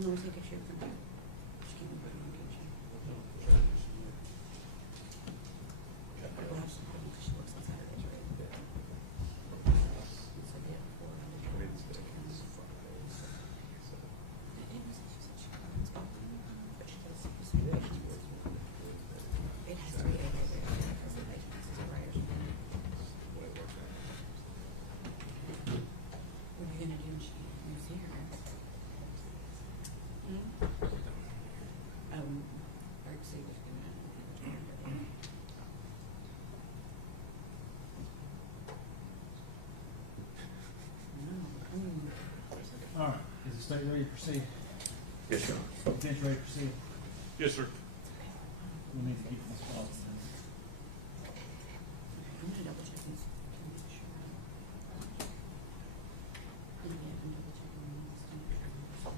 And let me take a picture of them. She can't put them on kitchen. She works on Saturdays, right? So the day before, I did her to come. It was she said she runs on, but she does patients. It has to be 8 because the patients is writers. What are you gonna do when she moves here? Art C was gonna. All right, is the state ready to proceed? Yes, sir. Defense ready to proceed? Yes, sir. We need to keep this policy. I'm gonna double check these to make sure. And yeah, I'm double checking these to make sure.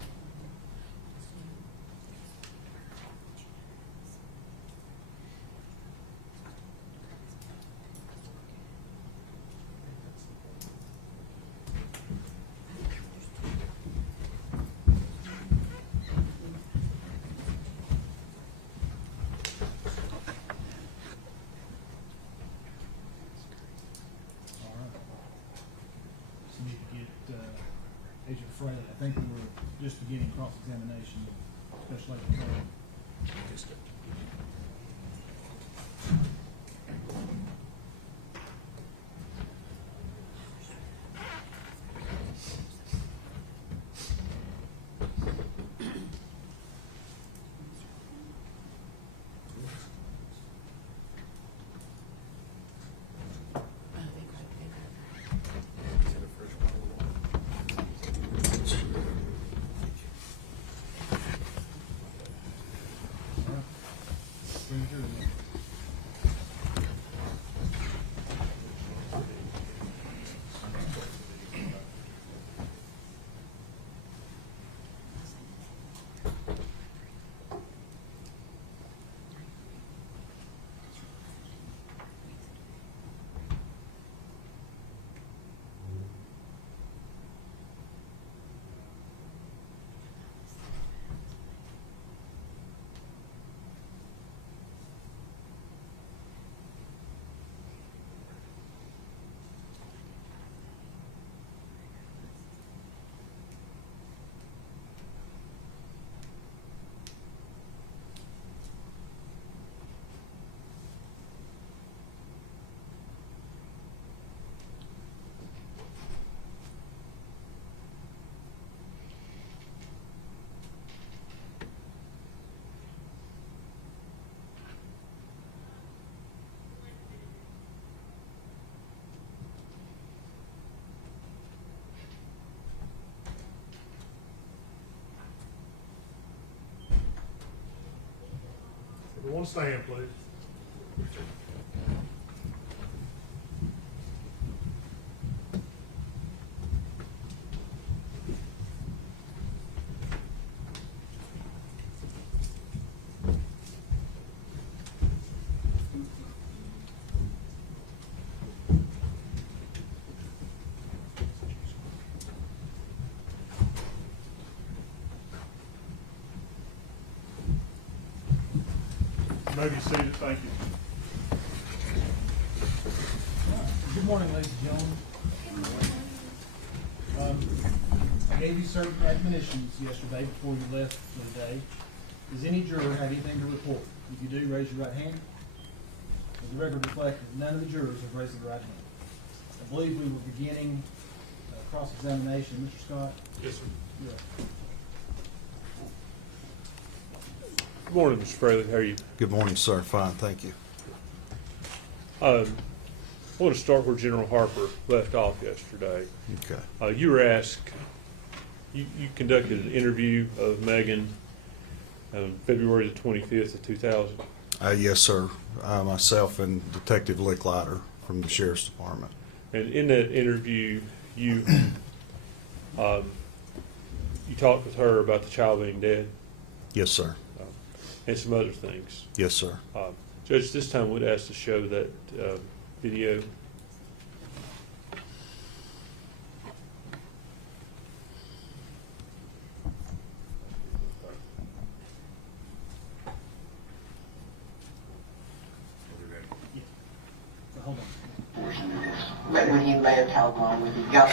All right. Just need to get, Agent Fraley, I think we were just beginning cross-examination, especially like the Yes, sir. Bring it here. Everyone stand, please. You may be seated, thank you. Good morning, ladies and gentlemen. I gave you certain admonitions yesterday before you left for the day. Does any juror have anything to report? If you do, raise your right hand. Does the record reflect that none of the jurors have raised their right hand? I believe we were beginning cross-examination. Mr. Scott? Yes, sir. Yeah. Good morning, Mr. Fraley. How are you? Good morning, sir. Fine, thank you. I want to start where General Harper left off yesterday. Okay. You were asked, you conducted an interview of Megan on February the 25th of 2000. Yes, sir. Myself and Detective Licklider from the Sheriff's Department. And in that interview, you talked with her about the child being dead Yes, sir. and some other things. Yes, sir. Judge, this time would ask to show that video. But when he left, how long was he gone?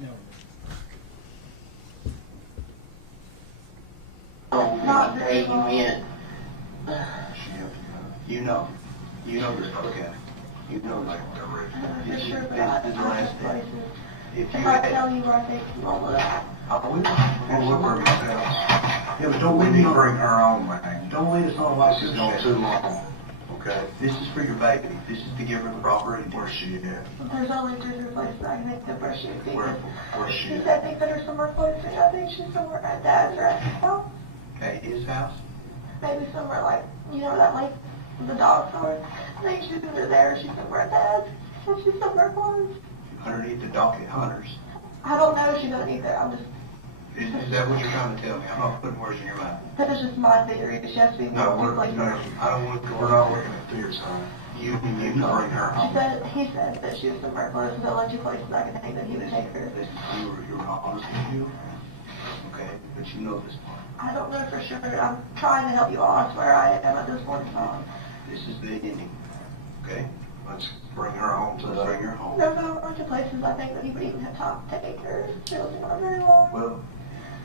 No. Oh, not day you went. You know this, okay. You know this. For sure, but I This is the last day. places. If you If I had, tell you, I think you will look. and we'll work it out. Yeah, but don't We leave need me to on, bring her home, man. don't leave us on like This is going too long. Okay, this is for your baby. This is to give her the proper Where's attention. she at? There's only two places I can think of where she would be. Where's she She at? said they put her somewhere closer. I think she's somewhere at Dad's or at his house. Okay, his house? Maybe somewhere like, you know, that like the dog store. I think she's either there or she's somewhere at Dad's. And she's somewhere close. Underneath the docket hunters. I don't know if she's underneath there. I'm just, Is that what you're trying to tell me? I'm not putting words in your mouth. that is just my theory. She has to be No, more we're, places. no, I don't want to go. We're not looking at theories, honey. You You need to bring her She home. said, he said that she was somewhere close. So there are two places I can think that he would take her. You were honest with you. Okay, but you know this part. I don't know for sure. I'm trying to help you all. I swear I am at this point in time. This is the ending. Okay? Let's bring her home Let's today. bring her home. There's a bunch of places I think that he would even have time to take her. She wasn't going very long. Well,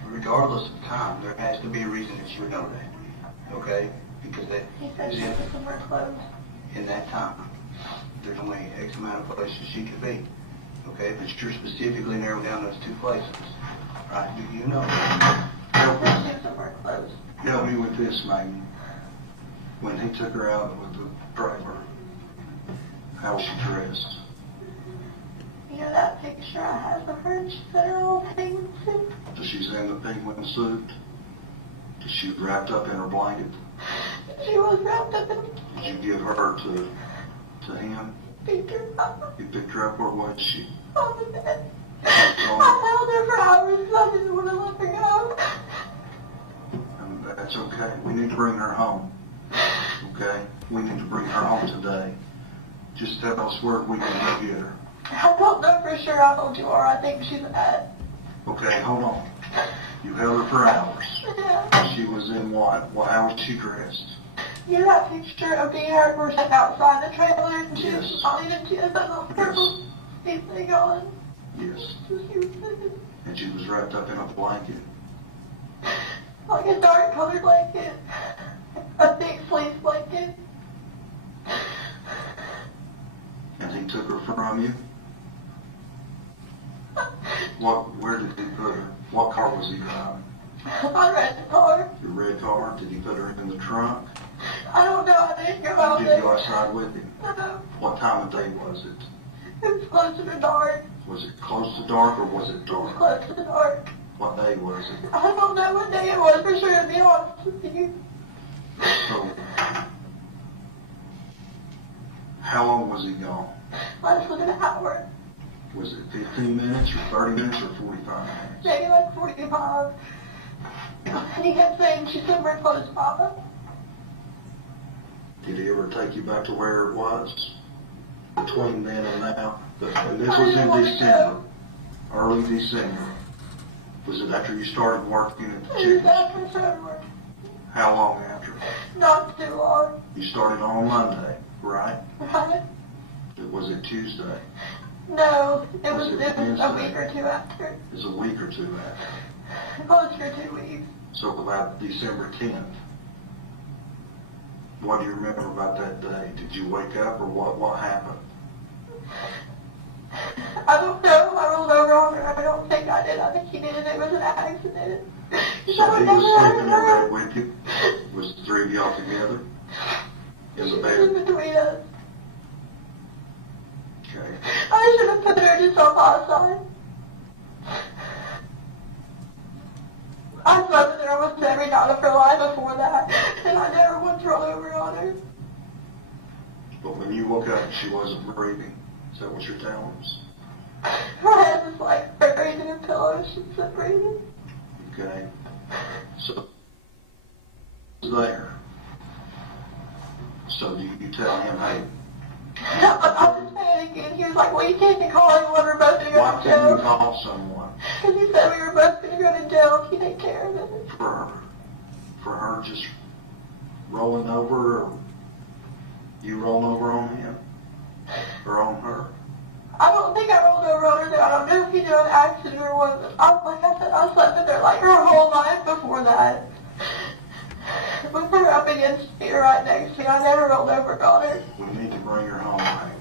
regardless of time, there has to be a reason that you would know that. Okay? Because that He said is she was somewhere close. in that time. There's only X amount of places she could be. Okay? But you're specifically narrowing down those two places. Right? You know. He said she was somewhere close. Help me with this, Megan. When he took her out with the driver, how was she dressed? You know that picture I have of her? She said her old penguin suit. Does she's in the penguin suit? Is she wrapped up in her blanket? She was wrapped up in Did you give her to him? Peter You picked her up, where was she? on the bed. I held her for hours because I didn't want to let her go. And that's okay. We need to bring her home. Okay? We need to bring her home today. Just tell us where we can go get her. I don't know for sure how old you are. I think she's at. Okay, hold on. You held her for hours. Yeah. She was in what? How was she dressed? You know that picture of me and her were sitting outside the trailer and she was Yes. smiling and she had that little purple thing on. Yes. She was sitting And she was wrapped up in a blanket. like a dark colored blanket. A thick fleece blanket. And he took her from you? Where did he put her? What car was he driving? I read the car. Your red car? Did he put her in the trunk? I don't know. I didn't go out Did there. you go outside with him? No. What time of day was it? It was close to the dark. Was it close to dark or was it It was dark? close to the dark. What day was it? I don't know what day it was for sure, to be honest with you. So, how long was he gone? Less than an hour. Was it 15 minutes or 30 minutes or 45 minutes? Maybe like 45. And he kept saying she's somewhere close by. Did he ever take you back to where it was? Between then and now? And this was in December, early December. Was it after you started working at the It was chicken? after summer. How long after? Not too long. You started on Monday, right? Right? Was it Tuesday? No, it was Was it a Wednesday? week or two after. It was a week or two after. Closer to 2 weeks. So about December 10th. What do you remember about that day? Did you wake up or what happened? I don't know. I rolled over on her. I don't think I did. I think he did it. It was an accident. So So I he never was had sleeping in her. bed with you? Was the three of y'all together? In She the was in bed? between us. Okay. I should have put her just on my side. I slept with her almost every night of her life before that, and I never once rolled over on her. But when you woke up, she wasn't breathing. Is that what you're telling us? Her head was like buried in her pillow. She wasn't breathing. Okay. So, there. So do you tell him, hey, I was panicking. He was like, well, you can't call anyone. We're both going to why go to can't you jail. call someone Because he said we were both going to go to jail if you take care of it. for her just rolling over or you rolling over on him? or on her? I don't think I rolled over on her there. I don't know if he did an accident or what. Like I said, I slept with her like her whole life before that. With her up against me, right next to me, I never rolled over on her. We need to bring her home, Maggie.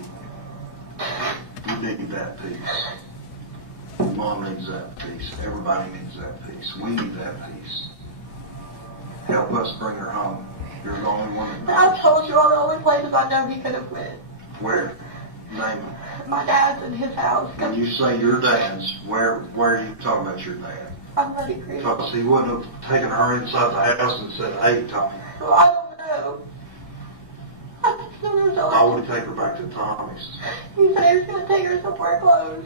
You need that peace. Mom needs that peace. Everybody needs that peace. We need that peace. Help us bring her home. You're the only one that knows. I told you all the only places I know he could have went. Where? Name it. My dad's in his house. When you say your dad's, where are you talking about your dad? I'm Buddy Creek. Because he wouldn't have taken her inside the house and said, hey, Tommy. Well, I don't know. I just know there's Why only... would he take her back to Tommy's? He said he was going to take her somewhere close.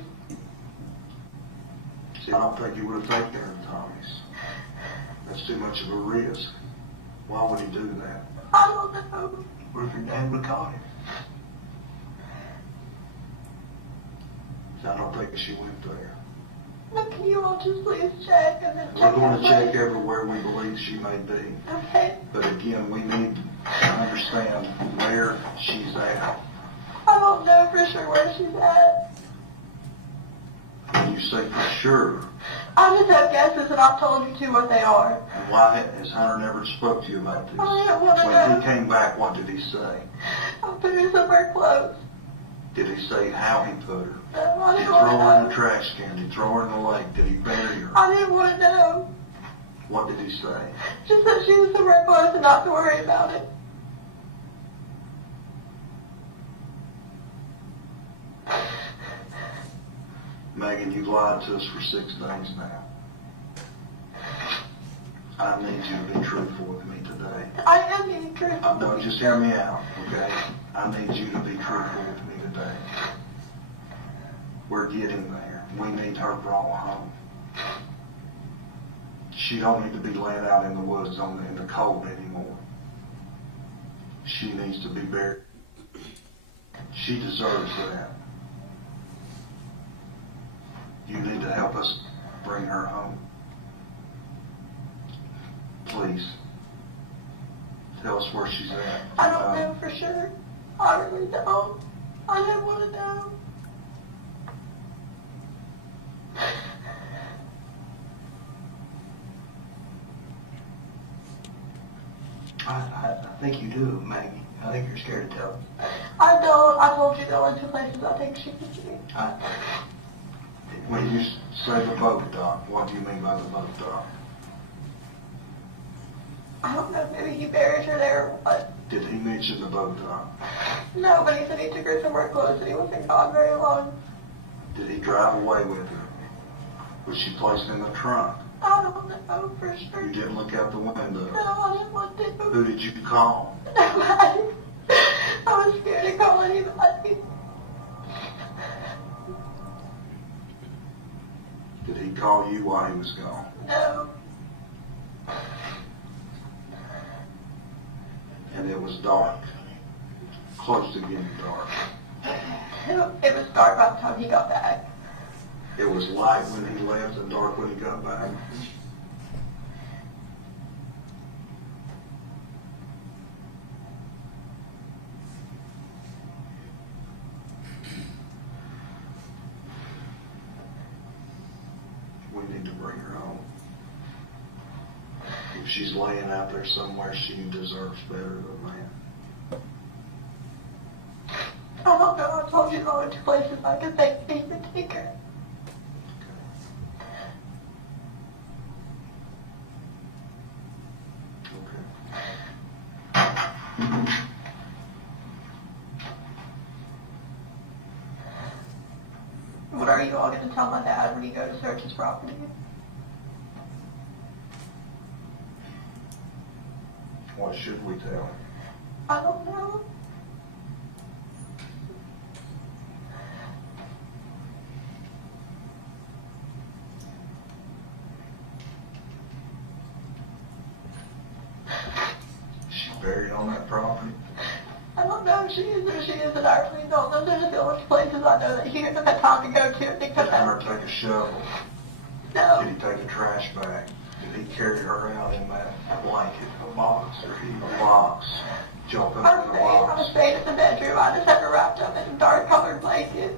See, I don't think he would have taken her to Tommy's. That's too much of a risk. Why would he do that? I don't know. What if your dad would have caught him? I don't think she went there. But can you all just please check and then We're check going to her check place? everywhere we believe she may be. Okay. But again, we need to understand where she's at. I don't know for sure where she's at. When you say for sure, I just have guesses and I've told you two what they are. why has Hunter never spoke to you about this? I don't want to When know. he came back, what did he say? I'll put her somewhere close. Did he say how he put her? No, I Did he didn't want throw to her in know. the trash can? Did he throw her in the lake? Did he bury her? I didn't want to know. What did he say? Just that she was somewhere close and not to worry about it. Megan, you lied to us for 6 days now. I need you to be truthful with me today. I am being truthful. No, just hear me out, okay? I need you to be truthful with me today. We're getting there. We need her brought home. She don't need to be laying out in the woods in the cold anymore. She needs to be buried. She deserves that. You need to help us bring her home. Please. Tell us where she's at. I don't know for sure. I really don't. I don't want to know. I think you do, Maggie. I think you're scared to tell him. I don't. I told you the only two places I think she could be. When you say the boat dock, what do you mean by the boat dock? I don't know if maybe he buried her there or what. Did he mention the boat dock? No, but he said he took her somewhere close and he wasn't gone very long. Did he drive away with her? Was she placed in the trunk? I don't know for sure. You didn't look out the window. No, I didn't want to. Who did you call? Nobody. I was scared to call anybody. Did he call you while he was gone? No. And it was dark. Close to getting dark. It was dark by the time he got back. It was light when he left and dark when he got back. We need to bring her home. If she's laying out there somewhere, she deserves better than that. I don't know. I told you the only two places I could think he could take her. What are you all going to tell my dad when you go to search his property? What should we tell him? I don't know. She's buried on that property? I don't know if she is or she isn't. I really don't know. There's the only places I know that he hasn't had time to go to. I think Did that's Hunter take a shovel? No. Did he take a trash bag? Did he carry her out in that blanket, a box, or a box? Y'all put I her in a box. stayed in the bedroom. I just had her wrapped up in a dark colored blanket.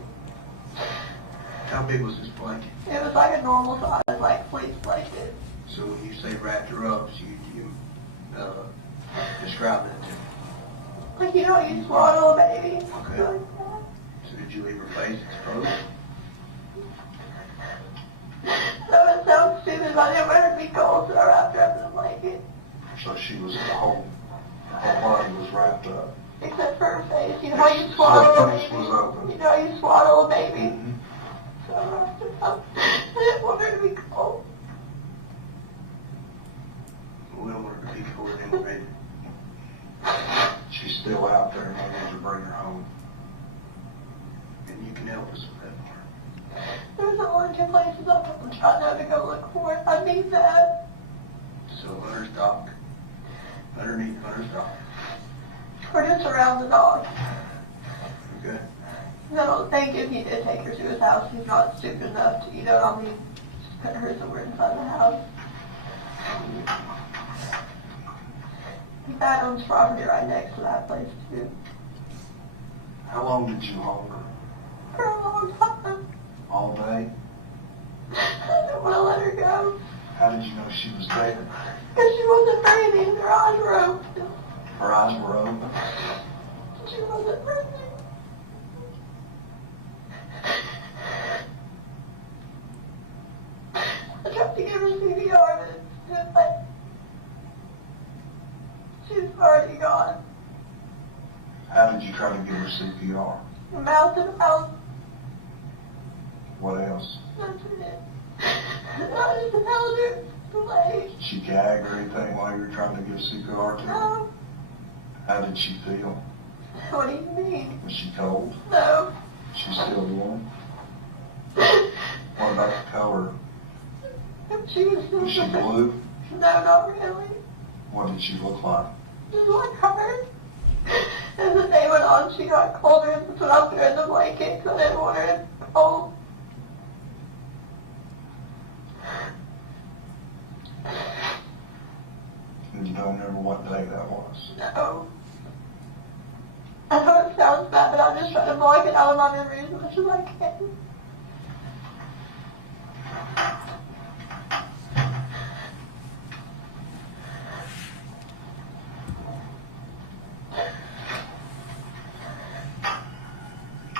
How big was this blanket? It was like a normal size, like fleece blanket. So when you say wrapped her up, so you describe that to me. Like, you know, you swaddle a baby. Okay. Like that. So did you leave her face exposed? So it sounds stupid, but I didn't want her to be cold, so I wrapped her up in a blanket. So she was, the whole body was wrapped up. Except for her face. You know how you swaddle a Her face was baby? open. You know how you swaddle a baby? Mhm. So I wrapped her up. I didn't want her to be cold. We don't want her to be cold anyway. She's still out there, and I need to bring her home. And you can help us with that part. There's only 2 places I'm trying to go look for it. I need that. So Hunter's dock, underneath Hunter's dock. Or just around the dog. Okay. I don't think if he did take her to his house, he's not stupid enough to, you know what I mean, just put her somewhere inside the house. Dad owns property right next to that place too. How long did you hold her? For a long time. All day? I didn't want to let her go. How did you know she was dead? Because she wasn't breathing. Her eyes were open. Her eyes were open. She wasn't breathing. I tried to give her CPR, but it's just like, she was already gone. How did you try to give her CPR? Mouth to mouth. What else? That's it. I just held her to lay. She gag or anything while you were trying to give CPR to her? No. How did she feel? What do you mean? Was she cold? No. She's still warm? What about the color? She was still Was she blue? No, not really. What did she look like? Just like her. As the day went on, she got colder, and that's when I threw her in the blanket because I didn't want her to cold. And you don't remember what day that was? No. I know it sounds bad, but I'm just trying to block it out of my memory as much as I can.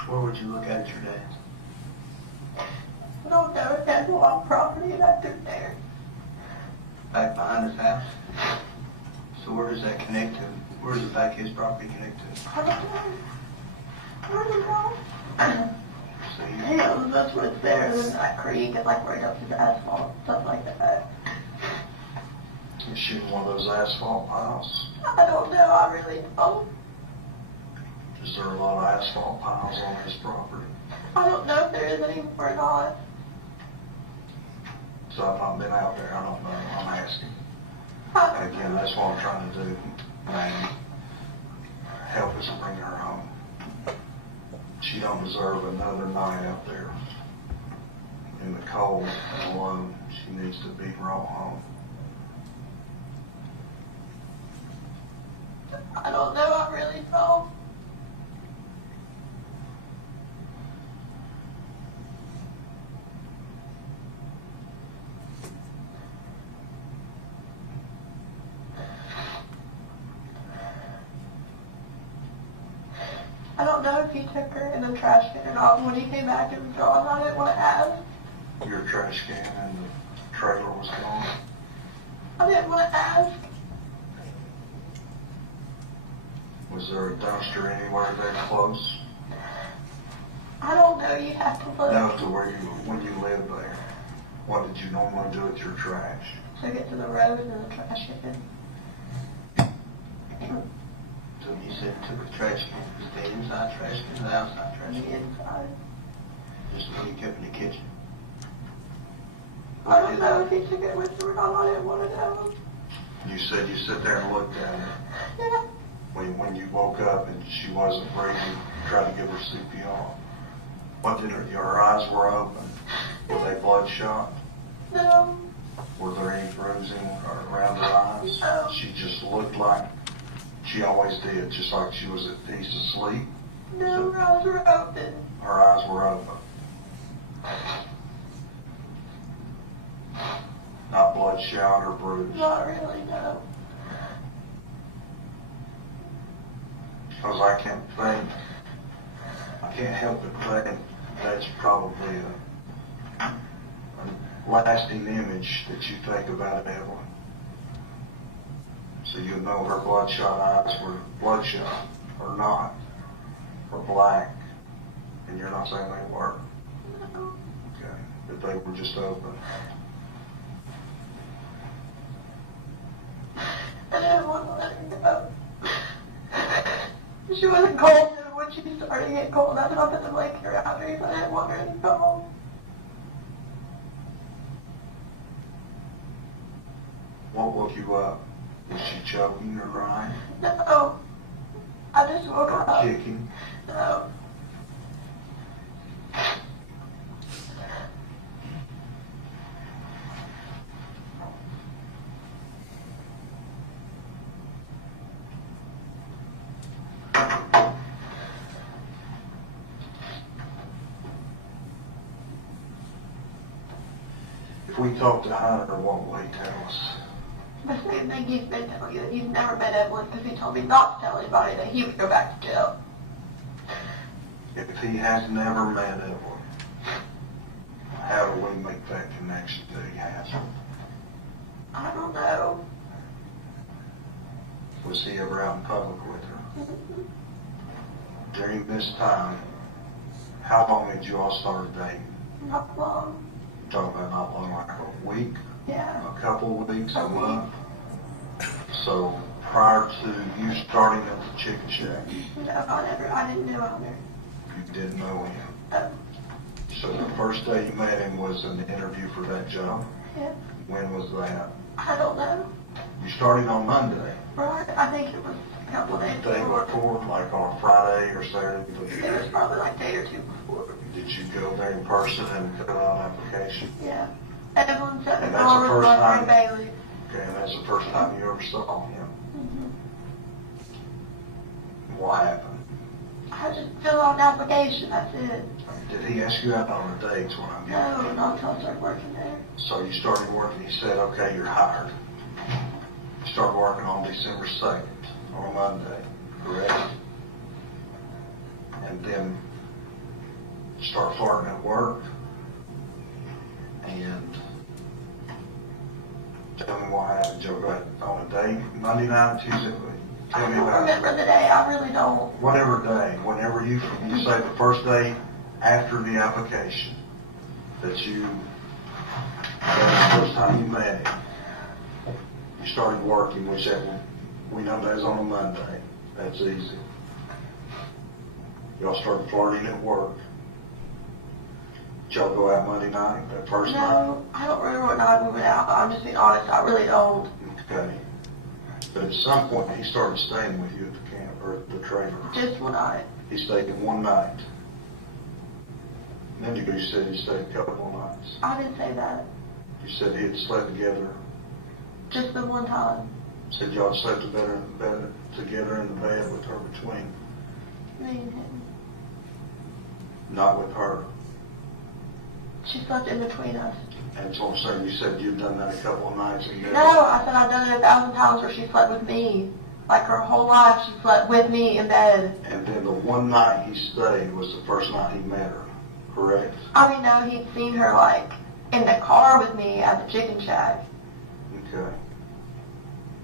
Where would you look at your dad? I don't know if that's a lot of property back through there. Back behind his house? So where does that connect to? Where does the back of his property connect to? I don't know. I don't know. So He you, knows that's what's there, and then that creek is like right up to the asphalt, stuff like that. Is she in one of those asphalt piles? I don't know, I really don't. Is there a lot of asphalt piles on his property? I don't know if there is any or not. So I've not been out there, I don't know, I'm asking. I, Again, that's what I'm trying to do, man. Help us bring her home. She don't deserve another night out there in the cold and alone. She needs to be brought home. I don't know, I really don't. I don't know if he took her in the trash can or not. When he came back, it was gone. I didn't want to ask. Your trash can and the trailer was gone. I didn't want to ask. Was there a dumpster anywhere there close? I don't know. You have to look. No, to where when you lived there. What did you normally do with your trash? So get to the road and then the trash can. so you said you took a trash can, the inside trash can, the outside trash On the can? inside. Just when you kept in the kitchen? I don't know if he took it with him or not. I didn't want to know. You said you sit there and looked at her. Yeah. When you woke up and she wasn't breathing, you tried to give her CPR. What did her eyes were open? Were they bloodshot? No. Were there any bruising around her eyes? No. She just looked like She always did, just like she was at peace asleep. No, her eyes were open. Her eyes were open. Not bloodshot or bruised. Not really, no. Because I can't help but think that's probably a lasting image that you think about Evelyn. So you know her bloodshot eyes were bloodshot or not, or black, and you're not saying they were. No. Okay, but they were just open. I didn't want to let her go. She wasn't cold, and when she started to get cold, I thought that the blanket around her, but I didn't want her to go home. What woke you up? Was she choking or crying No. I just woke or up. kicking? No. If we talk to Hunter, what will he tell us? The same thing he's been telling you, that he's never met Evelyn, because he told me not to tell anybody that he would go back to jail. If he has never met Evelyn, how do we make that connection that he has? I don't know. Was he ever out in public with her? During this time, how long had you all started dating? Not long. Talking about not long, like a week, Yeah. a couple of weeks, a A week. month? So prior to you starting at the chicken shack, No, I didn't know Hunter. you didn't know him. No. So the first day you met him was an interview for that job? Yeah. When was that? I don't know. You started on Monday. Right. I think it was a couple of days The day before. before, like on Friday or Saturday? It was probably like a day or two before. Did you go there in person and fill out an application? Yeah. Evelyn said the And that's car the was first going time? through Bailey. Okay, and that's the first time you ever saw him. What happened? I just filled out an application, that's it. Did he ask you out on a date? When I'm No, getting not until I started working there. So you started working, he said, okay, you're hired. You started working on December 2nd, on a Monday, correct? And then start farting at work. And tell me what happened. Joe got on a date, Monday night, Tuesday. Tell I me don't about remember it. the day, I really don't. Whatever day, whenever you say the first day after the application, that the first time you met him, you started working, which we know that was on a Monday. That's easy. Y'all started flirting at work. Did y'all go out Monday night, that first night? No, I don't remember what night we went out. I'm just being honest, I really don't. Okay. But at some point, he started staying with you at the camp, or at the trailer. Just one night. He stayed one night. And then you said he stayed a couple of nights. I didn't say that. You said he had slept together. Just the one time. Said y'all had slept together in the bed with her between. Me and him. Not with her. She slept in between us. And so I'm saying, you said you'd done that a couple of nights and No, I said I've done it 1,000 times where she slept with me. Like her whole life, she slept with me in bed. And then the one night he stayed was the first night he met her, correct? I mean, no, he'd seen her like in the car with me at the chicken shack. Okay.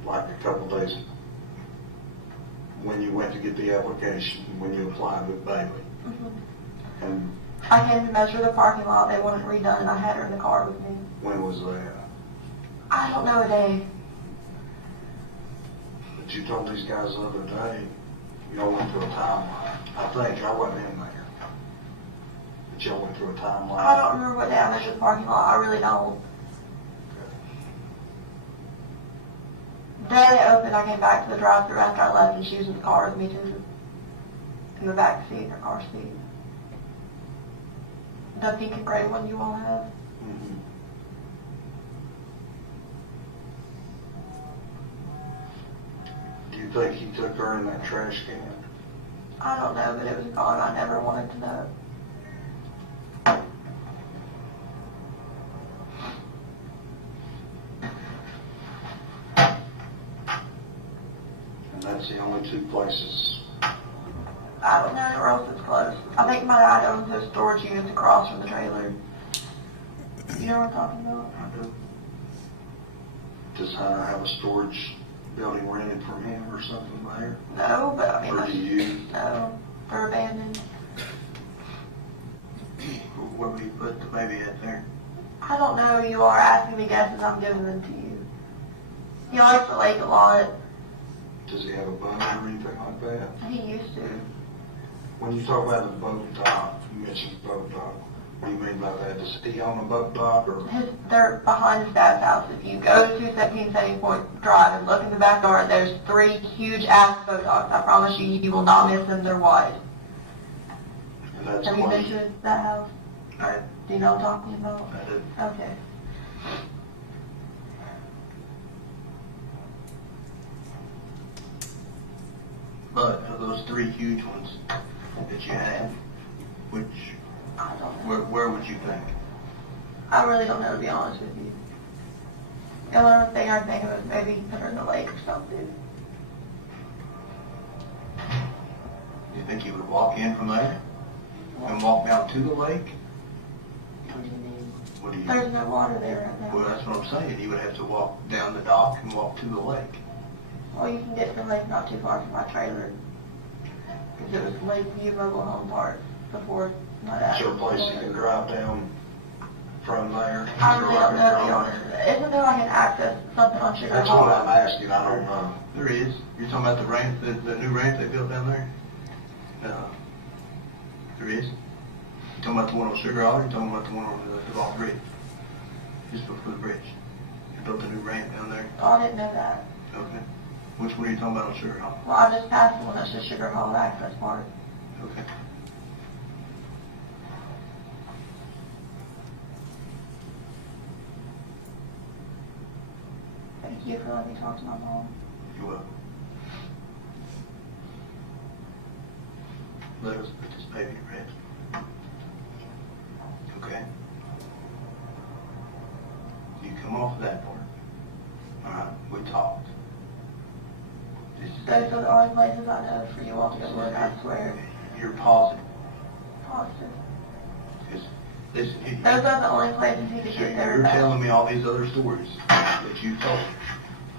Like a couple days when you went to get the application, when you applied with Bailey. And I came to measure the parking lot. They wanted it redone, and I had her in the car with me. when was that? I don't know a day. But you told these guys the other day, y'all went through a timeline. I think, I wasn't in there. But y'all went through a timeline. I don't remember what day I measured the parking lot. I really don't. The day they opened, I came back to the drive-thru after I left, and she was in the car with me too. In the back seat, her car seat. The pink and gray one you all have. Mhm. Do you think he took her in that trash can? I don't know, but it was gone. I never wanted to know. And that's the only two places. I don't know where else it's close. I think my dad owns those storage units across from the trailer. You know what I'm talking about? I do. Does Hunter have a storage building rented from him or something there? No, but I mean, Or do you? no, they're abandoned. Where would you put the baby at there? I don't know. You are asking me guesses. I'm giving them to you. He likes the lake a lot. Does he have a boat or anything like that? He used to. When you talk about the boat dock, you mentioned boat dock. What do you mean by that? Does he own a boat dock or? They're behind his dad's house. If you go to 217 Sandy Point Drive and look in the backyard, there's 3 huge ass boat docks. I promise you, you will not miss them. They're wide. And that's Have you been clean? to that house? Do you know what I'm talking about? I do. Okay. But of those 3 huge ones that you have, which, I don't know. where would you think? I really don't know, to be honest with you. The only thing I think of is maybe put her in the lake or something. Do you think you would walk in from there and walk down to the lake? What do you mean? What do you? There's no water there right now. Well, that's what I'm saying. You would have to walk down the dock and walk to the lake. Well, you can get to the lake not too far from my trailer. Because it was Lakeview Mobile Home Park before my dad. Is there a place you can drive down from there? I really don't know, to be honest. Isn't there like an access, something on Sugar That's Hall? what I'm asking, I don't know. There is. You're talking about the ramp, the new ramp they built down there? There is. You talking about the one on Sugar Hall, or you talking about the one on the Ball Bridge? Just before the bridge. They built a new ramp down there. Oh, I didn't know that. Okay. Which one are you talking about on Sugar Hall? Well, I just passed the one that's the Sugar Hall access part. Okay. Thank you for letting me talk to my mom. You're welcome. Let us put this baby to rest. Okay? You come off of that part. Alright, we talked. This is- Those are the only places I know for you all to go look, I swear. You're positive. Positive. Because this, Those are the only places you can so get there. you're telling me all these other stories that you told.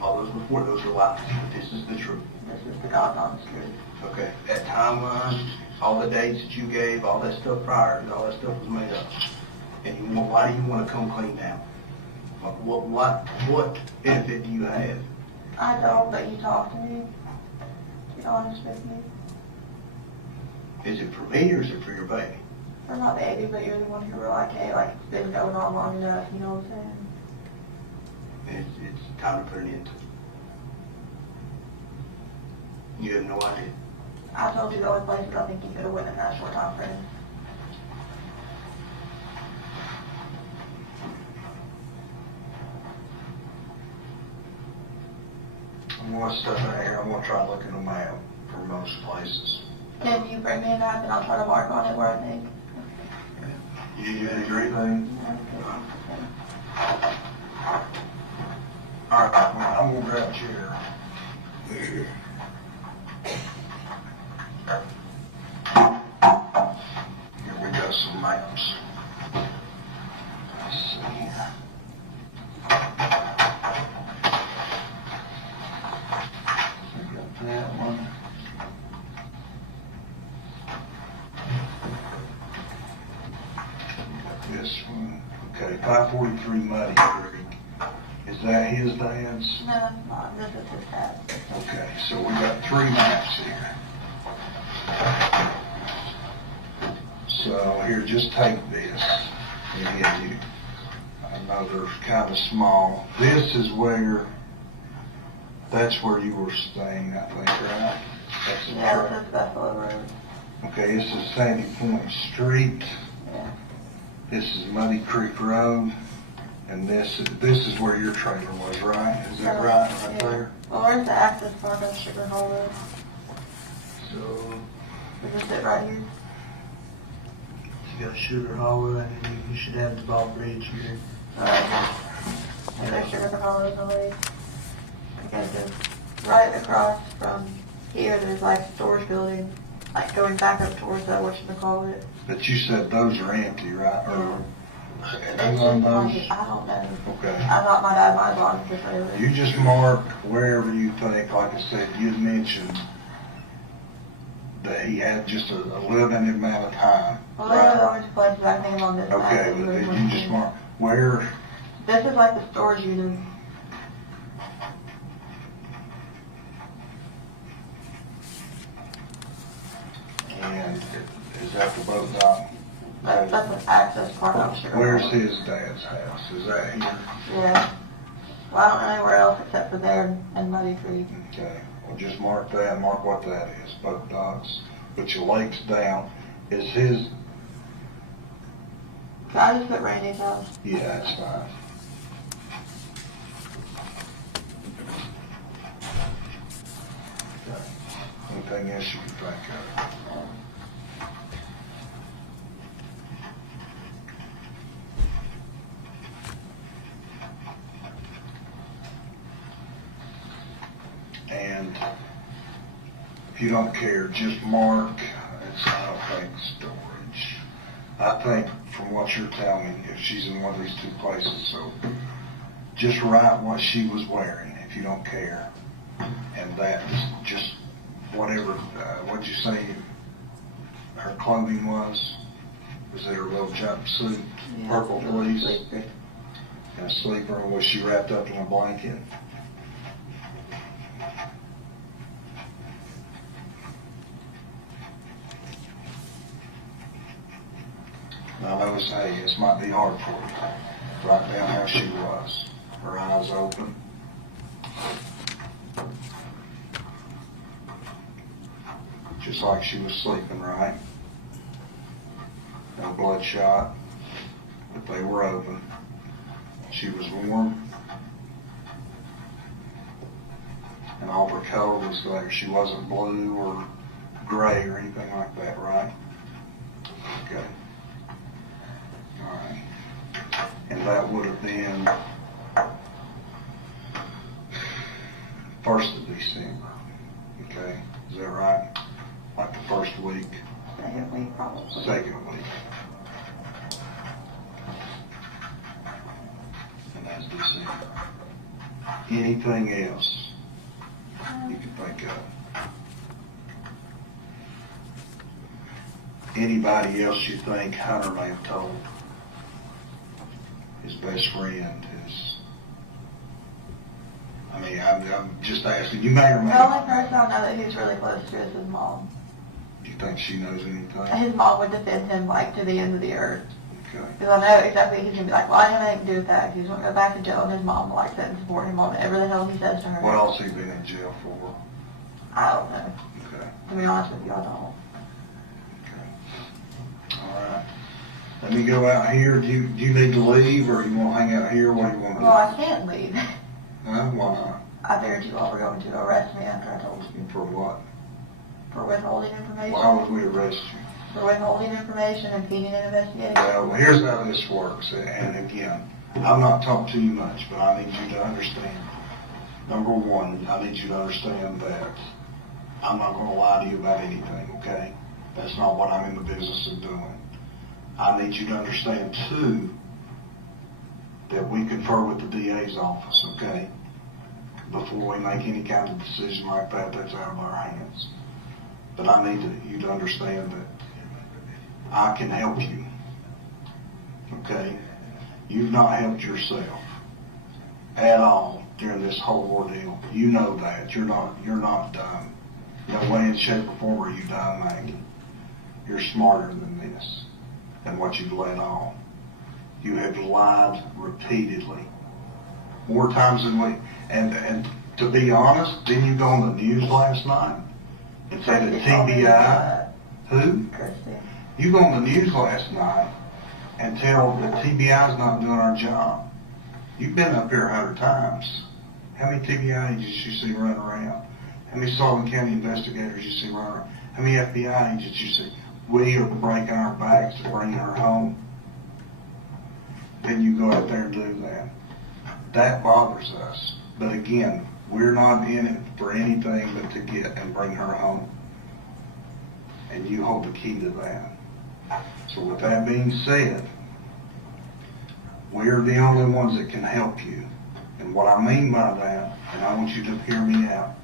All those before, those are lies. But this is the truth. This is the God's honest truth. Okay, that timeline, all the dates that you gave, all that stuff prior, all that stuff was made up. And you want, why do you want to come clean down? What benefit do you have? I don't, but you talk to me. Be honest with me. Is it for me or is it for your baby? For my baby, but you're the one who were like, hey, like, it's been going on long enough, you know what I'm saying? It's time to put an end to it. You have no idea. I told you the only places I think you could have went in that short time frame. I'm gonna step in here, I'm gonna try to look in the map for most places. Can you bring me a map and I'll try to mark on it where I think? You agree? All right, I'm gonna grab a chair. Here we got some maps. Let's see. We got that one. We got this one. Okay, 543 Muddy Creek. Is that his dad's? No, that's not. This is his dad. Okay, so we got 3 maps here. So here, just take this. And you, I know they're kind of small. This is where, that's where you were staying, I think, right? That's the Yeah, track. this is Buffalo Road. Okay, this is Sandy Point Street. Yeah. This is Muddy Creek Road. And this is where your trailer was, right? Is that right there? Well, where's the access part of Sugar Hole Road? So, Is this it right here? you got Sugar Hollow, and then you should have the Ball Bridge here. And there's Sugar Hole Road already. Okay, so right across from here, there's like a storage building, like going back up towards that, whatchamacallit. But you said those are empty, right? Or It's who's on those? I don't know. Okay. I thought my dad might have bought it for You just mark wherever you think, like I said, you'd mentioned that he had just a limited amount of time. Well, those are the only two places I think on this map. Okay, that but we're then you looking. just mark where, This is like the storage unit. and is that the boat dock? That's an access part of Sugar Where's Hole. his dad's house? Is that here? Yeah. Well, I don't know anywhere else except for there and Muddy Creek. Okay, well, just mark that, mark what that is, boat docks. Put your lakes down. Is his, Can I just put Randy's house? yeah, that's fine. Okay. Anything else you can think of? And if you don't care, just mark, I don't think storage. I think from what you're telling me, if she's in one of these two places, so just write what she was wearing if you don't care. And that is just whatever, what'd you say her clothing was? Was it her little jumpsuit, purple fleece, Sleeper. and a sleeper, and was she wrapped up in a blanket? Now those, hey, this might be hard for you. Write down how she was. Her eyes open. Just like she was sleeping, right? No bloodshot, but they were open. She was warm. And all her color was like, she wasn't blue or gray or anything like that, right? Okay. All right. And that would have been 1st of December. Okay, is that right? Like the first week, Second week, probably. second week. And that's December. Anything else you can think of? Anybody else you think Hunter may have told? His best friend, I mean, I'm just asking, you may or may The only not. person I know that he's really close to is his mom. Do you think she knows anything? His mom would defend him like to the end of the earth. Okay. Because I know exactly he's gonna be like, well, I didn't have anything to do with that. He's gonna go back to jail, and his mom will like sit and support him on whatever the hell he says to her. What else he been in jail for? I don't know. Okay, To be honest with you, I don't. okay. All right. Let me go out here. Do you need to leave, or you want to hang out here? What do you want to do? Well, I can't leave. Huh? Why not? I figured you all were going to arrest me after I told you. For what? For withholding information. Why would we arrest you? For withholding information, impeding an investigation. Well, here's how this works, and again, I'm not talking too much, but I need you to understand. Number one, I need you to understand that I'm not going to lie to you about anything, okay? That's not what I'm in the business of doing. I need you to understand, too, that we confer with the DA's office, okay? Before we make any kind of decision like that, that's out of our hands. But I need you to understand that I can help you, okay? You've not helped yourself at all during this whole ordeal. You know that. You're not done. No way in shape or form are you done, Megan. You're smarter than this, than what you've let on. You have lied repeatedly, more times than we. And to be honest, didn't you go on the news last night and say that TBI? Who? Kirsty. You go on the news last night and tell that TBI's not doing our job. You've been up here 100 times. How many TBI agents you see running around? How many Sullivan County investigators you see running around? How many FBI agents you see? We are breaking our backs to bring her home. Then you go out there and do that. That bothers us. But again, we're not in it for anything but to get and bring her home. And you hold the key to that. So with that being said, we're the only ones that can help you. And what I mean by that, and I want you to hear me out,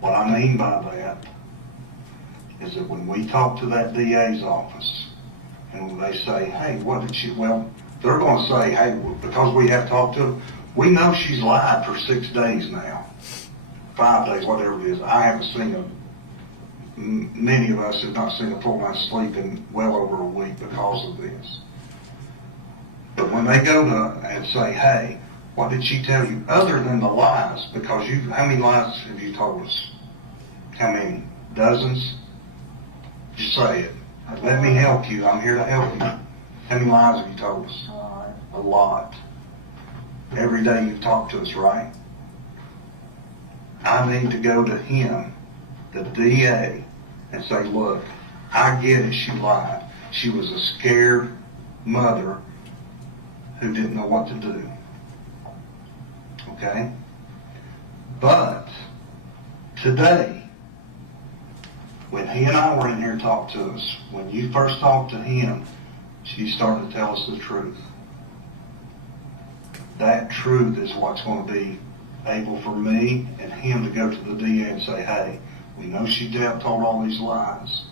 what I mean by that is that when we talk to that DA's office and when they say, hey, what did she, well, they're going to say, hey, because we have talked to them, we know she's lied for 6 days now, 5 days, whatever it is. I haven't seen a, many of us have not seen a full night's sleep in well over a week because of this. But when they go to and say, hey, what did she tell you other than the lies? Because you, how many lies have you told us? How many? Dozens? Just say it. Let me help you. I'm here to help you. How many lies have you told us? A lot. Every day you talk to us, right? I need to go to him, the DA, and say, look, I get it, she lied. She was a scared mother who didn't know what to do. Okay? But today, when he and I were in here and talked to us, when you first talked to him, she started to tell us the truth. That truth is what's going to be able for me and him to go to the DA and say, hey, we know she told all these lies.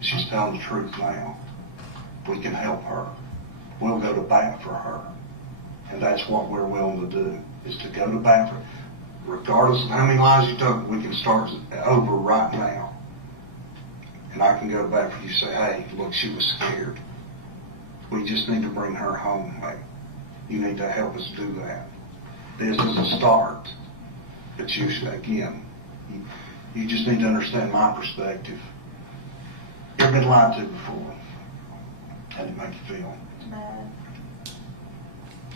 She's telling the truth now. We can help her. We'll go to bat for her. And that's what we're willing to do, is to go to bat for her. Regardless of how many lies you told, we can start over right now. And I can go back for you and say, hey, look, she was scared. We just need to bring her home. Hey, you need to help us do that. This is a start. But you should, again, you just need to understand my perspective. You've been lied to before. How did it make you feel? Bad.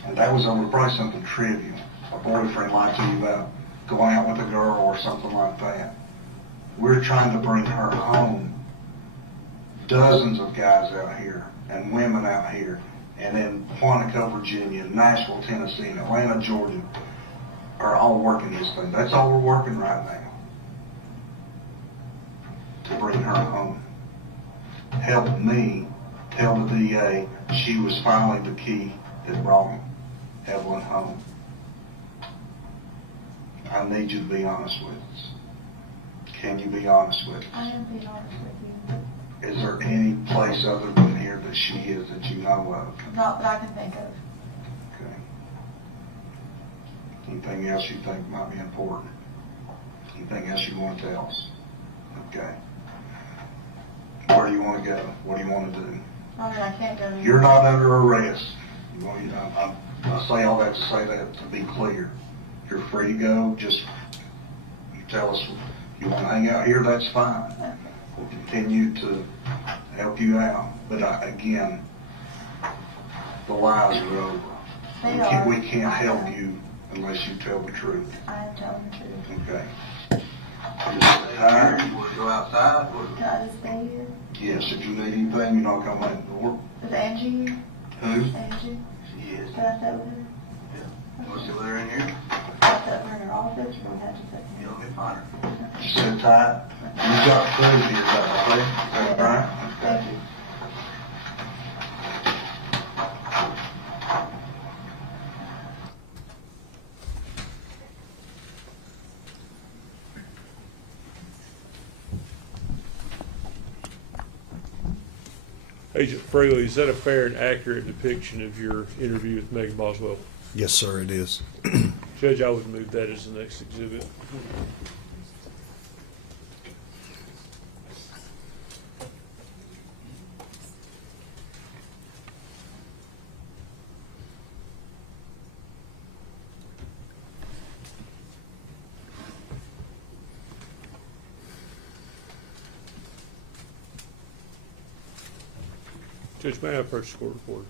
And that was over probably something trivial. A boyfriend lied to you about going out with a girl or something like that. We're trying to bring her home. Dozens of guys out here and women out here, and in Quantico, Virginia, Nashville, Tennessee, and Atlanta, Georgia, are all working this thing. That's all we're working right now. To bring her home. Help me tell the DA she was finally the key that brought Evelyn home. I need you to be honest with us. Can you be honest with us? I am being honest with you. Is there any place other than here that she is that you know of? Not that I can think of. Okay. Anything else you think might be important? Anything else you want to tell us? Okay. Where do you want to go? What do you want to do? I mean, I can't go. You're not under arrest. I say all that to say that to be clear. You're free to go. Just you tell us you want to hang out here, that's fine. Okay. We'll continue to help you out. But again, the lies are over. They are. We can't help you unless you tell the truth. I am telling the truth. Okay. You want to go outside? Can I just stay here? Yes, if you need anything, you know, come in the door. Is Angie here? Who? Angie? She is. Can I stay with her? Want to sit with her in here? Can I stay with her in her office, or we have to sit here? You'll get fine. Just sit tight. You got food here, is that right? Thank you. Agent Fraley, is that a fair and accurate depiction of your interview with Megan Boswell? Yes, sir, it is. Judge, I would move that as the next exhibit. Judge, may I have first score report?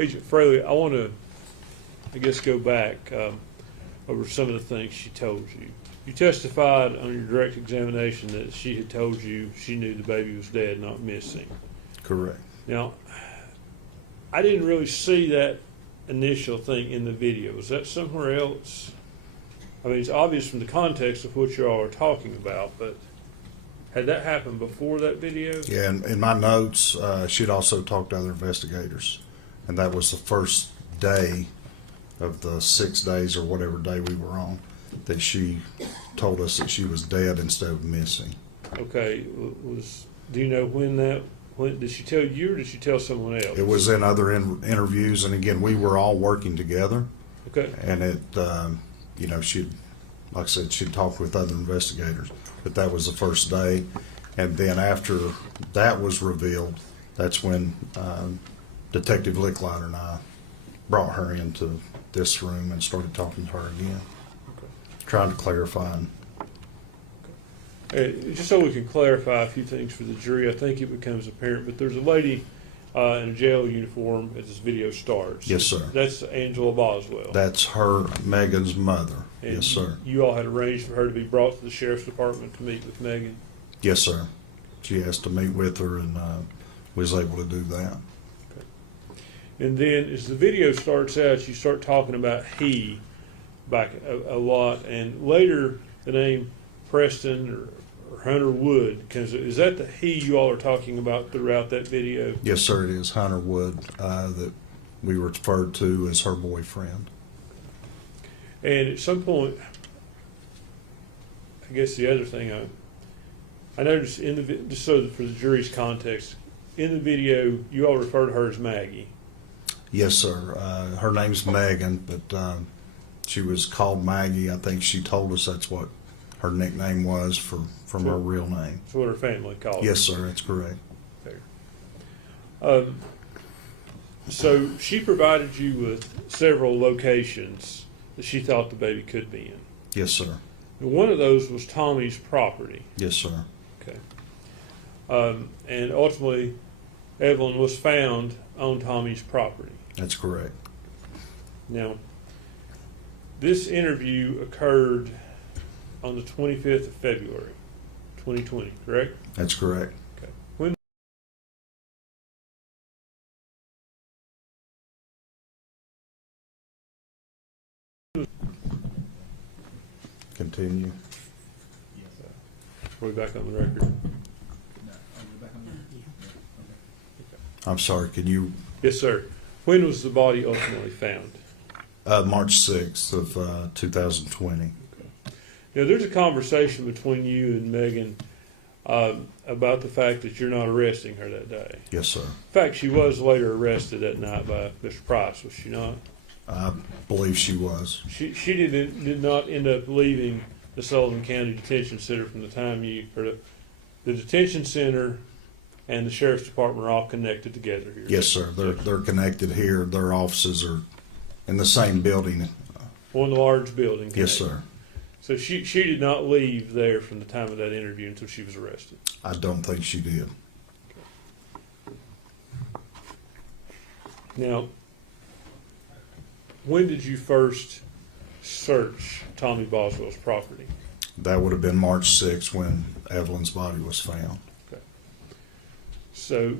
Agent Fraley, I want to, I guess, go back over some of the things she told you. You testified on your direct examination that she had told you she knew the baby was dead, not missing. Correct. Now, I didn't really see that initial thing in the video. Was that somewhere else? I mean, it's obvious from the context of what you all are talking about, but had that happened before that video? Yeah, and in my notes, she'd also talked to other investigators, and that was the first day of the 6 days or whatever day we were on that she told us that she was dead instead of missing. Okay, do you know when did she tell you or did she tell someone else? It was in other interviews, and again, we were all working together. Okay. And it, you know, she'd, like I said, she'd talked with other investigators, but that was the first day. And then after that was revealed, that's when Detective Licklider and I brought her into this room and started talking to her again, trying to clarify. Just so we can clarify a few things for the jury, I think it becomes apparent, but there's a lady in a jail uniform as this video starts. Yes, sir. That's Angela Boswell. That's her, Megan's mother. And yes, sir. You all had arranged for her to be brought to the sheriff's department to meet with Megan? Yes, sir. She asked to meet with her, and was able to do that. Okay. And then as the video starts out, you start talking about he back a lot, and later the name Preston or Hunter Wood comes. Is that the he you all are talking about throughout that video? Yes, sir. It is Hunter Wood that we referred to as her boyfriend. And at some point, I guess the other thing I noticed in the just so that for the jury's context, in the video you all refer to her as Maggie. Yes, sir. Her name's Megan, but she was called Maggie. I think she told us that's what her nickname was from her real name. That's what her family called her. Yes, sir. That's correct. Okay. So she provided you with several locations that she thought the baby could be in. Yes, sir. And one of those was Tommy's property. Yes, sir. Okay. And ultimately, Evelyn was found on Tommy's property. That's correct. Now, this interview occurred on the 25th of February, 2020, correct? That's correct. Okay. When Continue. are we back on the record? No, are we back on the- I'm sorry. Can you? Yes, sir. When was the body ultimately found? March 6th of 2020. Now, there's a conversation between you and Megan about the fact that you're not arresting her that day. Yes, sir. In fact, she was later arrested that night by Mr. Price, was she not? I believe she was. She did not end up leaving the Sullivan County Detention Center from the time the detention center and the sheriff's department are all connected together here. Yes, sir. They're connected here. Their offices are in the same building. One large building. Yes, connected. sir. So she did not leave there from the time of that interview until she was arrested. I don't think she did. Now, when did you first search Tommy Boswell's property? That would have been March 6th when Evelyn's body was found. Okay. So,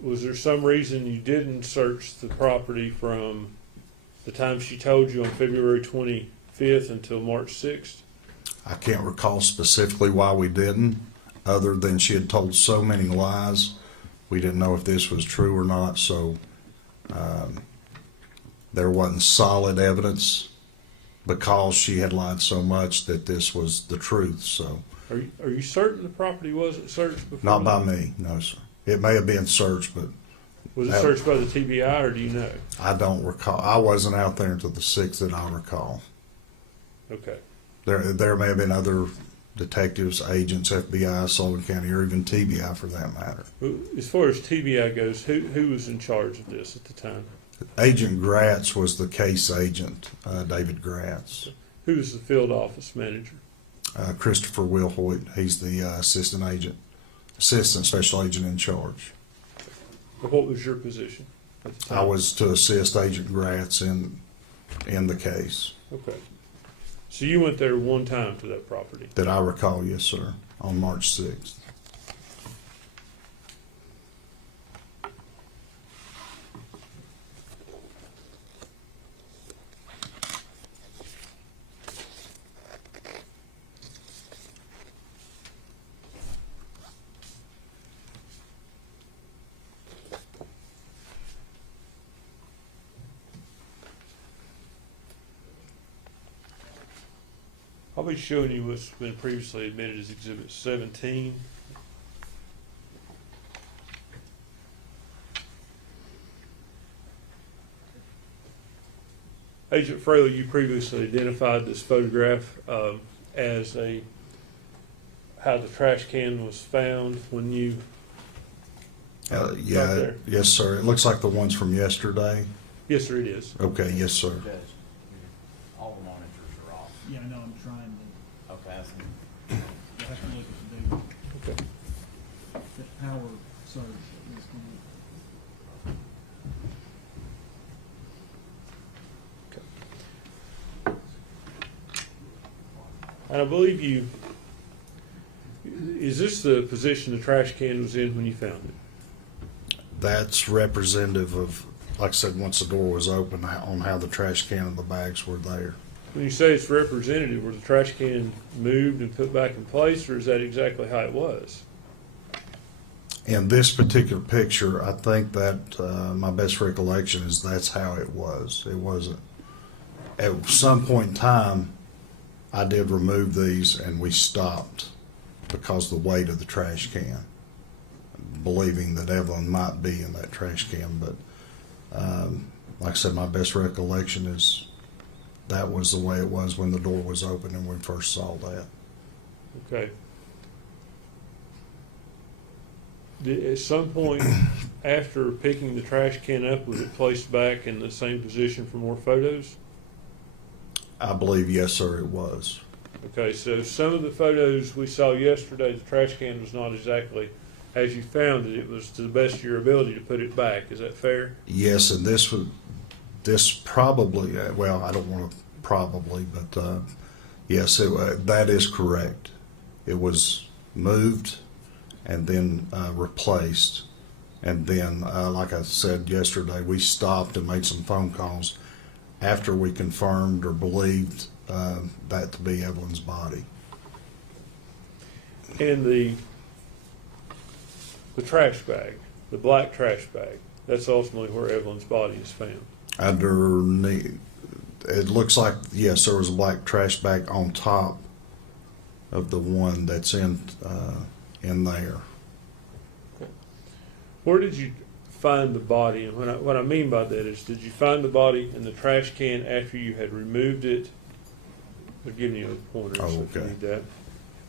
was there some reason you didn't search the property from the time she told you on February 25th until March 6th? I can't recall specifically why we didn't, other than she had told so many lies. We didn't know if this was true or not, so there wasn't solid evidence because she had lied so much that this was the truth. So, Are you certain the property wasn't searched before? not by me, no, sir. It may have been searched, but Was it searched by the TBI, or do you know? I don't recall. I wasn't out there until the 6th that I recall. Okay. There may have been other detectives, agents, FBI, Sullivan County, or even TBI for that matter. As far as TBI goes, who was in charge of this at the time? Agent Gratz was the case agent, David Gratz. Who was the field office manager? Christopher Wilhoit, he's the assistant special agent in charge. Or what was your position? at the time? I was to assist Agent Gratz in the case. Okay. So you went there one time to that property? That I recall, yes, sir, on March 6th. I'll be showing you what's been previously admitted as Exhibit 17. Agent Fraley, you previously identified this photograph as how the trash can was found when you Yeah, there. yes, sir. It looks like the ones from yesterday. Yes, sir, it is. Okay, yes, sir. Judge, all the monitors are off. Yeah, I know, I'm trying to, Okay, I see. I have to look at the Okay. power surge that was going on. And I believe is this the position the trash can was in when you found it? That's representative of, like I said, once the door was open, on how the trash can and the bags were there. When you say it's representative, was the trash can moved and put back in place, or is that exactly how it was? In this particular picture, I think that my best recollection is that's how it was. It wasn't. At some point in time, I did remove these and we stopped because of the weight of the trash can, believing that Evelyn might be in that trash can. But like I said, my best recollection is that was the way it was when the door was open and we first saw that. Okay. At some point after picking the trash can up, was it placed back in the same position for more photos? I believe, yes, sir, it was. Okay, so some of the photos we saw yesterday, the trash can was not exactly as you found it. It was to the best of your ability to put it back. Is that fair? Yes, and this probably, well, I don't want to probably, but yes, that is correct. It was moved and then replaced. And then, like I said yesterday, we stopped and made some phone calls after we confirmed or believed that to be Evelyn's body. And the trash bag, the black trash bag, that's ultimately where Evelyn's body is found. Underneath, it looks like, yes, there was a black trash bag on top of the one that's in there. Where did you find the body? And what I mean by that is, did you find the body in the trash can after you had removed it? They're giving you a pointer, Oh, so if you okay. need that.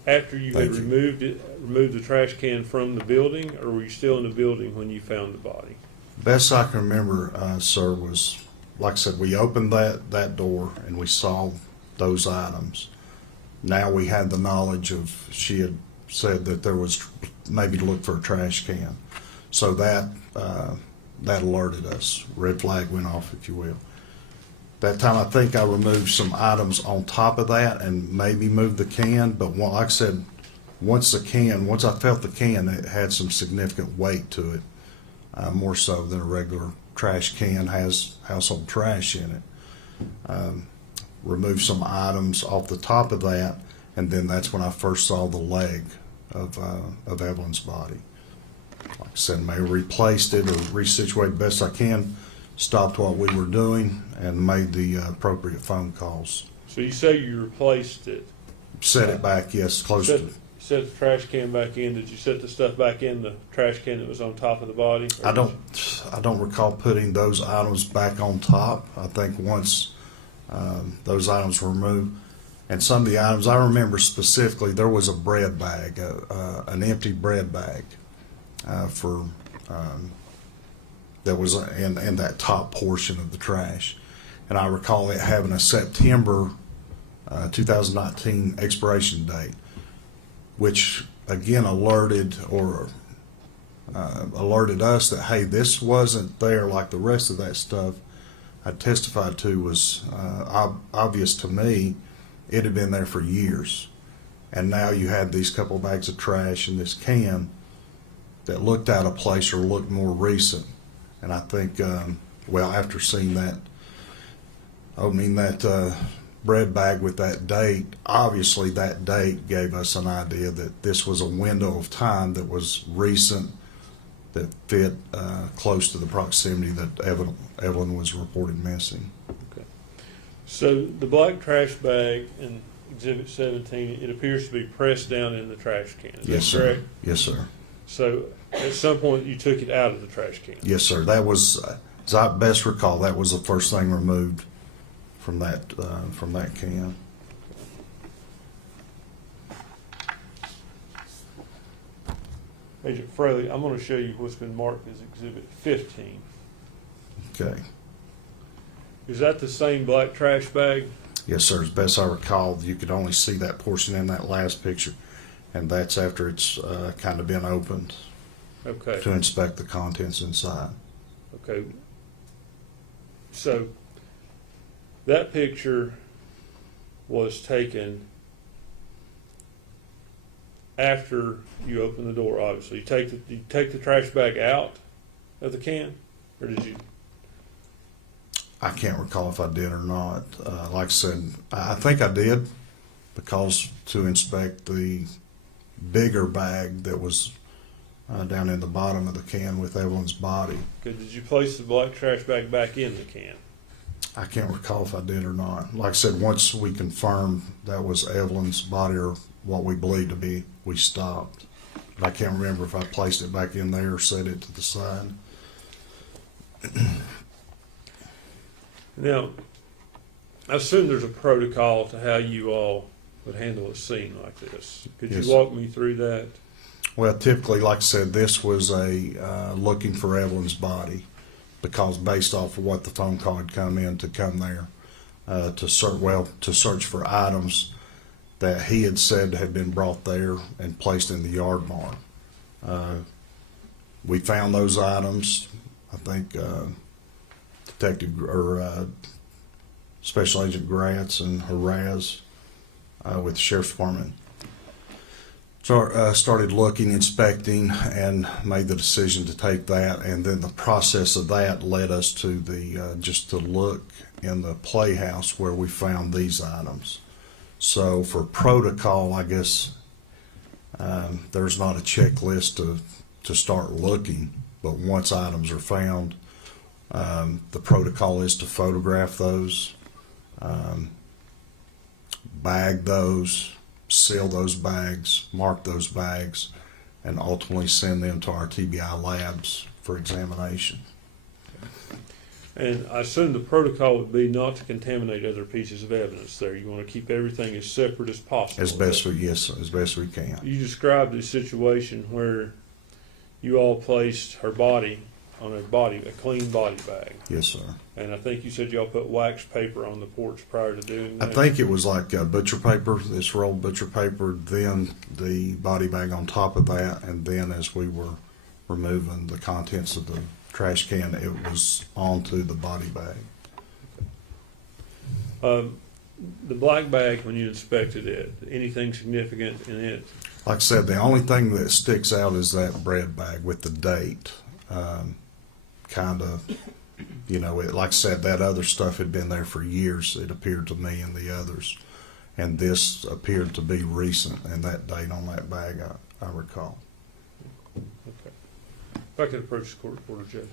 After you had Thank you. removed the trash can from the building, or were you still in the building when you found the body? Best I can remember, sir, was, like I said, we opened that door and we saw those items. Now we had the knowledge of, she had said that there was maybe to look for a trash can. So that alerted us. Red flag went off, if you will. That time I think I removed some items on top of that and maybe moved the can, but like I said, once I felt the can, it had some significant weight to it, more so than a regular trash can has household trash in it. Removed some items off the top of that, and then that's when I first saw the leg of Evelyn's body. Like I said, may have replaced it or resituated best I can, stopped what we were doing, and made the appropriate phone calls. So you say you replaced it. Set it back, yes, close Set, to it. set the trash can back in. Did you set the stuff back in the trash can that was on top of the body? I don't recall putting those items back on top. I think once those items were removed, and some of the items I remember specifically, there was a bread bag, an empty bread bag that was in that top portion of the trash, and I recall it having a September 2019 expiration date, which again alerted or alerted us that, hey, this wasn't there like the rest of that stuff I testified to was obvious to me. It had been there for years. And now you had these couple bags of trash in this can that looked out of place or looked more recent. And I think, well, after seeing that, opening that bread bag with that date, obviously that date gave us an idea that this was a window of time that was recent, that fit close to the proximity that Evelyn was reported missing. Okay. So the black trash bag in Exhibit 17, it appears to be pressed down in the trash can. Is Yes, that sir. correct? Yes, sir. So at some point you took it out of the trash can. Yes, sir. That was, as I best recall, that was the first thing removed from that can. Agent Fraley, I'm going to show you what's been marked as Exhibit 15. Okay. Is that the same black trash bag? Yes, sir. As best I recall, you could only see that portion in that last picture, and that's after it's kind of been opened Okay. to inspect the contents inside. Okay. So that picture was taken after you open the door, obviously. You take the trash bag out of the can, or did you? I can't recall if I did or not. Like I said, I think I did, because to inspect the bigger bag that was down in the bottom of the can with Evelyn's body. Okay, did you place the black trash bag back in the can? I can't recall if I did or not. Like I said, once we confirmed that was Evelyn's body, or what we believed to be, we stopped. But I can't remember if I placed it back in there or set it to the side. Now, I assume there's a protocol to how you all would handle a scene like this. Could Yes. you walk me through that? Well, typically, like I said, this was a looking for Evelyn's body, because based off of what the phone call had come in to come there to search for items that he had said had been brought there and placed in the yard barn. We found those items. I think Special Agent Gratz and Haraz with the Sheriff's Department started looking, inspecting, and made the decision to take that. And then the process of that led us to just to look in the playhouse where we found these items. So for protocol, I guess there's not a checklist to start looking, but once items are found, the protocol is to photograph those, bag those, seal those bags, mark those bags, and ultimately send them to our TBI labs for examination. And I assume the protocol would be not to contaminate other pieces of evidence there. You want to keep everything as separate as possible. As best we can. You described a situation where you all placed her body on a clean body bag. Yes, sir. And I think you said y'all put wax paper on the porch prior to doing I that. think it was like butcher paper, this rolled butcher paper, then the body bag on top of that, and then as we were removing the contents of the trash can, it was onto the body bag. The black bag, when you inspected it, anything significant in it? Like I said, the only thing that sticks out is that bread bag with the date. Kind of, like I said, that other stuff had been there for years, it appeared to me, and the others. And this appeared to be recent, and that date on that bag, I recall. Okay. If I could approach the court reporter, Judge.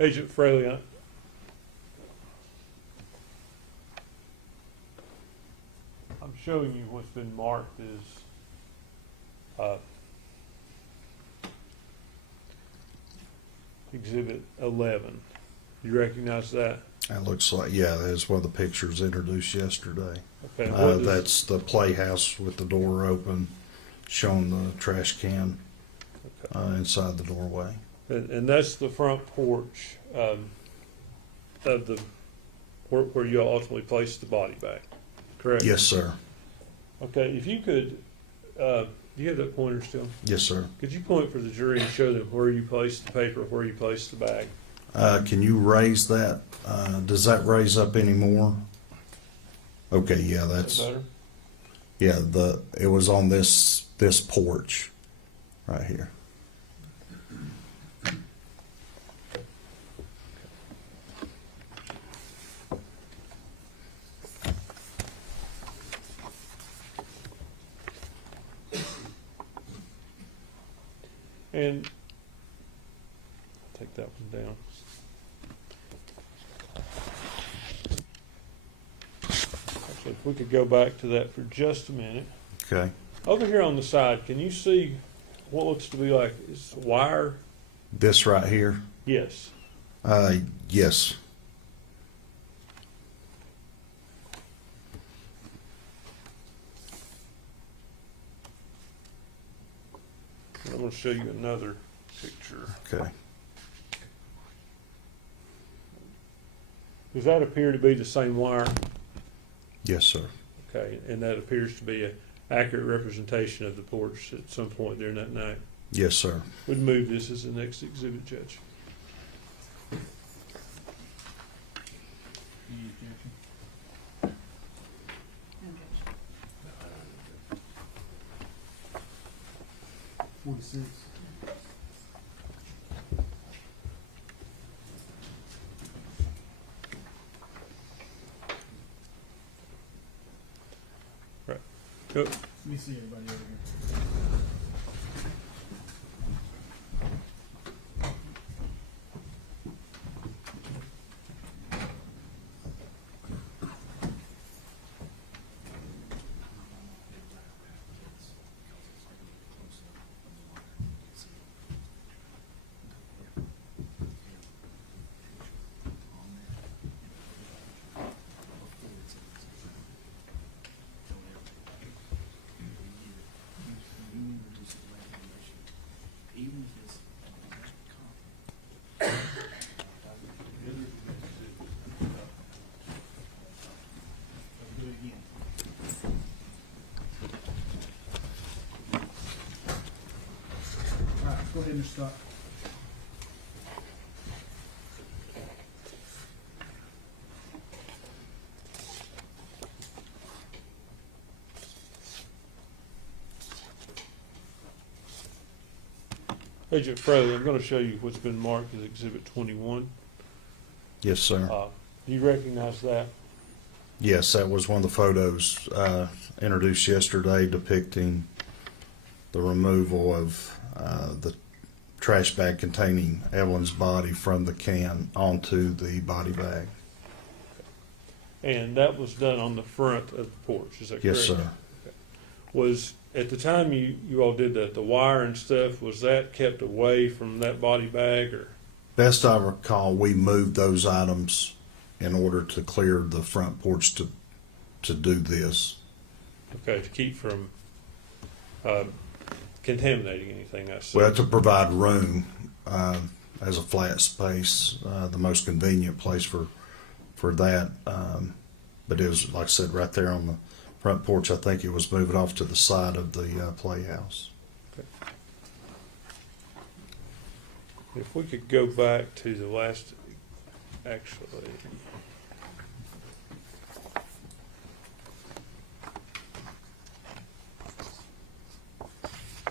Agent Fraley, I'm showing you what's been marked as Exhibit 11. You recognize that? That looks like, yeah, that's one of the pictures introduced yesterday. Okay. What does- That's the playhouse with the door open, showing the trash can inside the doorway. and that's the front porch of the where you ultimately place the body bag, correct? Yes, sir. Okay. If you could, do you have that pointer still? Yes, sir. Could you point for the jury and show them where you placed the paper, where you placed the bag? Can you raise that? Does that raise up anymore? Okay, yeah, Is that's, that better? yeah, it was on this porch right here. And take that one down. Actually, if we could go back to that for just a minute. Okay. Over here on the side, can you see what looks to be like is wire? This right here? Yes. Yes. And I'm going to show you another picture. Okay. Does that appear to be the same wire? Yes, sir. Okay, and that appears to be an accurate representation of the porch at some point during that night. Yes, sir. We'd move this as the next exhibit, Judge. Any objection? No objection. 46. Go. Let me see everybody over here. Let's do it again. All right, go ahead, Mr. Scott. Agent Fraley, I'm going to show you what's been marked as Exhibit 21. Yes, sir. Do you recognize that? Yes, that was one of the photos introduced yesterday depicting the removal of the trash bag containing Evelyn's body from the can onto the body bag. And that was done on the front of the porch, is that correct? Yes, sir. Was, at the time you all did that, the wire and stuff, was that kept away from that body bag, or? Best I recall, we moved those items in order to clear the front porch to do this. Okay, to keep from contaminating anything, I see. Well, to provide room as a flat space, the most convenient place for that. But it was, like I said, right there on the front porch. I think it was moved off to the side of the playhouse. Okay. If we could go back to the last, actually.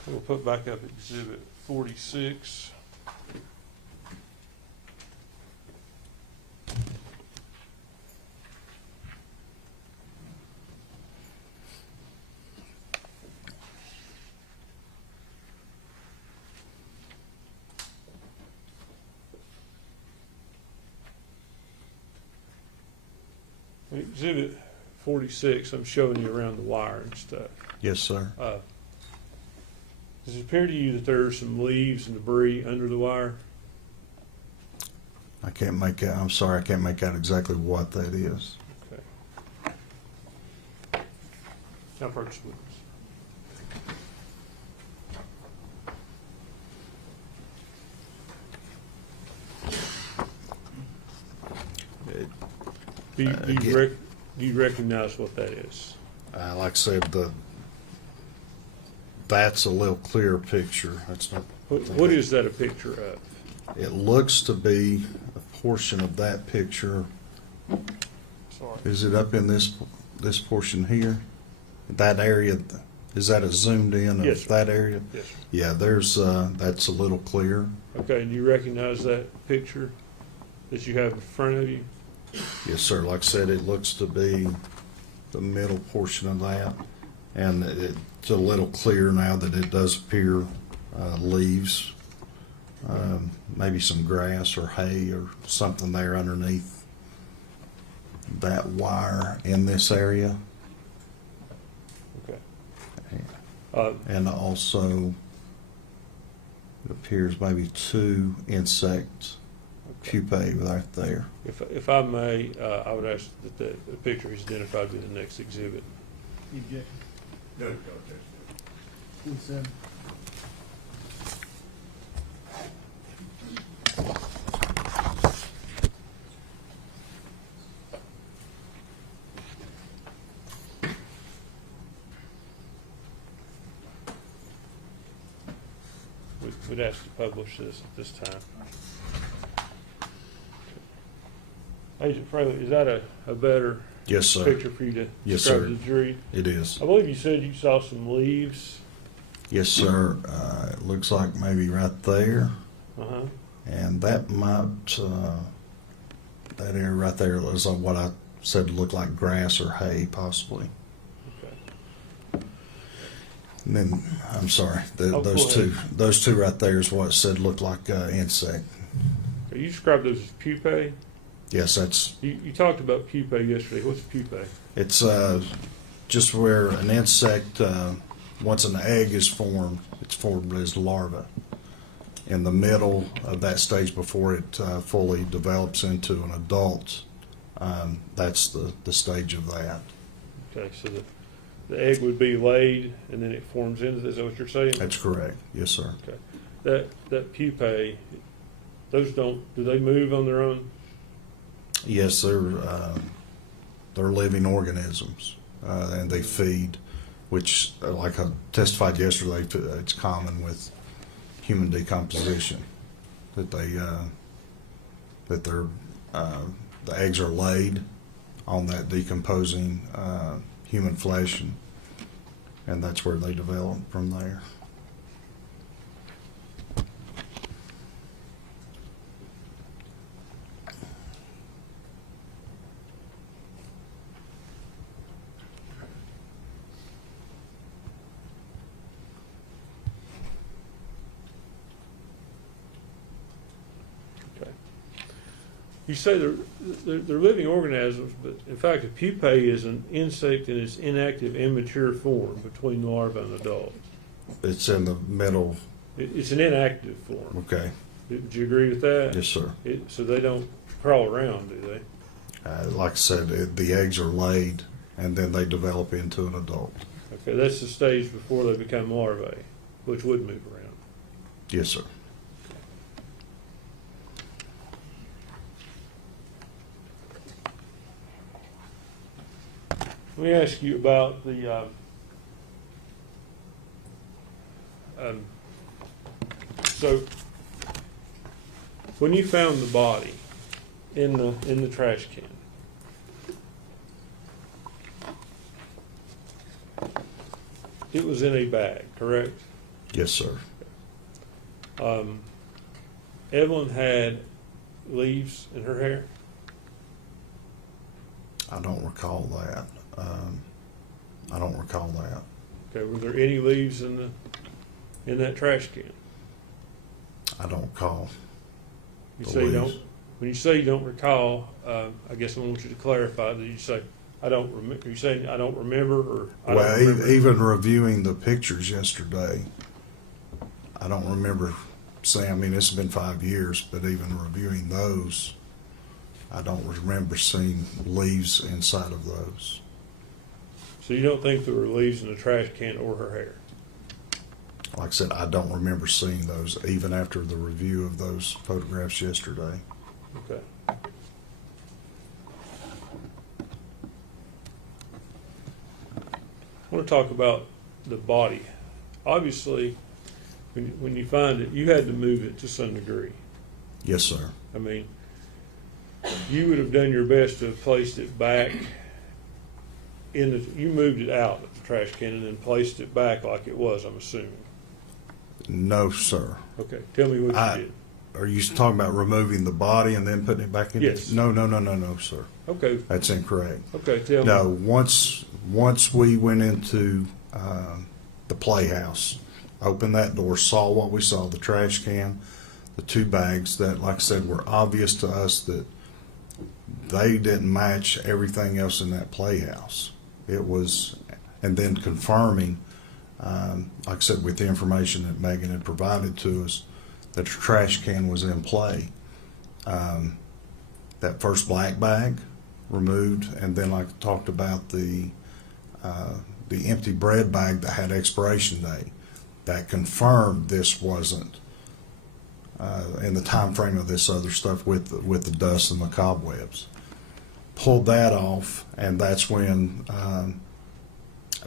We'll put back up Exhibit 46. Exhibit 46, I'm showing you around the wire and stuff. Yes, sir. Does it appear to you that there are some leaves and debris under the wire? I can't make out, I'm sorry, I can't make out exactly what that is. Okay. Now, purchase witness. Do you recognize what that is? Like I said, that's a little clearer picture. That's not. What is that a picture of? It looks to be a portion of that picture. Sorry. Is it up in this portion here? That area, is that a zoomed in of Yes, sir. that area? Yes, sir. Yeah, there's, that's a little clear. Okay, do you recognize that picture that you have in front of you? Yes, sir. Like I said, it looks to be the middle portion of that. And it's a little clear now that it does appear leaves, maybe some grass or hay or something there underneath that wire in this area. Okay. And also, it appears maybe 2 insect pupae right there. If I may, I would ask that the picture is identified with the next exhibit. You object? No, no, 47. We'd ask to publish this at this time. Agent Fraley, is that a better Yes, sir. picture for you to Yes, describe sir. to the jury? It is. I believe you said you saw some leaves. Yes, sir. It looks like maybe right there. Uh-huh. And that might, that area right there is what I said looked like grass or hay, possibly. Okay. And then, I'm sorry, Oh, those go two right there is what it said looked like insect. Okay, you described those as pupae. Yes, that's, You talked about pupae yesterday. What's pupae? it's just where an insect, once an egg is formed, it's formed as larva. In the middle of that stage before it fully develops into an adult, that's the stage of that. Okay, so the egg would be laid and then it forms into, is that what you're saying? That's correct. Yes, sir. Okay. That pupae, do they move on their own? Yes, they're living organisms, and they feed, which, like I testified yesterday, it's common with human decomposition that the eggs are laid on that decomposing human flesh, and that's where they develop from there. You say they're living organisms, but in fact, a pupae is an insect in its inactive, immature form between larva and adult. It's in the middle. It's an inactive form. Okay. Would you agree with that? Yes, sir. So they don't crawl around, do they? Like I said, the eggs are laid, and then they develop into an adult. Okay, that's the stage before they become larvae, which would move around. Yes, sir. Let me ask you about the so when you found the body in the trash can, it was in a bag, correct? Yes, sir. Evelyn had leaves in her hair. I don't recall that. I don't recall that. Okay, were there any leaves in that trash can? I don't recall. You The say you don't. leaves. When you say you don't recall, I guess I want you to clarify. Did you say I don't remember, you're saying I don't remember, or I Well, don't remember? even reviewing the pictures yesterday, I don't remember saying, I mean, it's been 5 years, but even reviewing those, I don't remember seeing leaves inside of those. So you don't think there were leaves in the trash can or her hair? Like I said, I don't remember seeing those even after the review of those photographs yesterday. Okay. I want to talk about the body. Obviously, when you find it, you had to move it to some degree. Yes, sir. I mean, you would have done your best to have placed it back in the, you moved it out of the trash can and then placed it back like it was, I'm assuming. No, sir. Okay, tell me what you did. Are you talking about removing the body and then putting it back in? Yes. No, sir. Okay, That's incorrect. okay, tell No, me. once we went into the playhouse, opened that door, saw what we saw, the trash can, the 2 bags that, like I said, were obvious to us that they didn't match everything else in that playhouse. It was, and then confirming, like I said, with the information that Megan had provided to us, that the trash can was in play. That first black bag removed, and then like I talked about the empty bread bag that had expiration date, that confirmed this wasn't in the time frame of this other stuff with the dust and the cobwebs. Pulled that off, and that's when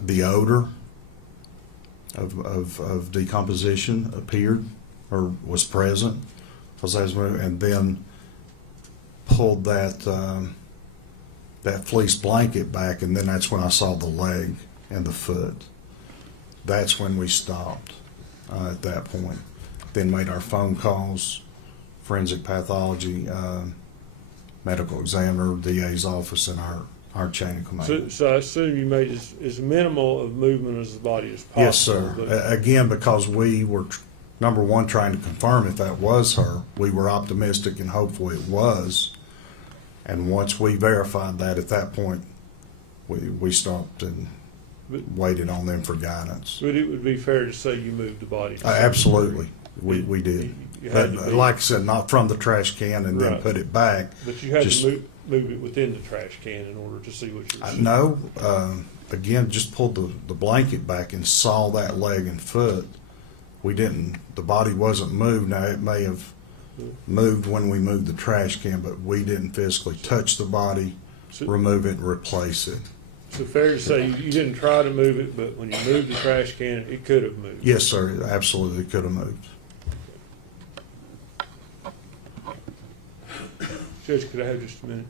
the odor of decomposition appeared or was present, and then pulled that fleece blanket back, and then that's when I saw the leg and the foot. That's when we stopped at that point. Then made our phone calls, forensic pathology, medical examiner, DA's office, and our chain of command. So I assume you made as minimal of movement as the body as possible. Yes, sir. but- Again, because we were, number one, trying to confirm if that was her. We were optimistic and hopeful it was. And once we verified that, at that point, we stopped and But- waited on them for guidance. But it would be fair to say you moved the body. to some Absolutely, we did. You had But to be- like I said, not from the trash can and then Right. put it back. But you had just- to move it within the trash can in order to see what you were seeing. No, again, just pulled the blanket back and saw that leg and foot. We didn't, the body wasn't moved. Now, it may have moved when we moved the trash can, but we didn't physically touch the body, So- remove it, and replace it. So fair to say you didn't try to move it, but when you moved the trash can, it could have moved. Yes, sir, it absolutely could have moved. Judge, could I have just a minute?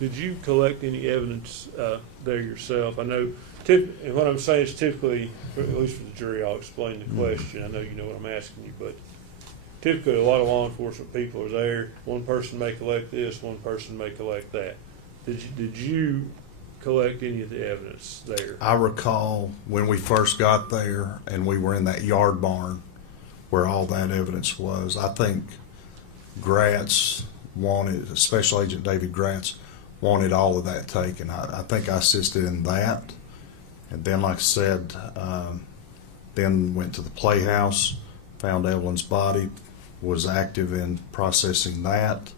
Did you collect any evidence there yourself? I know, and what I'm saying is typically, at least for the jury, I'll explain the question. I know you know what I'm asking you, but typically a lot of law enforcement people are there. One person may collect this, one person may collect that. Did you collect any of the evidence there? I recall when we first got there and we were in that yard barn where all that evidence was. I think Gratz wanted, Special Agent David Gratz wanted all of that taken. I think I assisted in that. And then, like I said, then went to the playhouse, found Evelyn's body, was active in processing that.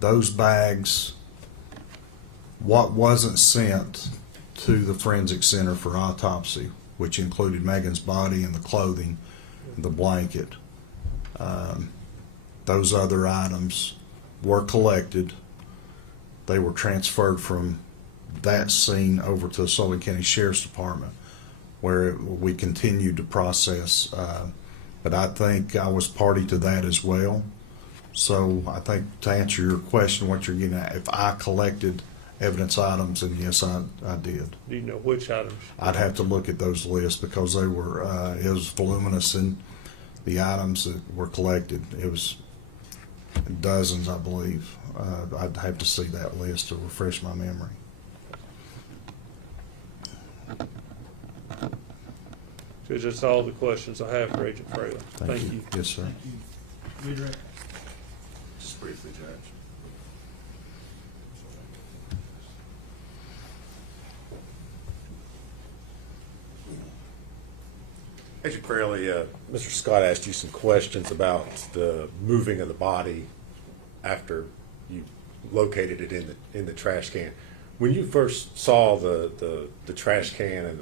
Those bags, what wasn't sent to the forensic center for autopsy, which included Megan's body and the clothing, and the blanket, those other items were collected. They were transferred from that scene over to the Sullivan County Sheriff's Department, where we continued to process. But I think I was party to that as well. So I think to answer your question, what you're getting at, if I collected evidence items, and yes, I did. Do you know which items? I'd have to look at those lists because they were, it was voluminous in the items that were collected. It was dozens, I believe. I'd have to see that list to refresh my memory. Because that's all the questions I have for Agent Fraley. Thank you. Yes, sir. Thank you. Redirect. Just briefly, Judge. Agent Fraley, Mr. Scott asked you some questions about the moving of the body after you located it in the trash can. When you first saw the trash can and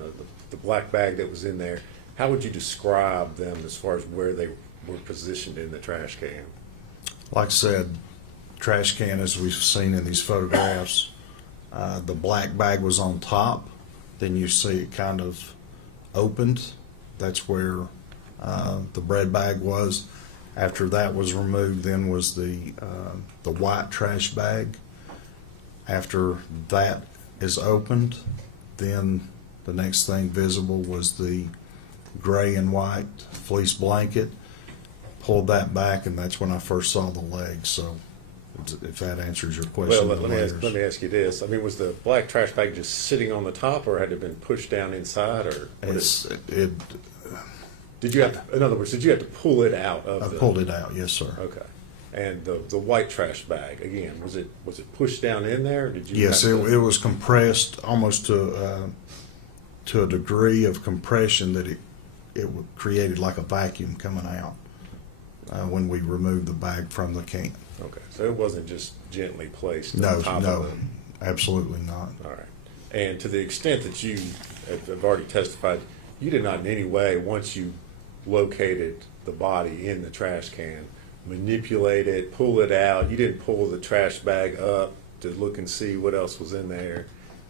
the black bag that was in there, how would you describe them as far as where they were positioned in the trash can? Like I said, trash can, as we've seen in these photographs, the black bag was on top. Then you see it kind of opened. That's where the bread bag was. After that was removed, then was the white trash bag. After that is opened, then the next thing visible was the gray and white fleece blanket. Pulled that back, and that's when I first saw the legs. So, if that answers your question. Well, let me ask you this. I mean, was the black trash bag just sitting on the top, or had it been pushed down inside, or did you have to, in other words, did you have to pull it out of I pulled it out, yes, sir. Okay. And the white trash bag, again, was it pushed down in there, or did you? Yes, it was compressed almost to a degree of compression that it created like a vacuum coming out when we removed the bag from the can. Okay, so it wasn't just gently placed No, on top no, of it? absolutely not. All right. And to the extent that you have already testified, you did not in any way, once you located the body in the trash can, manipulate it, pull it out. You didn't pull the trash bag up to look and see what else was in there.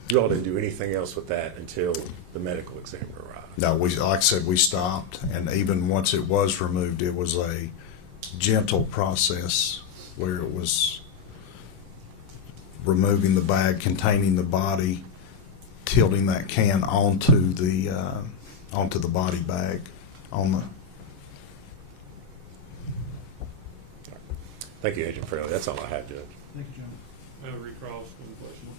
You all didn't do anything else with that until the medical examiner arrived. No, like I said, we stopped, and even once it was removed, it was a gentle process where it was removing the bag containing the body, tilting that can onto the body bag on the. Thank you, Agent Fraley. That's all I have, Judge. Thank you, John. I'll recross any questions.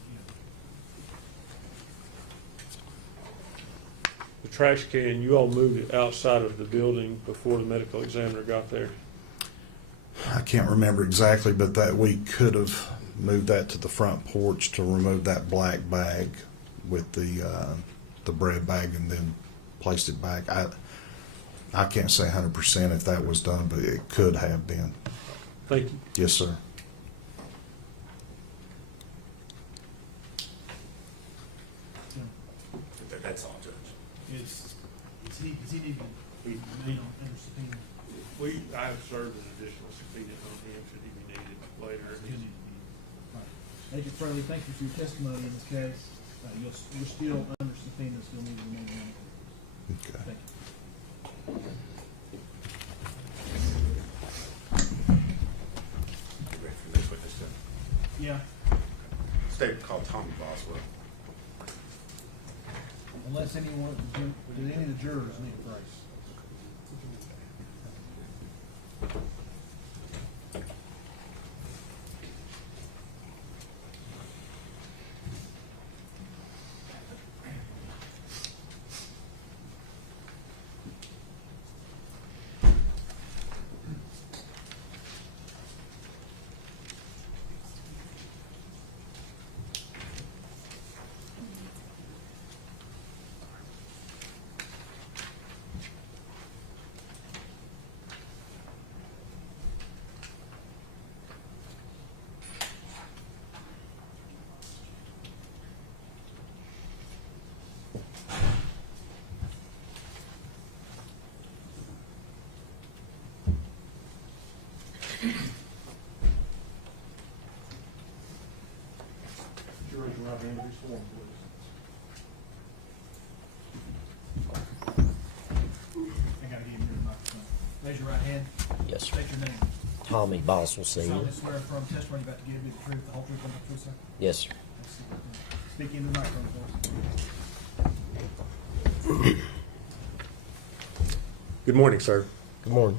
The trash can, you all moved it outside of the building before the medical examiner got there? I can't remember exactly, but that we could have moved that to the front porch to remove that black bag with the bread bag and then placed it back. I can't say 100% if that was done, but it could have been. Thank you. Yes, sir. That's all, Judge. Is he need to be made on under subpoena? I have served an additional subpoena on him should he be needed later. He'll need to be. Right. Agent Fraley, thank you for your testimony in this case. You're still under subpoena, still need to remain on. Okay. Thank you. You ready for the next witness, Judge? Yeah, Statement called Tommy Boswell. unless anyone, do any of the jurors need a brace? Raise your right hand and be sworn, please. I gotta give you your microphone. Raise your right hand. Yes, sir. State your name. Tommy Boswell, Sr. Solemnly swear affirm testimony you're about to give me the truth, the whole truth, and nothing but the truth, sir. Yes, sir. Let's see. Speak into the microphone, please. Good morning, sir. Good morning.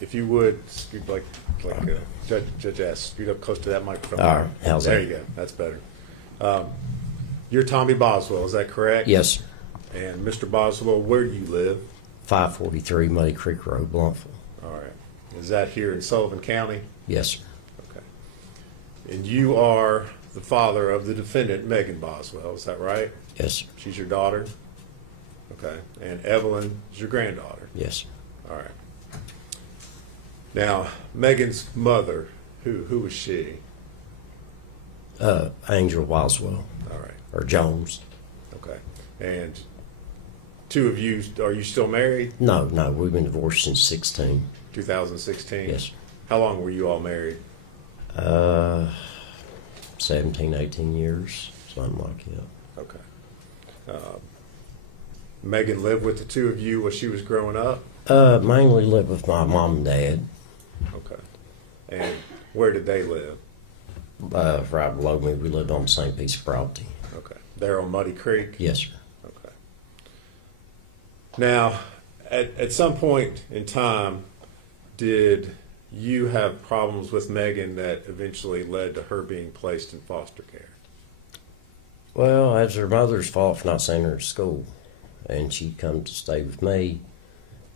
If you would, scoot like Judge asked, scoot up close to that microphone. All right, how's there that? you go. That's better. You're Tommy Boswell, is that correct? Yes, sir. And Mr. Boswell, where do you live? 543 Muddy Creek Road, Bluntful. All right. Is that here in Sullivan County? Yes, sir. Okay. And you are the father of the defendant, Megan Boswell, is that right? Yes, sir. She's your daughter? Okay. And Evelyn is your granddaughter? Yes, sir. All right. Now, Megan's mother, who was she? Angel Boswell, All right. or Jones. Okay. And two of you, are you still married? No, we've been divorced since 16. 2016? Yes, sir. How long were you all married? 17, 18 years, something like that. Okay. Megan lived with the two of you while she was growing up? Mainly lived with my mom and dad. Okay. And where did they live? Right below me, we lived on the same piece of property. Okay. There on Muddy Creek? Yes, sir. Okay. Now, at some point in time, did you have problems with Megan that eventually led to her being placed in foster care? Well, that's her mother's fault for not sending her to school. And she'd come to stay with me.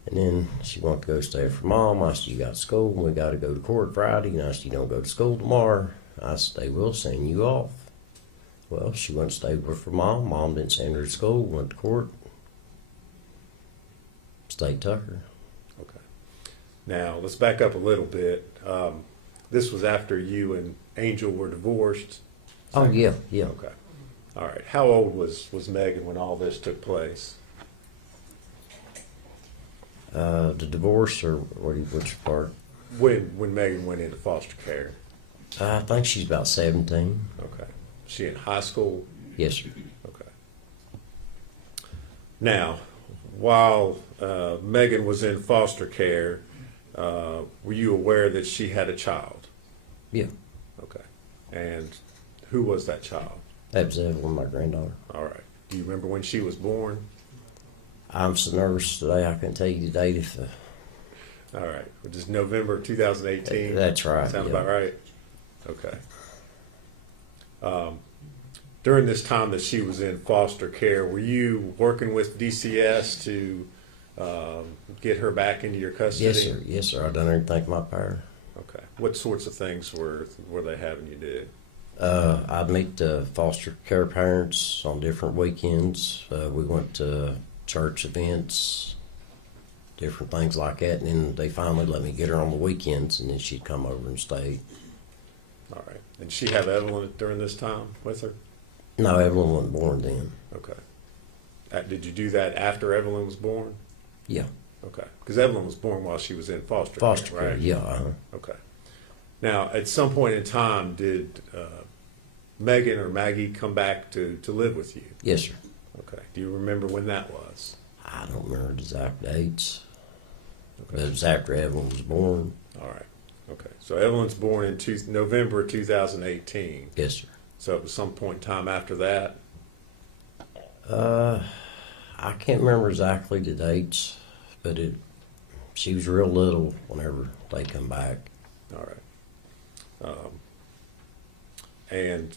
And then she wanted to go stay with her mom. I said, you got school, and we got to go to court Friday. And I said, you don't go to school tomorrow. I said, they will send you off. Well, she went to stay with her mom. Mom didn't send her to school, went to court. State took her. Okay. Now, let's back up a little bit. This was after you and Angel were divorced? Oh, yeah. Okay. All right. How old was Megan when all this took place? The divorce, or which part? When Megan went into foster care? I think she's about 17. Okay. She in high school? Yes, sir. Okay. Now, while Megan was in foster care, were you aware that she had a child? Yeah. Okay. And who was that child? That was Evelyn, my granddaughter. All right. Do you remember when she was born? I'm so nervous today, I couldn't tell you the date. All right. Which is November 2018? That's right. Sound yeah. about right? Okay. During this time that she was in foster care, were you working with DCS to get her back into your custody? Yes, sir. Yes, sir. I done everything in my power. Okay. What sorts of things were they having you do? I'd meet the foster care parents on different weekends. We went to church events, different things like that, and then they finally let me get her on the weekends, and then she'd come over and stay. All right. And she have Evelyn during this time with her? No, Evelyn wasn't born then. Okay. Did you do that after Evelyn was born? Yeah. Okay. Because Evelyn was born while she was in foster Foster care, care, right? yeah. Okay. Now, at some point in time, did Megan or Maggie come back to live with you? Yes, sir. Okay. Do you remember when that was? I don't remember the exact dates. Okay. But it was after Evelyn was born. All right. Okay. So Evelyn's born in November 2018. Yes, sir. So it was some point in time after that? I can't remember exactly the dates, but she was real little whenever they come back. All right. And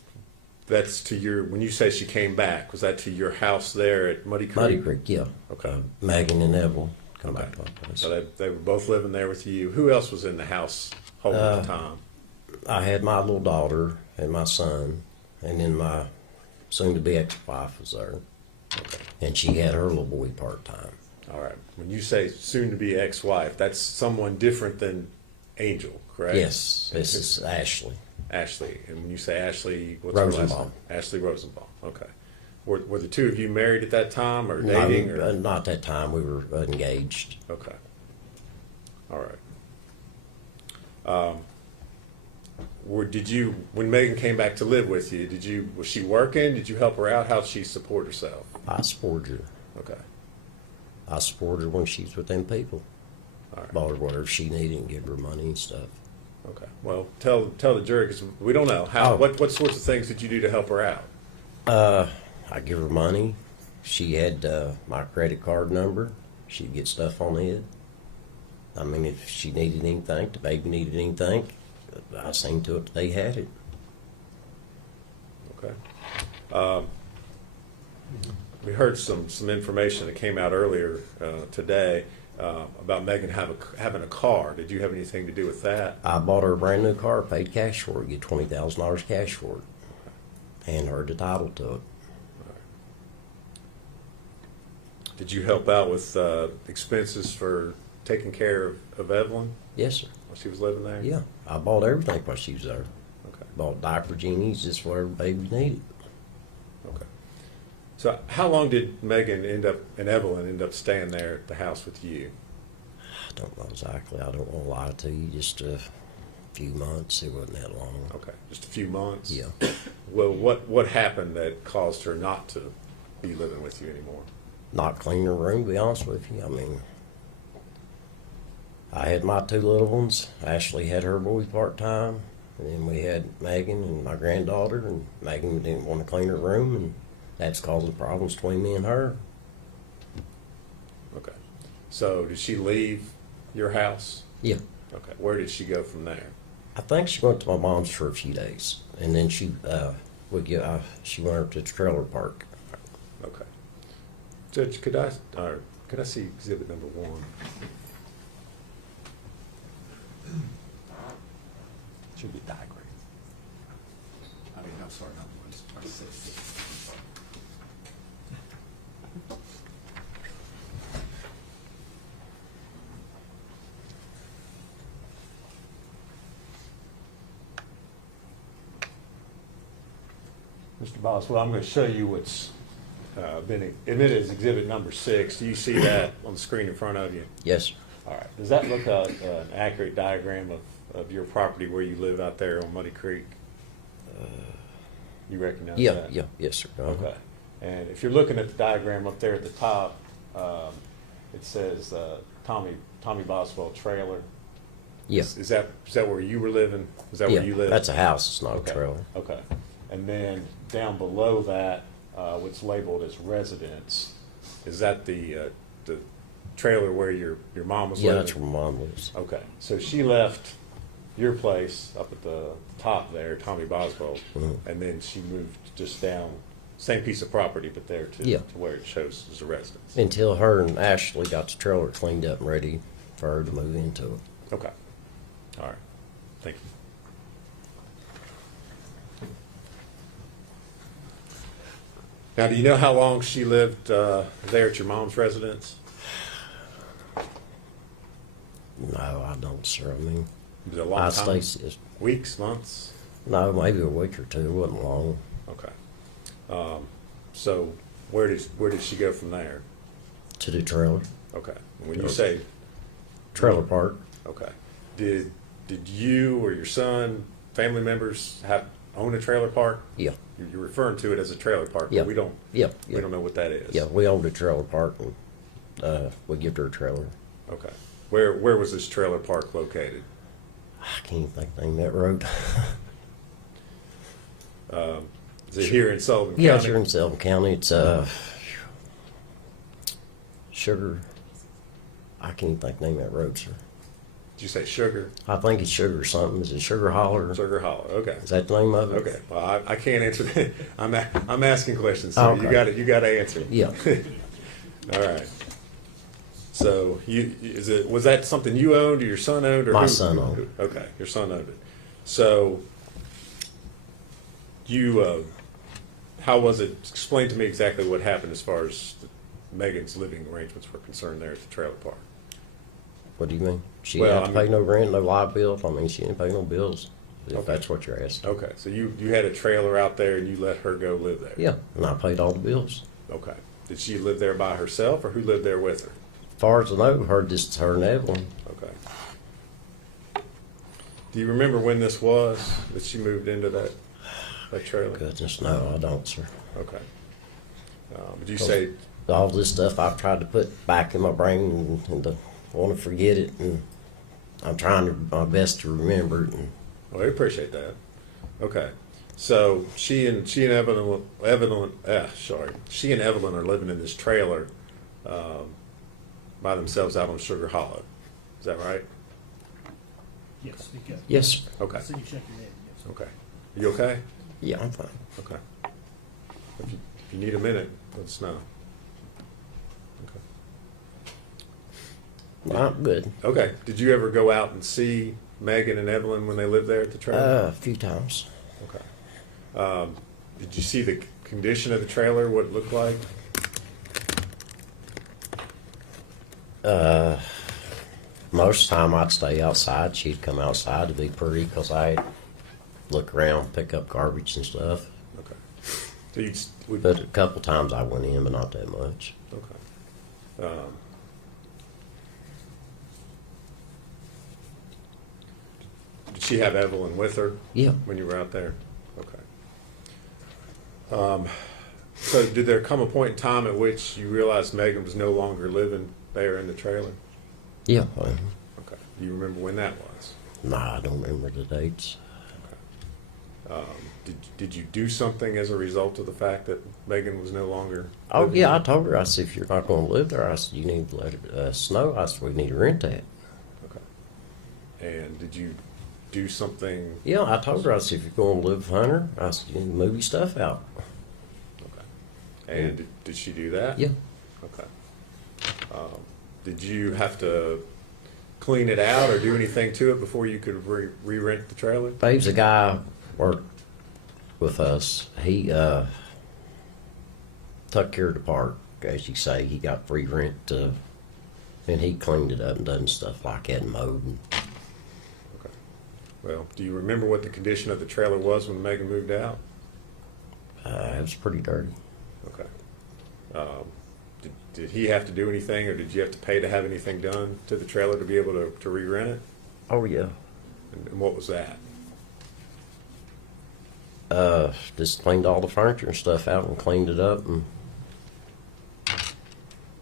that's to your, when you say she came back, was that to your house there at Muddy Creek? Muddy Creek, yeah. Okay. Megan and Evelyn come Okay. back to my place. So they were both living there with you. Who else was in the household at the time? I had my little daughter and my son, and then my soon-to-be ex-wife was there. Okay. And she had her little boy part-time. All right. When you say soon-to-be ex-wife, that's someone different than Angel, correct? Yes, this is Ashley. Ashley. And when you say Ashley, what's her last Rosenbaum. name? Ashley Rosenbaum. Okay. Were the two of you married at that time or dating? No, not at that time. We were engaged. Okay. All right. When Megan came back to live with you, was she working? Did you help her out? How did she support herself? I supported her. Okay. I supported her when she was with them people. All right. Bought her whatever she needed and give her money and stuff. Okay. Well, tell the jury, because we don't know. What sorts of things did you do to help her out? I give her money. She had my credit card number. She'd get stuff on it. I mean, if she needed anything, the baby needed anything, I seen to it that they had it. Okay. We heard some information that came out earlier today about Megan having a car. Did you have anything to do with that? I bought her a brand new car, paid cash for it, get $20,000 cash for it, and her the title to it. Did you help out with expenses for taking care of Evelyn Yes, sir. while she was living there? Yeah, I bought everything while she was there. Okay. Bought diaper genies, just whatever baby needed. Okay. So how long did Megan and Evelyn end up staying there at the house with you? I don't know exactly. I don't want to lie to you. Just a few months. It wasn't that long. Okay, just a few months? Yeah. Well, what happened that caused her not to be living with you anymore? Not clean her room, to be honest with you. I mean, I had my two little ones. Ashley had her boys part-time. And then we had Megan and my granddaughter. And Megan didn't want to clean her room. And that's causing problems between me and her. Okay. So did she leave your house? Yeah. Okay. Where did she go from there? I think she went to my mom's for a few days. And then she she went up to the trailer park. Okay. Judge, could I see exhibit number 1? Should be diagram. I mean, I'm sorry, not 1, 6. Mr. Boswell, I'm going to show you what's been admitted as exhibit number 6. Do you see that on the screen in front of you? Yes, sir. All right. Does that look like an accurate diagram of your property where you live out there on Muddy Creek? You recognize that? Yeah, yes, sir. Uh-huh. Okay. And if you're looking at the diagram up there at the top, it says Tommy Boswell trailer. Yeah. Is that where you were living? Is that Yeah, where you live? that's a house. It's not Okay. a trailer. Okay. And then down below that, what's labeled as residence, is that the trailer where your mom was Yeah, living? that's where my mom lives. Okay. So she left your place up at the top there, Tommy Boswell, Mhm. and then she moved just down, same piece of property, but there to where it shows as a residence. Until her and Ashley got the trailer cleaned up and ready for her to move into it. Okay. All right. Thank you. Now, do you know how long she lived there at your mom's residence? No, I don't, sir. I mean, Was it a long time? stayed, Weeks, months? no, maybe a week or two. It wasn't long. Okay. So where did she go from there? To the trailer. Okay. When you say Trailer park. okay, did you or your son, family members own a trailer park? Yeah. You're referring to it as a trailer park, Yeah. but we don't know what that is. Yeah, we owned a trailer park and we gave her a trailer. Okay. Where was this trailer park located? I can't even think the name of that road. Is it here in Sullivan County? Yeah, it's here in Sullivan County. It's Sugar. I can't even think the name of that road, sir. Did you say Sugar? I think it's Sugar or something. Is it Sugar Holler? Sugar Hollow. Okay. Is that the name of it? Okay. Well, I can't answer that. I'm asking questions, so Okay. you got to answer. Yeah. All right. So was that something you owned or your son owned? Or My son owned it. Okay, your son owned it. So how was it? Explain to me exactly what happened as far as Megan's living arrangements were concerned there at the trailer park. What do you mean? She Well, didn't have to pay no rent, no light bill. I mean, she didn't pay no bills. If Okay. that's what you're asking. Okay, so you had a trailer out there and you let her go live there. Yeah, and I paid all the bills. Okay. Did she live there by herself, or who lived there with her? As far as I know, just her and Evelyn. Okay. Do you remember when this was that she moved into that trailer? Goodness, no, I don't, sir. Okay. Would you say All this stuff I've tried to put back in my brain and to want to forget it, and I'm trying my best to remember it. And well, I appreciate that. Okay. So she and Evelyn are living in this trailer by themselves out on Sugar Hollow. Is that right? Yes, speak up. Yes, sir. Okay. I see you shake your head, yes. Okay. You okay? Yeah, I'm fine. Okay. If you need a minute, let us know. Okay. I'm good. Okay. Did you ever go out and see Megan and Evelyn when they lived there at the trailer? A few times. Okay. Did you see the condition of the trailer, what it looked like? Most of the time I'd stay outside. She'd come outside to be pretty because I'd look around, pick up garbage and stuff. Okay. So you But a couple times I went in, but not that much. Okay. Did she have Evelyn with her? Yeah. When you were out there? Okay. So did there come a point in time at which you realized Megan was no longer living there in the trailer? Yeah. Okay. Do you remember when that was? Nah, I don't remember the dates. Did you do something as a result of the fact that Megan was no longer? Oh, living yeah, there? I told her, I said, if you're not going to live there, I said, you need to let it snow. I said, we need to rent that. Okay. And did you do something? Yeah, I told her, I said, if you're going to live with Hunter, I said, you need to move your stuff out. Okay. And did she do that? Yeah. Okay. Did you have to clean it out or do anything to it before you could re-rent the trailer? Babe's a guy worked with us. He took care of the park, as you say. He got free rent, and he cleaned it up and done stuff like that and mowed. And Okay. Well, do you remember what the condition of the trailer was when Megan moved out? it was pretty dirty. Okay. Did he have to do anything, or did you have to pay to have anything done to the trailer to be able to re-rent it? Oh, yeah. And what was that? Just cleaned all the furniture and stuff out and cleaned it up, and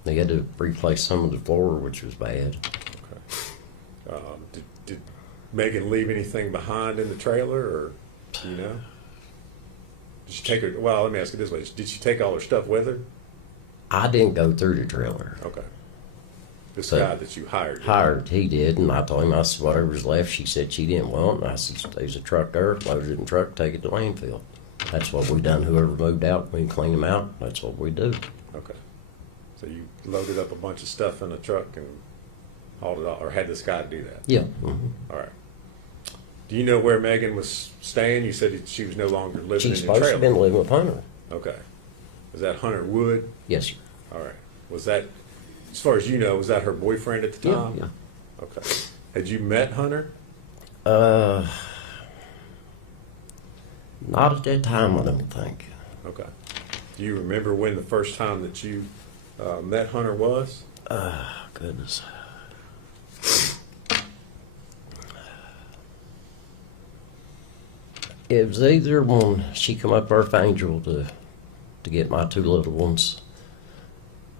they had to replace some of the floor, which was bad. Okay. Did Megan leave anything behind in the trailer, or do you know? Did she take her? Well, let me ask it this way: did she take all her stuff with her? I didn't go through the trailer. Okay. This So- guy that you hired. Hired, he did, and I told him, I said, whatever's left, she said she didn't want, and I said, there's a truck there, load it in the truck, take it to landfill. That's what we done. Whoever moved out, we clean them out. That's what we do. Okay. So you loaded up a bunch of stuff in a truck and hauled it off, or had this guy do that? Yeah. All right. Do you know where Megan was staying? You said that she was no longer living She's in the supposed to have been trailer. living with Hunter. Okay. Was that Hunter Wood? Yes, sir. All right. Was that, as far as you know, was that her boyfriend at the Yeah, time? yeah. Okay. Had you met Hunter? Not at that time, I don't think. Okay. Do you remember when the first time that you met Hunter was? Goodness. It was either when she come up Earth Angel to get my two little ones,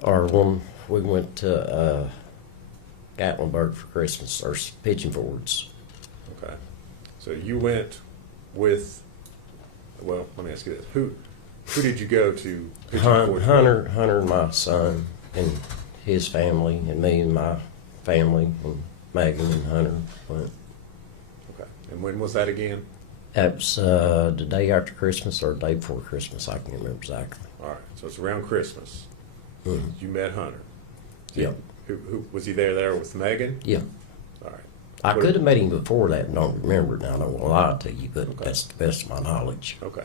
or when we went to Gatlinburg for Christmas, or Pigeon Fords. Okay. So you went with, well, let me ask you this. Who did you go to? Pigeon Forge with? Hunter and my son and his family, and me and my family, and Megan and Hunter went. Okay. And when was that again? That was the day after Christmas or the day before Christmas. I can't remember exactly. All right. So it's around Christmas. Mhm. You met Hunter. Yeah. Who was he there with Megan? Yeah. All right. I What- could have met him before that and don't remember it now. I don't want to lie to you, but Okay. that's the best of my knowledge. Okay.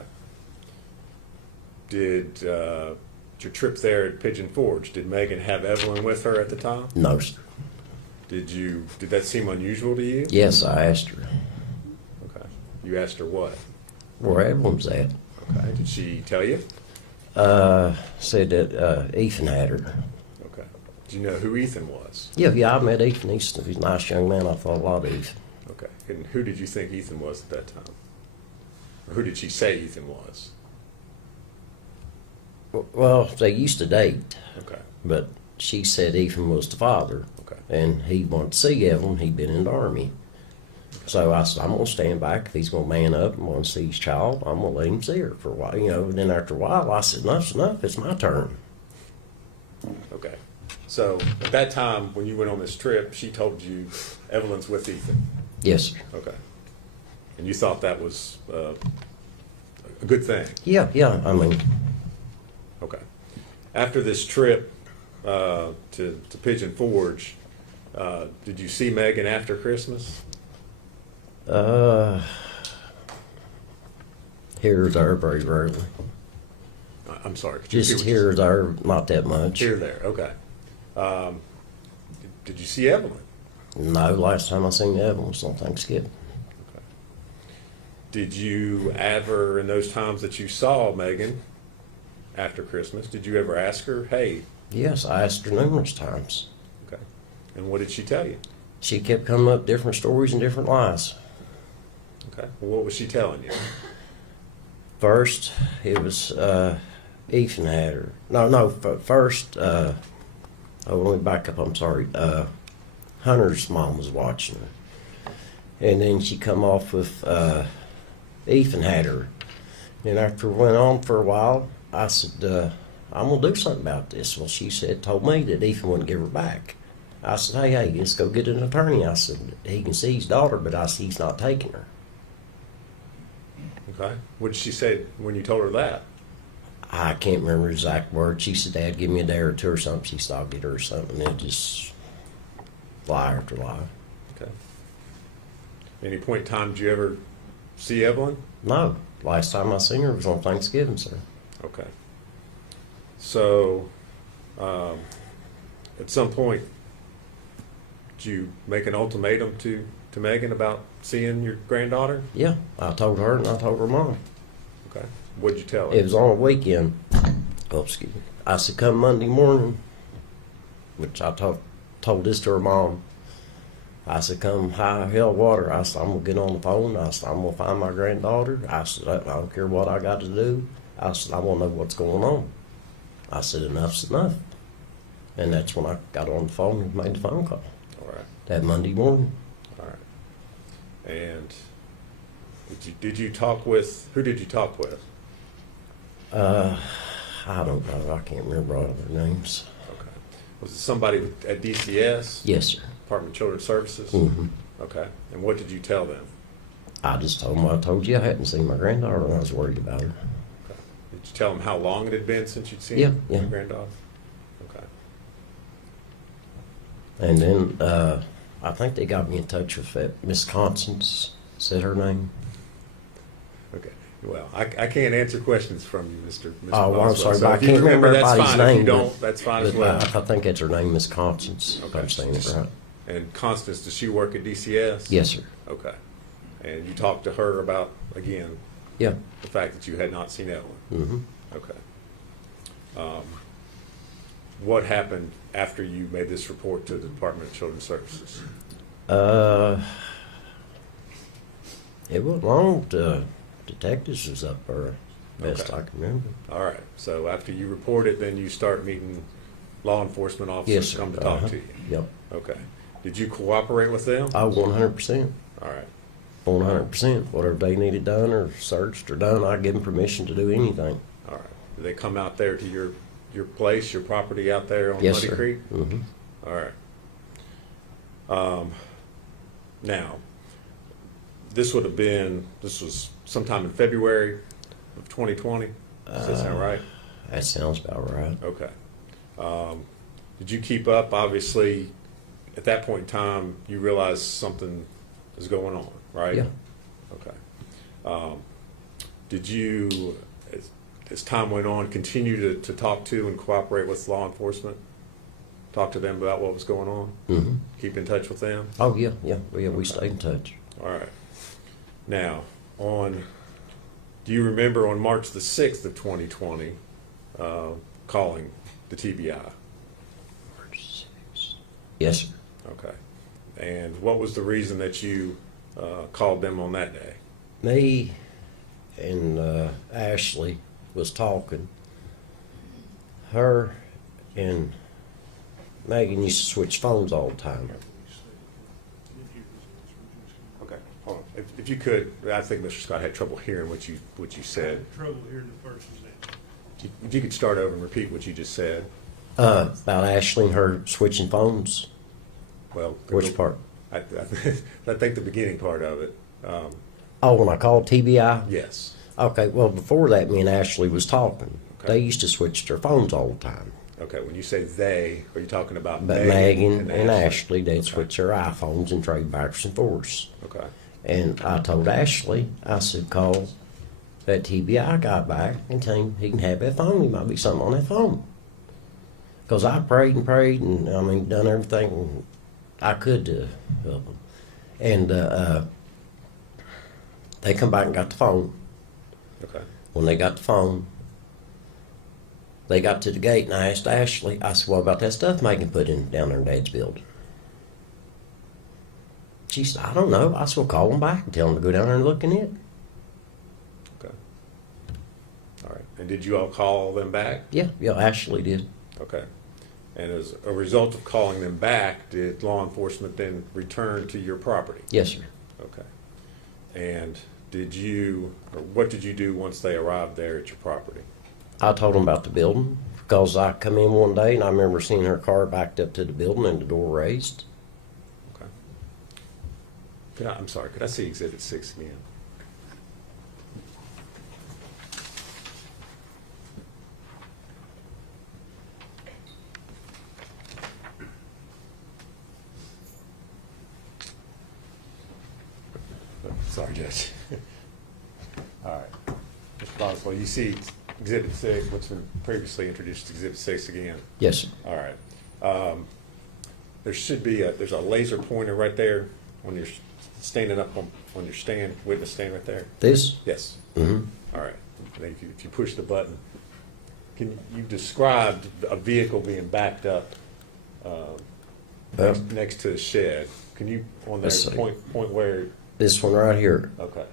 Did your trip there at Pigeon Forge, did Megan have Evelyn with her at the time? No, sir. Did that seem unusual to you? Yes, I asked her Okay. You asked her what? where Evelyn's at. Okay. Did she tell you? Said that Ethan had her. Okay. Do you know who Ethan was? Yeah, I met Ethan. He's a nice young man. I thought a lot of Ethan. Okay. And who did you think Ethan was at that time? Or who did she say Ethan was? Well, they used to date, Okay. but she said Ethan was the father, Okay. and he wanted to see Evelyn. He'd been in the Army. So I said, I'm going to stand back. If he's going to man up and want to see his child, I'm going to let him see her for a while. You know, and then after a while, I said, enough's enough. It's my turn. Okay. So at that time, when you went on this trip, she told you Evelyn's with Ethan. Yes, sir. Okay. And you thought that was a good thing. Yeah, I mean, Okay. After this trip to Pigeon Forge, did you see Megan after Christmas? here or there, very rarely. I'm sorry. Could you Just repeat what you here or there, not that much. Here, there, okay. Did you see Evelyn? No, last time I seen Evelyn was on Thanksgiving. Okay. Did you ever, in those times that you saw Megan after Christmas, did you ever ask her, hey? Yes, I asked her numerous times. Okay. And what did she tell you? She kept coming up with different stories and different lies. Okay. Well, what was she telling you? First, it was Ethan had her. No. First, let me back up. I'm sorry. Hunter's mom was watching her, and then she come off with Ethan had her. And after it went on for a while, I said, I'm gonna do something about this. Well, she told me that Ethan wouldn't give her back. I said, hey, let's go get an attorney. I said, he can see his daughter, but I said, he's not taking her. Okay. What did she say when you told her that? I can't remember exact words. She said, Dad, give me a day or two or something. She said, I'll get her or something. And it just lie after lie. Okay. Any point in time did you ever see Evelyn? No. Last time I seen her was on Thanksgiving, sir. Okay. So, at some point, did you make an ultimatum to Megan about seeing your granddaughter? Yeah. I told her and I told her mom. Okay. What'd you tell her? It was on a weekend. Oh, excuse me. I said, come Monday morning, which I told this to her mom. I said, come high hell water. I said, I'm going to get on the phone. I said, I'm going to find my granddaughter. I said, I don't care what I got to do. I said, I want to know what's going on. I said, enough's enough. And that's when I got on the phone and made the phone call. All right. That Monday morning. All right. And did you talk with, who did you talk with? I don't know. I can't remember all of their names. Okay. Was it somebody at DCS? Yes, sir. Department of Children's Services? Mm-hmm. Okay. And what did you tell them? I just told them I told you I hadn't seen my granddaughter and I was worried about her. Okay. Did you tell them how long it had been since you'd seen Yeah. your granddaughter? Okay. And then I think they got me in touch with that Miss Constance, said her name. Okay. Well, I can't answer questions from you, Mr. Oh, well, I'm Boswell. sorry, So but I if you can't remember that's everybody's fine. name. If you don't, but- that's fine as but, well. I think that's her name, Miss Constance, if I'm saying it right. And Constance, does she work at DCS? Yes, sir. Okay. And you talked to her about, again, Yeah. the fact that you had not seen Evelyn? Mm-hmm. Okay. What happened after you made this report to the Department of Children's Services? It wasn't long. Detectives was up there, best Okay. I can remember. All right. So after you report it, then you start meeting law enforcement officers Yes, to sir. come to talk Uh-huh. to you? Yep. Okay. Did you cooperate with them? I 100%. All right. 100%. Whatever they needed done or searched or done, I give them permission to do anything. All right. Did they come out there to your place, your property out there on Yes, Muddy sir. Creek? Mm-hmm. All right. Now, this was sometime in February of 2020. Does that sound right? That sounds about right. Okay. Did you keep up? Obviously, at that point in time, you realized something is going on, right? Yeah. Okay. Did you, as time went on, continue to talk to and cooperate with law enforcement? Talk to them about what was going on? Mm-hmm. Keep in touch with them? Oh, yeah. We stayed in touch. All right. Now, do you remember on March the 6th of 2020 calling the TBI? Yes, sir. Okay. And what was the reason that you called them on that day? Me and Ashley was talking. Her and Megan used to switch phones all the time. Okay. if you could, I think Mr. Scott had trouble hearing what you said. Trouble hearing the first sentence. If you could start over and repeat what you just said. About Ashley and her switching phones. Well, Which part? I think the beginning part of it. Oh, when I called TBI? Yes. Okay, well, before that, me and Ashley was talking. Okay. They used to switch their phones all the time. Okay. When you say they, are you talking about But Megan Megan and Ashley, they'd Okay. switch their iPhones and trade backwards and forwards. Okay. And I told Ashley, I said, call that TBI guy back and tell him he can have that phone. There might be something on that phone. Because I prayed and prayed and, I mean, done everything I could to help him. And they come back and got the phone. Okay. When they got the phone, they got to the gate and I asked Ashley, I said, what about that stuff Megan put in down there in Dad's building? She said, I don't know. I said, well, call them back and tell them to go down there and look in it. Okay. All right. And did you all call them back? Yeah, Ashley did. Okay. And as a result of calling them back, did law enforcement then return to your property? Yes, sir. Okay. And what did you do once they arrived there at your property? I told them about the building because I come in one day and I remember seeing her car backed up to the building and the door raised. Okay. I'm sorry, could I see Exhibit 6 again? Sorry, Judge. All right. Mr. Boswell, you see Exhibit 6, what's been previously introduced as Exhibit 6 again? Yes, sir. All right. There should be there's a laser pointer right there when you're standing up on your witness stand right there. This? Yes. Mm-hmm. All right. And then if you push the button, you described a vehicle being backed up next to the shed. Can you on there Let's see. point where? This one right here. Okay.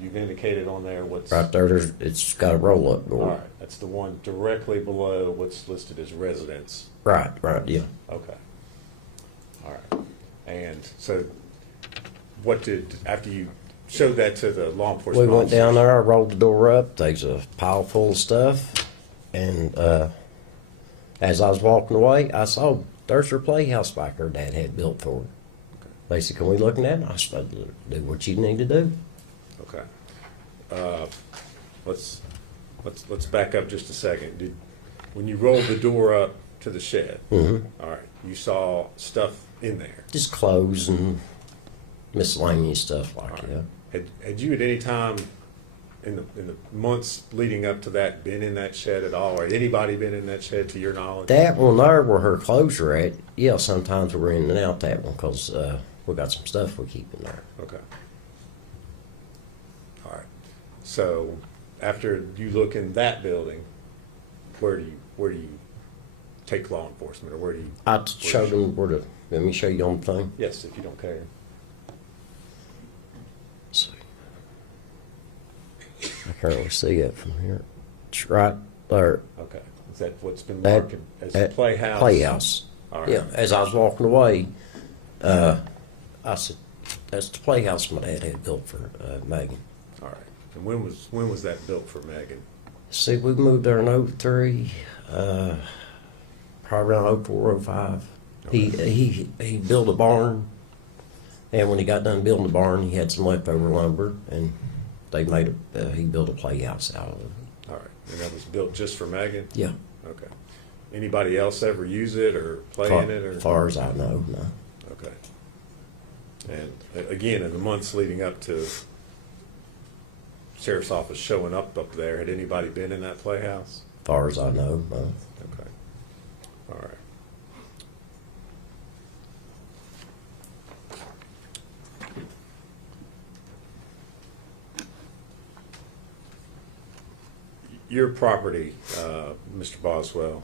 You've indicated on there what's Right there, it's got a roll-up door. All right. That's the one directly below what's listed as residence. Right, yeah. Okay. All right. And so after you showed that to the law enforcement We went officers, down there, I rolled the door up, there's a pile full of stuff, and as I was walking away, I saw there's her playhouse back her dad had built for her. Okay. They said, can we look in that? And I said, do what you need to do. Okay. Let's back up just a second. When you rolled the door up to the shed, Mm-hmm. all right, you saw stuff in there. Just clothes and miscellaneous stuff like All that. right. Had you at any time in the months leading up to that been in that shed at all, or had anybody been in that shed to your knowledge? That one there where her clothes are at, yeah, sometimes we're in and out that one because we got some stuff we keep in there. Okay. All right. So after you look in that building, where do you take law enforcement, or where do you? I showed them where to. Let me show you on the thing. Yes, if you don't care. Let's see. I can't really see it from here. It's right there. Okay. Is that what's been That- marked as a playhouse? Playhouse. All right. Yeah. As I was walking away, I said, "That's the playhouse my dad had built for Megan." All right. And when was that built for Megan? See, we moved there in 03, probably around 04, 05. He built a barn, and when he got done building the barn, he had some leftover lumber, and they made he built a playhouse out of it. All right. And that was built just for Megan? Yeah. Okay. Anybody else ever use it or play in it? Or? As far as I know, no. Okay. And again, in the months leading up to sheriff's office showing up there, had anybody been in that playhouse? As far as I know, no. Okay. All right. Your property, Mr. Boswell,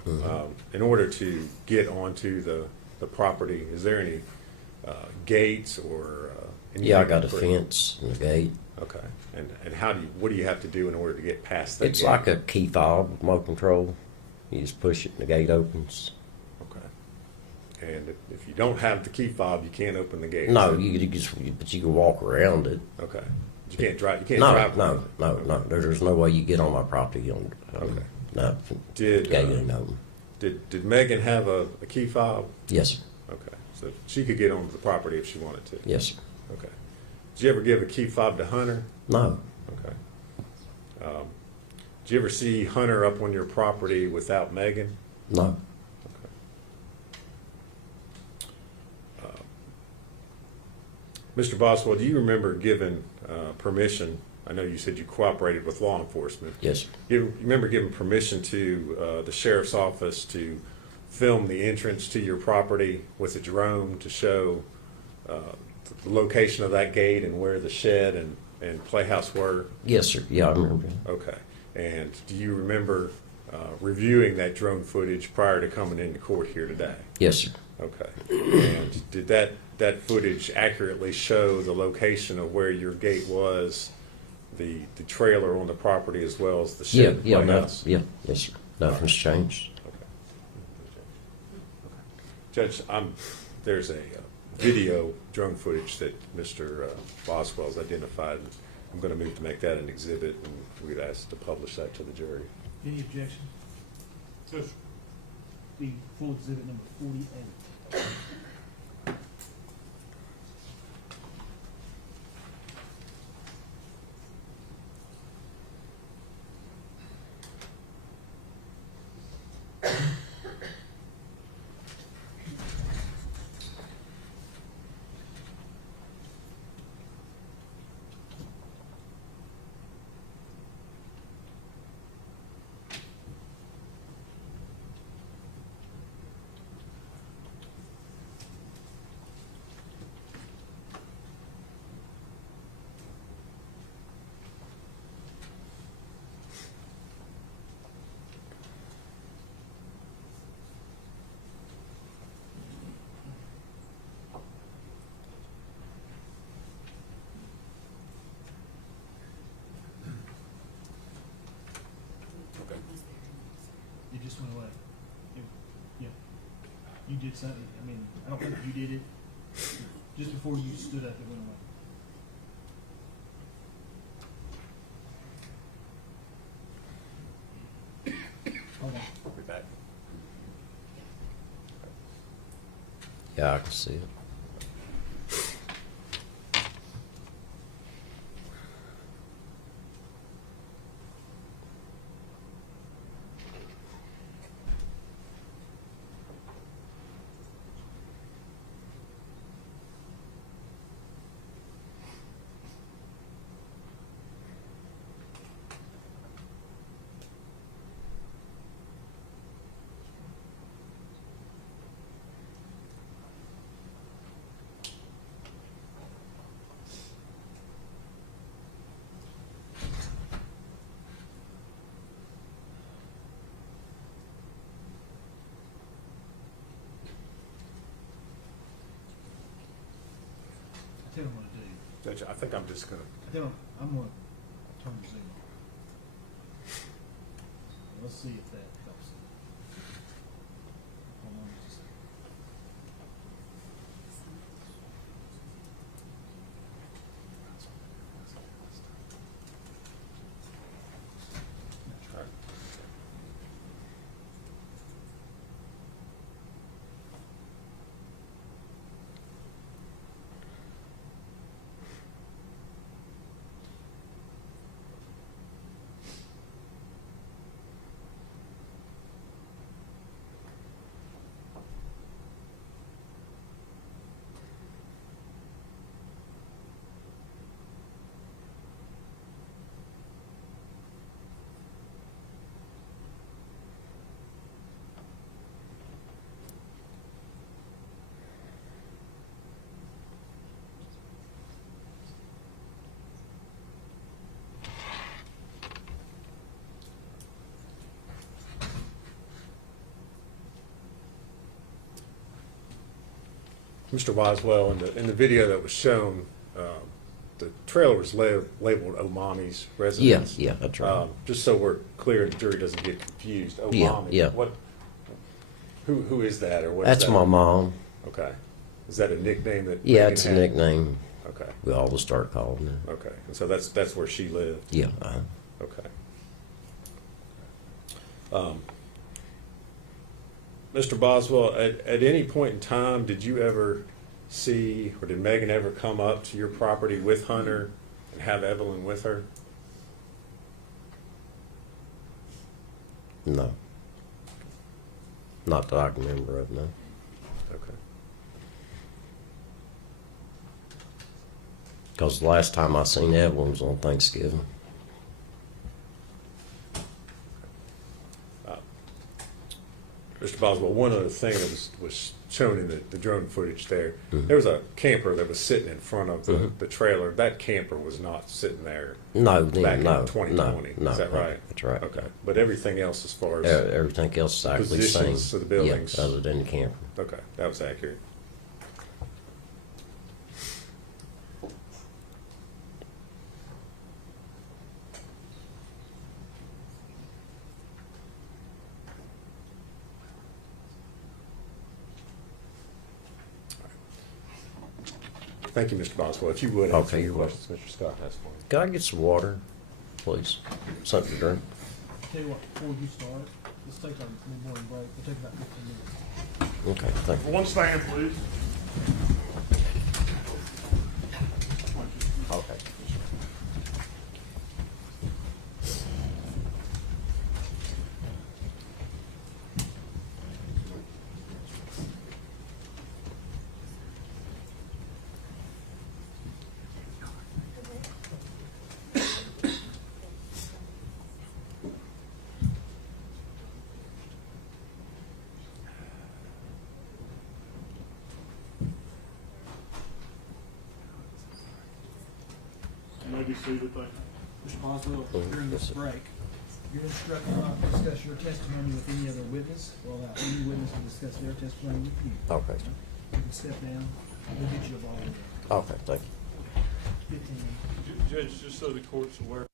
in order to get onto the property, is there any gates or anything? Yeah, I got a fence and a gate. Okay. And what do you have to do in order to get past that It's gate? like a key fob, remote control. You just push it and the gate opens. Okay. And if you don't have the key fob, you can't open the gate. No, but you can walk around it. Okay. You can't drive. You can't No, drive. no. There's no way you get on my property. Okay. No, Did gate ain't open. did Megan have a key fob? Yes, sir. Okay. So she could get onto the property if she wanted to. Yes, sir. Okay. Did you ever give a key fob to Hunter? No, Okay. Did you ever see Hunter up on your property without Megan? no, Mr. Boswell, do you remember giving permission? I know you said you cooperated with law enforcement. yes, sir. You remember giving permission to the sheriff's office to film the entrance to your property with a drone to show the location of that gate and where the shed and playhouse were? Yes, sir. Yeah, I remember. Okay. And do you remember reviewing that drone footage prior to coming into court here today? Yes, sir. Okay. And did that footage accurately show the location of where your gate was, the trailer on the property, as well as the shed? Playhouse? Yes, sir. Nothing's changed. Judge, there's a video drone footage that Mr. Boswell's identified. I'm going to move to make that an exhibit, and we'd ask to publish that to the jury. Any objection? Yes, sir. The full exhibit number 48. It just went away. Yeah. You did something. I mean, I don't think you did it. Just before you stood up, it went away. Hold on. I'll be back. Yeah, I can see it. I tell you what to do. Judge, I think I'm just going to. I tell you, I'm going to turn the Zoom on. Let's see if that helps. Hold on just a second. Mr. Boswell, in the video that was shown, the trailer was labeled Omami's residence. Yeah, that's right. Just so we're clear, the jury doesn't get confused. Yeah, Omami. yeah. What Who is that, or what? That's is that? my mom. Okay. Is that a nickname that? Yeah, Megan it's a had? nickname Okay. we always start calling her. Okay. And so that's where she lived. Yeah. Okay. Mr. Boswell, at any point in time, did you ever see, or did Megan ever come up to your property with Hunter and have Evelyn with her? No. Not that I can remember of, no. Okay. Because the last time I seen Evelyn was on Thanksgiving. Mr. Boswell, one other thing that was shown in the drone footage there, Mhm. there was a camper that was sitting in front of Mhm. the trailer. That camper was not sitting there No, back no, in 2020. no, Is that right? That's right. Okay. But everything else as far as... Everything else is actually the same. Positions of the buildings. Yeah, other than the camper. Okay, that was accurate. Thank you, Mr. Boswell. If you would answer Okay, any you're welcome. questions Mr. Scott has for you. Can I get some water, please? Something to drink. Tell you what, before you start, let's take our morning break. We'll take about 15 minutes. Okay, thank you. One stand, please. Okay. You may be seated, thank you. Mr. Boswell, during this break, you're instructed not to discuss your testimony with any other witness or allow any witness to discuss their testimony with you. Okay. You can step down. We'll get you a ball. Okay, thank you. 15 minutes. Judge, just so the court's aware.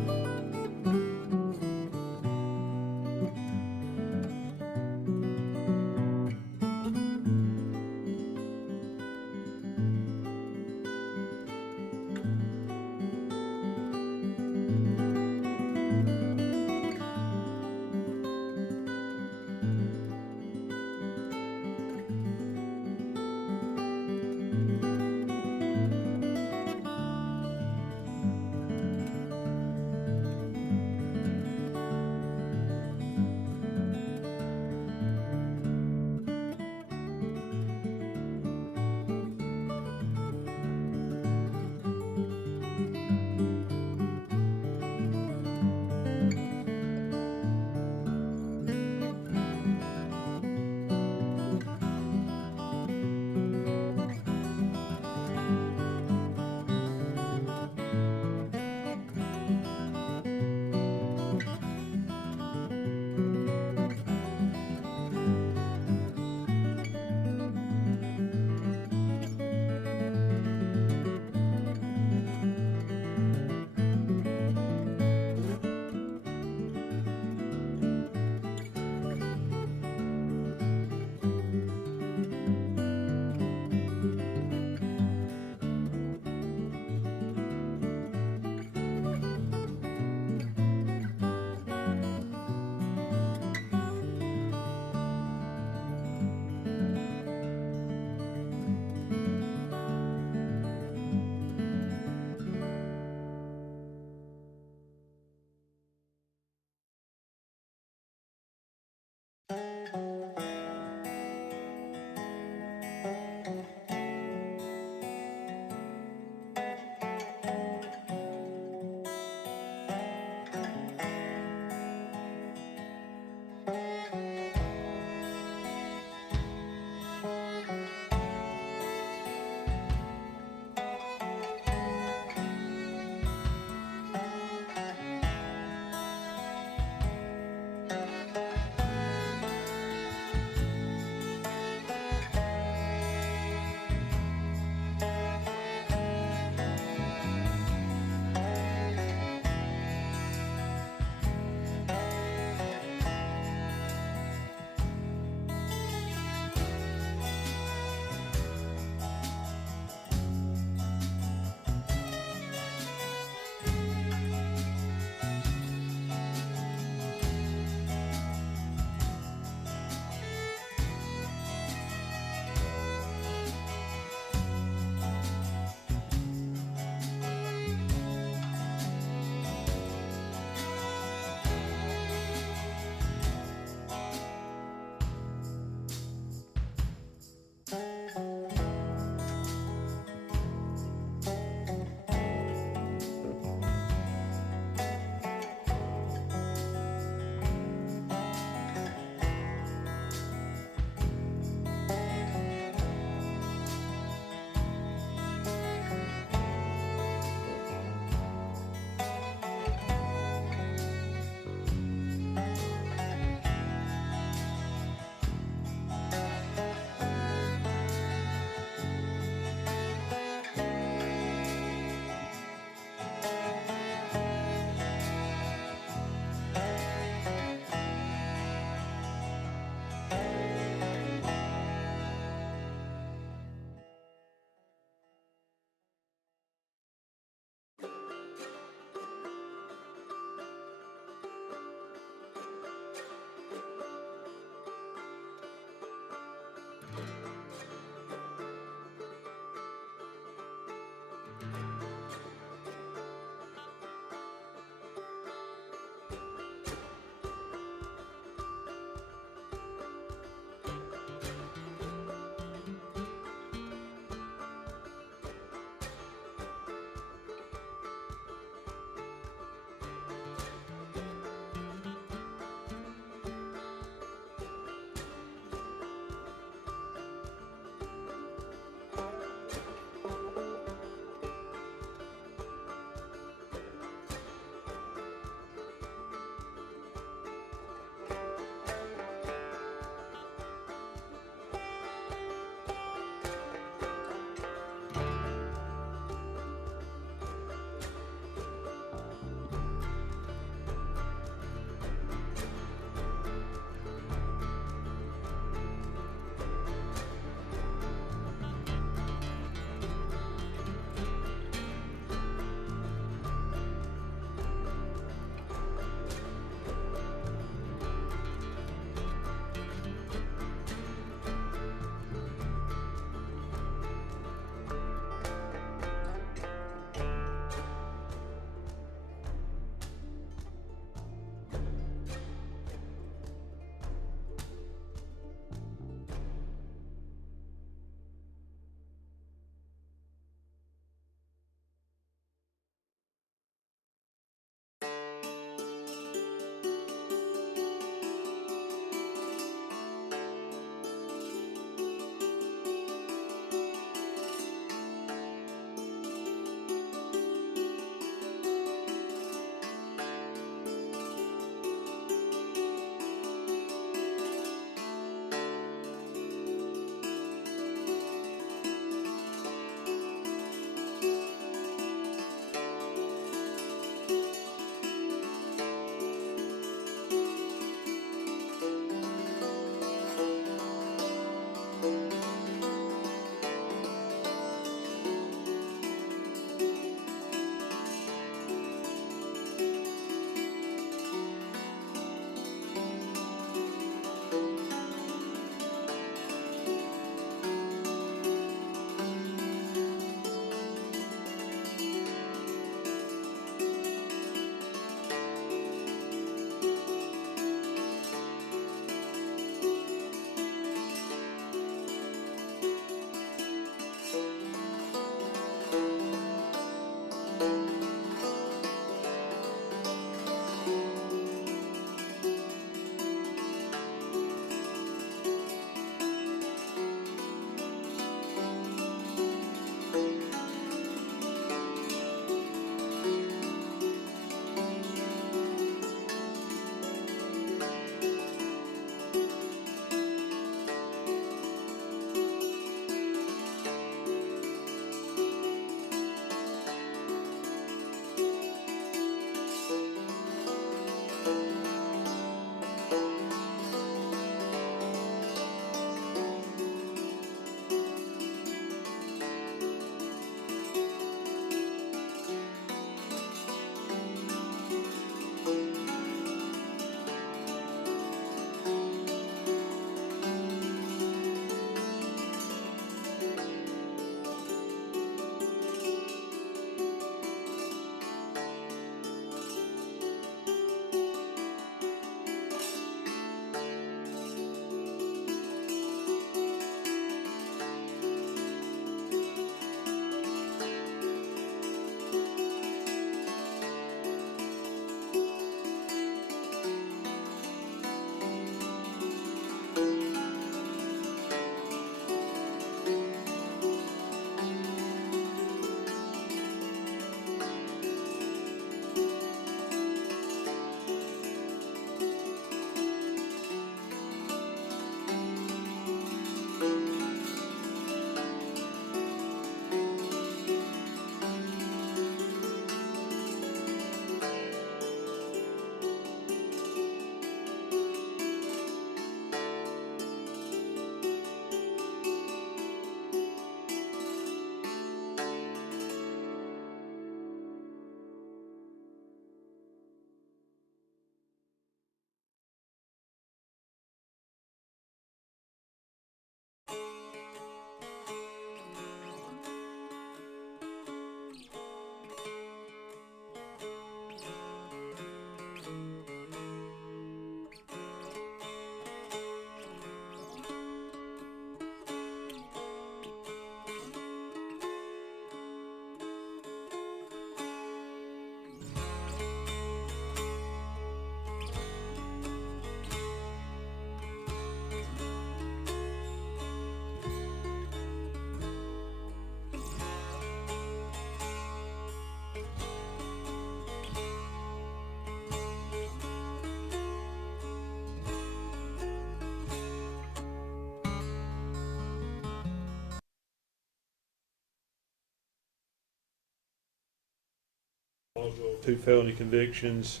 Boswell, 2 felony convictions.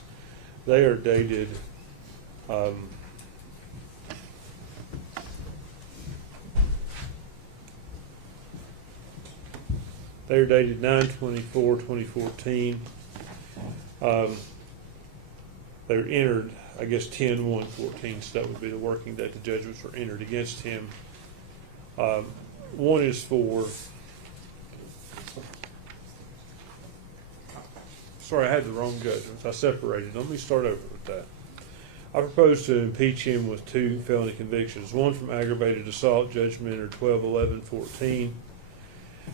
They are dated, they're dated 9/24/2014. They're entered, I guess, 10/1/14, so that would be the working date the judgments were entered against him. One is for, sorry, I had the wrong judgments. I separated. Let me start over with that. I propose to impeach him with 2 felony convictions, one from aggravated assault, judgment entered 12/11/14,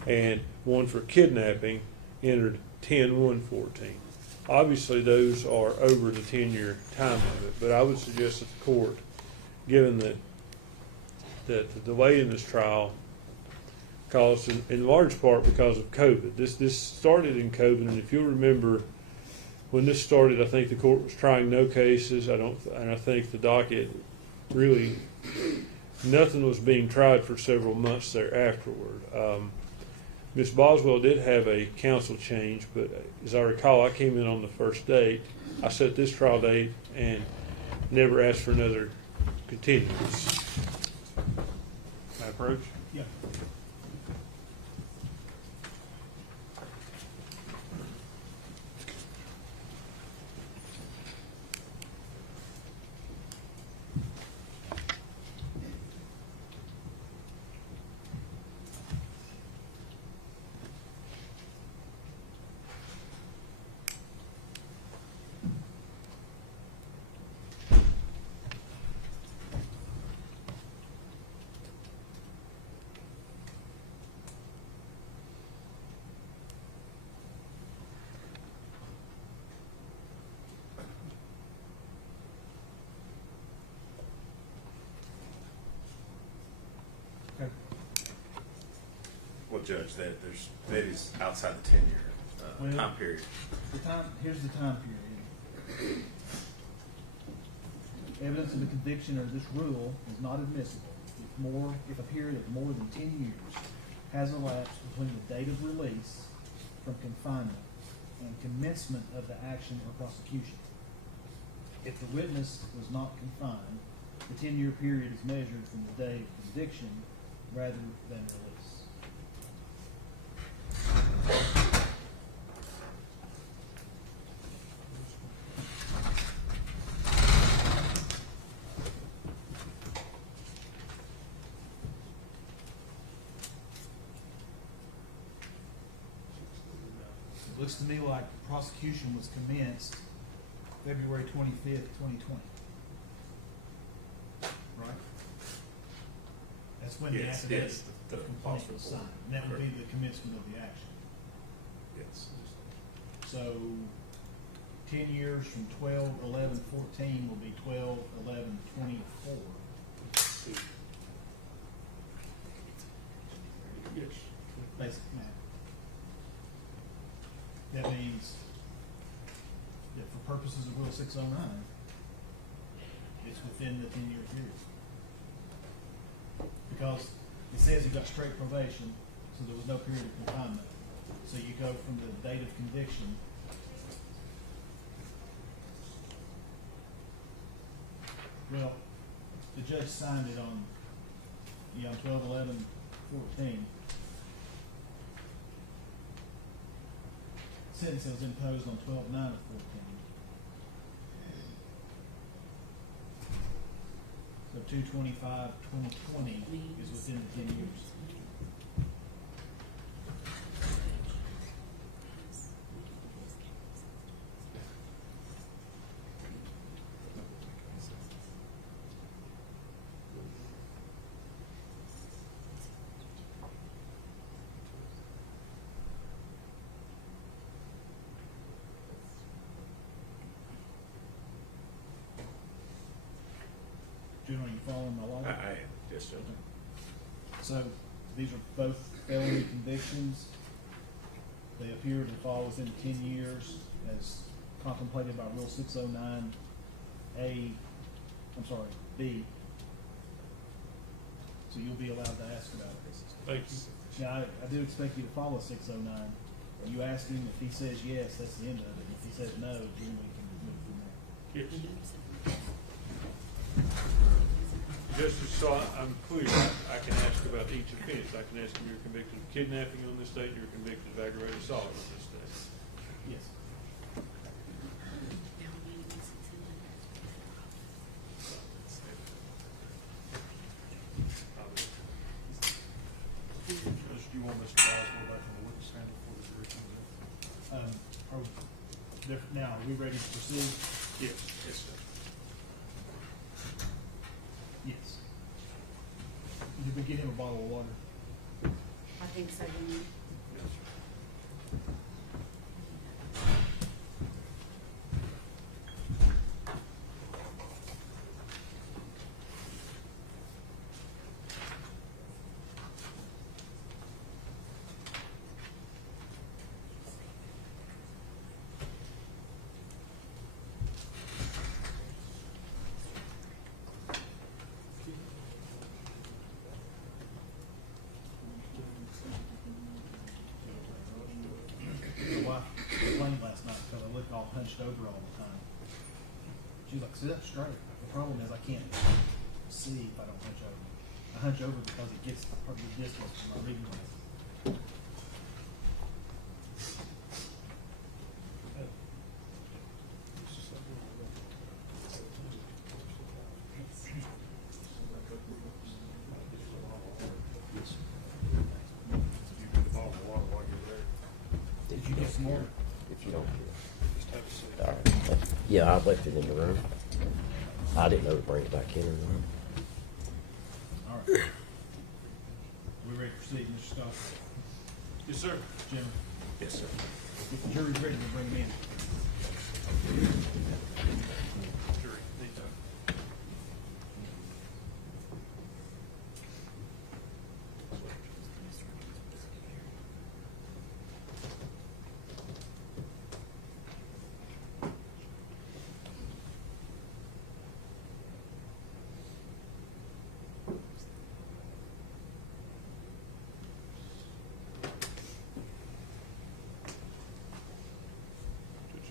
and one for kidnapping, entered 10/1/14. Obviously, those are over the 10-year time limit, but I would suggest that the court, given that the delay in this trial caused in large part because of COVID. This started in COVID, and if you'll remember, when this started, I think the court was trying no cases. And I think the docket really, nothing was being tried for several months there afterward. Ms. Boswell did have a counsel change, but as I recall, I came in on the first date. I set this trial date and never asked for another continuance. Can I approach? Yeah. Okay. Well, Judge, that is outside the 10-year Well, time period. Here's the time period. Evidence of the conviction under this rule is not admissible if a period of more than 10 years has elapsed between the date of release from confinement and commencement of the action or prosecution. If the witness was not confined, the 10-year period is measured from the day of conviction rather than release. It looks to me like the prosecution was commenced February 25th, 2020. Right? That's when the Yes, affidavit yes, the of complaint false was report. signed. And that would be the commencement of the action. Yes. So 10 years from 12/11/14 will be 12/11/24. Yes. Basic math. That means that for purposes of Rule 609, it's within the 10-year period. Because it says you got straight probation, so there was no period of confinement. So you go from the date of conviction. Well, the judge signed it on 12/11/14. Sentence was imposed on 12/9/14. So 2/25/2020 is within the 10 years. June, are you following my logic? I am, yes, Judge. So these are both felony convictions. They appear to fall within 10 years as contemplated by Rule 609B. So you'll be allowed to ask about this. Thank you. Now, I do expect you to follow 609 You ask him, if he says yes, that's the end of it. If he says no, then we can move from there. Yes. Justice Shaw, I'm clear, I can ask about each offense. I can ask if you're convicted of kidnapping on this date, you're convicted of aggravated assault on this date. Yes. Do you want Mr. Boswell back on the witness stand before the jury comes in? Now, are we ready to proceed? Yes, yes, sir. Yes. Did we get him a bottle of water? I think so, didn't you? Yes, sir. My wife complained last night because I look all hunched over all the time. She's like, sit up straight. The problem is I can't see if I don't hunch over. I hunch over because it gets the distance from my reading glasses. You get the bottle of water while you're there. Did you get some more? If you don't care. Just have a seat. All right. Yeah, I left it in the room. I didn't know to bring it back in or not. All right. We ready to proceed, Mr. Scott? Yes, sir. Jim, Yes, sir. if the jury's ready to bring him in. Jury, need to.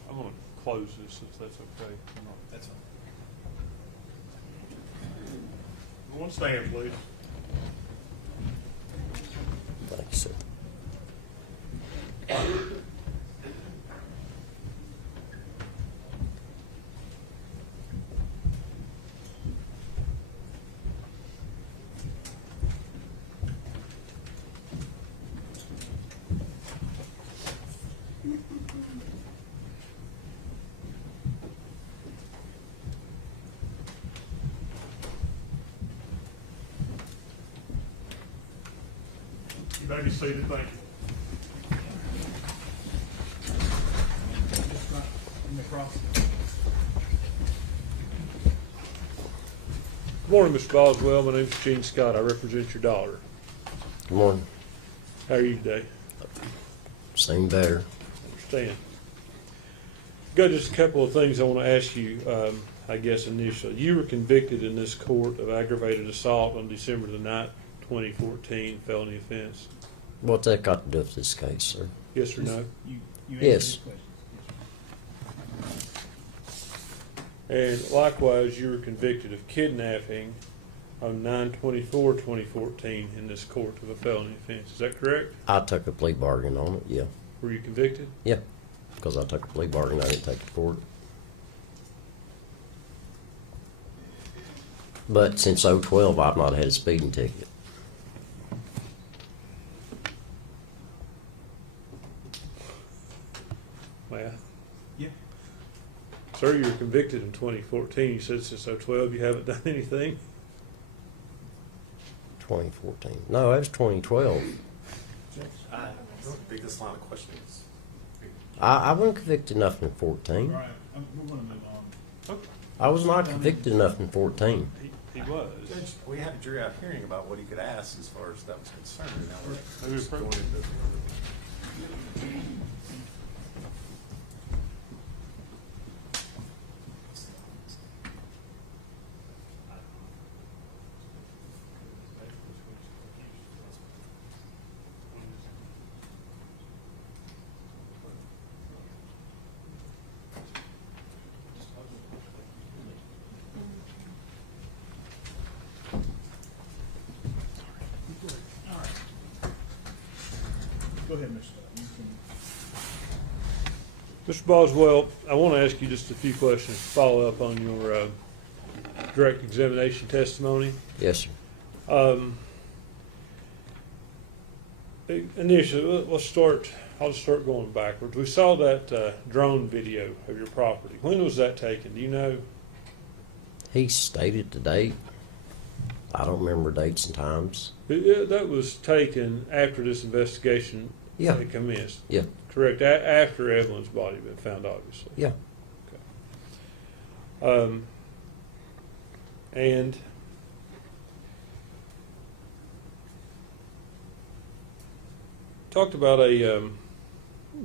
I'm gonna close this if that's okay. That's all. Everyone stand, please. Thank you, sir. You may be seated, thank you. Just right in the cross. Good morning, Mr. Boswell. My name's Gene Scott. I represent your daughter. Good morning. How are you today? Same better. Understand. Got just a couple of things I want to ask you, I guess initially. You were convicted in this court of aggravated assault on December the 9th, 2014, felony offense. What's that got to do with this case, sir? Yes or no? You answer Yes. these questions. And likewise, you were convicted of kidnapping on 9/24/2014 in this court of a felony offense. Is that correct? I took a plea bargain on it, yeah. Were you convicted? Yeah, because I took a plea bargain, I didn't take it to court. But since 2012, I've not had a speeding ticket. Well, Yeah. sir, you were convicted in 2014. You said since 2012 you haven't done anything? 2014. No, that was 2012. I don't think this line of questioning is. I wasn't convicted enough in 14. All right, we're gonna move on. Okay. I was not convicted enough in 14. He was. Judge, we had a jury out hearing about what he could ask as far as that was concerned. Now we're Maybe just going into. Go ahead, Mr. Scott. You can- Mr. Boswell, I want to ask you just a few questions to follow up on your direct examination testimony. Yes, sir. Initially, I'll just start going backwards. We saw that drone video of your property. When was that taken? Do you know? He stated the date. I don't remember dates and times. That was taken after this investigation Yeah. had commenced. Yeah. Correct. After Evelyn's body had been found, obviously. Yeah. And talked about you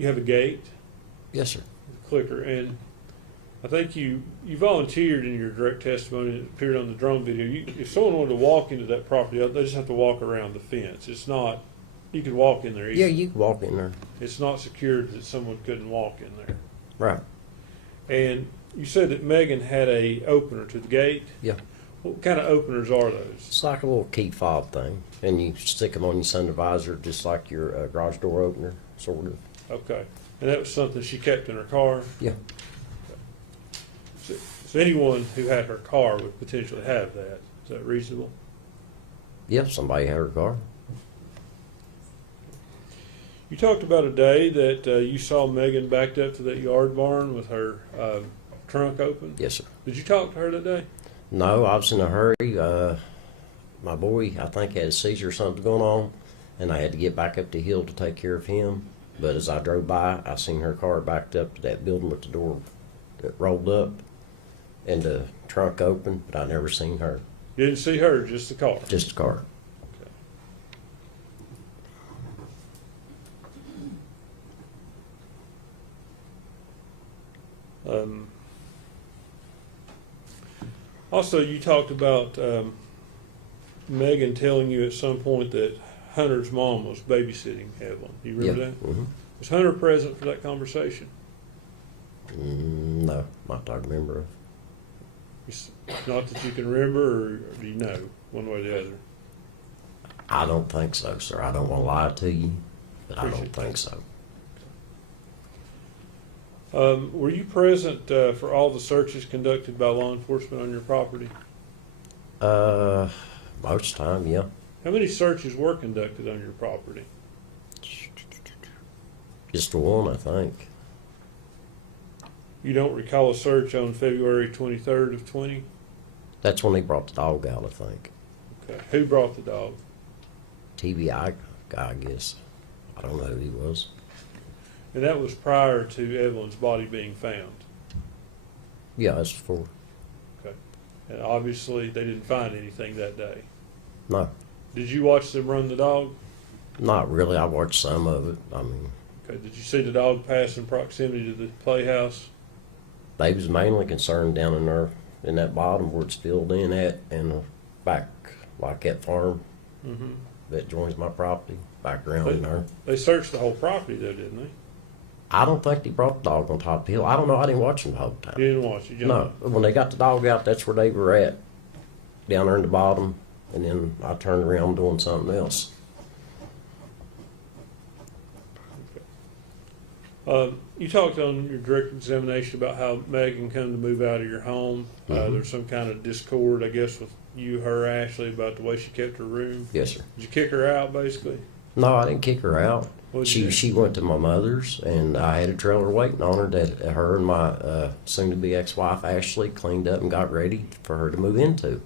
have a gate, Yes, sir. clicker, and I think you volunteered in your direct testimony that appeared on the drone video. If someone wanted to walk into that property, they just have to walk around the fence. It's not, you could walk in there. Yeah, you can walk in there. It's not secured that someone couldn't walk in there. Right. And you said that Megan had a opener to the gate. Yeah. What kind of openers are those? It's like a little key fob thing, and you stick them on your sun visor just like your garage door opener, sort of. Okay. And that was something she kept in her car? Yeah. So anyone who had her car would potentially have that. Is that reasonable? Yeah, somebody had her car. You talked about a day that you saw Megan backed up to that yard barn with her trunk open. Yes, sir. Did you talk to her that day? No, I was in a hurry. My boy, I think, had a seizure or something going on, and I had to get back up the hill to take care of him. But as I drove by, I seen her car backed up to that building with the door that rolled up and the trunk open, but I never seen her. You didn't see her, just the car? Just the car. Also, you talked about Megan telling you at some point that Hunter's mom was babysitting Evelyn. Do you remember that? Mm-hmm. Was Hunter present for that conversation? No, not that I remember of. It's not that you can remember, or do you know, one way or the other? I don't think so, sir. I don't want to lie to you, but I don't Appreciate think so. Were you present for all the searches conducted by law enforcement on your property? Most time, yeah. How many searches were conducted on your property? Just the one, I think. You don't recall a search on February 23rd of 20? That's when they brought the dog out, I think. Okay. Who brought the dog? TBI guy, I guess. I don't know who he was. And that was prior to Evelyn's body being found? Yeah, that's before. Okay. And obviously they didn't find anything that day? No, Did you watch them run the dog? not really. I watched some of it. I mean, Okay. Did you see the dog pass in proximity to the playhouse? they was mainly concerned down in there, in that bottom where it's filled in at, and back, like that farm Mm-hmm. that joins my property, back around in there. They searched the whole property though, didn't they? I don't think they brought the dog on top of the hill. I don't know. I didn't watch them the whole time. You didn't watch it? You No, when they got the dog out, that's where they were at, down there in the bottom, and then I turned around doing something else. You talked on your direct examination about how Megan come to move out of your home. Mhm. There's some kind of discord, I guess, with you, her, Ashley, about the way she kept her room. Yes, sir. Did you kick her out, basically? No, I didn't kick her out. What'd you do? She went to my mother's, and I had a trailer waiting on her that her and my soon-to-be ex-wife Ashley cleaned up and got ready for her to move into.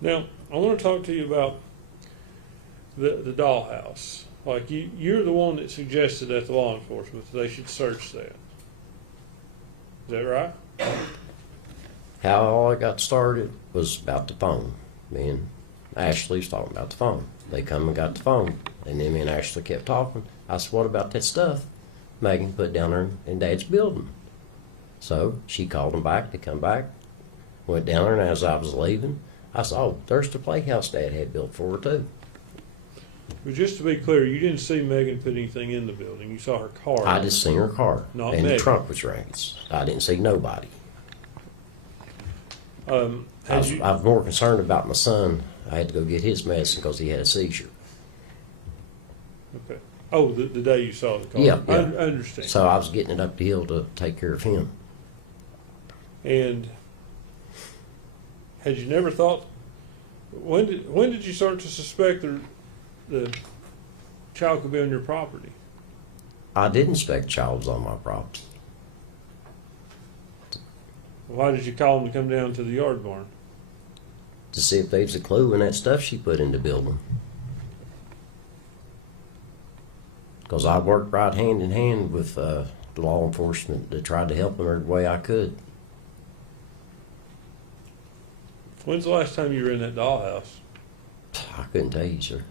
Now, I want to talk to you about the dollhouse. Like, you're the one that suggested that to law enforcement that they should search that. Is that right? How all I got started was about the phone. Me and Ashley was talking about the phone. They come and got the phone, and then me and Ashley kept talking. I said, "What about that stuff Megan put down there in Dad's building?" So she called them back. They come back, went down there, and as I was leaving, I said, "Oh, there's the playhouse Dad had built for her too." But just to be clear, you didn't see Megan put anything in the building. You saw her car. I just seen her car, Not and Megan. the trunk was raised. I didn't see nobody. Had you, I was more concerned about my son. I had to go get his medicine because he had a seizure. okay. Oh, the day you saw the car. Yeah, I yeah. understand. So I was getting it up the hill to take care of him. And had you never thought, when did you start to suspect the child could be on your property? I didn't suspect the child was on my property. Why did you call him to come down to the yard barn? To see if there's a clue in that stuff she put in the building. Because I worked right hand in hand with the law enforcement that tried to help them every way I could. When's the last time you were in that dollhouse? I couldn't tell you, sir.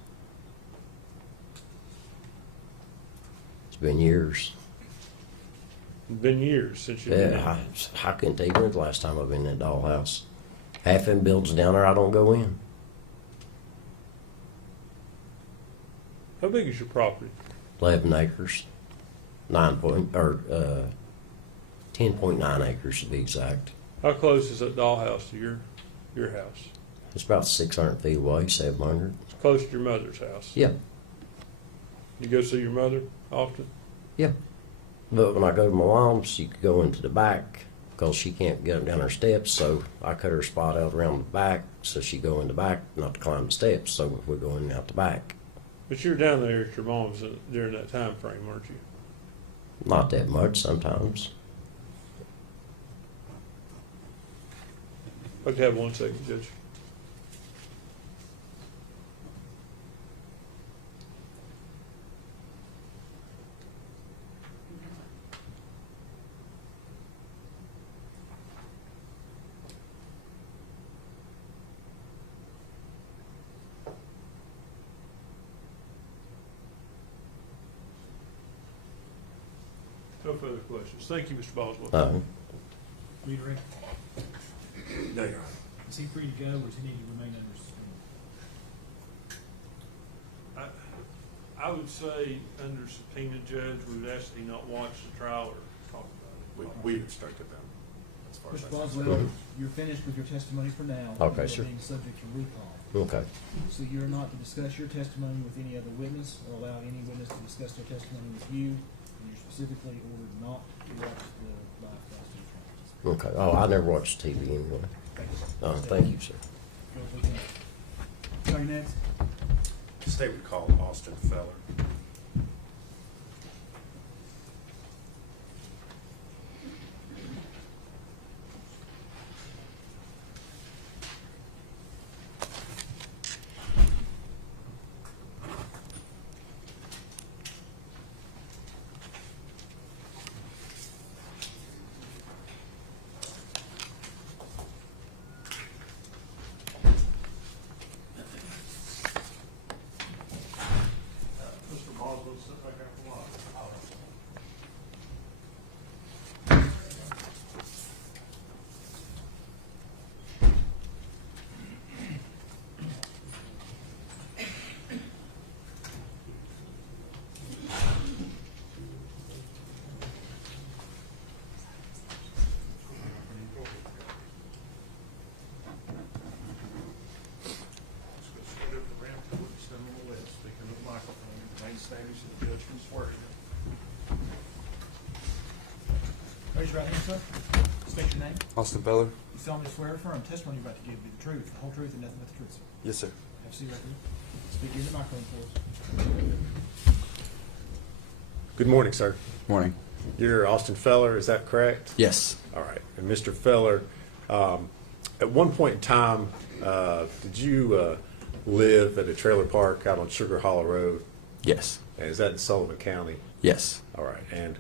It's been years. It's been years since you've been in. Yeah, I couldn't tell you when's the last time I've been in that dollhouse. Half them buildings down there I don't go in. How big is your property? 11 acres. 10.9 acres to be exact. How close is that dollhouse to your house? It's about 600 feet away, 700. It's close to your mother's house. Yeah, You go see your mother often? yeah. But when I go to my mom's, she could go into the back because she can't get up down her steps, so I cut her spot out around the back so she go in the back, not to climb the steps, so we're going out the back. But you were down there at your mom's during that time frame, weren't you? Not that much sometimes. I could have 1 second, Judge. No further questions. Thank you, Mr. Boswell. Read Rick. No, Your Honor. Is he free to go, or does he need to remain under subpoena? I would say, under subpoena, Judge, we would ask that he not watch the trial or talk about it. We instructed them as far as Mr. that's Boswell, you're finished with your testimony for now. Okay, You're sir. being subject to recall. Okay. So you're not to discuss your testimony with any other witness or allow any witness to discuss their testimony with you. And you're specifically ordered not to watch the live Class 2 trials. Okay. Oh, I never watched TV anyway. Thank you, sir. Go for it. Sorry, next. State would call Austin Feller. Mr. Boswell, sit back out the lot. Let's go straight up the ramp to what you stand on the list, speaking of the microphone, remain standing so the judge can swear you. Raise your right hand, sir. State your name. Austin Feller? You solemnly swear or affirm testimony you're about to give be the truth, the whole truth, and nothing but the truth, sir. Yes, sir. Have a seat right there. Speak into the microphone for us. Good morning, sir. Morning. You're Austin Feller, is that correct? Yes. All right. And Mr. Feller, at one point in time, did you live at a trailer park out on Sugar Hollow Road? Yes. And is that in Sullivan County? Yes. All right. And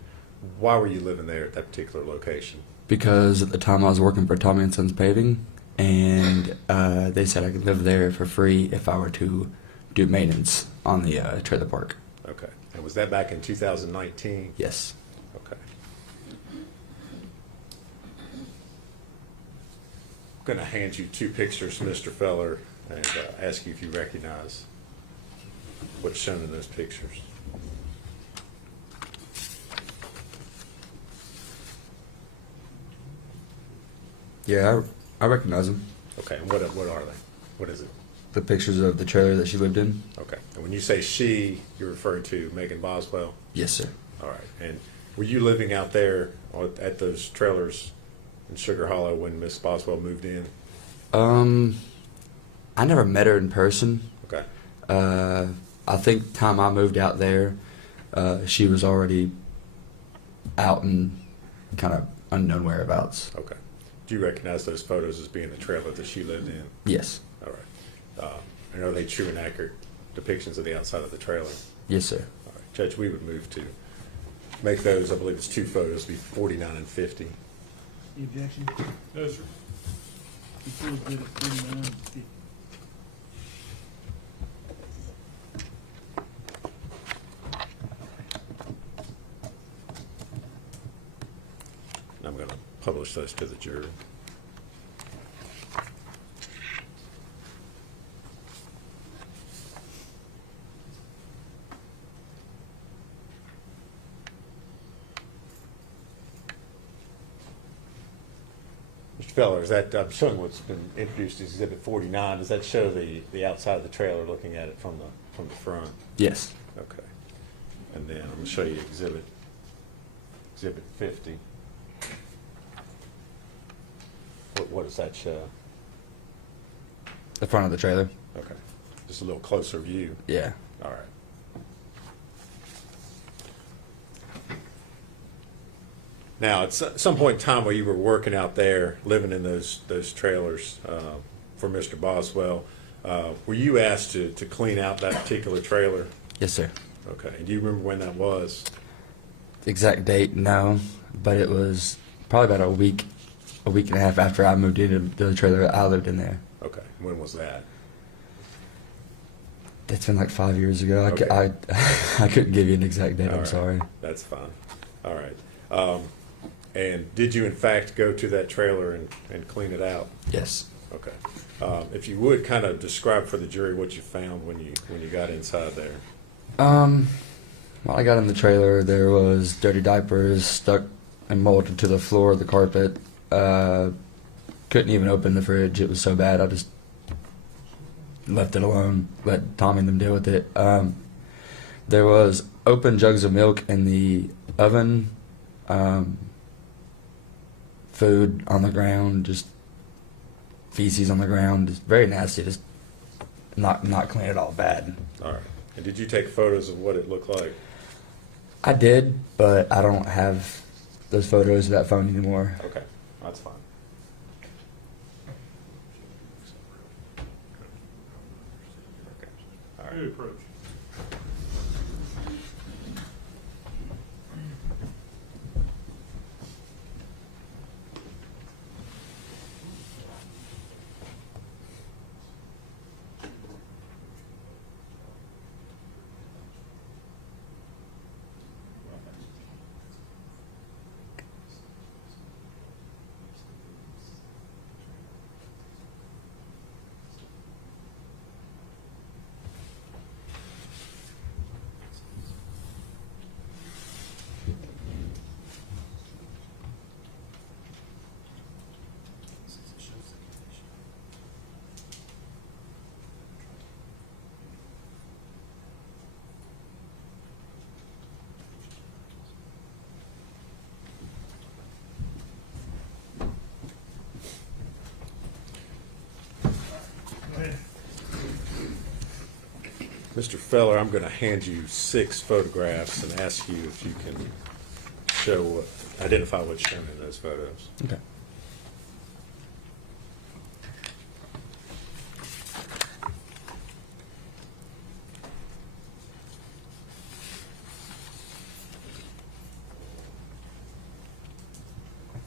why were you living there at that particular location? Because at the time I was working for Tommy & Sons Paving, and they said I could live there for free if I were to do maintenance on the trailer park. Okay. And was that back in 2019? Yes. Okay. I'm going to hand you 2 pictures, Mr. Feller, and ask you if you recognize what's shown in those pictures. Yeah, I recognize them. Okay, and what are they? What is it? The pictures of the trailer that she lived in. Okay, and when you say she, you're referring to Megan Boswell? Yes, sir. All right, and were you living out there at those trailers in Sugar Hollow when Miss Boswell moved in? I never met her in person. Okay. I think the time I moved out there, she was already out in kind of unknown whereabouts. Okay. Do you recognize those photos as being the trailer that she lived in? Yes. All right. And are they true and accurate depictions of the outside of the trailer? Yes, sir. All right. Judge, we would move to make those, I believe it's 2 photos, be 49 and 50. Any objection? No, sir. You feel good at 49 and 50. I'm going to publish those to the jury. Mr. Feller, is that, I'm showing what's been introduced as Exhibit 49. Does that show the outside of the trailer looking at it from the front? Yes. Okay. And then I'm going to show you Exhibit 50. What does that show? The front of the trailer. Okay. Just a little closer view. Yeah. All right. Now, at some point in time while you were working out there, living in those trailers for Mr. Boswell, were you asked to clean out that particular trailer? Yes, sir. Okay. And do you remember when that was? The exact date, no, but it was probably about a week and a half after I moved into the trailer. I lived in there. Okay. When was that? It's been like 5 years ago. Okay. I couldn't give you an exact date. All I'm right. sorry. That's fine. All right. And did you in fact go to that trailer and clean it out? Yes. Okay. If you would kind of describe for the jury what you found when you got inside there. When I got in the trailer, there was dirty diapers stuck and molded to the floor of the carpet. Couldn't even open the fridge. It was so bad. I just left it alone. Let Tommy and them deal with it. There was open jugs of milk in the oven. Food on the ground, just feces on the ground, just very nasty. Just not clean at all. Bad. All right. And did you take photos of what it looked like? I did, but I don't have those photos of that phone anymore. Okay, that's fine. Okay. All right. Good approach. Mr. Feller, I'm going to hand you 6 photographs and ask you if you can identify what's shown in those photos. Okay.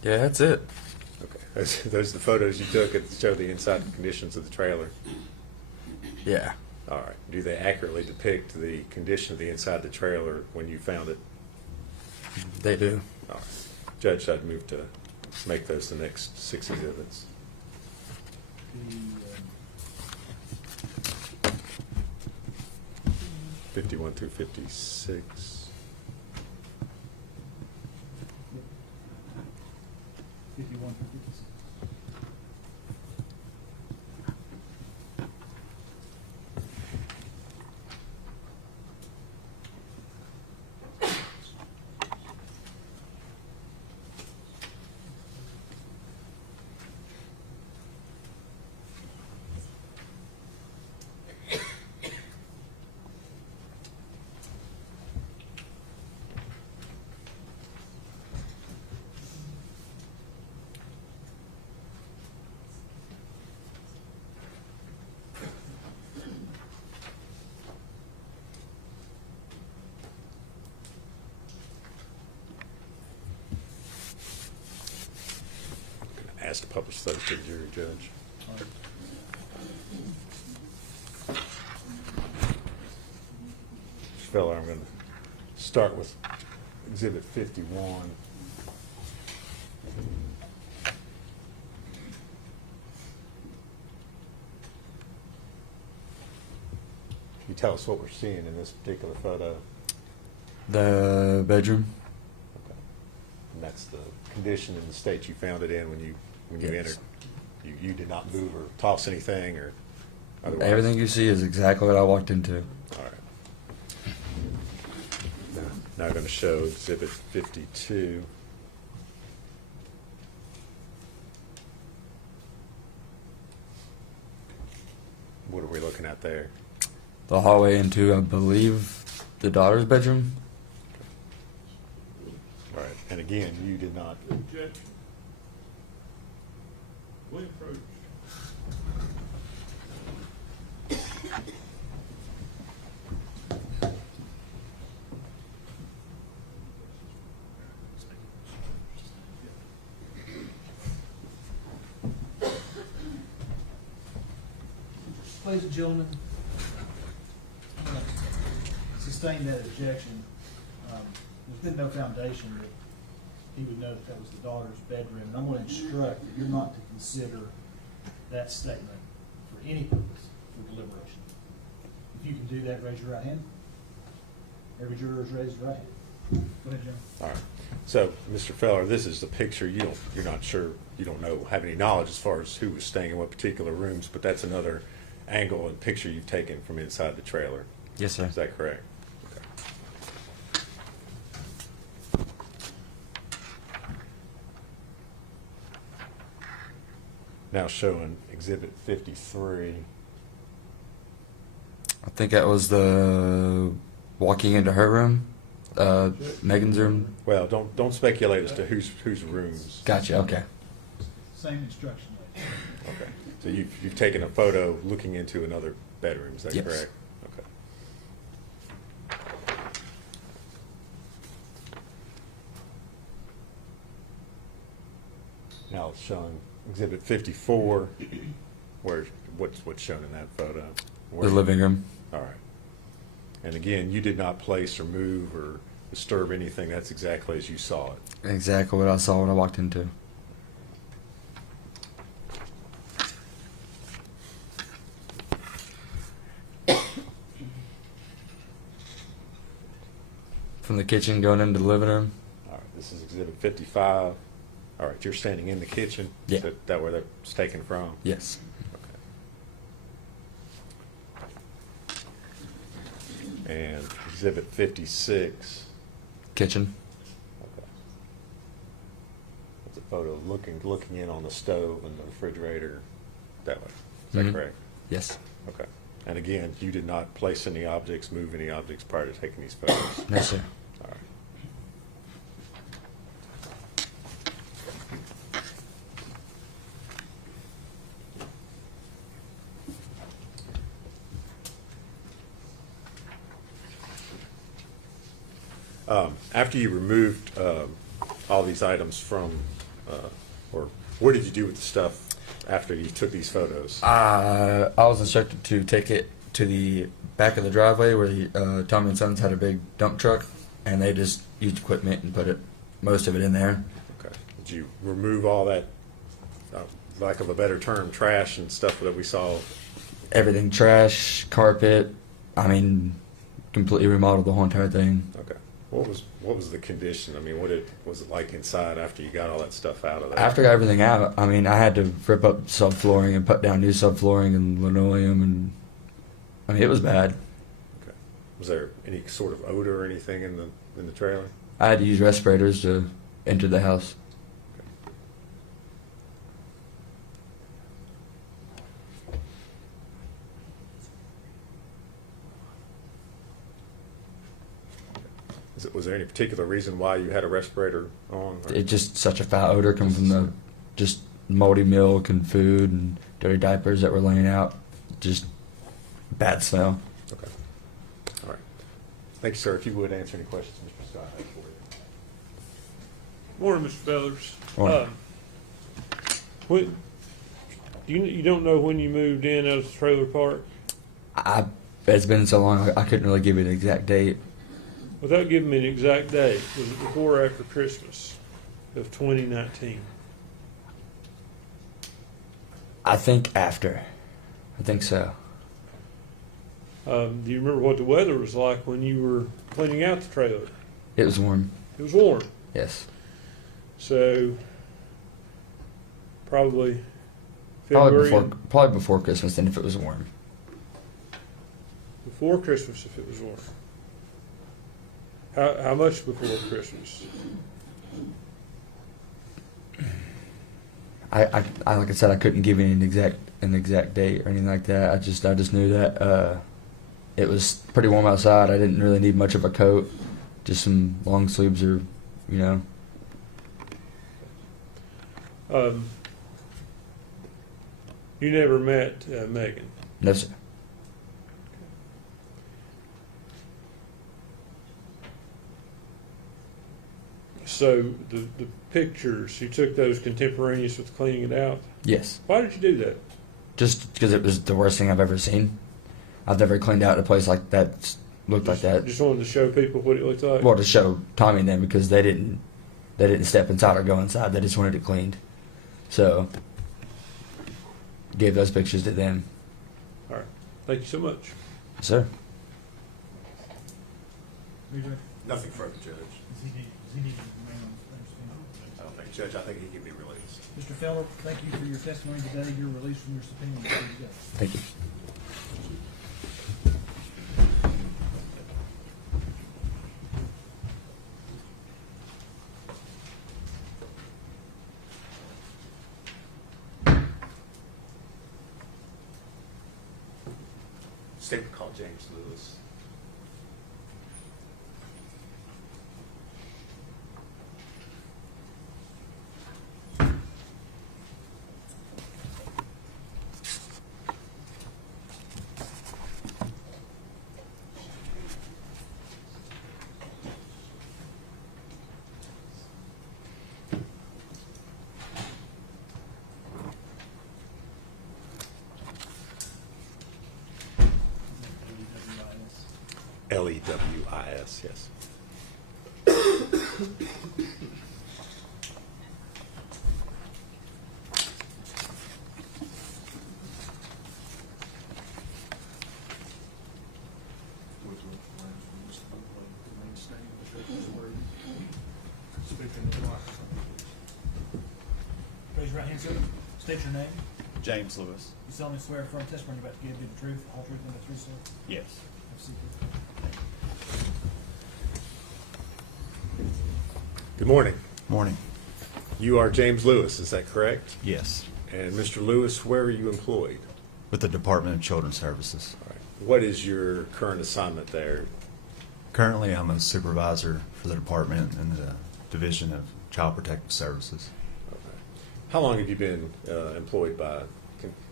Yeah, that's it. Okay. Those are the photos you took that show the inside conditions of the trailer. Yeah. All right. Do they accurately depict the condition of the inside of the trailer when you found it? They do. All right. Judge, I'd move to make those the next 6 exhibits. The, 51 through 56. 51 through 56. asked to publish those to the jury, Judge. All right. Mr. Feller, I'm going to start with Exhibit 51. Can you tell us what we're seeing in this particular photo? The bedroom. Okay. And that's the condition in the state you found it in when you Yes. entered. You did not move or toss anything or otherwise? Everything you see is exactly what I walked into. All right. Now I'm going to show Exhibit 52. What are we looking at there? The hallway into, I believe, the daughter's bedroom. All right. And again, you did not. Objection. William approach. Ladies and gentlemen, I'm gonna sustain that objection. There's been no foundation that he would know that that was the daughter's bedroom. And I'm going to instruct that you're not to consider that statement for any purpose for deliberation. If you can do that, raise your right hand. Every juror has raised their right hand. Go ahead, Jim. All right. So, Mr. Feller, this is the picture. You're not sure, you don't know, have any knowledge as far as who was staying in what particular rooms, but that's another angle and picture you've taken from inside the trailer. Yes, sir. Is that correct? Okay. Now showing Exhibit 53. I think that was the walking into her room, Megan's room. Well, don't speculate as to whose rooms. Gotcha. Okay. Same instruction. Okay. So you've taken a photo looking into another bedroom. Is that Yes. correct? Okay. Now it's showing Exhibit 54. What's shown in that photo? The living room. All right. And again, you did not place or move or disturb anything. That's exactly as you saw it. Exactly what I saw when I walked into. From the kitchen going into the living room. All right. This is Exhibit 55. All right. You're standing in the kitchen. Yeah. Is that where that's taken from? Yes. Okay. And Exhibit 56. Kitchen. Okay. It's a photo looking in on the stove and the refrigerator that way. Is that Mhm. correct? Yes. Okay. And again, you did not place any objects, move any objects prior to taking these photos? No, sir. All right. After you removed all these items from, or what did you do with the stuff after you took these photos? I was instructed to take it to the back of the driveway where the Tommy and Sons had a big dump truck, and they just used equipment and put most of it in there. Okay. Did you remove all that, lack of a better term, trash and stuff that we saw? Everything, trash, carpet. I mean, completely remodeled the whole entire thing. Okay. What was the condition? I mean, was it like inside after you got all that stuff out of there? After I got everything out, I mean, I had to rip up subflooring and put down new subflooring and linoleum, and I mean, it was bad. Okay. Was there any sort of odor or anything in the trailer? I had to use respirators to enter the house. Was there any particular reason why you had a respirator on? Or? It just such a foul odor coming from the just moldy milk and food and dirty diapers that were laying out. Just bad smell. Okay. All right. Thank you, sir. If you would answer any questions, Mr. Scott. Morning, Mr. Fellers. Morning. When you don't know when you moved in out of the trailer park? It's been so long, I couldn't really give you an exact date. Without giving me an exact date, was it before or after Christmas of 2019? I think after. I think so. Do you remember what the weather was like when you were cleaning out the trailer? It was warm. It was warm. Yes. So probably February. Probably before Christmas, then if it was warm. Before Christmas, if it was warm. How much before Christmas? I like I said, I couldn't give you an exact date or anything like that. I just knew that it was pretty warm outside. I didn't really need much of a coat, just some long sleeves or, you know. You never met Megan? No, sir. So the pictures, you took those contemporaneous with cleaning it out? Yes. Why did you do that? Just because it was the worst thing I've ever seen. I've never cleaned out a place like that, looked like that. Just wanted to show people what it looked like? Well, to show Tommy and them, because they didn't step inside or go inside. They just wanted it cleaned. So, gave those pictures to them. All right. Thank you so much. Yes, sir. Nothing further, Judge. Does he need to remain on stand? I don't think, Judge, I think he can be released. Mr. Feller, thank you for your testimony today. You're released from your subpoena. Before you go. Thank you. Statement called James Lewis. Lewis, yes. Raise your right hand, sir. State your name. James Lewis. You solemnly swear affirm testimony you're about to give be the truth, the whole truth, and the truth, sir? Yes. Have a seat, please. Good morning. Morning. You are James Lewis, is that correct? Yes. And Mr. Lewis, where are you employed? With the Department of Children's Services. All right. What is your current assignment there? Currently, I'm a supervisor for the department in the Division of Child Protective Services. Okay. How long have you been employed by,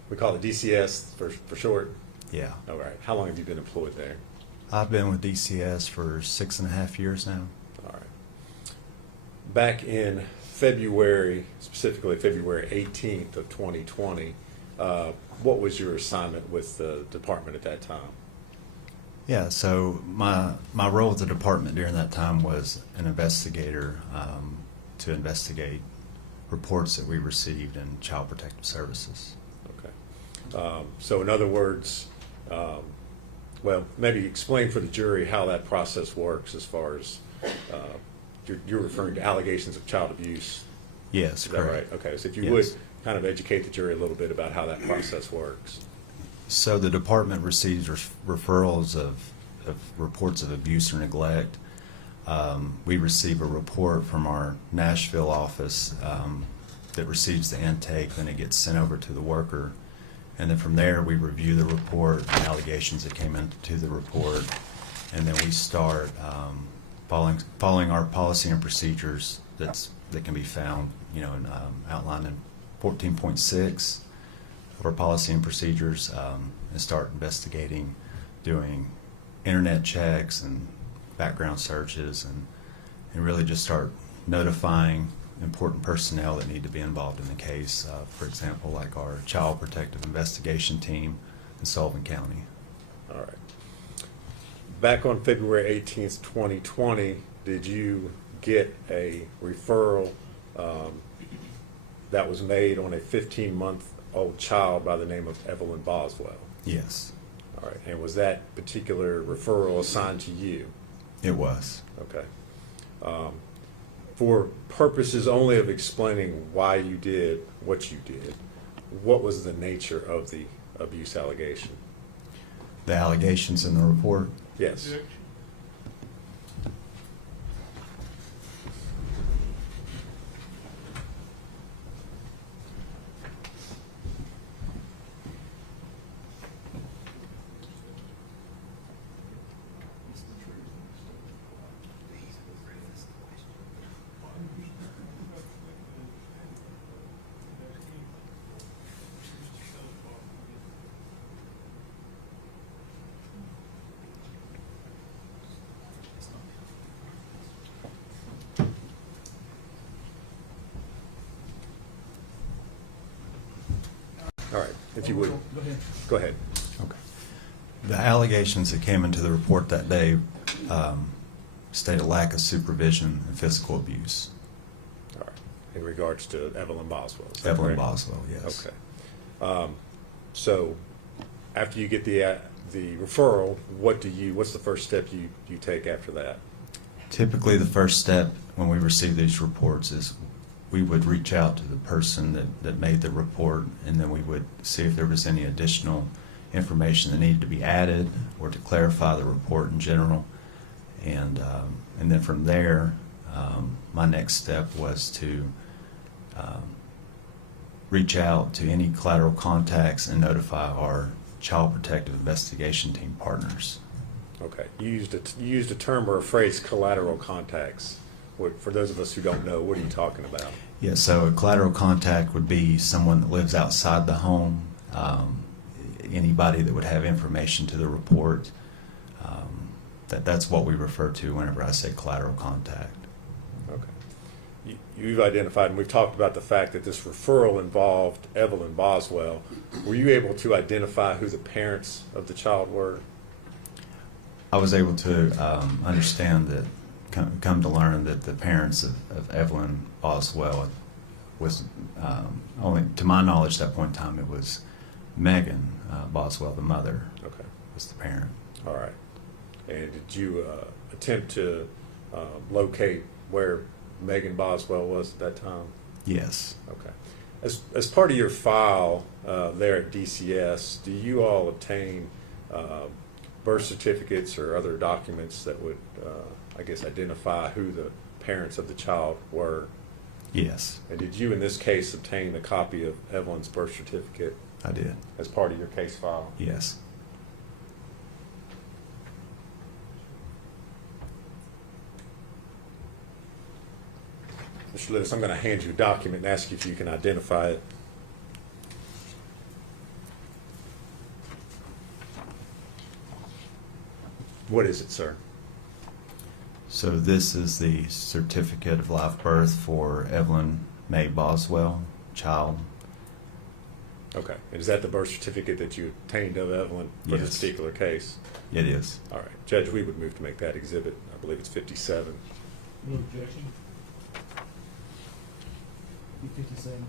we call it DCS for short? Yeah. All right. How long have you been employed there? I've been with DCS for 6.5 years now. All right. Back in February, specifically February 18th of 2020, what was your assignment with the department at that time? Yeah, so my role with the department during that time was an investigator to investigate reports that we received in Child Protective Services. Okay. So in other words, well, maybe explain for the jury how that process works as far as you're referring to allegations of child abuse. Yes, Is that correct. right? Okay, so if you Yes. would kind of educate the jury a little bit about how that process works. So the department receives referrals of reports of abuse or neglect. We receive a report from our Nashville office that receives the intake, then it gets sent over to the worker. And then from there, we review the report, the allegations that came into the report, and then we start following our policy and procedures that can be found, outlined in 14.6 of our policy and procedures, and start investigating, doing internet checks and background searches, and really just start notifying important personnel that need to be involved in the case. For example, like our Child Protective Investigation team in Sullivan County. All right. Back on February 18th, 2020, did you get a referral that was made on a 15-month-old child by the name of Evelyn Boswell? Yes, All right. And was that particular referral assigned to you? it was. Okay. For purposes only of explaining why you did what you did, what was the nature of the abuse allegation? The allegations in the report, Yes. All right. If you would, Go ahead. go ahead. okay. The allegations that came into the report that day state a lack of supervision and physical abuse. All right. In regards to Evelyn Boswell. Is that Evelyn correct? Boswell, yes. Okay. So after you get the referral, what's the first step you take after that? Typically, the first step when we receive these reports is we would reach out to the person that made the report, and then we would see if there was any additional information that needed to be added or to clarify the report in general. And then from there, my next step was to reach out to any collateral contacts and notify our Child Protective Investigation team partners. Okay. You used a term or a phrase, collateral contacts. For those of us who don't know, what are you talking about? Yeah, so a collateral contact would be someone that lives outside the home, anybody that would have information to the report. That's what we refer to whenever I say collateral contact. Okay. You've identified, and we've talked about the fact that this referral involved Evelyn Boswell. Were you able to identify who the parents of the child were? I was able to understand that, come to learn that the parents of Evelyn Boswell was, only to my knowledge at that point in time, it was Megan Boswell, the mother, Okay. was the parent. All right. And did you attempt to locate where Megan Boswell was at that time? Yes. Okay. As part of your file there at DCS, do you all obtain birth certificates or other documents that would, I guess, identify who the parents of the child were? Yes, And did you, in this case, obtain a copy of Evelyn's birth certificate I did. as part of your case file? Yes. Mr. Lewis, I'm going to hand you a document and ask you if you can identify it. What is it, sir? So this is the certificate of live birth for Evelyn May Boswell, child. Okay. And is that the birth certificate that you obtained of Evelyn for this Yes. particular case? It is. All right. Judge, we would move to make that exhibit. I believe it's 57. No objection. 57.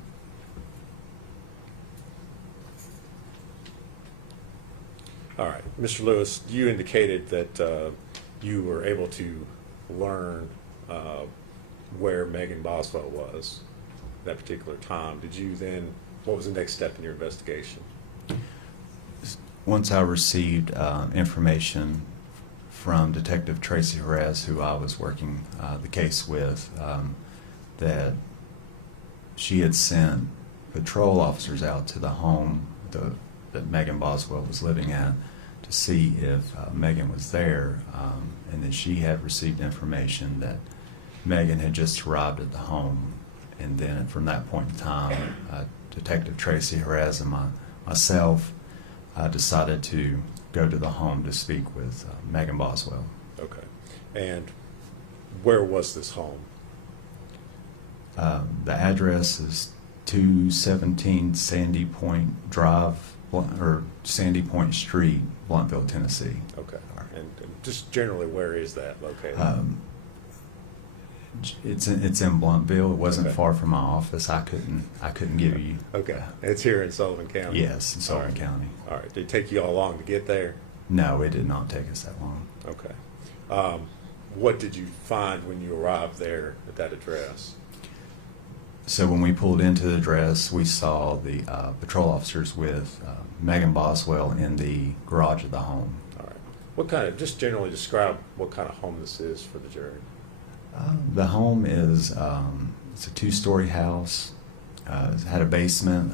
All right. Mr. Lewis, you indicated that you were able to learn where Megan Boswell was that particular time. Did you then, what was the next step in your investigation? Once I received information from Detective Tracy Jerez, who I was working the case with, that she had sent patrol officers out to the home that Megan Boswell was living at to see if Megan was there, and that she had received information that Megan had just arrived at the home. And then from that point in time, Detective Tracy Jerez and myself decided to go to the home to speak with Megan Boswell. Okay. And where was this home? The address is 217 Sandy Point Drive, or Sandy Point Street, Blountville, Tennessee. Okay. And just generally, where is that located? It's in Blountville. It wasn't Okay. far from my office. I couldn't give you. Okay. It's here in Sullivan County? Yes, in Sullivan All right. County. All right. Did it take you all long to get there? No, it did not take us that long. Okay. What did you find when you arrived there at that address? So when we pulled into the address, we saw the patrol officers with Megan Boswell in the garage of the home. All right. What kind of, just generally describe what kind of home this is for the jury. The home is it's a 2-story house. It had a basement,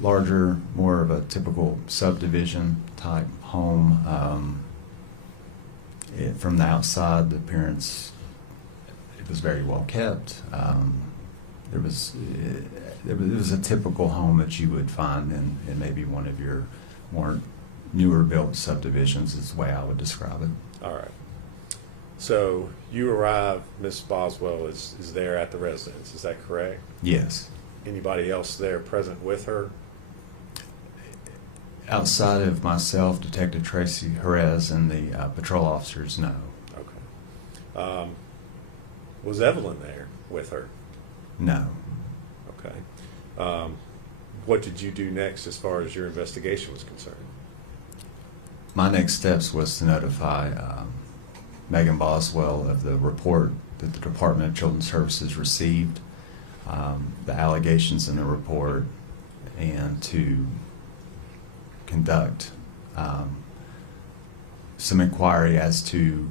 larger, more of a typical subdivision type home. From the outside, the appearance, it was very well kept. It was a typical home that you would find in maybe one of your more newer built subdivisions, is the way I would describe it. All right. So you arrive, Miss Boswell is there at the residence, is that correct? Yes. Anybody else there present with her? Outside of myself, Detective Tracy Jerez, and the patrol officers, no. Okay. Was Evelyn there with her? No. Okay. What did you do next as far as your investigation was concerned? My next steps was to notify Megan Boswell of the report that the Department of Children's Services received, the allegations in the report, and to conduct some inquiry as to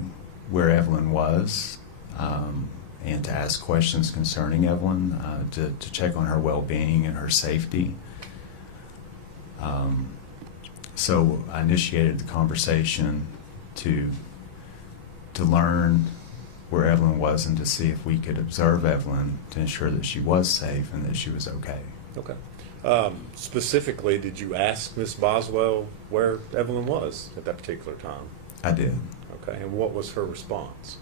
where Evelyn was, and to ask questions concerning Evelyn, to check on her well-being and her safety. So I initiated the conversation to learn where Evelyn was and to see if we could observe Evelyn to ensure that she was safe and that she was okay. Okay. Specifically, did you ask Miss Boswell where Evelyn was at that particular time? I did. Okay. And what was her response?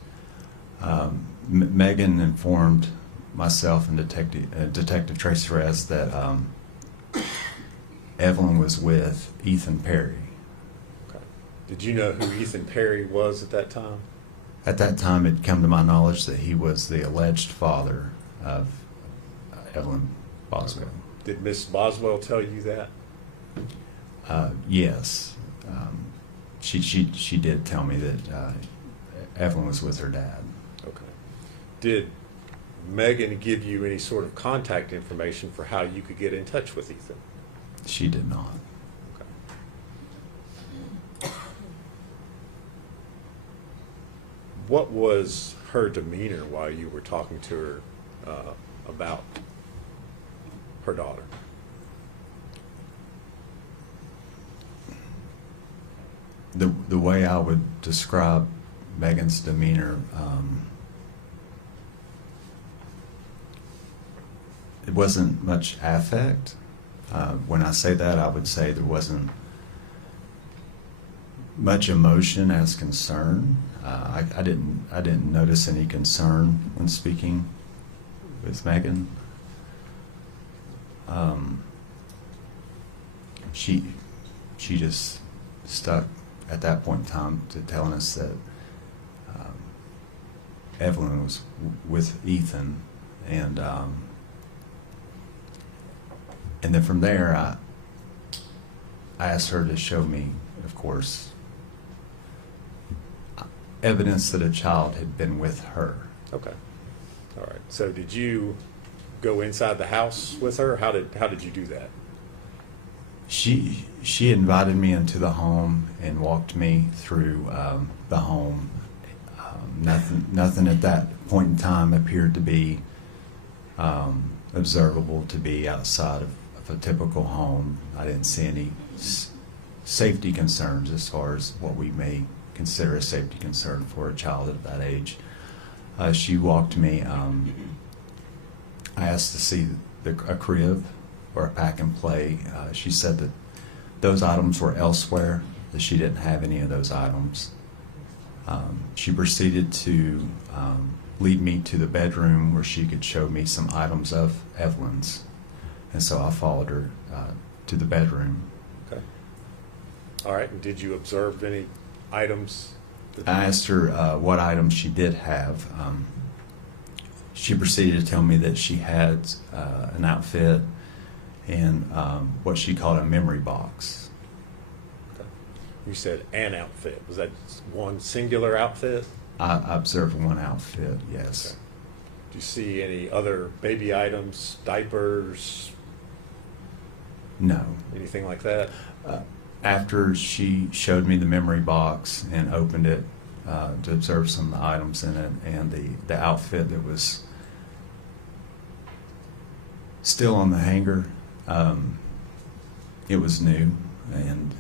Megan informed myself and Detective Tracy Jerez that Evelyn was with Ethan Perry. Okay. Did you know who Ethan Perry was at that time? At that time, it had come to my knowledge that he was the alleged father of Evelyn Boswell. Okay. Did Miss Boswell tell you that? Yes. She did tell me that Evelyn was with her dad. Okay. Did Megan give you any sort of contact information for how you could get in touch with Ethan? She did not. Okay. What was her demeanor while you were talking to her about her daughter? The way I would describe Megan's demeanor, it wasn't much affect. When I say that, I would say there wasn't much emotion as concern. I didn't notice any concern when speaking with Megan. She just stuck at that point in time to telling us that Evelyn was with Ethan, and then from there I asked her to show me, of course, evidence that a child had been with her. Okay. All right. So did you go inside the house with her? How did you do that? She invited me into the home and walked me through the home. Nothing at that point in time appeared to be observable to be outside of a typical home. I didn't see any safety concerns as far as what we may consider a safety concern for a child at that age. She walked me. I asked to see a crib or a pack and play. She said that those items were elsewhere, that she didn't have any of those items. She proceeded to lead me to the bedroom where she could show me some items of Evelyn's. And so I followed her to the bedroom. Okay. All right, and did you observe any items? I asked her what items she did have. She proceeded to tell me that she had an outfit and what she called a memory box. Okay. You said an outfit. Was that one singular outfit? I observed one outfit, yes. Okay. Do you see any other baby items, diapers, No. anything like that? After she showed me the memory box and opened it to observe some of the items in it and the outfit that was still on the hanger, it was new and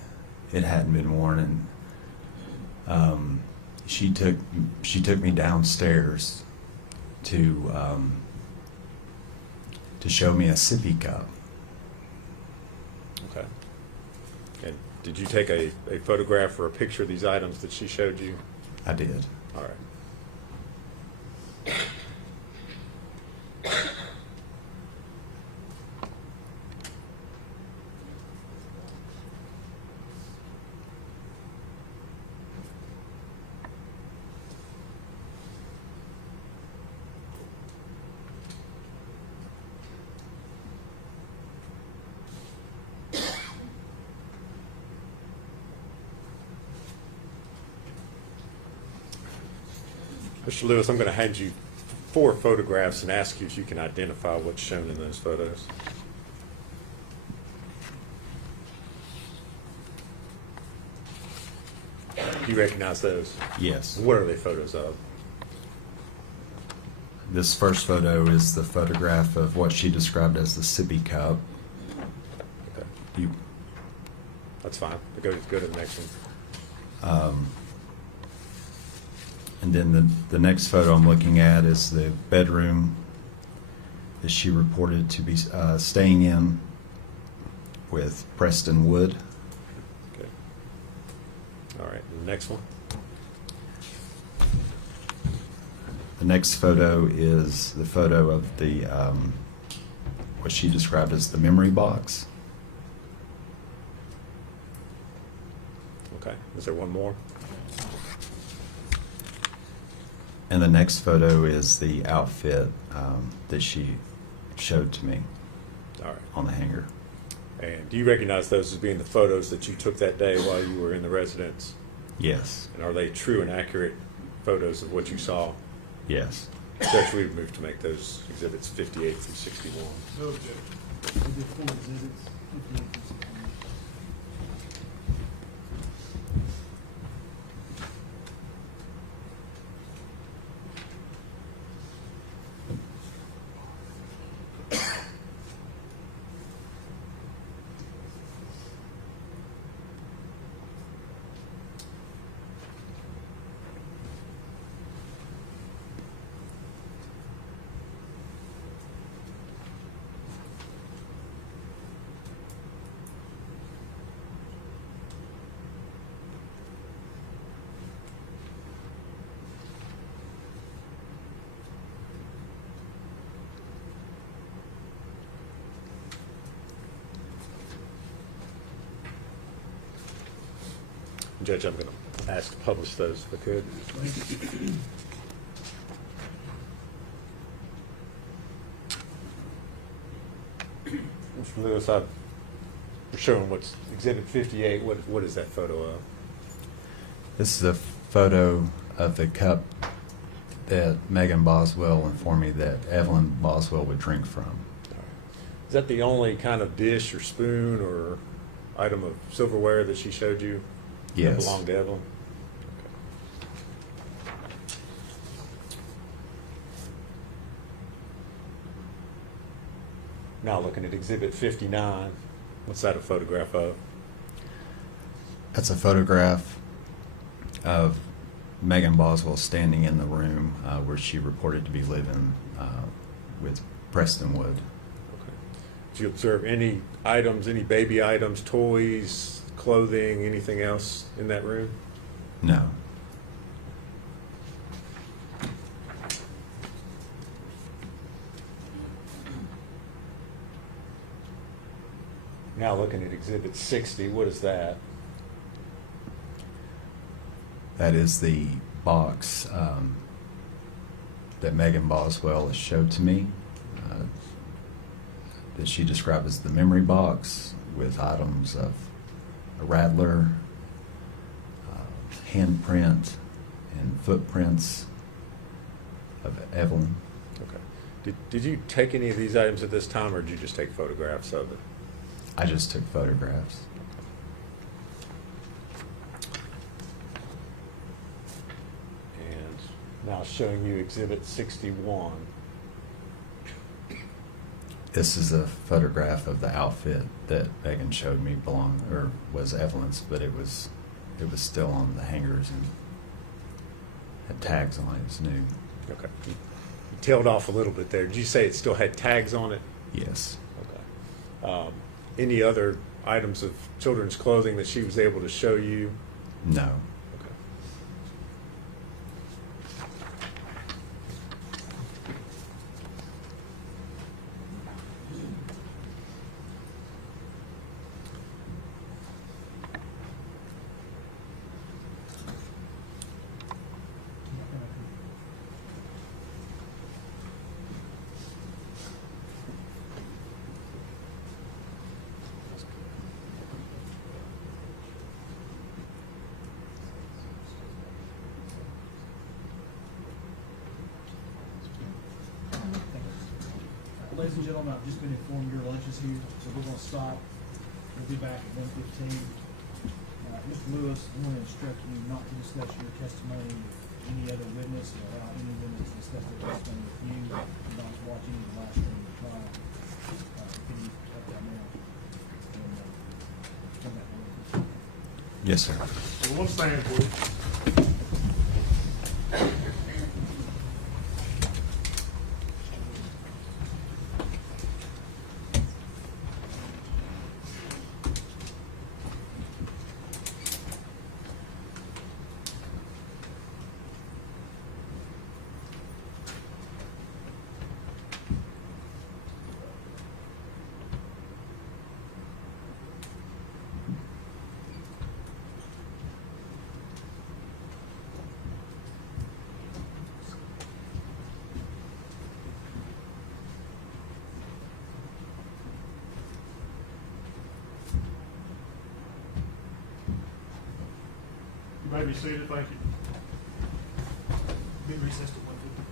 it hadn't been worn. And she took me downstairs to show me a sippy cup. Okay. And did you take a photograph or a picture of these items that she showed you? I did. All right. Mr. Lewis, I'm going to hand you 4 photographs and ask you if you can identify what's shown in those photos. Do you recognize those? Yes. What are they photos of? This first photo is the photograph of what she described as the sippy cup. Okay. That's fine. Go to the next one. And then the next photo I'm looking at is the bedroom that she reported to be staying in with Preston Wood. Okay. All right. And the next one. The next photo is the photo of the what she described as the memory box. Okay. Is there one more? And the next photo is the outfit that she showed to me All right. on the hanger. And do you recognize those as being the photos that you took that day while you were in the residence? Yes. And are they true and accurate photos of what you saw? Yes. Judge, we've moved to make those exhibits 58 through 61. No objection. We did 4 exhibits. 58 and 61. Judge, I'm going to ask to publish those if I could. Mr. Lewis, we're showing what's Exhibit 58. What is that photo of? This is a photo of the cup that Megan Boswell informed me that Evelyn Boswell would drink from. Is that the only kind of dish or spoon or item of silverware that she showed you that Yes. belonged to Evelyn? Now looking at Exhibit 59, what's that a photograph of? That's a photograph of Megan Boswell standing in the room where she reported to be living with Preston Wood. Okay. Did you observe any items, any baby items, toys, clothing, anything else in that room? No. Now looking at Exhibit 60, what is that? That is the box that Megan Boswell has showed to me, that she described as the memory box with items of a rattler, handprint, and footprints of Evelyn. Okay. Did you take any of these items at this time, or did you just take photographs of it? I just took photographs. And now showing you Exhibit 61. This is a photograph of the outfit that Megan showed me was Evelyn's, but it was still on the hangers and had tags on it. It was new. Okay. You tailed off a little bit there. Did you say it still had tags on it? Yes. Okay. Any other items of children's clothing that she was able to show you? No. Okay. Ladies and gentlemen, I've just been informed your lunch is here, so we're gonna stop. We'll be back at 1:15. Mr. Lewis, I'm gonna instruct you not to discuss your testimony with any other witness, or allow any witness to discuss their testimony with you. I'm not watching the live stream of the trial. Can you cut that now? And, come back to 1:15. Yes, sir. So we'll stand, please. You may be seated, thank you. Be recessed at 1:15.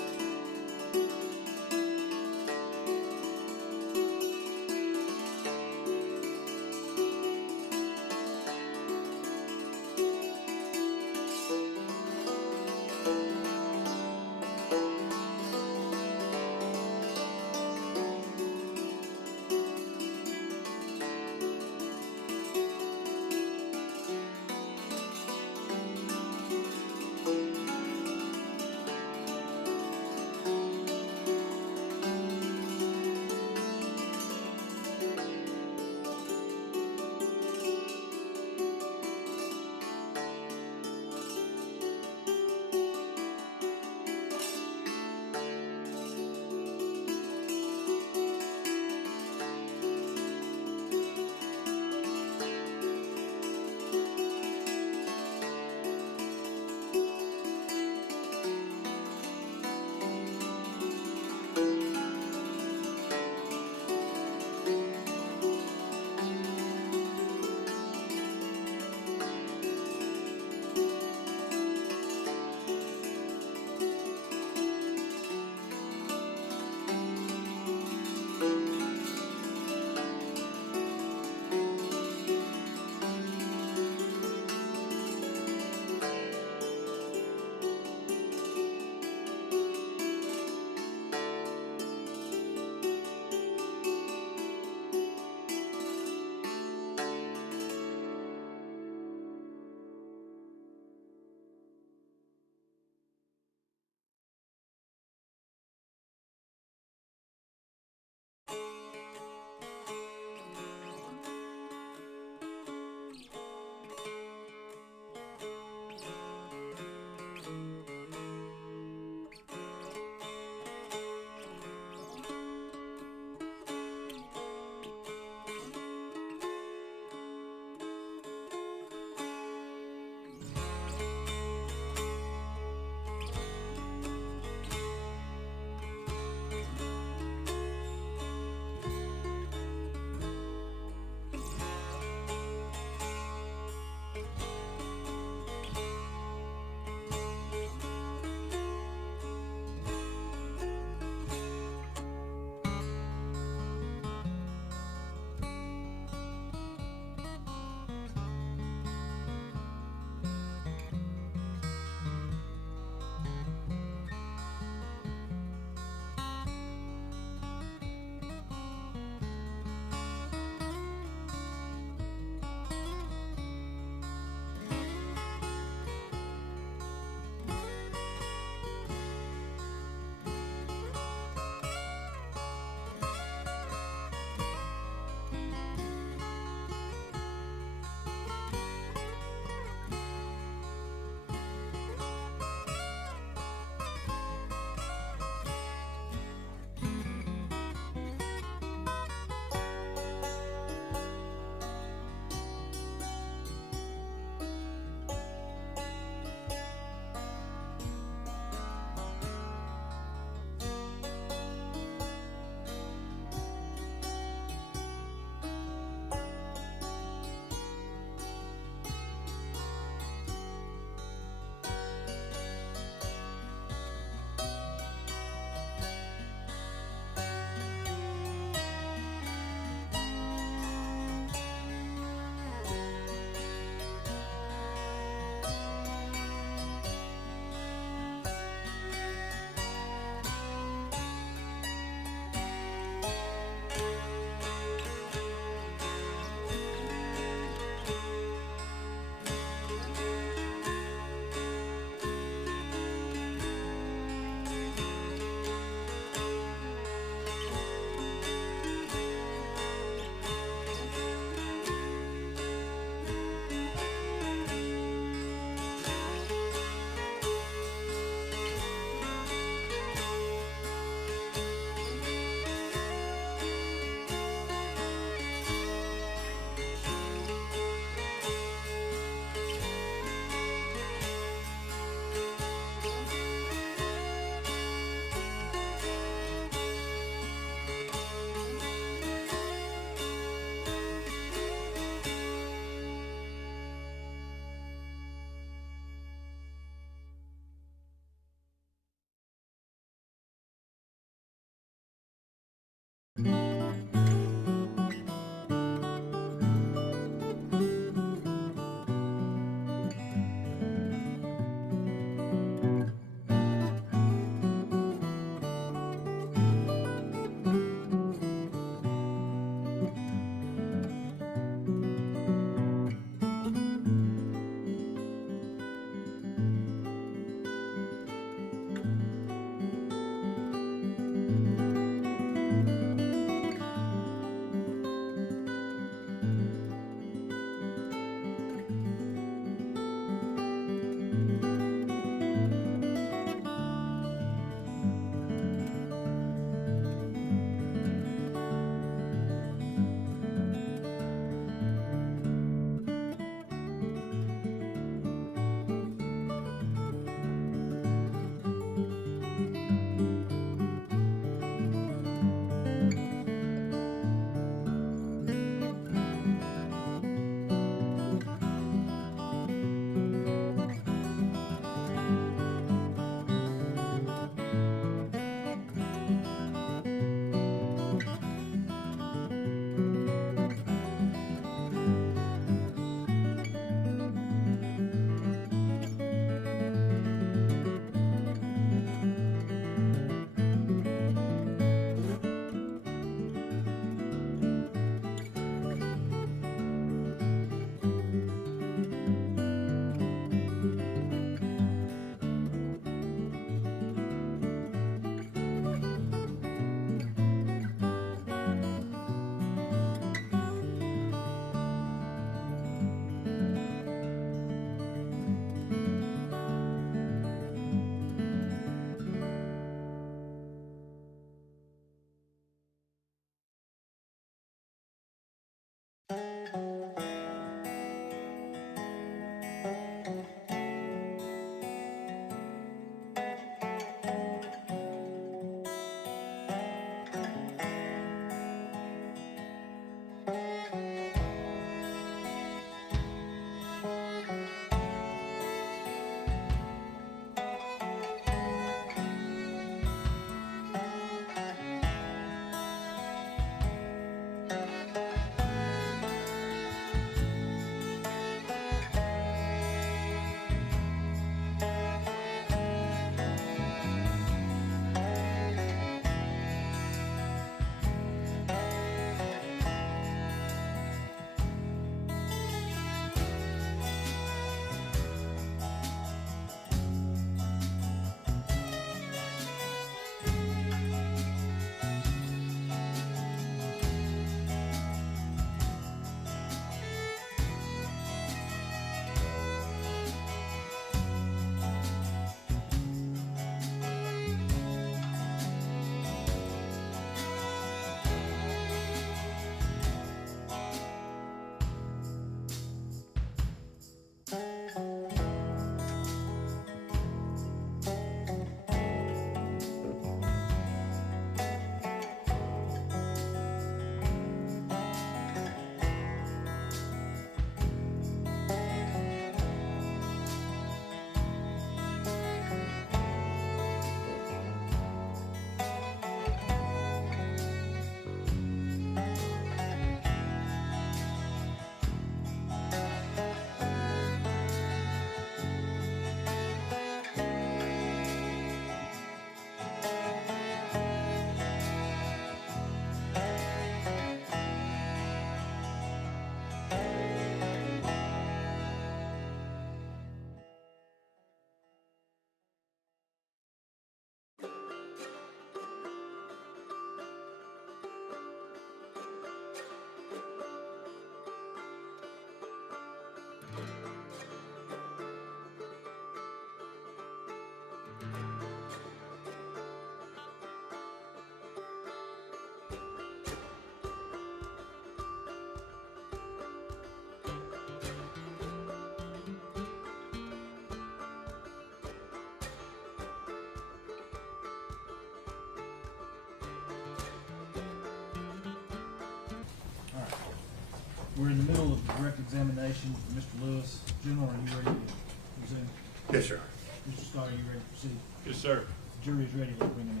We're in the middle of direct examination for Mr. Lewis. General, are you ready to resume? Yes, sir. Mr. Scott, are you ready to proceed? Yes, sir. Jury is ready, let's bring him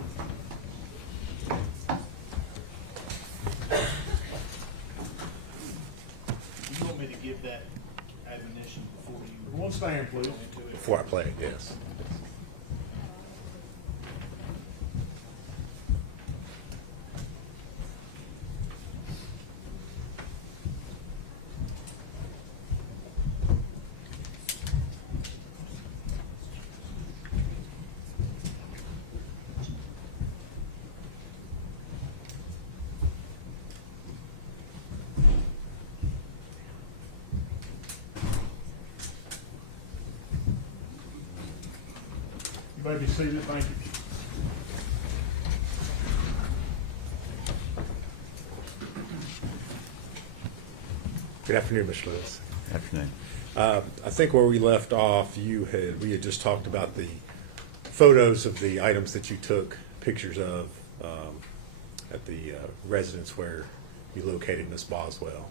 in. want me to give that admonition before you? One stand, please. go into it? Before I play it, yes. You may be seated, thank you. Good afternoon, Mr. Lewis. Afternoon. I think where we left off, we had just talked about the photos of the items that you took pictures of at the residence where you located Miss Boswell.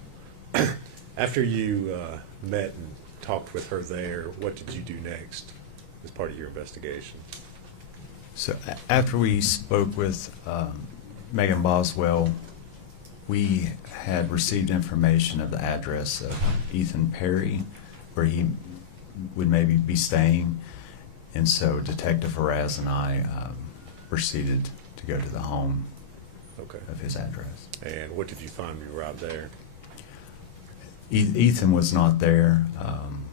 After you met and talked with her there, what did you do next as part of your investigation? So after we spoke with Megan Boswell, we had received information of the address of Ethan Perry, where he would maybe be staying, and so Detective Haraz and I proceeded to go to the home of his address. And what did you find when you arrived there? Ethan was not there.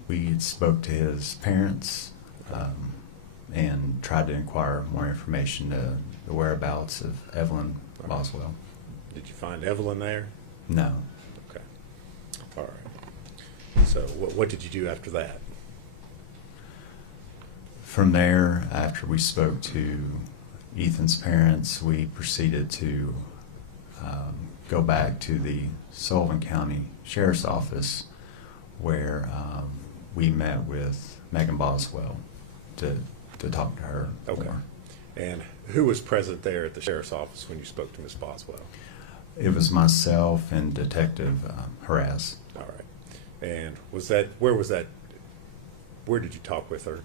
We had spoke to his parents and tried to inquire more information to the whereabouts of Evelyn Boswell. Did you find Evelyn there? No. Okay. All right. So what did you do after that? From there, after we spoke to Ethan's parents, we proceeded to go back to the Sullivan County Sheriff's Office, where we met with Megan Boswell to talk to her. Okay. more. And who was present there at the Sheriff's Office when you spoke to Miss Boswell? It was myself and Detective Haraz. All right. And where did you talk with her?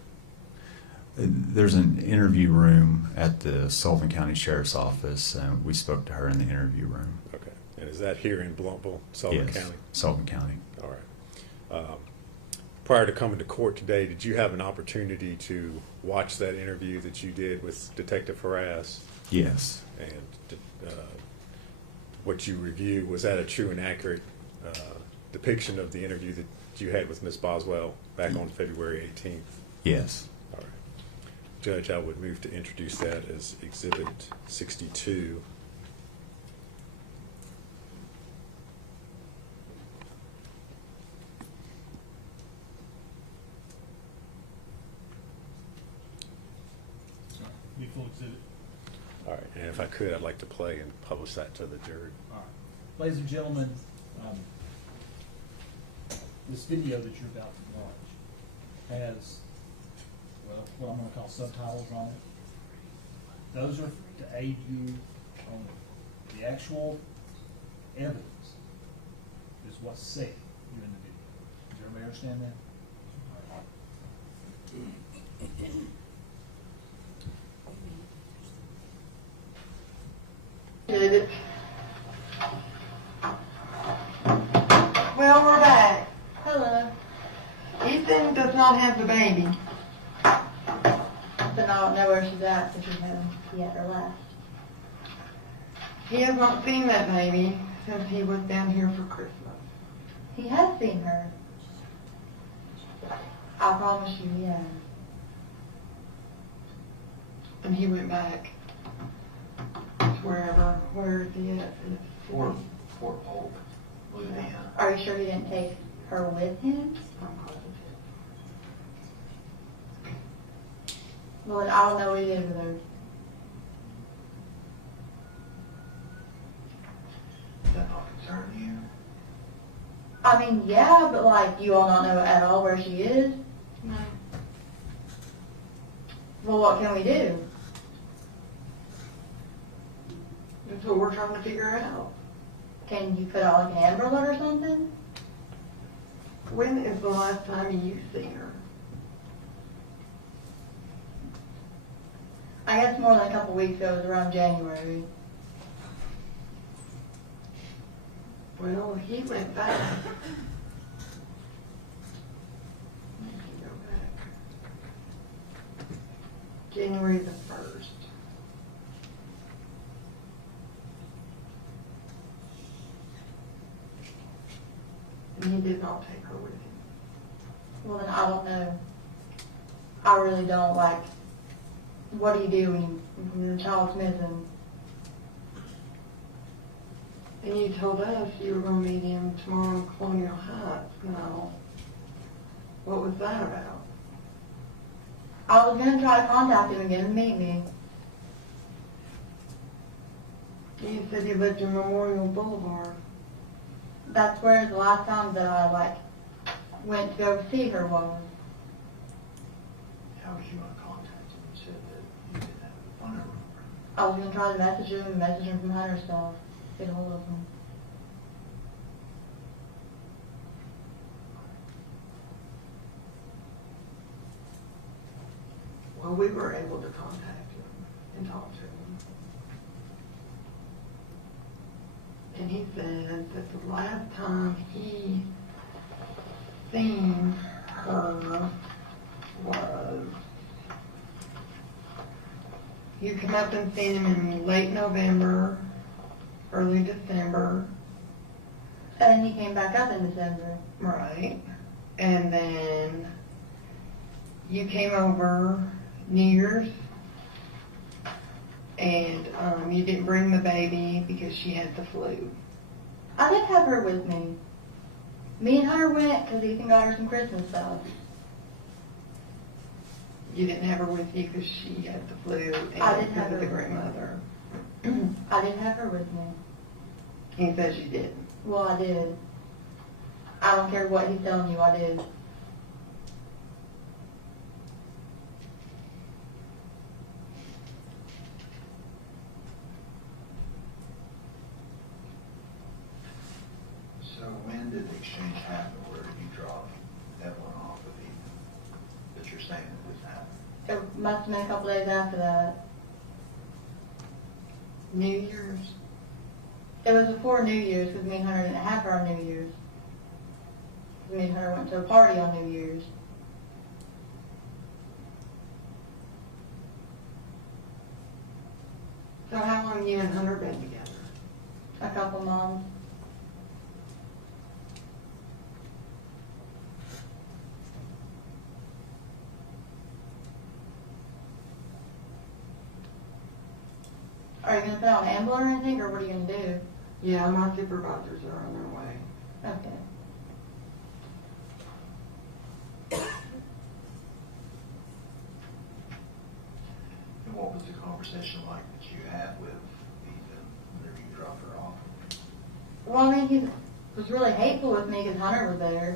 There's an interview room at the Sullivan County Sheriff's Office, and we spoke to her in the interview room. Okay. And is that here in Blumpville, Sullivan Yes, County? Sullivan County. All right. Prior to coming to court today, did you have an opportunity to watch that interview that you did with Detective Haraz? Yes. And what you reviewed, was that a true and accurate depiction of the interview that you had with Ms. Boswell back on February 18th? Yes. All right. Judge, I would move to introduce that as Exhibit 62. Be full exhibit. All right, and if I could, I'd like to play and publish that to the jury. All right. Ladies and gentlemen, this video that you're about to watch has, well, what I'm going to call subtitles on it. Those are to aid you on the actual evidence is what's said here in the video. Does everybody understand that? Well, we're back. Hello. Ethan does not have the baby. But I don't know where she's at, so she's home yet or last. He has not seen that baby since he was down here for Christmas. He has seen her. I promise you. Yeah. And he went back to where is he at? Fort Polk, Louisiana. Are you sure he didn't take her with him? I'm positive. Well, then I don't know what he did with her. Does that not concern you? I mean, yeah, but like, you all not know at all where she is? No. Well, what can we do? That's what we're trying to figure out. Can you put out like an Amber Alert or something? When is the last time you've seen her? I guess more than a couple weeks ago. It was around January. Well, he went back And he did not take her with him. Well, then I don't know. I really don't, like, what do you do when the child's missing? And you told us you were gonna meet him tomorrow in Colonial Heights. Now, what was that about? I was gonna try to contact him and get him to meet me. You said he lived in Memorial Boulevard. That's where the last time that I, like, went to go see her was. How was you gonna contact him? You said that you didn't have a phone number. I was gonna try to message him from Hunter stuff, get a hold of him. Well, we were able to contact him and talk to him. And he said that the last time he seen her was, you come up and seen him in late November, early December. And then he came back up in December. Right. And then you came over New Year's, and you didn't bring the baby because she had the flu. I did have her with me. Me and Hunter went because Ethan got her some Christmas stuff. You didn't have her with you because she had the flu and I didn't because have of the her. grandmother. I didn't have her with me. He says you didn't. Well, I did. I don't care what he's telling you, I did. So when did the exchange happen? Where did you drop Evelyn off of Ethan? That you're saying that this happened? It must have been a couple days after that. New Year's. It was before New Year's because me and Hunter didn't have her on New Year's. Me and Hunter went to a party on New Year's. So how long you and Hunter been together? A couple months. Are you going to put out an ambulance or anything, or what are you going to do? Yeah, my supervisors are on their way. Okay. And what was the conversation like that you had with Ethan whenever you dropped her off? Well, I mean, he was really hateful with me because Hunter was there.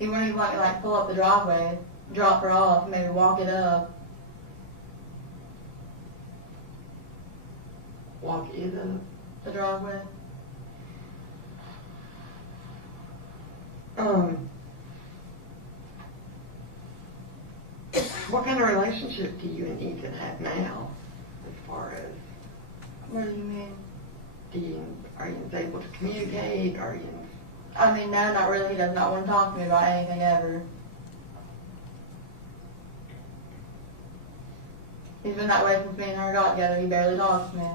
He wouldn't even let me, like, pull up the driveway, drop her off, maybe walk it up. Walk it up. The driveway. What kind of relationship do you and Ethan have now, as far as, What do you mean? are you able to communicate, are you? I mean, no, not really. He does not want to talk to me about anything ever. He's been that way since me and her got together. He barely talks to me.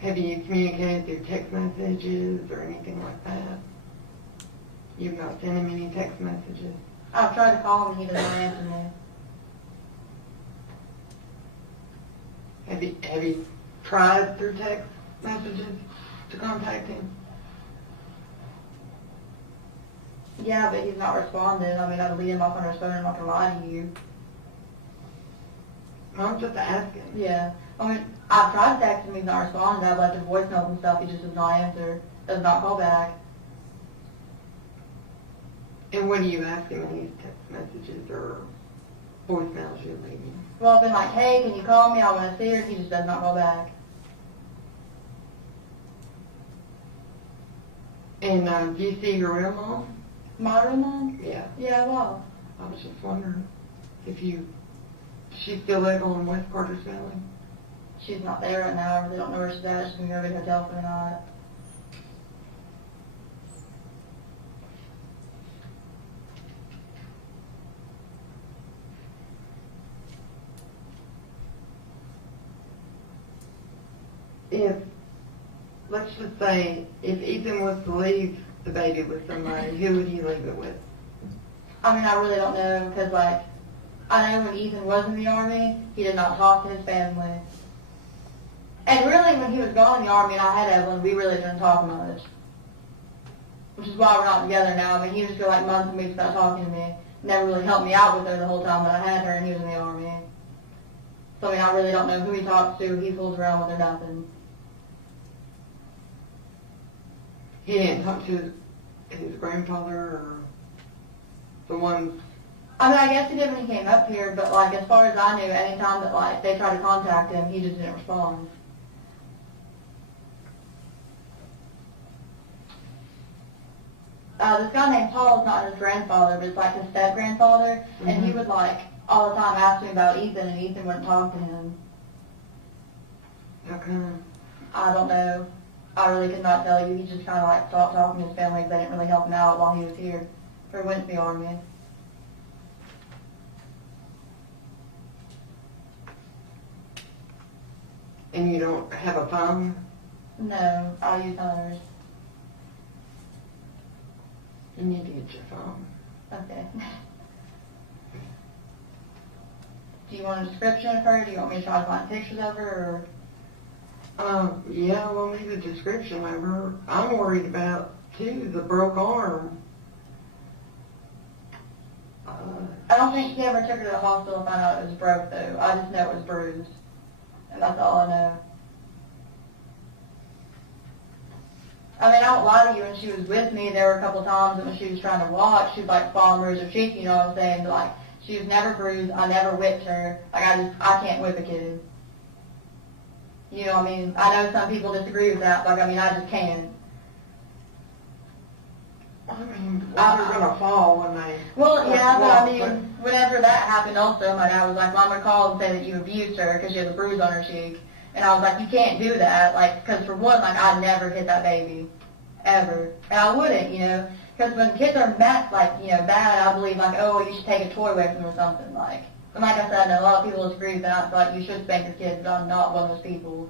Have you communicated through text messages or anything like that? You've not sent him any text messages? I've tried to call him and he doesn't answer me. Have you tried through text messages to contact him? Yeah, but he's not responding. I mean, I delete him off on his phone. I'm not going to lie to you. I'm just asking. Yeah. I mean, I've tried to text him. He's not responding. I've left him voicemails and stuff. He just does not answer. Does not call back. And what do you ask him in these text messages or voicemails you're leaving? Well, I've been like, hey, can you call me? I want to see her. He just does not call back. And do you see your real mom? My real mom? Yeah. Yeah, well. I was just wondering if she's still living in West Cartersville. She's not there right now. I really don't know where she's at. She's going to go to the hotel for the night. If let's just say, if Ethan was to leave the baby with somebody, who would he leave it with? I mean, I really don't know, because, like, I know when Ethan was in the Army, he did not talk to his family. And really, when he was gone in the Army and I had Evelyn, we really didn't talk much. Which is why we're not together now. I mean, he just go like months and weeks without talking to me. Never really helped me out with her the whole time that I had her and he was in the Army. So, I mean, I really don't know who he talks to, who he fools around with or nothing. He didn't talk to his grandfather or the one. I mean, I guess he did when he came up here, but, like, as far as I knew, any time that, like, they tried to contact him, he just didn't respond. This guy named Paul is not his grandfather, but it's like his step-grandfather, and he would, like, all the time ask me about Ethan, and Ethan wouldn't talk to him. How come? I don't know. I really could not tell you. He just kind of, like, stopped talking to his family because they didn't really help him out while he was here, or went to the Army. And you don't have a phone? No, I'll use Hunter's. You need to get your phone. Okay. Do you want a description of her? Do you want me to try to find pictures of her? Yeah, we'll need a description of her. I'm worried about, too, the broke arm. I don't think he ever took her to the hospital and found out it was broke, though. I just know it was bruised. And that's all I know. I mean, I won't lie to you, when she was with me, there were a couple times that when she was trying to walk, she would, like, fall and bruise her cheek, you know what I'm saying? But, like, she was never bruised. I never whipped her. Like, I can't whip a kid. You know what I mean? I know some people disagree with that, but, like, I mean, I just can't. I mean, they're gonna fall when they. Well, yeah, but I walk, mean, whenever that happened also, my dad was like, Mama called and said that you abused her because she has a bruise on her cheek. And I was like, you can't do that, like, because for one, like, I'd never hit that baby. Ever. And I wouldn't, you know, because when kids are bad, bad, I believe, like, oh, you should take a toy away from them or something, like. And like I said, I know a lot of people disagree with that, I feel like you should spank your kids, but I'm not one of those people.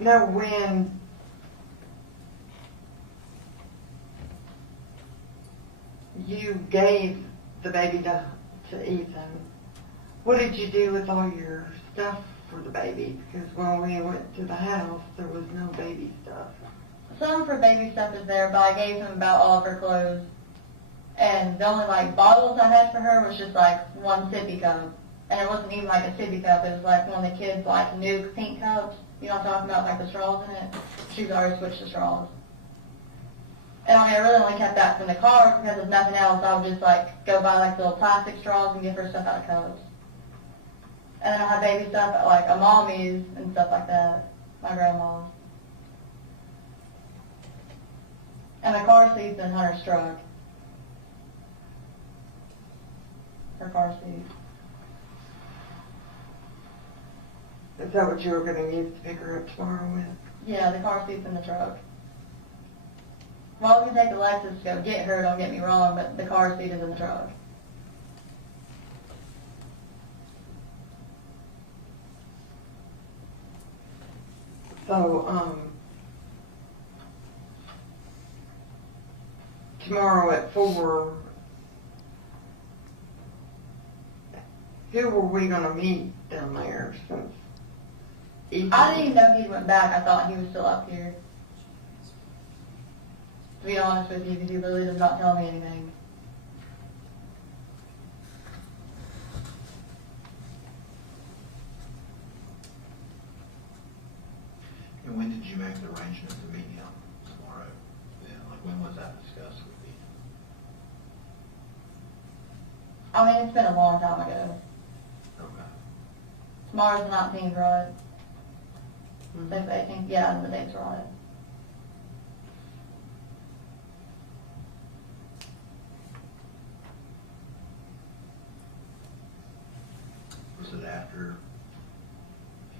Now when you gave the baby to Ethan, what did you do with all your stuff for the baby? Because when we went to the house, there was no baby stuff. Some for baby stuff is there, but I gave him about all of her clothes. And the only, like, bottles I had for her was just, like, one sippy cup. And it wasn't even, like, a sippy cup. It was, like, one of the kids, like, new pink cups. You know what I'm talking about, like, the straws in it? She's already switched the straws. And, I mean, I really only kept that from the car because if nothing else, I would just, like, go buy, like, little plastic straws and give her stuff out of cups. And then I had baby stuff at, like, a mommy's and stuff like that. My grandma's. And the car seat's in Hunter's truck. Her car seat. Is that what you were going to use to pick her up tomorrow with? Yeah, the car seat's in the truck. Well, we can take Alexis to go get her, don't get me wrong, but the car seat is in the truck. So, tomorrow at 4, who were we going to meet down there since Ethan? I didn't even know he went back. I thought he was still up here. To be honest with you, because he really did not tell me anything. And when did you make the arrangement to meet him tomorrow? Yeah, like when was that discussed with you? I mean, it's been a long time ago. Okay. Tomorrow's the 19th, right? The 18th, yeah, the date's right. Was it after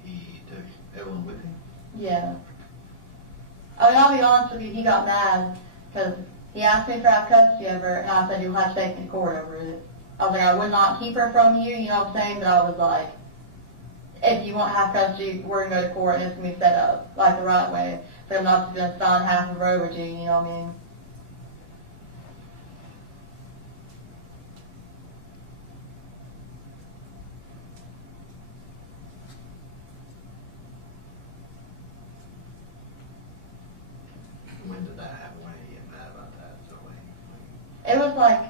he took Evelyn with him? Yeah. I mean, I'll be honest with you, he got mad because he asked me if I have custody of her, and I said, you'll have to take me to court over it. I was like, I would not keep her from you, you know what I'm saying? But I was like, if you want half custody, we're gonna go to court and it's gonna be set up, like the right way. But I'm not just gonna sign half of her over to you, you know what I mean? When did that happen? When did you get mad about that? So when? It was like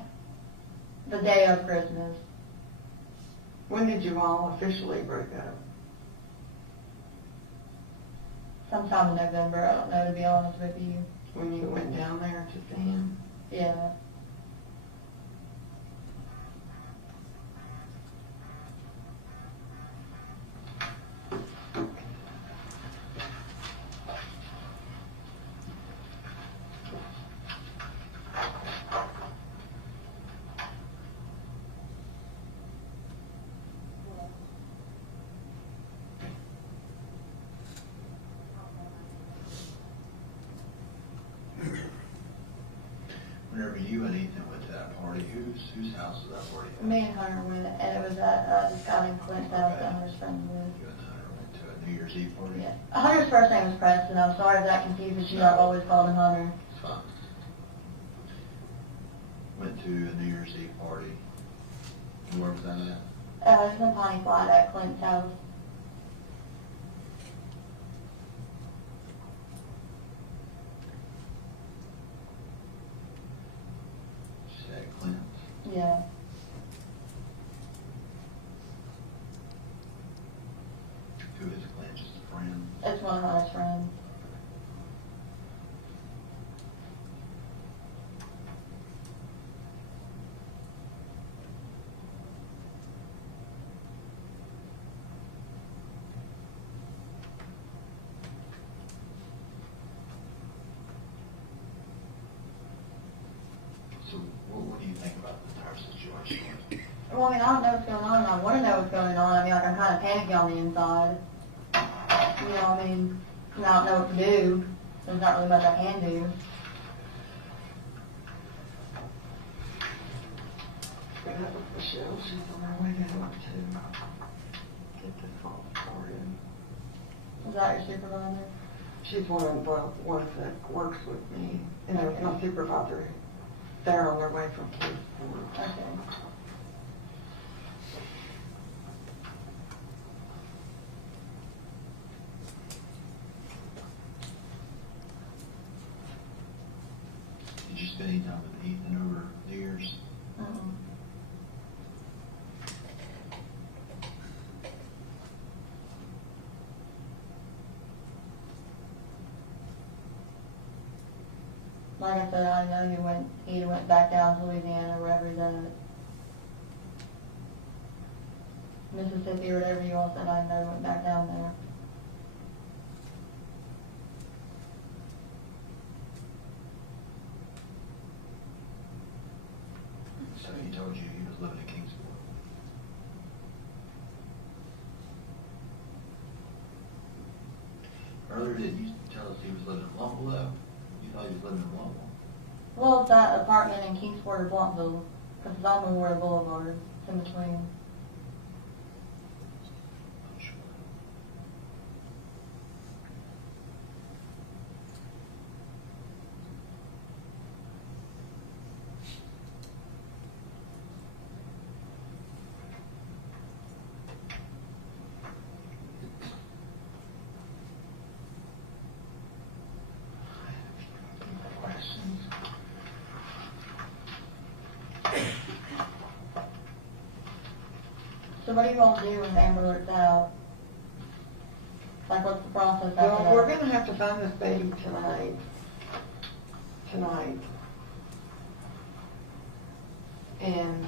the day of Christmas. When did you all officially break up? Sometime in November, I don't know, to be honest with you. When you went down there to see him? Yeah. Whenever you and Ethan went to that party, whose house was that party at? Me and Hunter went, and it was at this guy named Clint's house that Hunter's friend with. You and Hunter went to a New Year's Eve party? Yeah. Hunter's first name was Preston. I'm sorry if that confuses you. I've always called him Hunter. It's fine. Went to a New Year's Eve party. And where was that at? It was in Piney Flat at Clint's house. She said Clint's. Yeah. Who is Clint? Just a friend? It's one of Hunter's friends. So what do you think about the entire situation? Well, I mean, I don't know what's going on, and I want to know what's going on. I mean, like, I'm kind of panicky on the inside. You know, I mean, I don't know what to do. There's not really much I can do. Michelle, she's on her way down to get the phone started. Is that your supervisor? She's one of the ones that works with me, and there's my supervisor. They're on their way from Kingsport. Okay. Did you spend any time with Ethan over New Year's? Mm-mm. Like I said, I know he went back down to Louisiana or wherever he's at. Mississippi or whatever you all said, I know he went back down there. So he told you he was living in Kingsport? Earlier, didn't you tell us he was living in Lumberville, though? You thought he was living in Lumberville? Well, it's that apartment in Kingsport or Blumpville, because it's on Memorial Boulevard. It's in between. Not sure. Questions? So what do you all do when Amber works out? Like, what's the process after Well, that? we're gonna have to find this baby tonight. And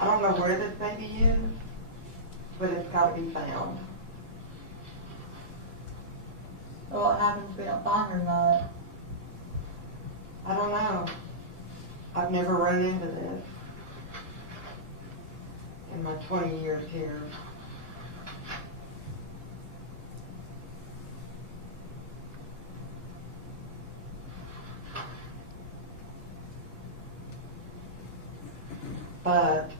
I don't know where this baby is, but it's gotta be found. So what happens if we don't find her or not? I don't know. I've never run into this in my 20 years here. but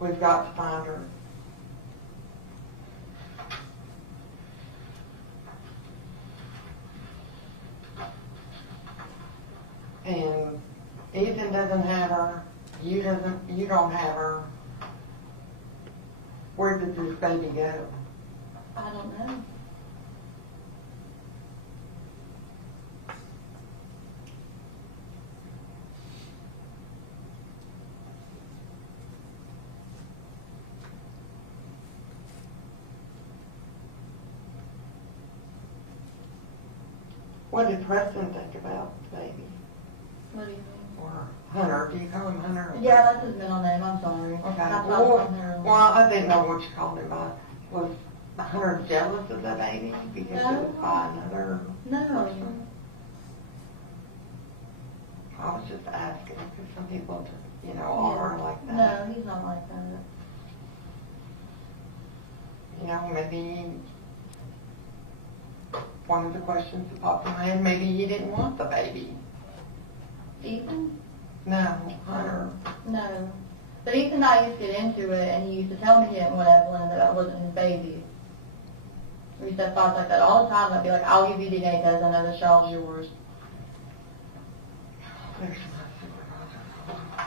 we've got to find her. And Ethan doesn't have her, you don't have her. Where did this baby go? I don't know. What did Preston think about the baby? What do you mean? Or Hunter, do you call him Hunter? Yeah, that's his middle name, I'm sorry. Okay, That's well, not from there. I didn't know what you called him by. Was Hunter jealous of the baby because it was by another No. person? I was just asking, because some people, are like that. No, he's not like that. Maybe one of the questions that popped in my head, maybe he didn't want the baby. Ethan? No, Hunter. No. But Ethan and I used to get into it, and he used to tell me he didn't want Evelyn, that I wasn't his baby. We used to have thoughts like that all the time. I'd be like, I'll give you DNA test, I know this child's yours. There's my supervisor.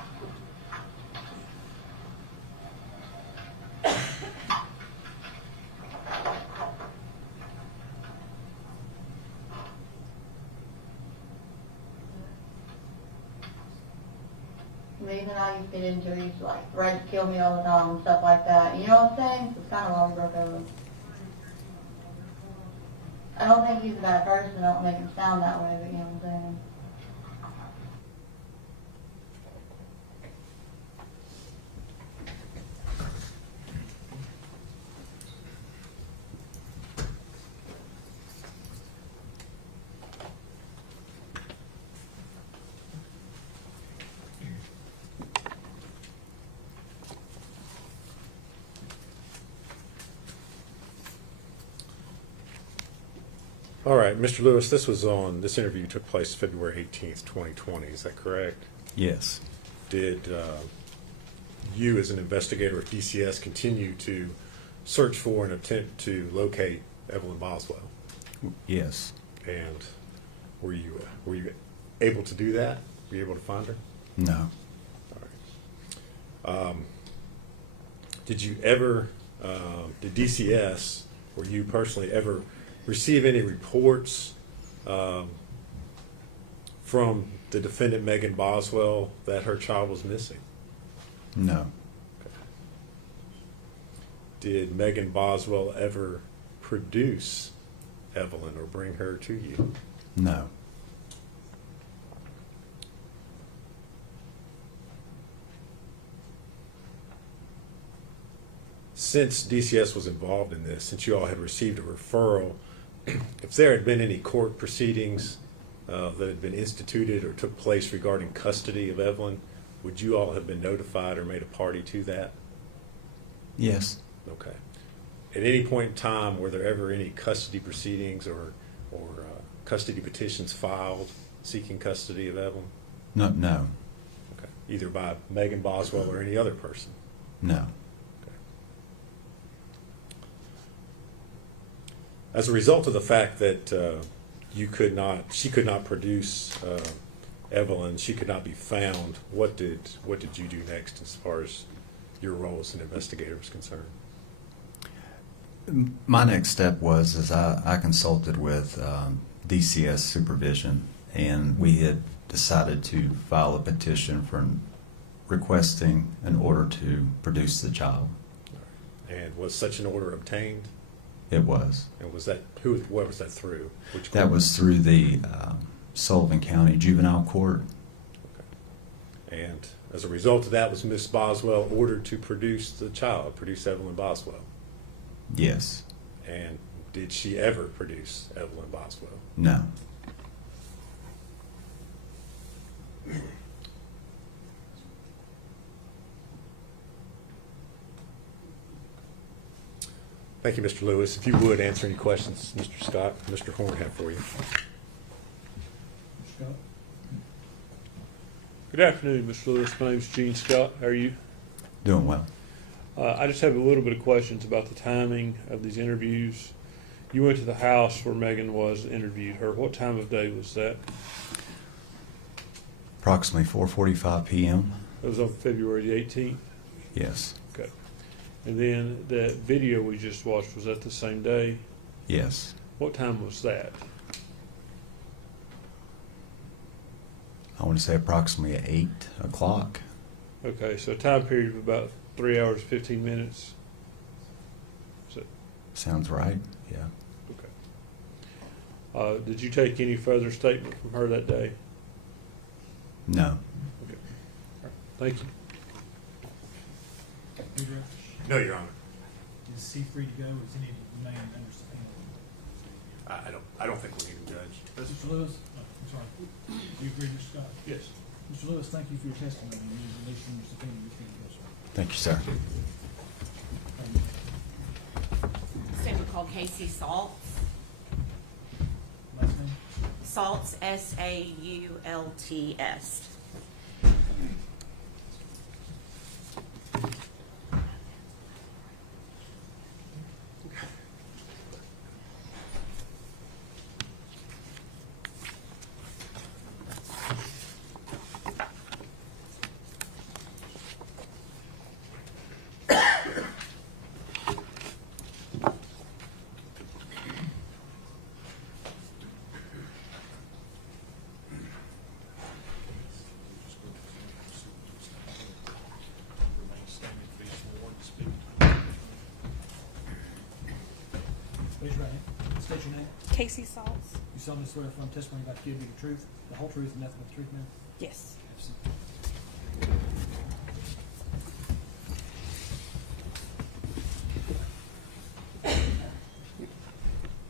Ethan and I used to get into it. He used to threaten to kill me all the time and stuff like that. You know what I'm saying? It's kind of why we broke up. I don't think he's a bad person. I don't make him sound that way, but you know what I'm saying? All right, Mr. Lewis, this interview took place February 18th, 2020, is that correct? Yes. Did you as an investigator at DCS continue to search for and attempt to locate Evelyn Boswell? Yes. And were you able to do that? Were you able to find her? No. All right. Did you ever, did DCS, or you personally ever receive any reports from the defendant Megan Boswell that her child was missing? No. Okay. Did Megan Boswell ever produce Evelyn or bring her to you? No. Since DCS was involved in this, since you all had received a referral, if there had been any court proceedings that had been instituted or took place regarding custody of Evelyn, would you all have been notified or made a party to that? Yes. Okay. At any point in time, were there ever any custody proceedings or custody petitions filed seeking custody of Evelyn? No. No. Okay. Either by Megan Boswell or any other person? No. As a result of the fact that she could not produce Evelyn, she could not be found, what did you do next as far as your role as an investigator was concerned? My next step was I consulted with DCS supervision, and we had decided to file a petition for requesting an order to produce the child. And was such an order obtained? It was. And was that what was that through? Which That court? was through the Sullivan County Juvenile Court. Okay. And as a result of that, was Miss Boswell ordered to produce the child, produce Evelyn Boswell? Yes. And did she ever produce Evelyn Boswell? No. Thank you, Mr. Lewis. If you would answer any questions, Mr. Scott, Mr. Horn have for you. Scott? Good afternoon, Mr. Lewis. My name's Gene Scott. How are you? Doing well. I just have a little bit of questions about the timing of these interviews. You went to the house where Megan was and interviewed her. What time of day was that? Approximately 4:45 p.m. It was on February the 18th? Yes. Okay. And then that video we just watched, was that the same day? Yes. What time was that? I want to say approximately at 8 o'clock. Okay, so a time period of about 3 hours, 15 minutes. Is that, Sounds right. Yeah. okay. Did you take any further statement from her that day? No. Okay. All right. Thank you. Pedro, No, Your Honor. is he free to go, or is he need to remain under subpoena? I don't think we need a judge. Mr. Lewis, I'm sorry, do you agree, Mr. Scott? Yes. Mr. Lewis, thank you for your testimony, you need to release from your subpoena, you can't go, sir. Thank you, sir. Statement called Casey Saltz. Last name? Saltz, S-A-U-L-T-S. Remain standing for each one to speak. Raise your right hand. State your name. Casey Saltz. You solemnly swear affirm testimony about to give you the truth, the whole truth, and nothing but the truth, ma'am? Yes.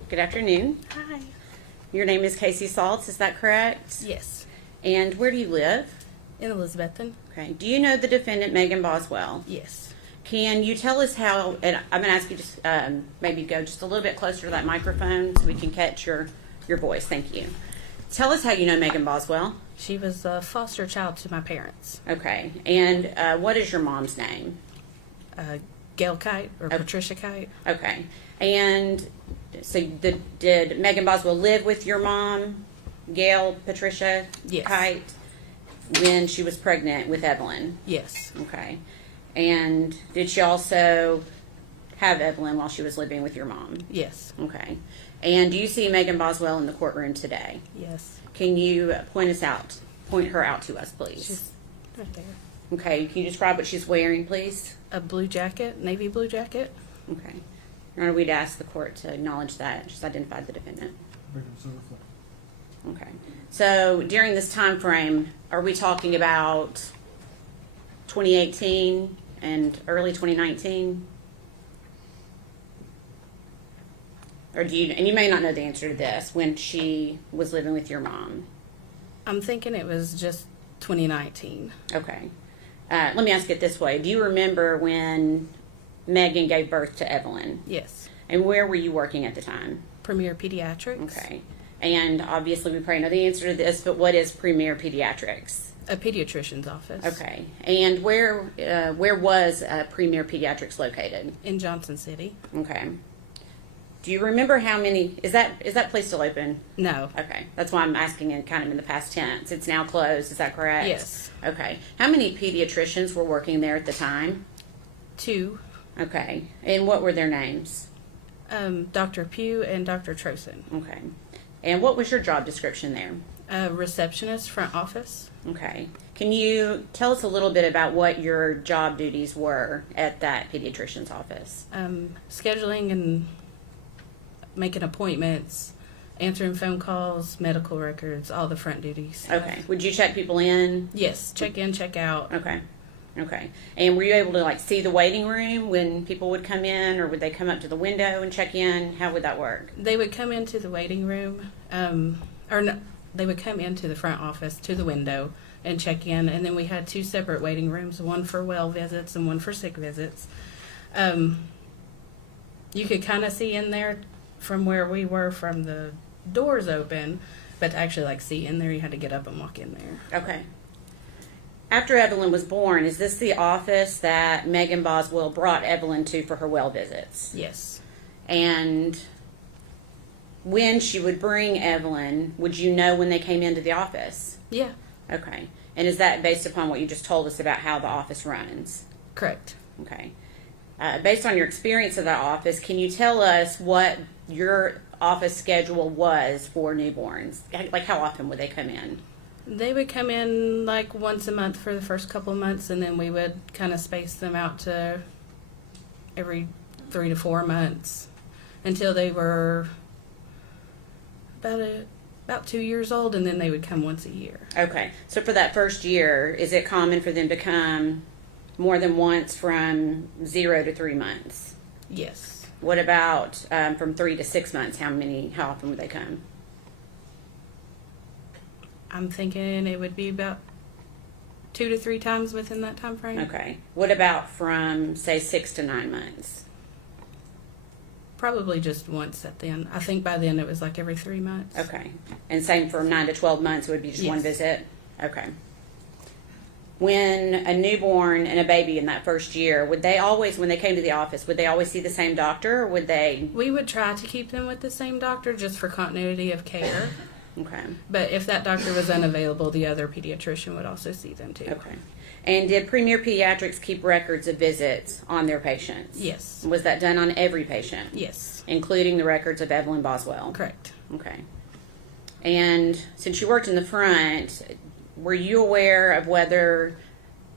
Good afternoon. Hi. Your name is Casey Saltz, is that correct? Yes. And where do you live? In Elizabethton? Okay. Do you know the defendant, Megan Boswell? Yes. Can you tell us how, and I'm going to ask you to maybe go just a little bit closer to that microphone so we can catch your voice. Thank you. Tell us how you know Megan Boswell. She was a foster child to my parents. Okay. And what is your mom's name? Gail Kite or Patricia Kite. Okay. And so did Megan Boswell live with your mom, Gail Patricia Yes. Kite, when she was pregnant with Evelyn? Yes. Okay. And did she also have Evelyn while she was living with your mom? Yes. Okay. And do you see Megan Boswell in the courtroom today? Yes. Can you point her out to us, please? She's right there. Okay. Can you describe what she's wearing, please? A blue jacket, navy blue jacket. Okay. Your Honor, we'd ask the court to acknowledge that. Just identify the defendant. Okay. So during this time frame, are we talking about 2018 and early 2019? Or do you, and you may not know the answer to this, when she was living with your mom? I'm thinking it was just 2019. Okay. Let me ask it this way. Do you remember when Megan gave birth to Evelyn? Yes. And where were you working at the time? Premier Pediatrics. Okay. And obviously we probably know the answer to this, but what is Premier Pediatrics? A pediatrician's office. Okay. And where was Premier Pediatrics located? In Johnson City. Okay. Do you remember how many, is that place still open? No. Okay. That's why I'm asking in kind of in the past tense. It's now closed, is that correct? Yes. Okay. How many pediatricians were working there at the time? 2. Okay. And what were their names? Dr. Pugh and Dr. Trosen. Okay. And what was your job description there? Receptionist, front office. Okay. Can you tell us a little bit about what your job duties were at that pediatrician's office? Scheduling and making appointments, answering phone calls, medical records, all the front duties. Okay. Would you check people in? Yes. Check in, check out. Okay. Okay. And were you able to like see the waiting room when people would come in, or would they come up to the window and check in? How would that work? They would come into the waiting room, or no, they would come into the front office to the window and check in, and then we had 2 separate waiting rooms, one for well visits and one for sick visits. You could kind of see in there from where we were from the doors open, but to actually like see in there, you had to get up and walk in there. Okay. After Evelyn was born, is this the office that Megan Boswell brought Evelyn to for her well visits? Yes. And when she would bring Evelyn, would you know when they came into the office? Yeah. Okay. And is that based upon what you just told us about how the office runs? Correct. Okay. Based on your experience of that office, can you tell us what your office schedule was for newborns? Like, how often would they come in? They would come in like once a month for the first couple of months, and then we would kind of space them out to every 3 to 4 months until they were about 2 years old, and then they would come once a year. Okay. So for that first year, is it common for them to come more than once from 0 to 3 months? Yes. What about from 3 to 6 months? How often would they come? I'm thinking it would be about 2 to 3 times within that time frame. Okay. What about from, say, 6 to 9 months? Probably just once at the end. I think by then it was like every 3 months. Okay. And same for 9 to 12 months, it would be just one Yes. visit? Okay. When a newborn and a baby in that first year, would they always, when they came to the office, would they always see the same doctor, or would they? We would try to keep them with the same doctor just for continuity of care. Okay. But if that doctor was unavailable, the other pediatrician would also see them too. Okay. And did Premier Pediatrics keep records of visits on their patients? Yes. Was that done on every patient? Yes. Including the records of Evelyn Boswell? Correct. Okay. And since you worked in the front, were you aware of whether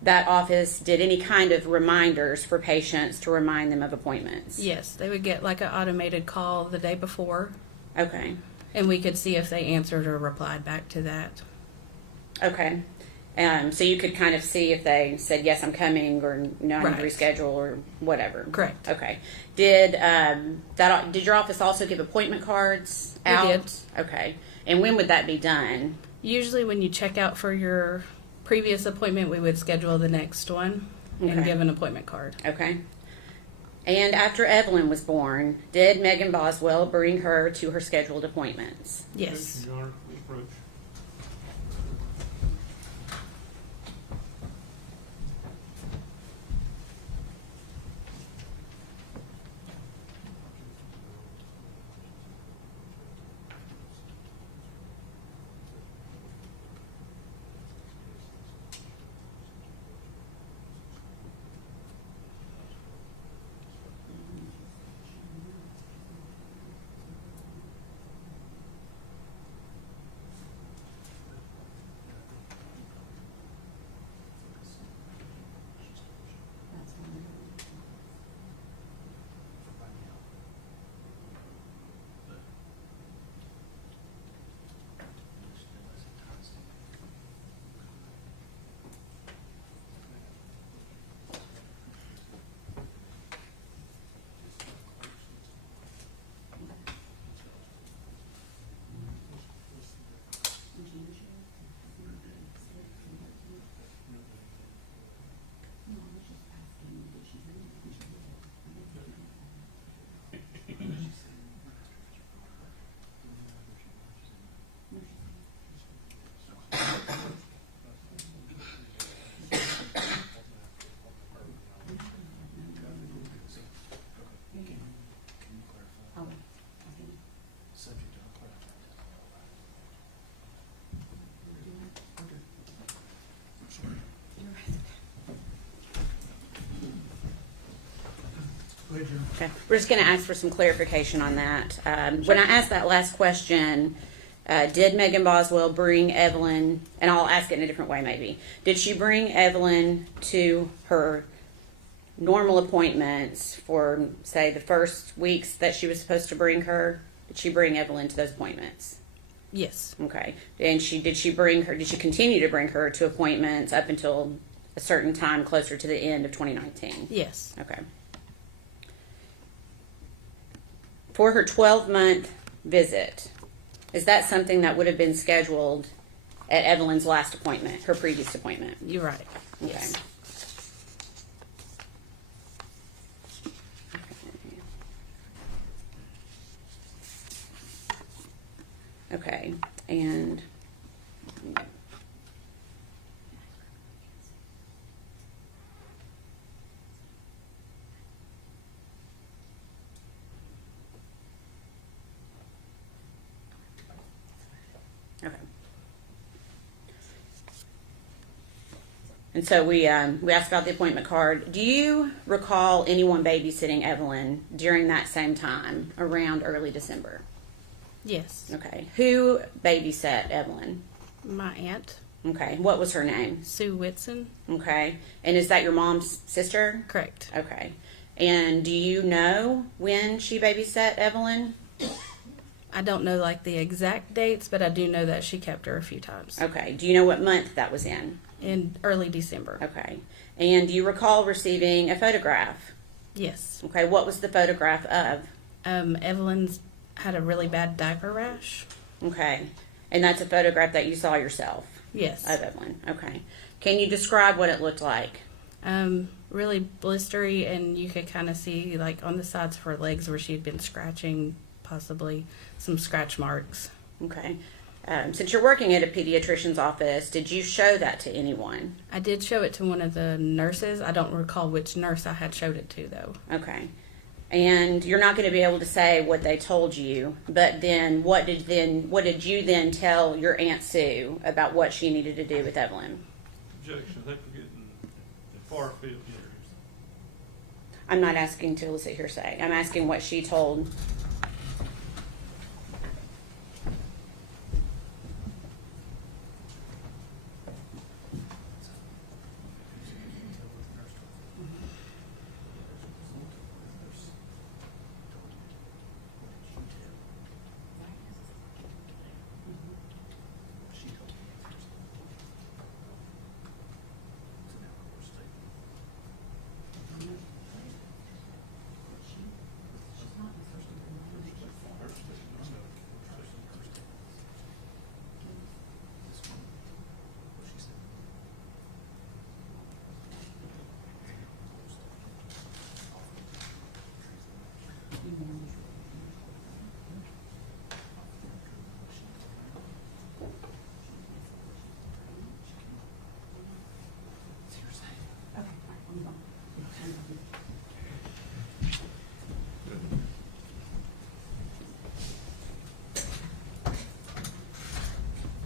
that office did any kind of reminders for patients to remind them of appointments? Yes. They would get like an automated call the day before. Okay. And we could see if they answered or replied back to that. Okay. So you could kind of see if they said, yes, I'm coming, or no, I need to Right. reschedule, or whatever. Correct. Okay. Did your office also give appointment cards out? We did. Okay. And when would that be done? Usually when you check out for your previous appointment, we would schedule the next one and Okay. give an appointment card. Okay. And after Evelyn was born, did Megan Boswell bring her to her scheduled appointments? Yes. Your Honor, please approach. Okay. We're just going to ask for some clarification on that. When I asked that last question, did Megan Boswell bring Evelyn, and I'll ask it in a different way maybe, did she bring Evelyn to her normal appointments for, say, the first weeks that she was supposed to bring her? Did she bring Evelyn to those appointments? Yes. Okay. And did she continue to bring her to appointments up until a certain time closer to the end of 2019? Yes. Okay. For her 12-month visit, is that something that would have been scheduled at Evelyn's last appointment, her previous appointment? You're right. Okay. Yes. Okay. And And so we asked about the appointment card. Do you recall anyone babysitting Evelyn during that same time, around early December? Yes. Okay. Who babysat Evelyn? My aunt, Okay. What was her name? Sue Whitson. Okay. And is that your mom's sister? Correct. Okay. And do you know when she babysat Evelyn? I don't know like the exact dates, but I do know that she kept her a few times. Okay. Do you know what month that was in? In early December. Okay. And do you recall receiving a photograph? Yes. Okay. What was the photograph of? Evelyn's had a really bad diaper rash. Okay. And that's a photograph that you saw yourself? Yes. Of Evelyn. Okay. Can you describe what it looked like? Really blistery, and you could kind of see like on the sides of her legs where she had been scratching, possibly some scratch marks. Okay. Since you're working at a pediatrician's office, did you show that to anyone? I did show it to one of the nurses. I don't recall which nurse I had showed it to, though. Okay. And you're not going to be able to say what they told you, but then what did you then tell your Aunt Sue about what she needed to do with Evelyn? Objection. I think we're getting far afield here. I'm not asking to elicit hearsay. I'm asking what she told.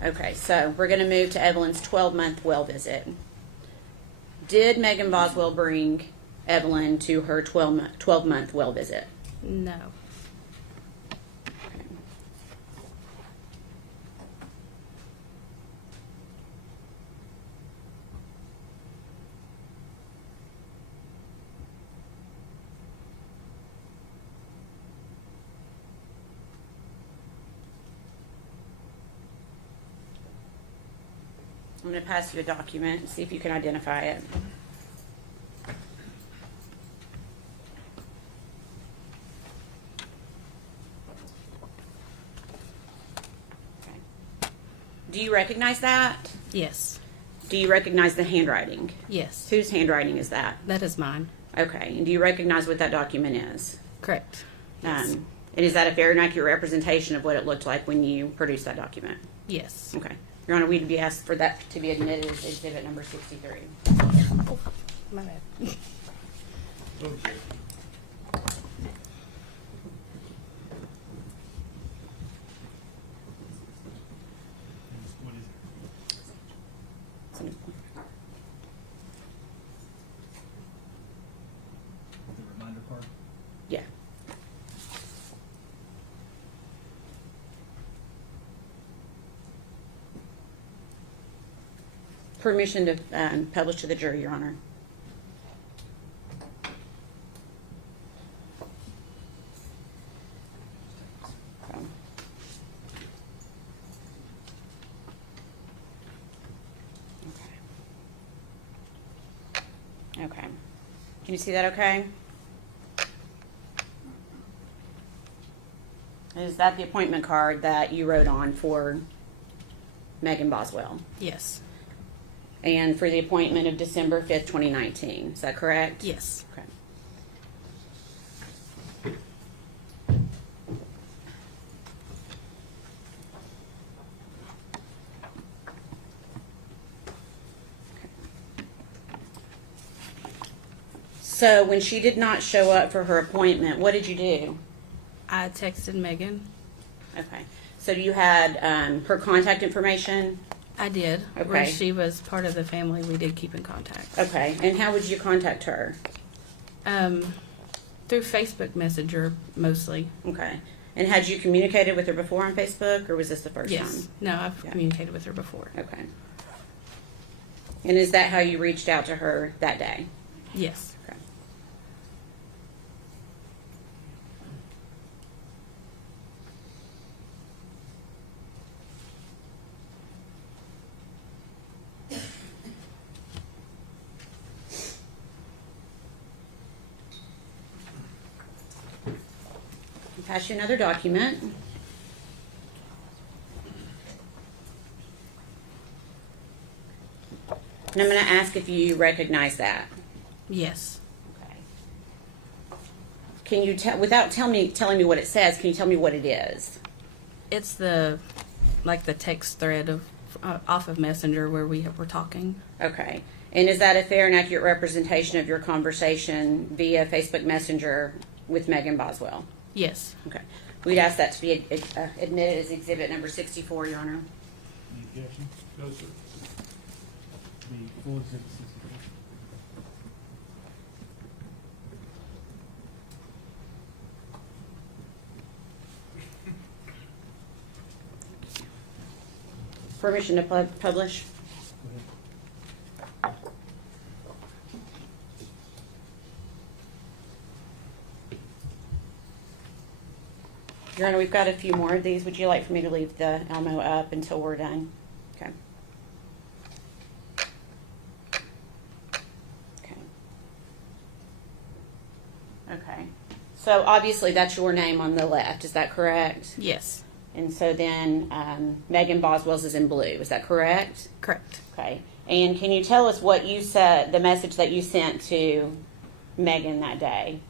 Okay, so we're going to move to Evelyn's 12-month well visit. Did Megan Boswell bring Evelyn to her 12-month well visit? No. Okay. I'm going to pass you a document and see if you can identify it. Okay. Do you recognize that? Yes. Do you recognize the handwriting? Yes. Whose handwriting is that? That is mine. Okay. And do you recognize what that document is? Correct. Yes. And is that a fair and accurate representation of what it looked like when you produced that document? Yes. Okay. Your Honor, we'd be asked for that to be admitted as exhibit number 63. Oh, my bad. Okay. What is it? The reminder card? Yeah. Permission to publish to the jury, Your Honor. Okay. Can you see that okay? Is that the appointment card that you wrote on for Megan Boswell? Yes. And for the appointment of December 5th, 2019. Is that correct? Yes. Okay. So when she did not show up for her appointment, what did you do? I texted Megan. Okay. So you had her contact information? I did. Where Okay. she was part of the family, we did keep in contact. Okay, and how would you contact her? Through Facebook Messenger mostly. Okay. And had you communicated with her before on Facebook, or was this the first Yes. time? No, I've communicated with her before. Okay. And is that how you reached out to her that day? Yes. Okay. I'll pass you another document. And I'm going to ask if you recognize that. Yes. Okay. Can you tell, without telling me what it says, can you tell me what it is? It's the text thread of off of Messenger where we were talking. Okay. And is that a fair and accurate representation of your conversation via Facebook Messenger with Megan Boswell? Yes. Okay. We'd ask that to be admitted as exhibit number 64, Your Honor. Any objection? No, sir. Be full exhibit 64. Permission to publish? Your Honor, we've got a few more of these. Would you like for me to leave the Elmo up until we're done? Okay. Okay. Okay. So obviously that's your name on the left. Is that correct? Yes. And so then Megan Boswell's is in blue. Is that correct? Correct. Okay. And can you tell us what you said, the message that you sent to Megan that day?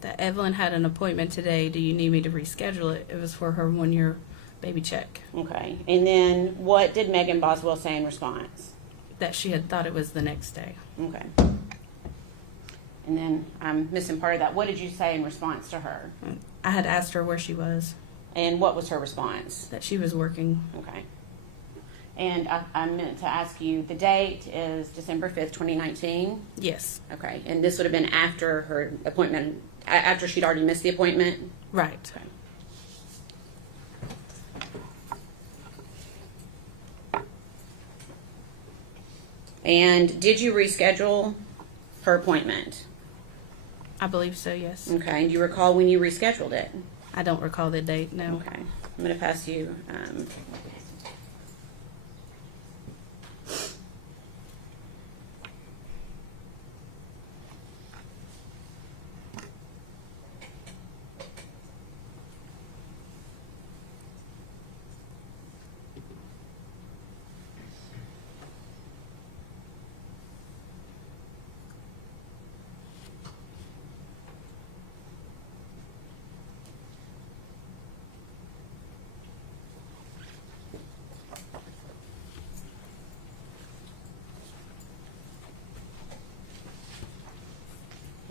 That Evelyn had an appointment today. Do you need me to reschedule it? It was for her 1-year baby check. Okay. And then what did Megan Boswell say in response? That she had thought it was the next day. Okay. And then I'm missing part of that. What did you say in response to her? I had asked her where she was. And what was her response? That she was working. Okay. And I meant to ask you, the date is December 5th, 2019? Yes. Okay. And this would have been after her appointment, after she'd already missed the appointment? Right. Okay. And did you reschedule her appointment? I believe so, yes. Okay. And do you recall when you rescheduled it? I don't recall the date, no. Okay. I'm going to pass you. I'm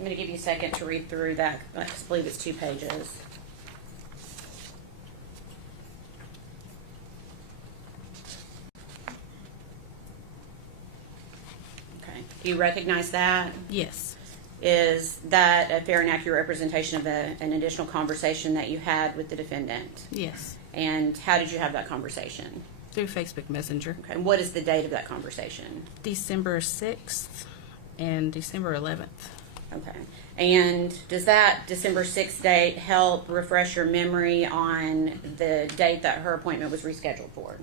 going to give you a second to read through that. I believe it's 2 pages. Okay. Do you recognize that? Yes. Is that a fair and accurate representation of an additional conversation that you had with the defendant? Yes. And how did you have that conversation? Through Facebook Messenger. Okay. And what is the date of that conversation? December 6th and December 11th. Okay. And does that December 6th date help refresh your memory on the date that her appointment was rescheduled for?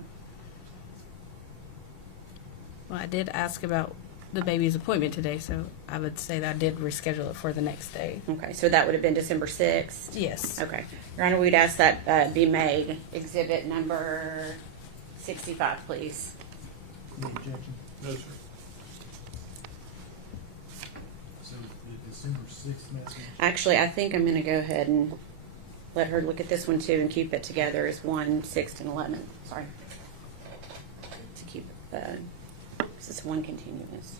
Well, I did ask about the baby's appointment today, so I would say that I did reschedule it for the next day. Okay, so that would have been December 6th? Yes. Okay. Your Honor, we'd ask that be made exhibit number 65, please. Any objection? No, sir. So the December 6th message. Actually, I think I'm going to go ahead and let her look at this one too and keep it together as 1, 6, and 11. Sorry. To keep this is one continuous.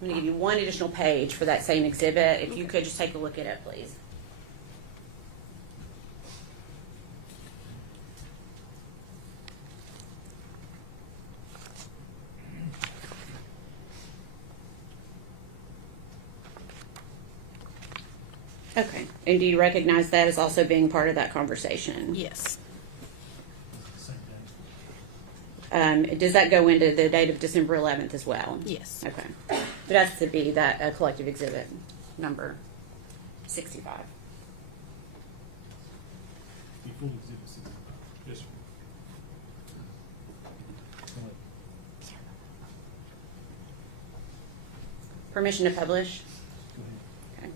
I'm going to give you one additional page for that same exhibit. If you could just take a look at it, please. Okay. And do you recognize that as also being part of that conversation? Yes. Does that go into the date of December 11th as well? Yes. Okay. But that's to be that collective exhibit number 65. Before exhibit 65. Yes, sir. Permission to publish? Okay.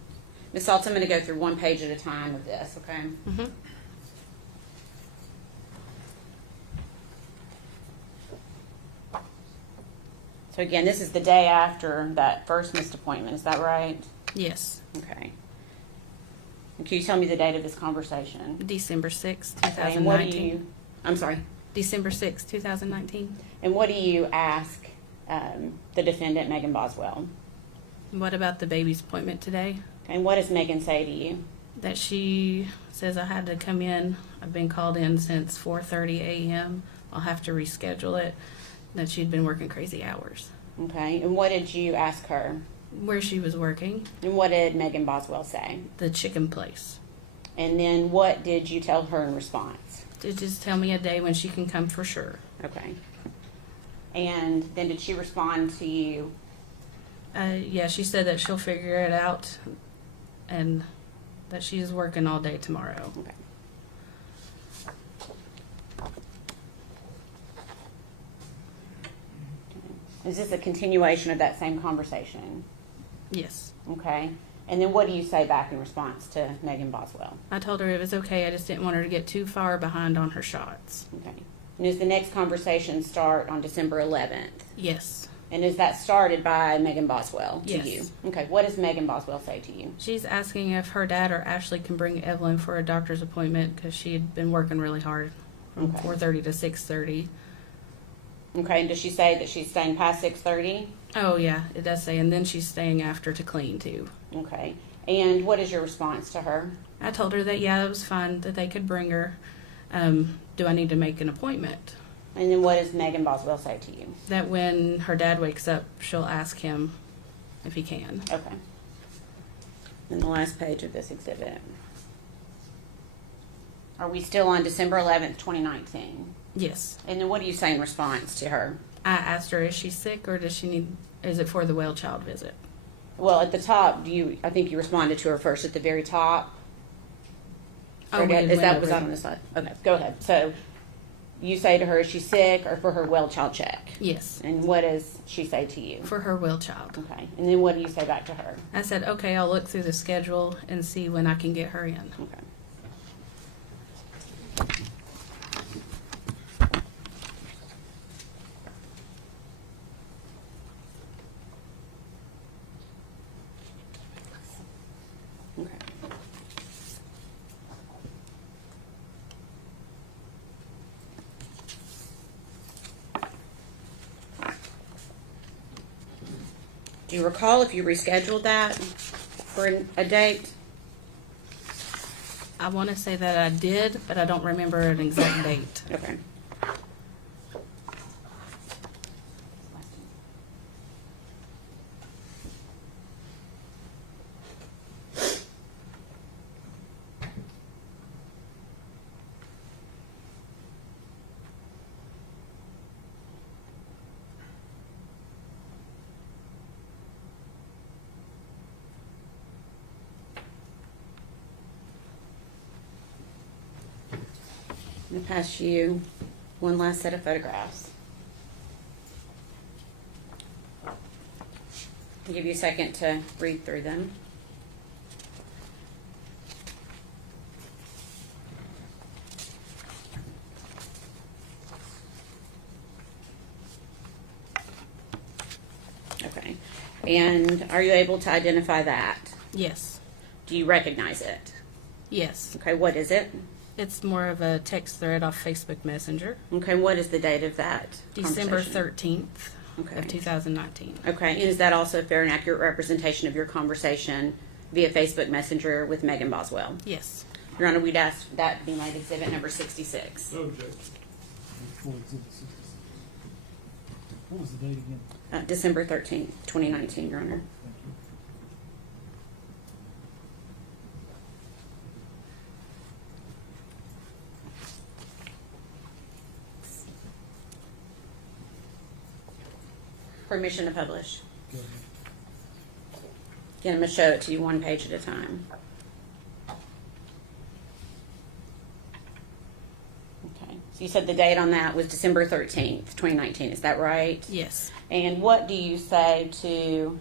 Ms. Saltz, I'm going to go through one page at a time with this, okay? Mm-hmm. So again, this is the day after that first missed appointment, is that right? Yes. Okay. And can you tell me the date of this conversation? December 6th, Okay, and what do 2019. you, I'm sorry? December 6th, 2019. And what do you ask the defendant, Megan Boswell? What about the baby's appointment today? Okay, and what does Megan say to you? That she says I had to come in. I've been called in since 4:30 a.m. I'll have to reschedule it. That she'd been working crazy hours. Okay, and what did you ask her? Where she was working. And what did Megan Boswell say? The chicken place. And then what did you tell her in response? To just tell me a day when she can come for sure. Okay. And then did she respond to you? Yeah, she said that she'll figure it out and that she's working all day tomorrow. Okay. Is this a continuation of that same conversation? Yes. Okay. And then what do you say back in response to Megan Boswell? I told her it was okay. I just didn't want her to get too far behind on her shots. Okay. And does the next conversation start on December 11th? Yes. And is that started by Megan Boswell to Yes. you? Okay. What does Megan Boswell say to you? She's asking if her dad or Ashley can bring Evelyn for a doctor's appointment because she had been working really hard from Okay. 4:30 to 6:30. Okay. And does she say that she's staying past 6:30? Oh, yeah, it does say. And then she's staying after to clean, too. Okay. And what is your response to her? I told her that, yeah, it was fine, that they could bring her. Do I need to make an appointment? And then what does Megan Boswell say to you? That when her dad wakes up, she'll ask him if he can. Okay. And the last page of this exhibit. Are we still on December 11th, 2019? Yes. And then what do you say in response to her? I asked her, is she sick or does she need, is it for the well child visit? Well, at the top, I think you responded to her first at the very top. Oh, we Is went that, over was that it. on the side? Okay, go ahead. So you say to her, is she sick or for her well child check? Yes. And what does she say to you? For her well child. Okay. And then what do you say back to her? I said, okay, I'll look through the schedule and see when I can get her in. Okay. Okay. Do you recall if you rescheduled that for a date? I want to say that I did, but I don't remember an exact date. Okay. I'm going to pass you one last set of photographs. I'll give you a second to read through them. Okay. And are you able to identify that? Yes. Do you recognize it? Yes. Okay, what is it? It's more of a text thread off Facebook Messenger. Okay, what is the date of that December conversation? 13th. Okay. of 2019. Okay, and is that also a fair and accurate representation of your conversation via Facebook Messenger with Megan Boswell? Yes. Your Honor, we'd ask that to be made exhibit number 66. No objection. For Exhibit 66. What was the date again? December 13th, 2019, Your Honor. Thank you. Permission to publish. Go ahead. Again, I'm going to show it to you one page at a time. Okay, so you said the date on that was December 13th, 2019, is that right? Yes. And what do you say to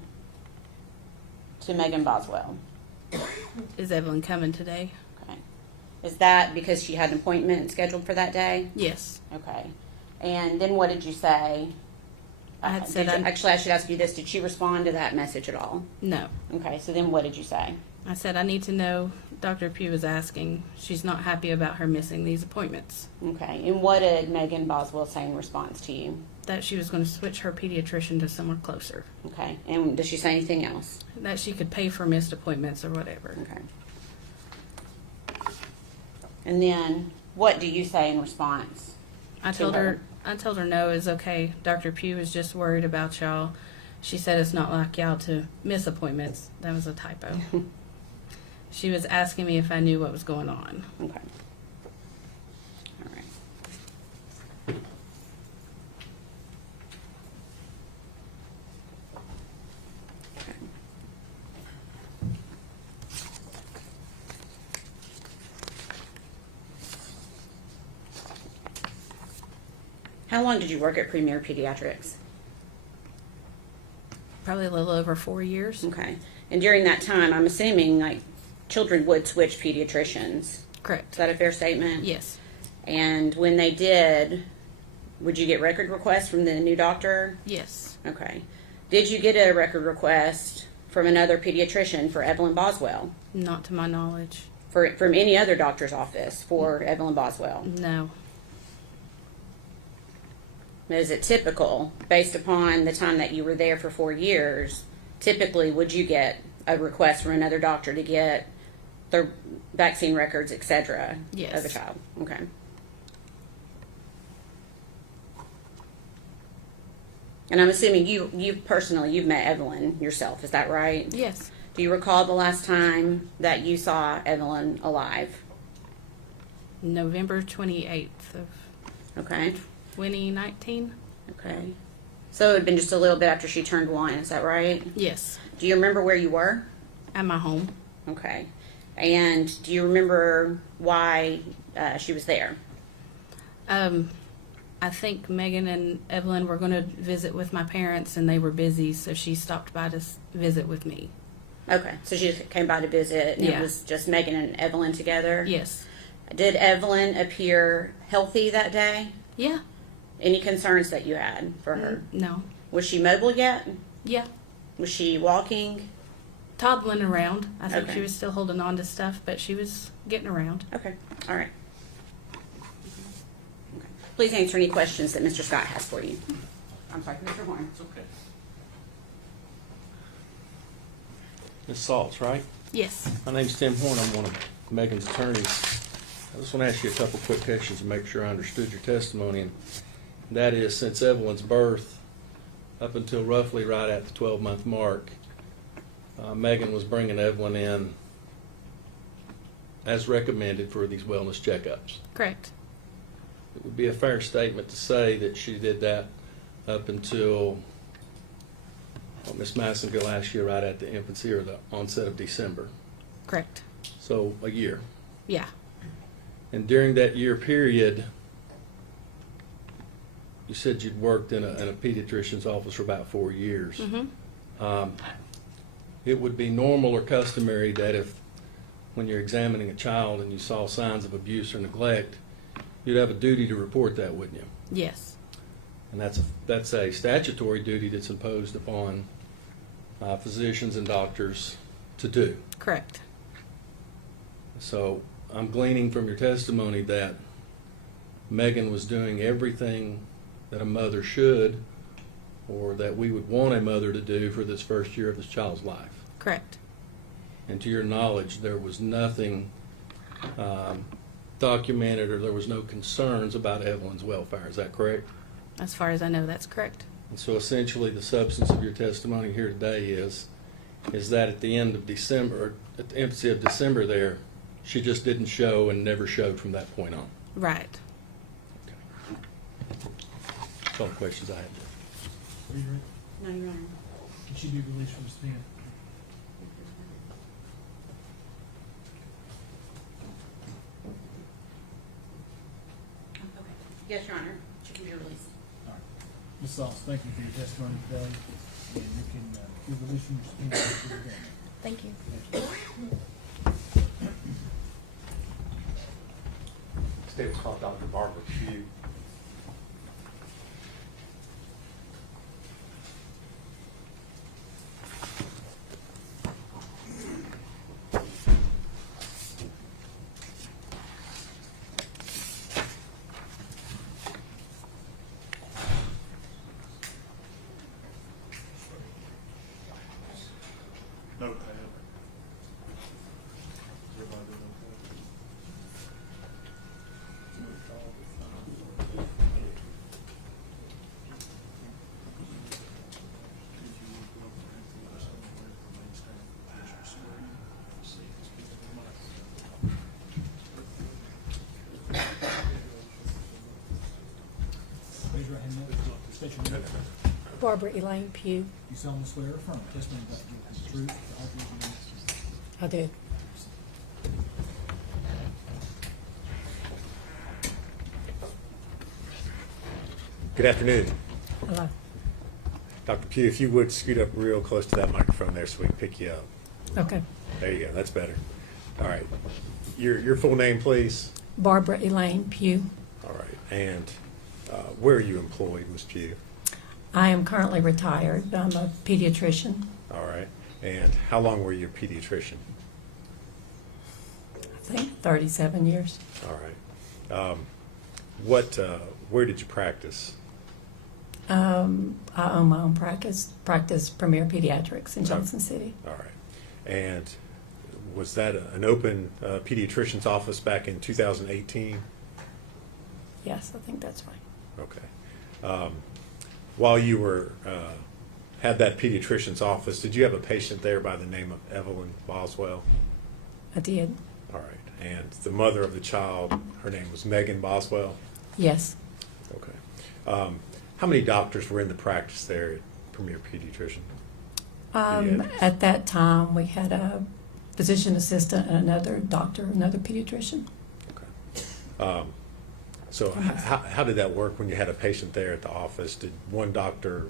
Megan Boswell? Is Evelyn coming today? Okay. Is that because she had an appointment scheduled for that day? Yes. Okay. And then what did you say? I had said Actually, I should ask you this. Did she respond to that message at all? no. Okay, so then what did you say? I said I need to know. Dr. Pugh was asking. She's not happy about her missing these appointments. Okay, and what did Megan Boswell say in response to you? That she was going to switch her pediatrician to somewhere closer. Okay, and does she say anything else? That she could pay for missed appointments or whatever. Okay. And then what do you say in response? I told her no is okay. Dr. Pugh is just worried about y'all. She said it's not like y'all to miss appointments. That was a typo. She was asking me if I knew what was going on. Okay. All right. Okay. How long did you work at Premier Pediatrics? Probably a little over 4 years. Okay. And during that time, I'm assuming like children would switch pediatricians. Correct. Is that a fair statement? Yes. And when they did, would you get record requests from the new doctor? Yes. Okay. Did you get a record request from another pediatrician for Evelyn Boswell? Not to my knowledge. From any other doctor's office for Evelyn Boswell? No. Is it typical, based upon the time that you were there for 4 years, typically would you get a request from another doctor to get their vaccine records, etc. Yes. of a child? Okay. And I'm assuming you personally, you've met Evelyn yourself, is that right? Yes. Do you recall the last time that you saw Evelyn alive? November 28th of Okay. 2019. Okay. So it had been just a little bit after she turned 1, is that right? Yes. Do you remember where you were? At my home. Okay. And do you remember why she was there? I think Megan and Evelyn were going to visit with my parents, and they were busy, so she stopped by to visit with me. Okay. So she just came by to visit, and Yeah. it was just Megan and Evelyn together? Yes. Did Evelyn appear healthy that day? Yeah. Any concerns that you had for her? No. Was she mobile yet? Yeah. Was she walking? Toddling around. I think Okay. she was still holding on to stuff, but she was getting around. Okay. All right. Okay. Please answer any questions that Mr. Scott has for you. I'm sorry, Mr. Horn. It's okay. Ms. Saltz, right? Yes. My name's Tim Horn. I'm one of Megan's attorneys. I just want to ask you a couple quick questions to make sure I understood your testimony. And that is, since Evelyn's birth, up until roughly right at the 12-month mark, Megan was bringing Evelyn in as recommended for these wellness checkups. Correct. It would be a fair statement to say that she did that up until Ms. Massengill asked you right at the infancy or the onset of December. Correct. So a year. Yeah. And during that year period, you said you'd worked in a pediatrician's office for about 4 years. Mm-hmm. It would be normal or customary that if, when you're examining a child and you saw signs of abuse or neglect, you'd have a duty to report that, wouldn't you? Yes. And that's a statutory duty that's imposed upon physicians and doctors to do. Correct. So I'm gleaning from your testimony that Megan was doing everything that a mother should or that we would want a mother to do for this first year of this child's life. Correct. And to your knowledge, there was nothing documented, or there was no concerns about Evelyn's welfare. Is that correct? As far as I know, that's correct. And so essentially the substance of your testimony here today is that at the end of December, or at the empty of December there, she just didn't show and never showed from that point on. Right. That's all the questions I have. Are you ready? No, Your Honor. Can she be released from the stand? Yes, Your Honor. She can be released. All right. Ms. Sauce, thank you for your testimony today, and you can be released from your stand after the day. Thank you. State was called Dr. Barbara Pugh. Notepad. Is everybody doing Raise your right hand. State your name. Barbara Elaine Pugh. You solemnly swear or affirm testimony about you is the truth, the whole truth, and I do. Good afternoon. Hello. Dr. Pugh, if you would scoot up real close to that microphone there so we can pick you up. Okay. There you go. That's better. All right. Your full name, please. Barbara Elaine Pugh. All right. And where are you employed, Ms. Pugh? I am currently retired. I'm a pediatrician. All right. And how long were you a pediatrician? I think 37 years. All right. Where did you practice? I own my own practice Premier Pediatrics in Johnson City. All right. And was that an open pediatrician's office back in 2018? Yes, I think that's right. Okay. While you were had that pediatrician's office, did you have a patient there by the name of Evelyn Boswell? I did. All right. And the mother of the child, her name was Megan Boswell? Yes. Okay. How many doctors were in the practice there at Premier Pediatrician? At that time, we had a physician assistant and another doctor, another pediatrician. Okay. So how did that work when you had a patient there at the office? Did one doctor,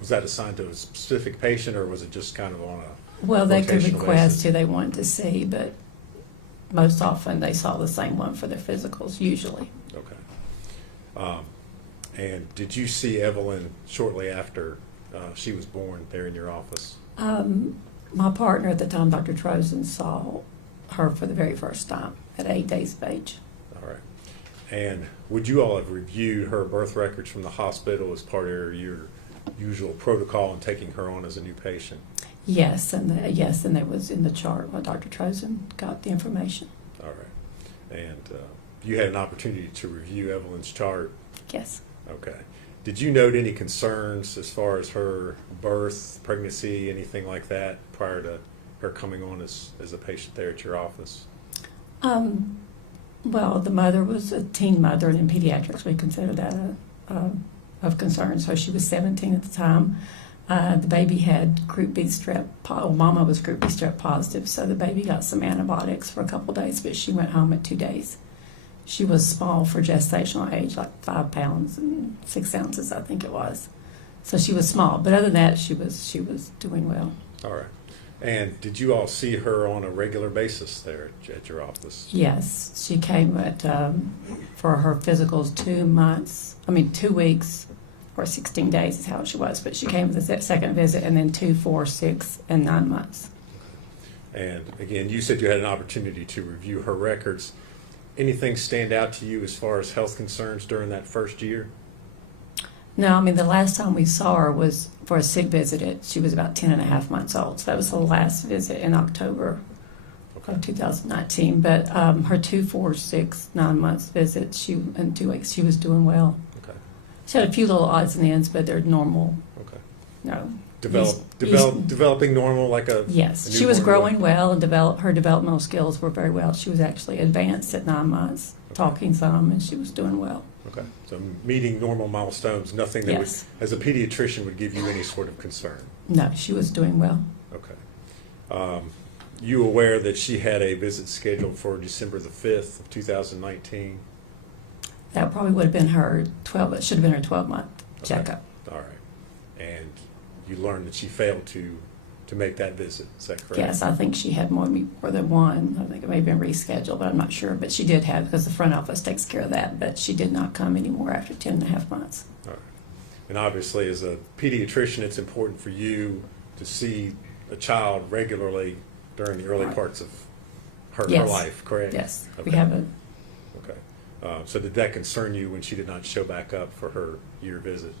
was that assigned to a specific patient, or was it just kind of on a Well, they could rotational request basis? who they wanted to see, but most often they saw the same one for their physicals, usually. Okay. And did you see Evelyn shortly after she was born there in your office? My partner at the time, Dr. Trozen, saw her for the very first time at 8 days of age. All right. And would you all have reviewed her birth records from the hospital as part of your usual protocol in taking her on as a new patient? Yes, and that was in the chart when Dr. Trozen got the information. All right. And you had an opportunity to review Evelyn's chart? Yes. Okay. Did you note any concerns as far as her birth, pregnancy, anything like that prior to her coming on as a patient there at your office? Well, the mother was a teen mother, and in pediatrics we consider that of concern. So she was 17 at the time. The baby had Group B strep. Mama was Group B strep positive, so the baby got some antibiotics for a couple of days, but she went home at 2 days. She was small for gestational age, like 5 pounds and 6 ounces, I think it was. So she was small, but other than that, she was doing well. All right. And did you all see her on a regular basis there at your office? Yes, she came for her physicals 2 weeks or 16 days is how she was, but she came for the second visit, and then 2, 4, 6, and 9 months. And again, you said you had an opportunity to review her records. Anything stand out to you as far as health concerns during that first year? No, I mean, the last time we saw her was for a sick visit. She was about 10 and a half months old. So that was the last visit in October of 2019. But her 2, 4, 6, 9 months visits, in 2 weeks, she was doing well. Okay. She had a few little odds and ends, but they're normal. Okay. No. Developing normal like a Yes, a she was newborn growing well, and her developmental skills were very well. She was actually advanced at 9 months, talking some, and she was doing well. Okay, so meeting normal milestones, nothing that Yes. would, as a pediatrician, would give you any sort of concern. No, she was doing well. Okay. You aware that she had a visit scheduled for December the 5th of 2019? That probably would have been her 12. It should have been her 12-month checkup. All right. And you learned that she failed to make that visit. Is that correct? Yes, I think she had more than one. I think it may have been rescheduled, but I'm not sure. But she did have, because the front office takes care of that. But she did not come anymore after 10 and a half months. All right. And obviously, as a pediatrician, it's important for you to see a child regularly during the early parts of her Yes. life, correct? Yes, Okay. we have a. Okay. So did that concern you when she did not show back up for her year visit?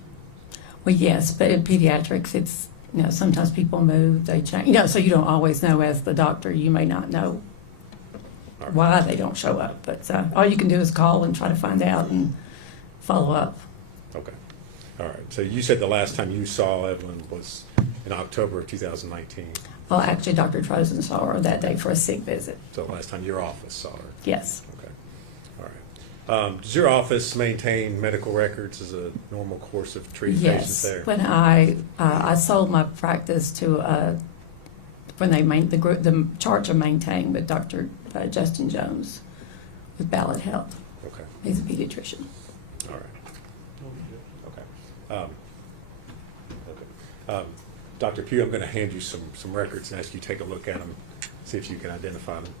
Well, yes, but in pediatrics, it's, sometimes people move, they change, so you don't always know as the doctor, you may not know why they don't show up. But all you can do is call and try to find out and follow up. Okay. All right. So you said the last time you saw Evelyn was in October of 2019. Well, actually, Dr. Trozen saw her that day for a sick visit. So the last time your office saw her? Yes. Okay. All right. Does your office maintain medical records as a normal course of treating patients there? Yes. When I sold my practice to when the charts are maintained with Dr. Justin Jones with Ballot Health. Okay. He's a pediatrician. All right. Okay. Dr. Pugh, I'm going to hand you some records and ask you to take a look at them, see if you can identify them.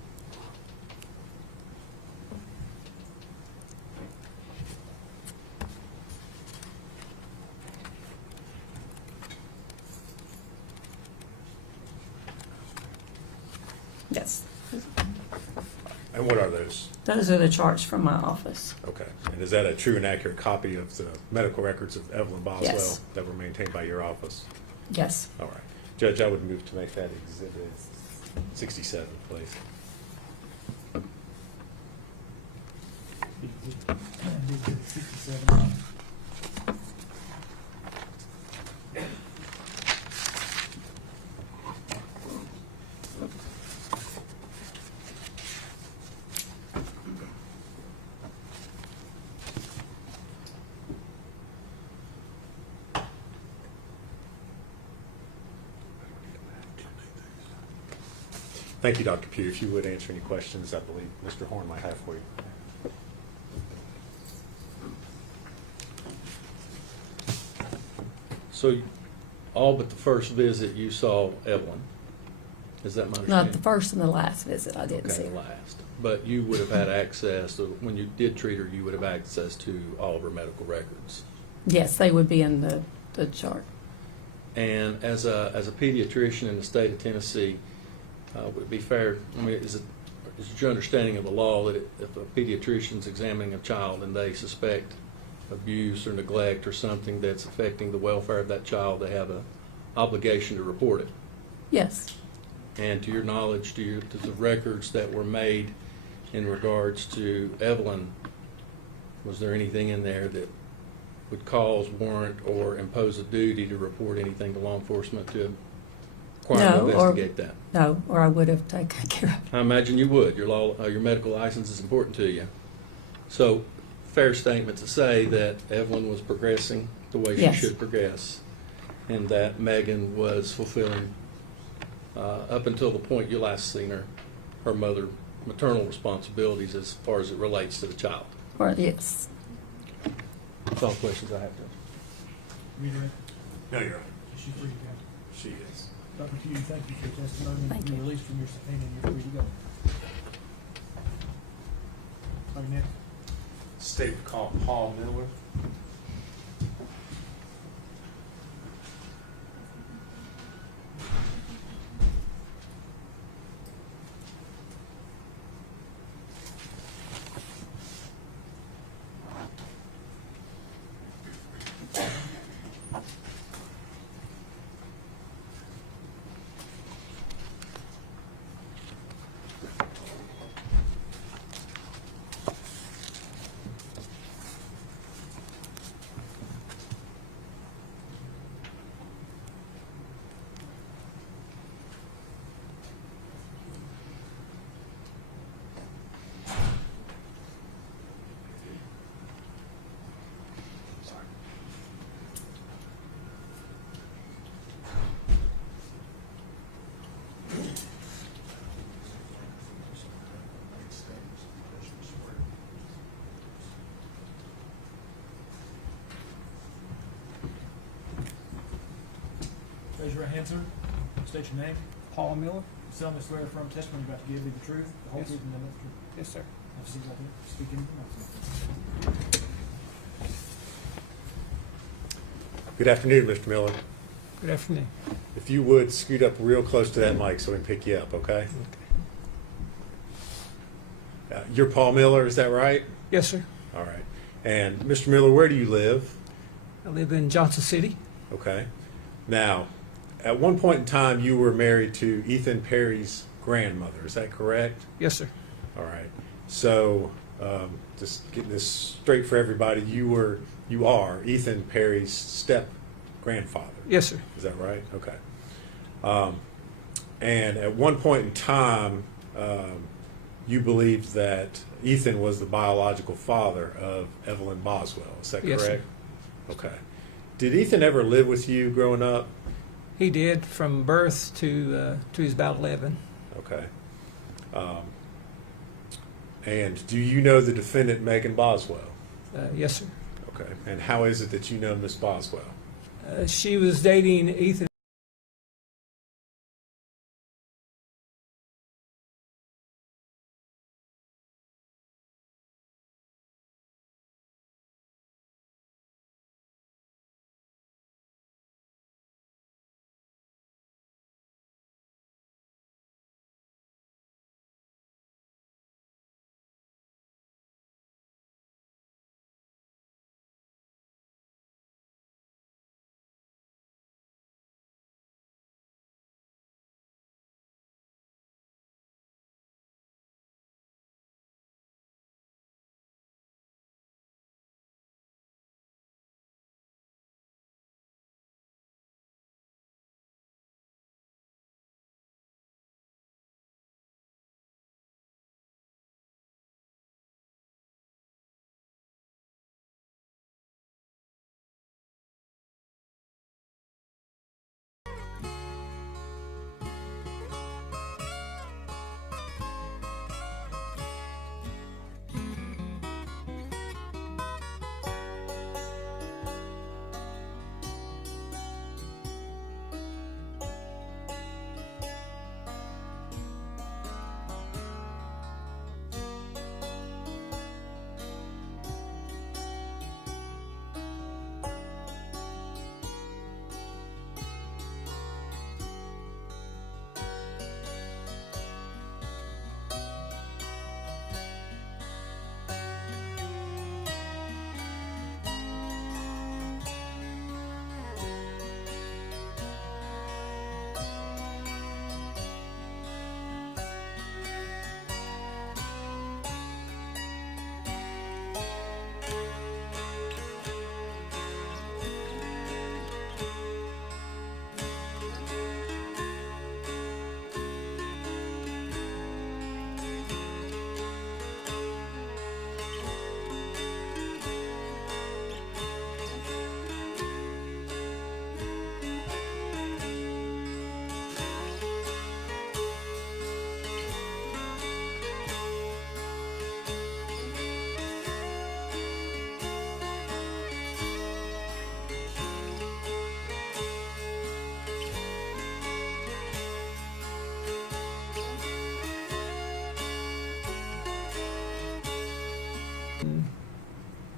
Yes. And what are those? Those are the charts from my office. Okay. And is that a true and accurate copy of the medical records of Evelyn Boswell Yes. that were maintained by your office? Yes. All right. Judge, I would move to make that exhibit 67, please. Thank you, Dr. Pugh. If you would answer any questions, I believe Mr. Horn might have for you. So, all but the first visit you saw Evelyn. Is that my understanding? Not the first and the last visit, I didn't Okay, see the her. last. But you would have had access, when you did treat her, you would have access to all of her medical records. Yes, they would be in the chart. And as a pediatrician in the state of Tennessee, would it be fair, is it your understanding of the law that if a pediatrician's examining a child and they suspect abuse or neglect or something that's affecting the welfare of that child, they have an obligation to report it? Yes. And to your knowledge, to the records that were made in regards to Evelyn, was there anything in there that would cause, warrant, or impose a duty to report anything to law enforcement to require to investigate that? No, or I would have taken care of it. I imagine you would. Your medical license is important to you. So, fair statement to say that Evelyn was progressing the way Yes. she should progress, and that Megan was fulfilling, up until the point you last seen her, her maternal responsibilities as far as it relates to the child. Or, yes. That's all the questions I have. No, you're right. Is she free to go? She is. Dr. Pugh, thank you for your testimony. Thank You're you. released from your subpoena and you're free to go. All right, next. State called Paul Miller. hand, sir. State your name. Paul Miller? You solemnly swear or affirm testimony you're about to give be the truth, the whole Yes. truth, and nothing but the truth. Yes, sir. Have a seat right there. Speak in your mouth. Good afternoon, Mr. Miller. Good afternoon. If you would scoot up real close to that mic so we can pick you up, okay? You're Paul Miller, is that right? Yes, sir. All right. And Mr. Miller, where do you live? I live in Johnson City. Okay. Now, at one point in time, you were married to Ethan Perry's grandmother. Is that correct? Yes, sir. All right. So, just getting this straight for everybody, you are Ethan Perry's step grandfather. Yes, sir. Is that right? Okay. And at one point in time, you believed that Ethan was the biological father of Evelyn Boswell. Is that Yes, correct? sir. Okay. Did Ethan ever live with you growing up? He did from birth to he was about 11. Okay. And do you know the defendant, Megan Boswell? Yes, sir. Okay. And how is it that you know Miss Boswell? She was dating Ethan.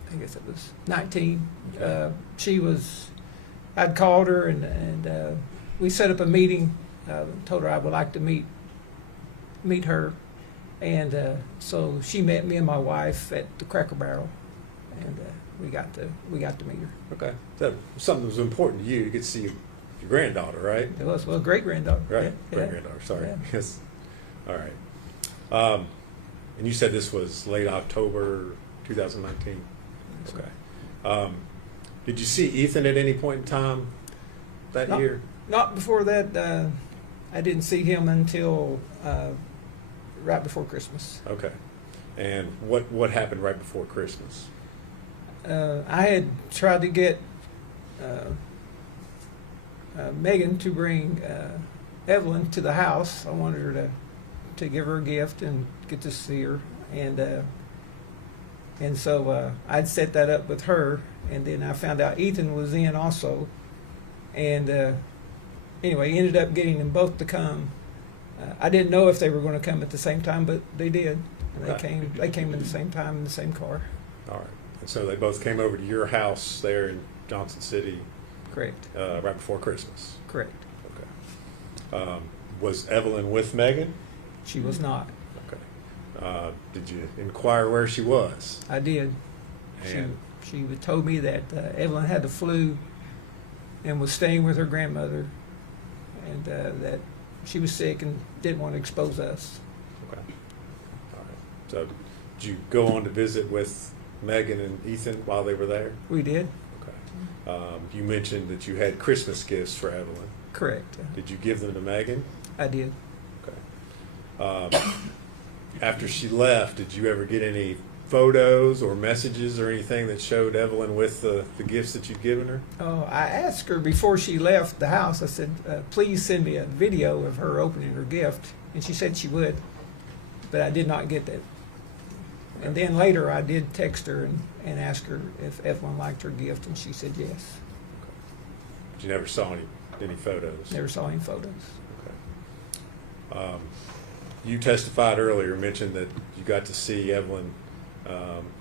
I guess it was 19. I'd called her and we set up a meeting. Told her I would like to meet her, and so she met me and my wife at the Cracker Barrel, and we got to meet her. Okay. So something that was important to you to get to see your granddaughter, right? It was great granddaughter. Right. Yeah, Great yeah. granddaughter. Sorry. Yeah. Yes. All right. And you said this was late October 2019. Okay. Did you see Ethan at any point in time that year? Not before that. I didn't see him until right before Christmas. Okay. And what happened right before Christmas? I had tried to get Megan to bring Evelyn to the house. I wanted her to give her a gift and get to see her, and so I'd set that up with her, and then I found out Ethan was in also, and anyway, he ended up getting them both to come. I didn't know if they were going to come at the same time, but they did. And they Right. came. They came at the same time in the same car. All right. And so they both came over to your house there in Johnson City. Correct. Right before Christmas. Correct. Okay. Was Evelyn with Megan? She was not. Okay. Did you inquire where she was? I did. And She told me that Evelyn had the flu and was staying with her grandmother, and that she was sick and didn't want to expose us. okay. All right. So did you go on to visit with Megan and Ethan while they were there? We did. Okay. You mentioned that you had Christmas gifts for Evelyn. Correct. Did you give them to Megan? I did. Okay. After she left, did you ever get any photos or messages or anything that showed Evelyn with the gifts that you'd given her? I asked her before she left the house, I said, please send me a video of her opening her gift. And she said she would, but I did not get that. And then later I did text her and ask her if Evelyn liked her gift, and she said yes. But you never saw any photos? Never saw any photos. Okay. You testified earlier, mentioned that you got to see Evelyn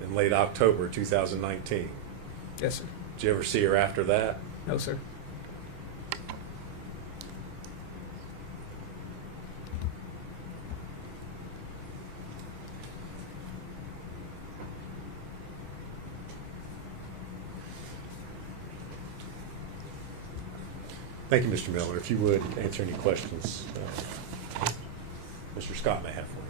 in late October 2019. Yes, sir. Did you ever see her after that? No, sir. Thank you, Mr. Miller. If you would answer any questions Mr. Scott may have for you.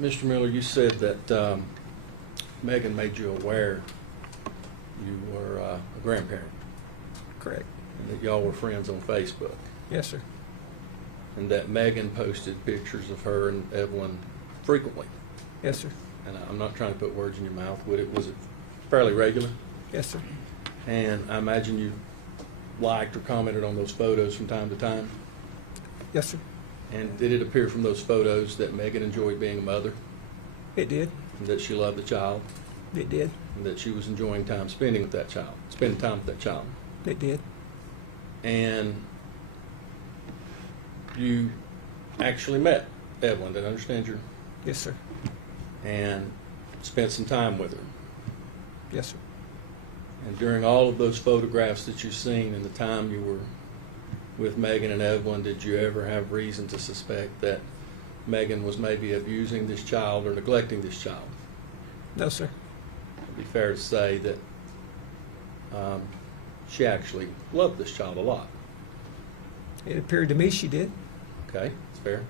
Mr. Miller, you said that Megan made you aware you were a grandparent. Correct. And that y'all were friends on Facebook. Yes, sir. And that Megan posted pictures of her and Evelyn frequently. Yes, sir. And I'm not trying to put words in your mouth. Was it fairly regular? Yes, sir. And I imagine you liked or commented on those photos from time to time? Yes, sir. And did it appear from those photos that Megan enjoyed being a mother? It did. And that she loved the child? It did. And that she was enjoying time spending with that child? Spending time with that child? It did. And you actually met Evelyn, did I understand your? Yes, sir. And spent some time with her? Yes, sir. And during all of those photographs that you've seen and the time you were with Megan and Evelyn, did you ever have reason to suspect that Megan was maybe abusing this child or neglecting this child? No, sir. It'd be fair to say that she actually loved this child a lot. It appeared to me she did. Okay, that's fair.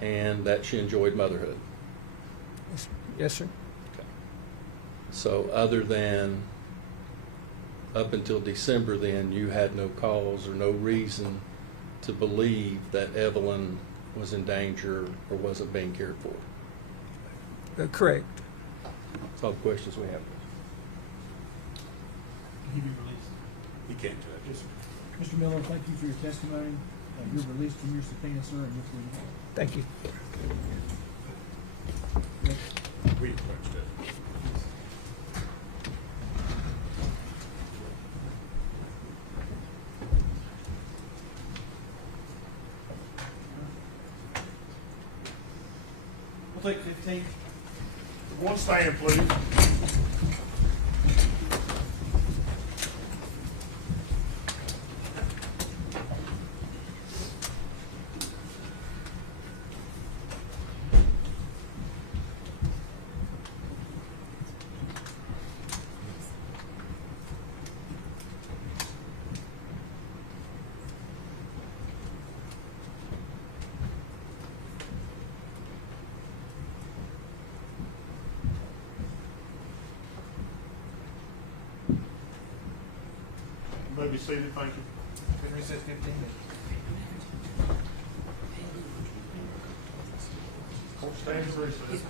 And that she enjoyed motherhood. Yes, sir. Okay. So other than up until December then, you had no cause or no reason to believe that Evelyn was in danger or wasn't being cared for? Correct. That's all the questions we have. He be released. He can't do it. Yes, sir. Mr. Miller, thank you for your testimony. You're released from your subpoena, sir, and you're free to go. Thank you. We approached it. We'll take 15. One stand, please. You may be seated, thank you. Can we say 15? Stand for recess.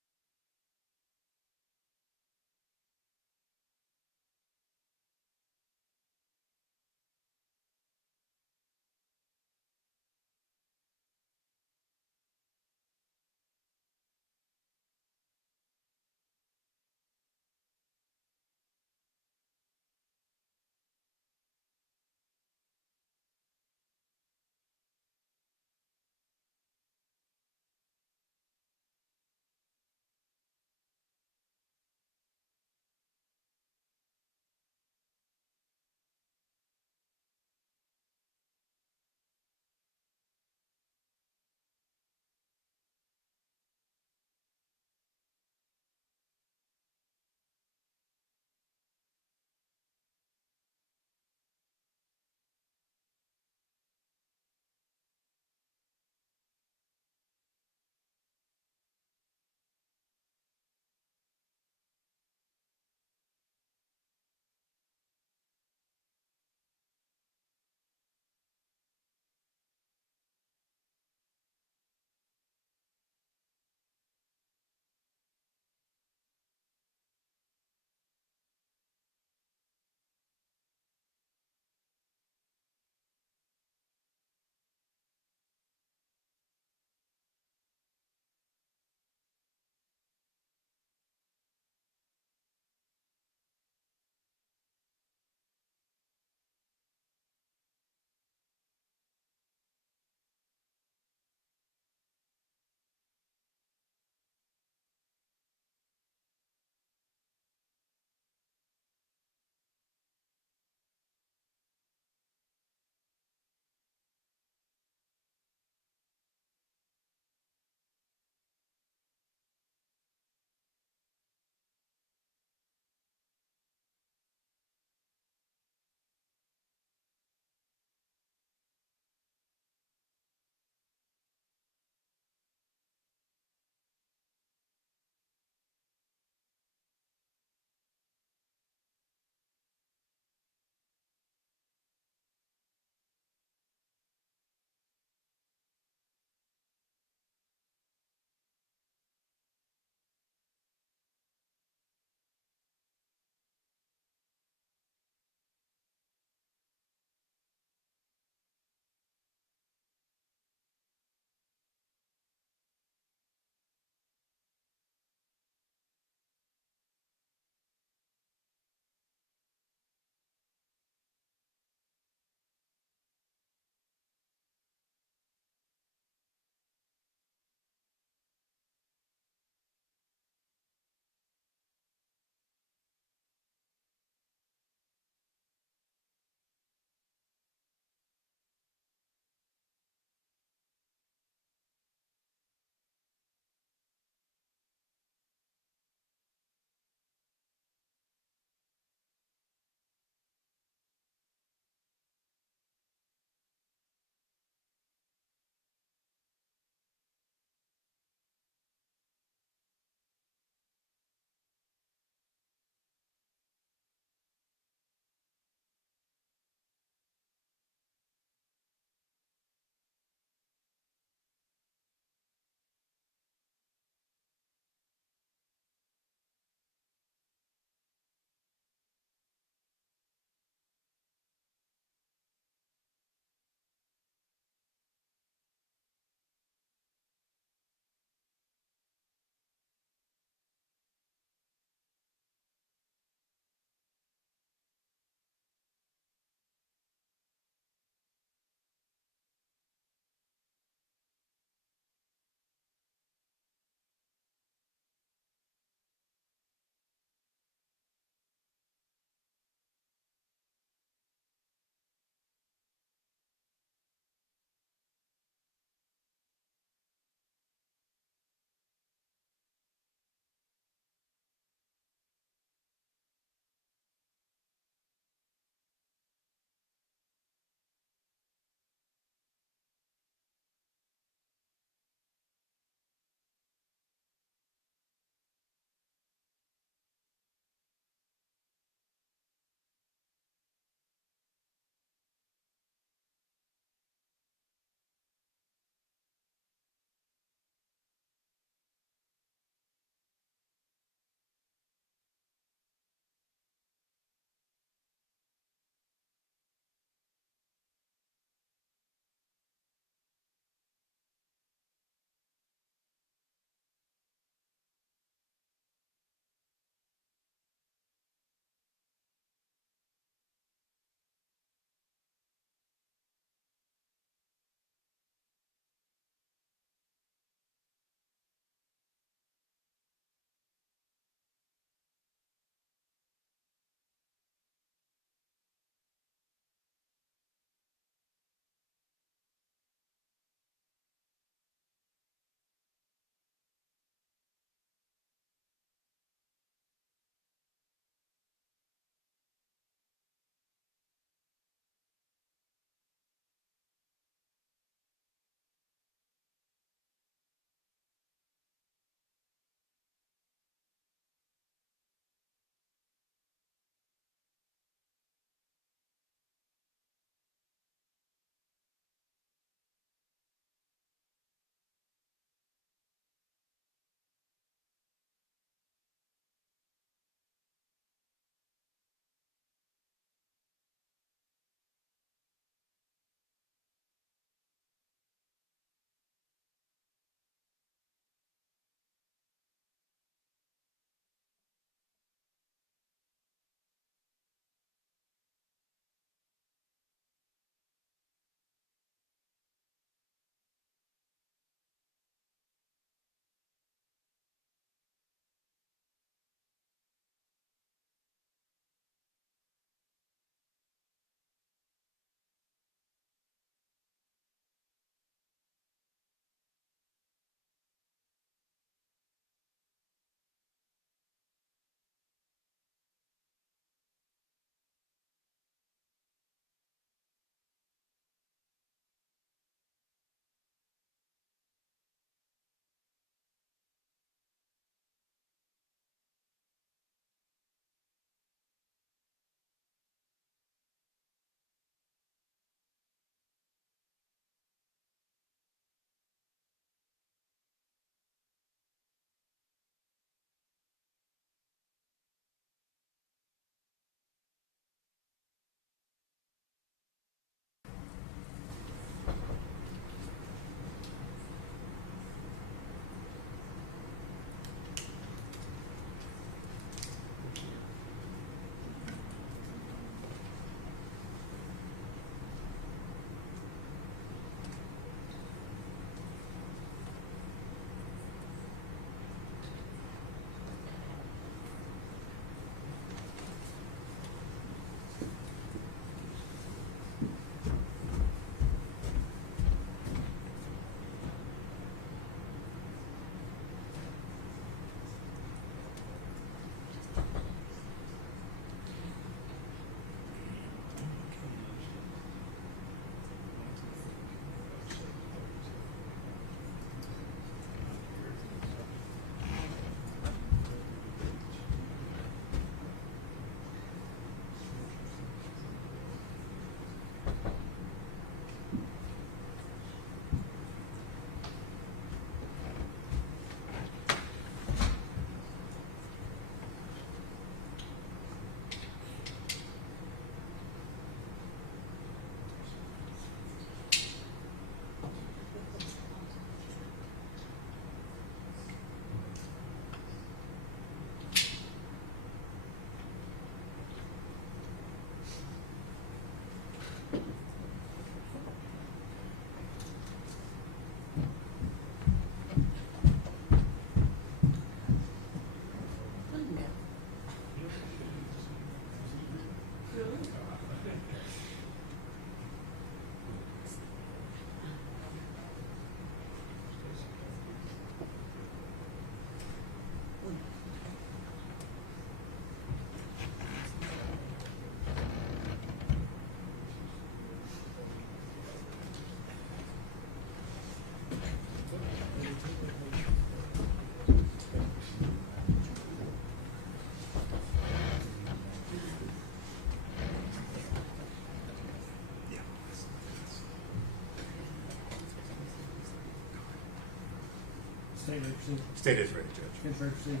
State ready to proceed. State is ready, Judge. State's ready to proceed.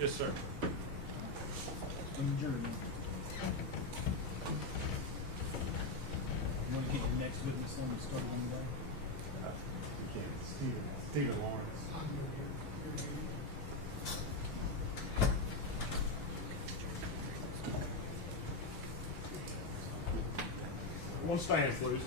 Yes, sir. On the jury. You want to get your next witness on and start on the day? Stephen Lawrence. One stand, please.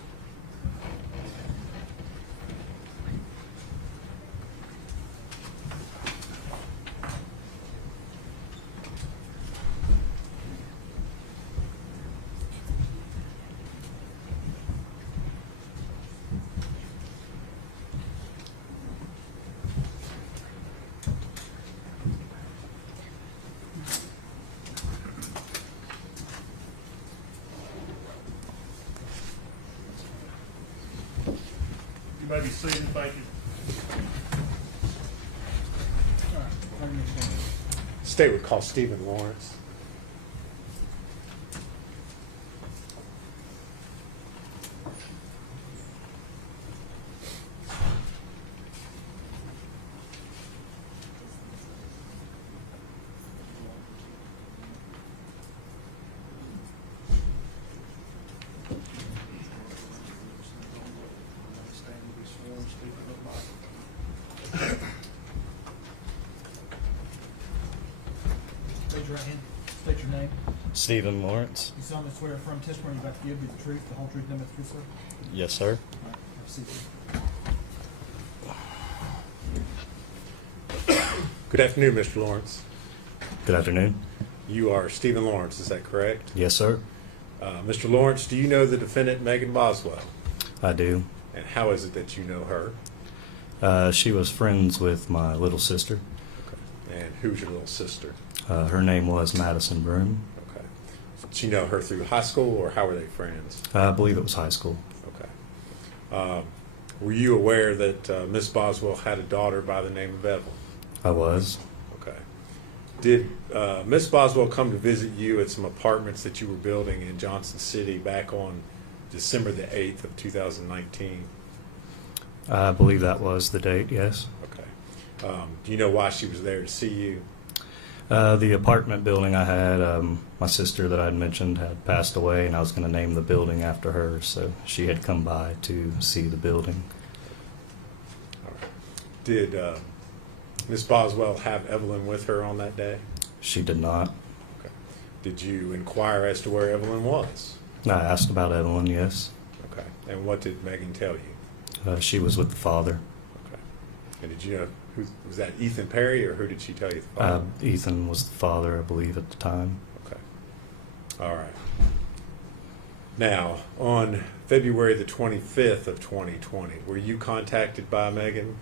You may be seated. Thank you. All right, turn your stand. State would call Stephen Lawrence. Stand and be sworn, speaking of Michael. Raise your right hand. State your name. Stephen Lawrence. You solemnly swear or affirm testimony you're about to give be the truth, the whole truth, and nothing but the truth, sir? Yes, sir. All right, have a seat. Good afternoon, Mr. Lawrence. Good afternoon. You are Stephen Lawrence, is that correct? Yes, sir. Mr. Lawrence, do you know the defendant, Megan Boswell? I do. And how is it that you know her? She was friends with my little sister. Okay. And who's your little sister? Her name was Madison Broom. Okay. Did you know her through high school, or how were they friends? I believe it was high school. Okay. Were you aware that Miss Boswell had a daughter by the name of Evelyn? I was. Okay. Did Miss Boswell come to visit you at some apartments that you were building in Johnson City back on December the 8th of 2019? I believe that was the date, yes. Okay. Do you know why she was there to see you? The apartment building I had, my sister that I'd mentioned had passed away, and I was going to name the building after her, so she had come by to see the building. All right. Did Miss Boswell have Evelyn with her on that day? She did not. Okay. Did you inquire as to where Evelyn was? I asked about Evelyn, yes. Okay. And what did Megan tell you? She was with the father. Okay. And did you know, who was that, Ethan Perry, or who did she tell you the father? Ethan was the father, I believe, at the time. Okay. All right. Now, on February the 25th of 2020, were you contacted by Megan?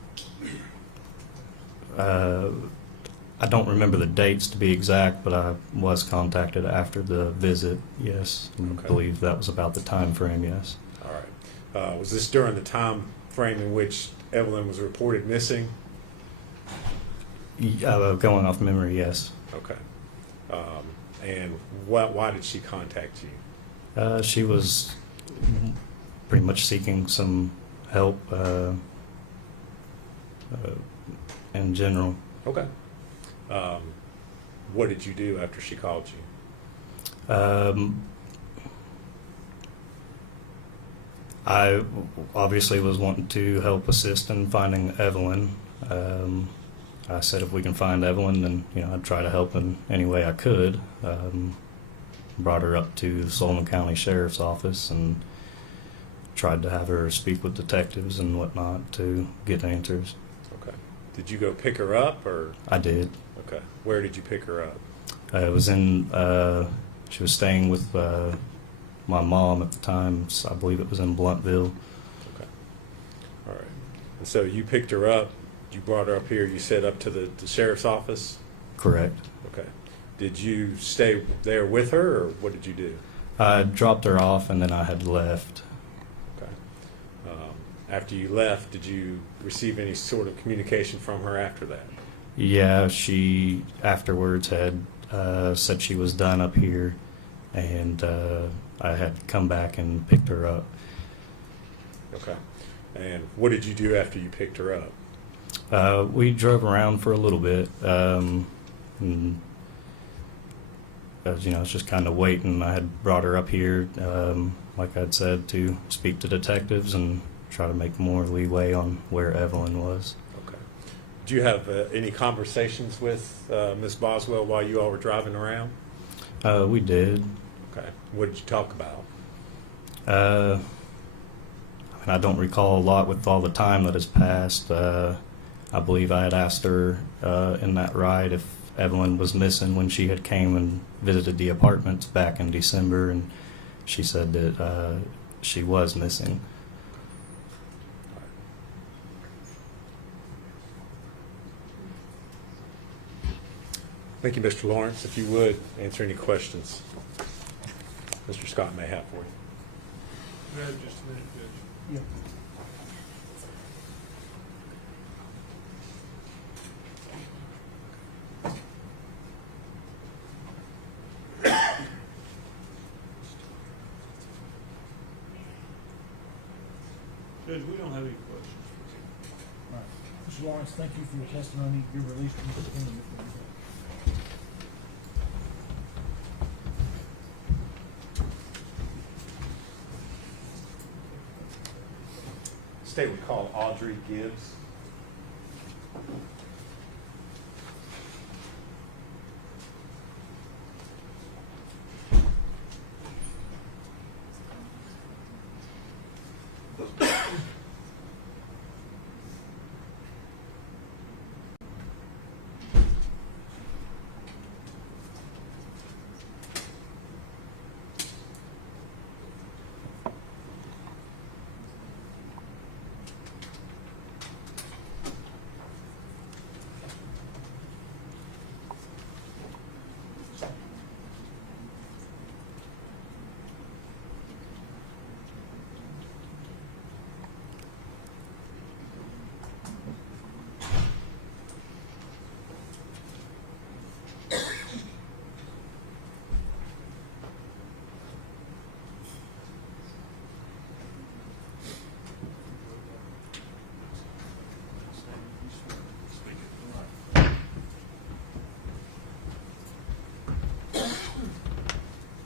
I don't remember the dates to be exact, but I was contacted after the visit, yes. I believe that was about the time frame, yes. All right. Was this during the time frame in which Evelyn was reported missing? Going off memory, yes. Okay. And why did she contact you? She was pretty much seeking some help in general. Okay. What did you do after she called you? I obviously was wanting to help assist in finding Evelyn. I said if we can find Evelyn, then I'd try to help in any way I could. Brought her up to the Sullivan County Sheriff's Office and tried to have her speak with detectives and whatnot to get answers. Okay. Did you go pick her up, or? I did. Okay. Where did you pick her up? It was in. She was staying with my mom at the time. So I believe it was in Bluntville. Okay. All right. And so you picked her up. You brought her up here. You said up to the sheriff's office. Correct. Okay. Did you stay there with her, or what did you do? I dropped her off and then I had left. Okay. After you left, did you receive any sort of communication from her after that? Yeah, she afterwards had said she was done up here, and I had come back and picked her up. Okay. And what did you do after you picked her up? We drove around for a little bit. And, I was just kind of waiting. I had brought her up here, like I'd said, to speak to detectives and try to make more leeway on where Evelyn was. Okay. Did you have any conversations with Ms. Boswell while you all were driving around? We did. Okay. What did you talk about? I don't recall a lot with all the time that has passed. I believe I had asked her in that ride if Evelyn was missing when she had came and visited the apartments back in December, and she said that she was missing. Thank you, Mr. Lawrence. If you would, answer any questions Mr. Scott may have for you. Go ahead, just a minute, Judge. Yeah. Judge, we don't have any questions. All right. Mr. Lawrence, thank you for your testimony. You're released from this opinion. State would call Audrey Gibbs.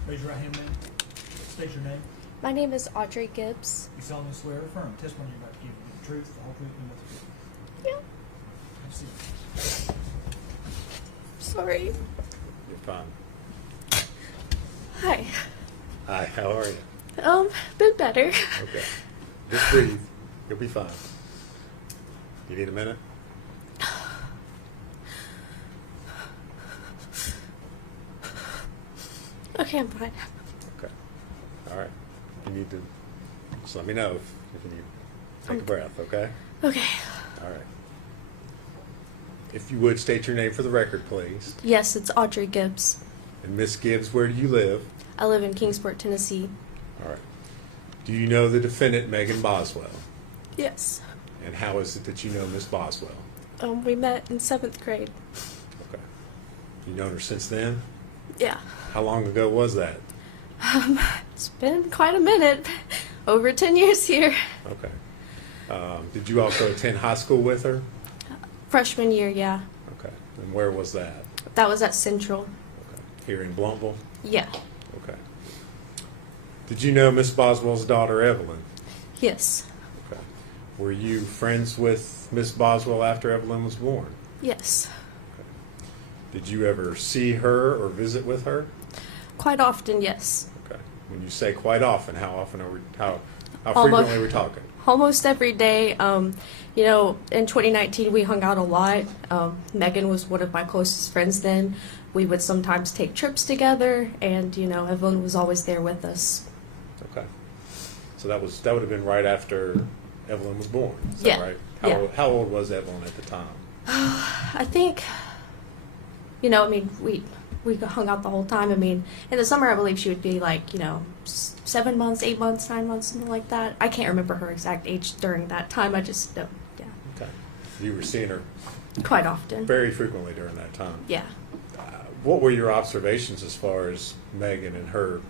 Raise your right hand, ma'am. State your name. My name is Audrey Gibbs. You solemnly swear or affirm testimony you're about to give you the truth, the whole truth, and nothing but the truth. Yeah. Have a seat. Sorry. You're fine. Hi. Hi, how are you? Been better. Okay. Just breathe. You'll be fine. You need a minute? Okay, I'm fine. Okay. All right. You need to just let me know if you need to take a breath, okay? Okay. All right. If you would state your name for the record, please. Yes, it's Audrey Gibbs. And Miss Gibbs, where do you live? I live in Kingsport, Tennessee. All right. Do you know the defendant, Megan Boswell? Yes. And how is it that you know Miss Boswell? We met in 7th grade. Okay. You known her since then? Yeah. How long ago was that? It's been quite a minute. Over 10 years here. Okay. Did you also attend high school with her? Freshman year, yeah. Okay. And where was that? That was at Central. Okay. Here in Bluntville? Yeah. Okay. Did you know Miss Boswell's daughter, Evelyn? Yes. Okay. Were you friends with Miss Boswell after Evelyn was born? Yes. Did you ever see her or visit with her? Quite often, yes. Okay. When you say quite often, how often are we? How Almost- frequently are we talking? Almost every day. You know, in 2019 we hung out a lot. Megan was one of my closest friends then. We would sometimes take trips together, and you know, Evelyn was always there with us. Okay. So that would have been right after Evelyn was born. Is that Yeah. right? How old was Evelyn at the time? I think, you know, I mean, we hung out the whole time. I mean, in the summer, I believe she would be like, you know, 7 months, 8 months, 9 months, something like that. I can't remember her exact age during that time. I just know, yeah. Okay. You were seeing her Quite often. very frequently during that time. Yeah. What were your observations as far as Megan and her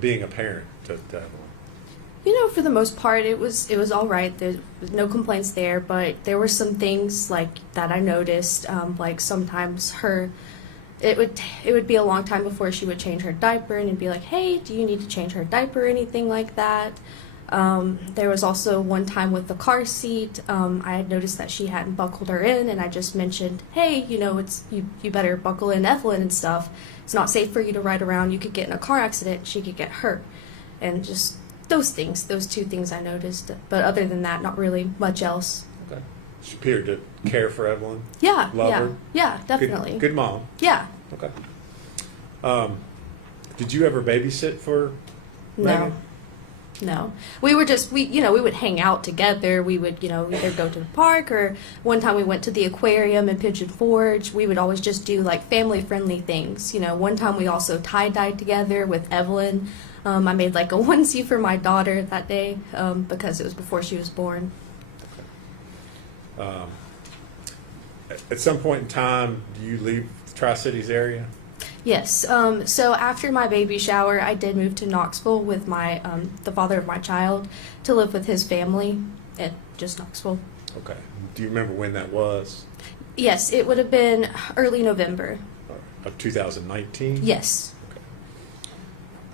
being a parent to Evelyn? For the most part, it was all right. There was no complaints there, but there were some things like that I noticed. Like sometimes it would be a long time before she would change her diaper, and it'd be like, hey, do you need to change her diaper or anything like that? There was also one time with the car seat. I had noticed that she hadn't buckled her in, and I just mentioned, hey, it's you better buckle in Evelyn and stuff. It's not safe for you to ride around. You could get in a car accident. She could get hurt, and just those two things I noticed. But other than that, not really much else. Okay. She appeared to care for Evelyn. Yeah, Love yeah, her. yeah, definitely. Good mom. Yeah. Okay. Did you ever babysit for Megan? No. We were just, we would hang out together. We would, either go to the park, or one time we went to the aquarium in Pigeon Forge. We would always just do like family-friendly things. One time we also tie-dyed together with Evelyn. I made like a onesie for my daughter that day because it was before she was born. At some point in time, do you leave the Tri-Cities area? Yes. So after my baby shower, I did move to Knoxville with my the father of my child to live with his family at just Knoxville. Okay. Do you remember when that was? Yes, it would have been early November. Of 2019? Yes. Okay.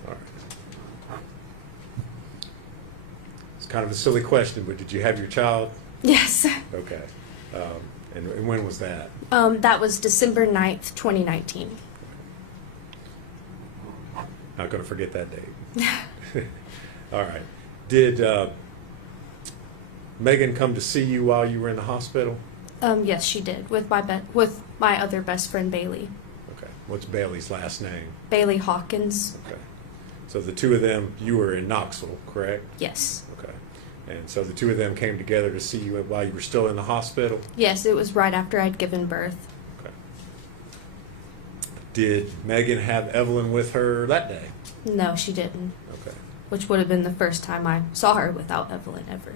All right. It's kind of a silly question, but did you have your child? Yes. Okay. And when was that? That was December 9th, 2019. Not going to forget that date. All right. Did Megan come to see you while you were in the hospital? Yes, she did with my other best friend Bailey. Okay. What's Bailey's last name? Bailey Hawkins. Okay. So the two of them, you were in Knoxville, correct? Yes. Okay. And so the two of them came together to see you while you were still in the hospital? Yes, it was right after I'd given birth. Okay. Did Megan have Evelyn with her that day? No, she didn't. Okay. Which would have been the first time I saw her without Evelyn ever.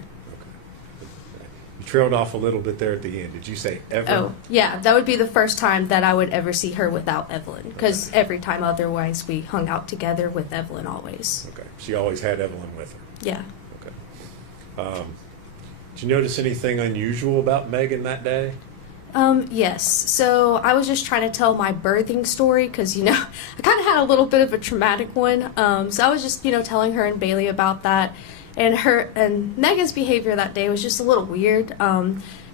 You trailed off a little bit there at the end. Did you say ever? Oh, yeah, that would be the first time that I would ever see her without Evelyn. Because every time otherwise we hung out together with Evelyn always. Okay. She always had Evelyn with her. Yeah. Okay. Did you notice anything unusual about Megan that day? Yes. So I was just trying to tell my birthing story because, I kind of had a little bit of a traumatic one. So I was just, telling her and Bailey about that. And Megan's behavior that day was just a little weird.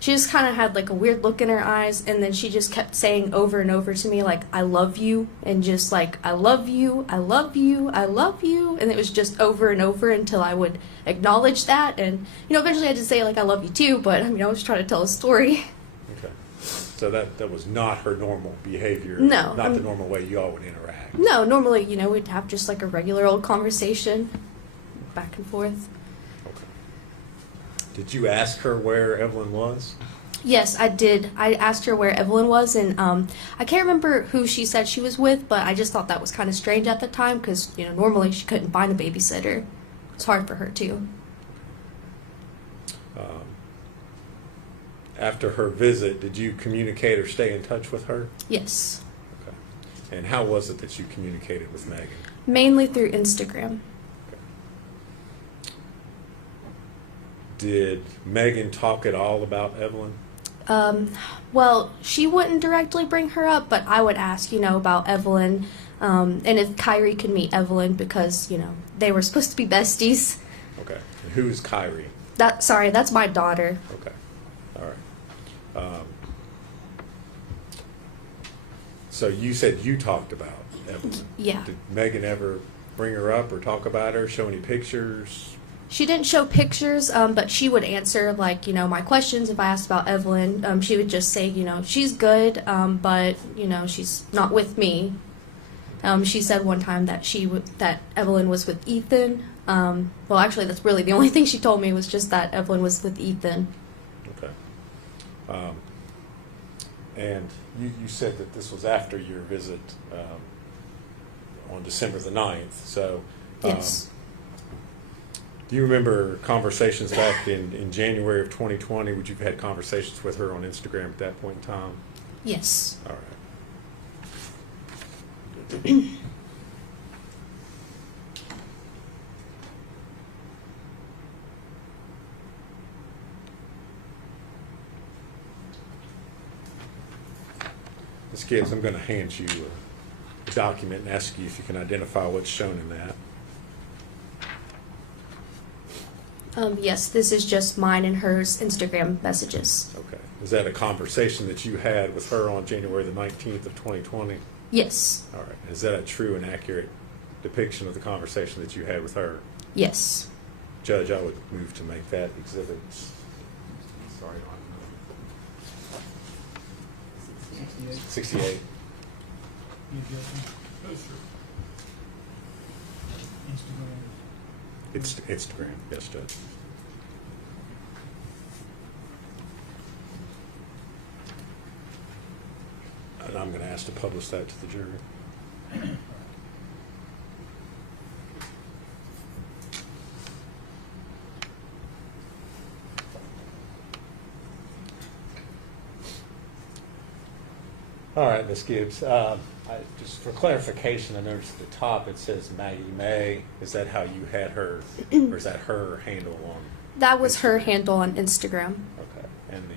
She just kind of had like a weird look in her eyes, and then she just kept saying over and over to me like, I love you, and just like, I love you, I love you, I love you. And it was just over and over until I would acknowledge that. And, eventually I had to say like, I love you too, but I was trying to tell a story. Okay. So that was not her normal behavior? No. Not the normal way you all would interact? No, normally, we'd have just like a regular old conversation back and forth. Did you ask her where Evelyn was? Yes, I did. I asked her where Evelyn was, and I can't remember who she said she was with, but I just thought that was kind of strange at the time because, normally she couldn't find a babysitter. It's hard for her, too. After her visit, did you communicate or stay in touch with her? Yes. Okay. And how was it that you communicated with Megan? Mainly through Instagram. Did Megan talk at all about Evelyn? Well, she wouldn't directly bring her up, but I would ask, about Evelyn, and if Kyrie could meet Evelyn because, they were supposed to be besties. Okay. And who's Kyrie? That's my daughter. Okay. All right. So you said you talked about Evelyn. Yeah. Did Megan ever bring her up or talk about her, show any pictures? She didn't show pictures, but she would answer, like, my questions if I asked about Evelyn. She would just say, she's good, but, she's not with me. She said one time that that Evelyn was with Ethan. Well, actually, that's really the only thing she told me was just that Evelyn was with Ethan. Okay. And you said that this was after your visit on December the 9th. So, yes. Do you remember conversations back in January of 2020? Would you have had conversations with her on Instagram at that point in time? Yes. All right. Ms. Gibbs, I'm going to hand you a document and ask you if you can identify what's shown in that. Yes, this is just mine and hers Instagram messages. Okay. Is that a conversation that you had with her on January the 19th of 2020? Yes. All right. Is that a true and accurate depiction of the conversation that you had with her? Yes. Judge, I would move to make that exhibit. Sorry, 68. You guilty? Instagram. It's Instagram. Yes, Judge. And I'm going to ask to publish that to the jury. All right, Ms. Gibbs. Just for clarification, I noticed at the top it says Maggie May. Is that how you had her, or is that her handle on? That was her handle on Instagram. Okay, and the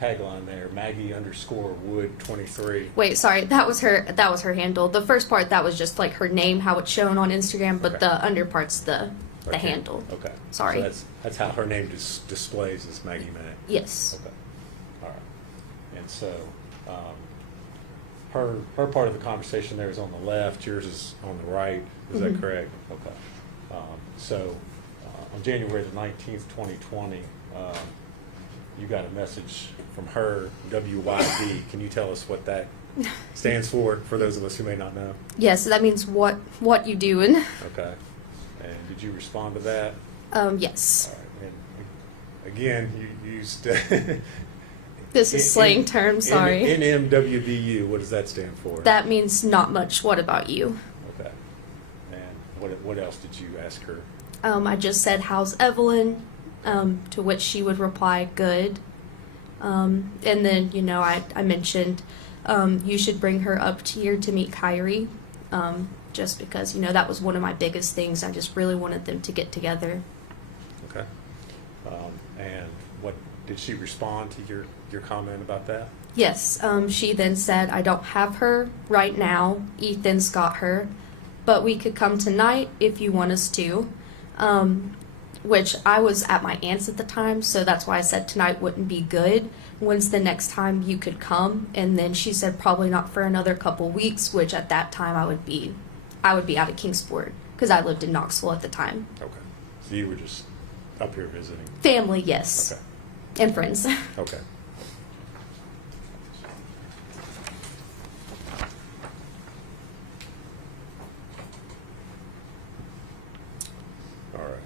tagline there, Maggie_Wood 23. Wait, sorry, that was her handle. The first part, that was just like her name, how it's shown on Instagram, but Okay. the under part's the Okay. handle. Okay. Sorry. So that's how her name displays as Maggie May. Yes. Okay. All right. And so her part of the conversation there is on the left. Yours is on the right. Is that correct? Okay. So on January the 19th, 2020, you got a message from her, WYD. Can you tell us what that stands for those of us who may not know? Yes, that means what you doing. Okay. And did you respond to that? Yes. All right. And again, you used This is slang term, sorry. NMWBU, what does that stand for? That means not much. What about you? Okay. And what else did you ask her? I just said, how's Evelyn? To which she would reply, good. And then, I mentioned you should bring her up here to meet Kyrie, just because, that was one of my biggest things. I just really wanted them to get together. Okay. And what did she respond to your comment about that? Yes, she then said, I don't have her right now. Ethan's got her, but we could come tonight if you want us to. Which I was at my aunt's at the time, so that's why I said tonight wouldn't be good. When's the next time you could come? And then she said probably not for another couple weeks, which at that time I would be out of Kingsport because I lived in Knoxville at the time. Okay. So you were just up here visiting? Family, yes. Okay. And friends. Okay. All right.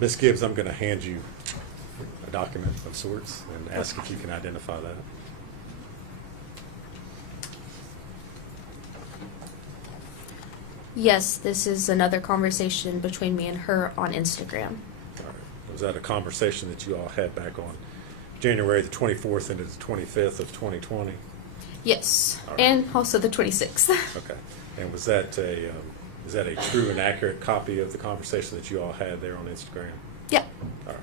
Ms. Gibbs, I'm going to hand you a document of sorts and ask if you can identify that. Yes, this is another conversation between me and her on Instagram. All right. Was that a conversation that you all had back on January the 24th into the 25th of 2020? Yes, All right. and also the 26th. Okay. And was that is that a true and accurate copy of the conversation that you all had there on Instagram? Yeah. All right.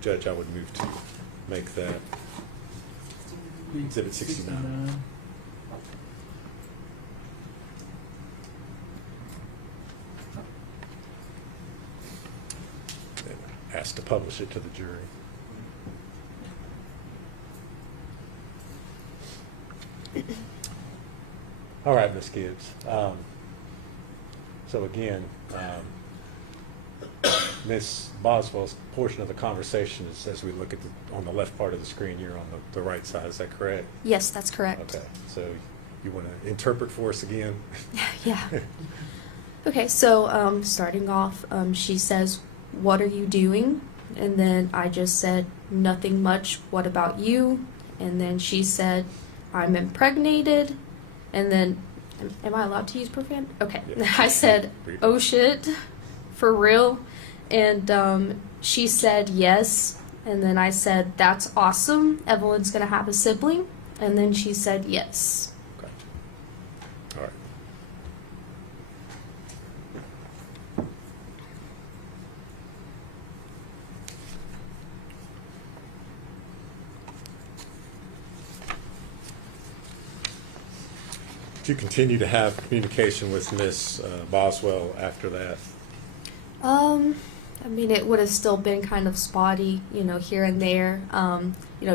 Judge, I would move to make that Exhibit 69. And ask to publish it to the jury. All right, Ms. Gibbs. So again, Ms. Boswell's portion of the conversation is, as we look at on the left part of the screen, you're on the right side. Is that correct? Yes, that's correct. Okay. So you want to interpret for us again? Yeah. Okay, so starting off, she says, "What are you doing?" And then I just said, "Nothing much. What about you?" And then she said, "I'm impregnated." And then, am I allowed to use profanity? Okay. Yeah. I said, "Oh shit, for real?" And she said, "Yes." And then I said, "That's awesome. Evelyn's going to have a sibling." And then she said, "Yes." Okay. All right. Did you continue to have communication with Ms. Boswell after that? I mean, it would have still been kind of spotty, here and there.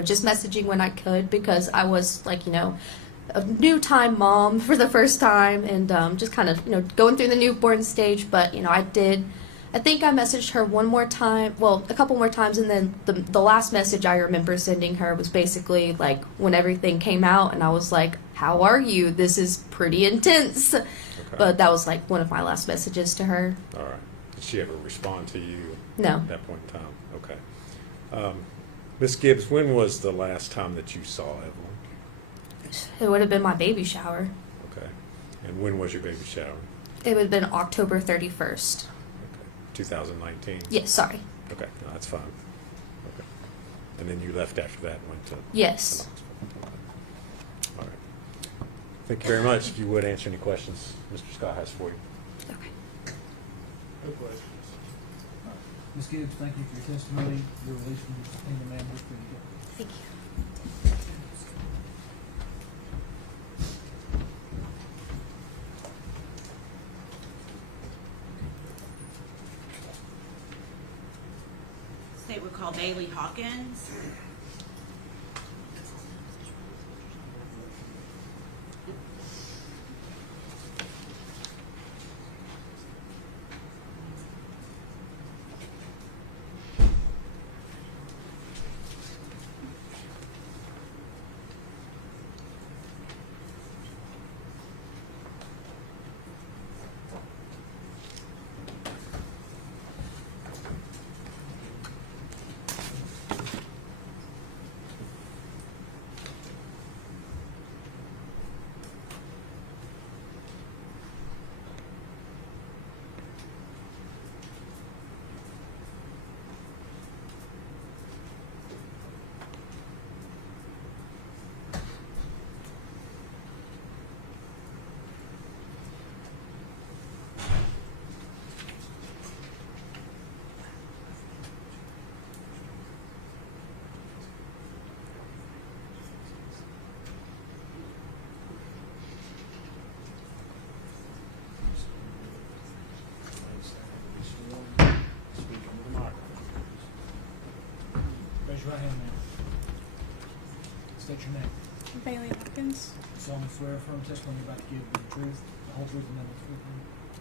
Just messaging when I could, because I was like, a new time mom for the first time, and just kind of, going through the newborn stage. But, I think I messaged her one more time, well, a couple more times, and then the last message I remember sending her was basically like when everything came out, and I was like, "How are you? This is pretty intense." Okay. But that was like one of my last messages to her. All right. Did she ever respond to you No. at that point in time? Okay. Ms. Gibbs, when was the last time that you saw Evelyn? It would have been my baby shower. Okay. And when was your baby shower? It would have been October 31st. 2019? Yes, sorry. Okay, no, that's fine. Okay. And then you left after that and went to... Yes. All right. Thank you very much. If you would answer any questions Mr. Scott has for you. Okay. No questions. Ms. Gibbs, thank you for your testimony. Your release from the subpoena, ma'am. We're free to go. Thank you. State would call Bailey Hawkins. Raise your right hand, ma'am. State your name. Bailey Hopkins. Solemnly swear affirm testimony you're about to give the truth, the whole truth, and nothing but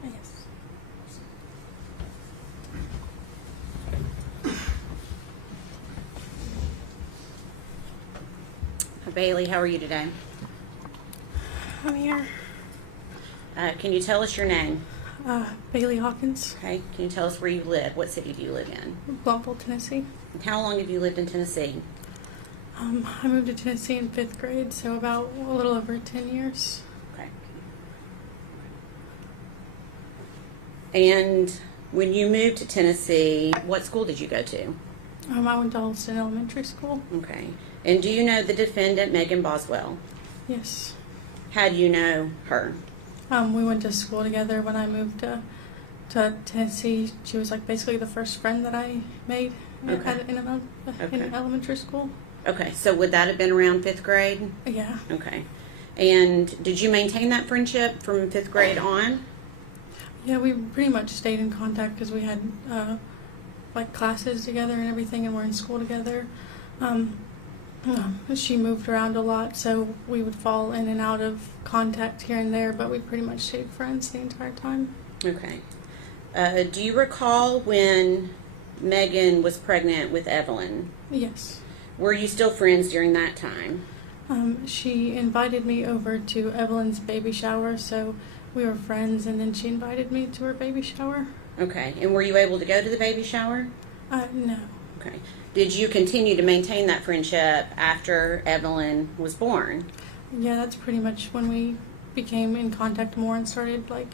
the truth. Yes. Bailey, how are you today? I'm here. Can you tell us your name? Bailey Hawkins. Okay. Can you tell us where you live? What city do you live in? Blumpville, Tennessee. And how long have you lived in Tennessee? I moved to Tennessee in 5th grade, so about a little over 10 years. Okay. And when you moved to Tennessee, what school did you go to? I went to Holston Elementary School. Okay. And do you know the defendant, Megan Boswell? Yes. How do you know her? We went to school together when I moved to Tennessee. She was like basically the first friend that I made in elementary school. Okay, so would that have been around 5th grade? Yeah. Okay. And did you maintain that friendship from 5th grade on? Yeah, we pretty much stayed in contact because we had like classes together and everything, and we're in school together. She moved around a lot, so we would fall in and out of contact here and there, but we pretty much stayed friends the entire time. Okay. Do you recall when Megan was pregnant with Evelyn? Yes. Were you still friends during that time? She invited me over to Evelyn's baby shower, so we were friends, and then she invited me to her baby shower. Okay. And were you able to go to the baby shower? No. Okay. Did you continue to maintain that friendship after Evelyn was born? Yeah, that's pretty much when we became in contact more and started like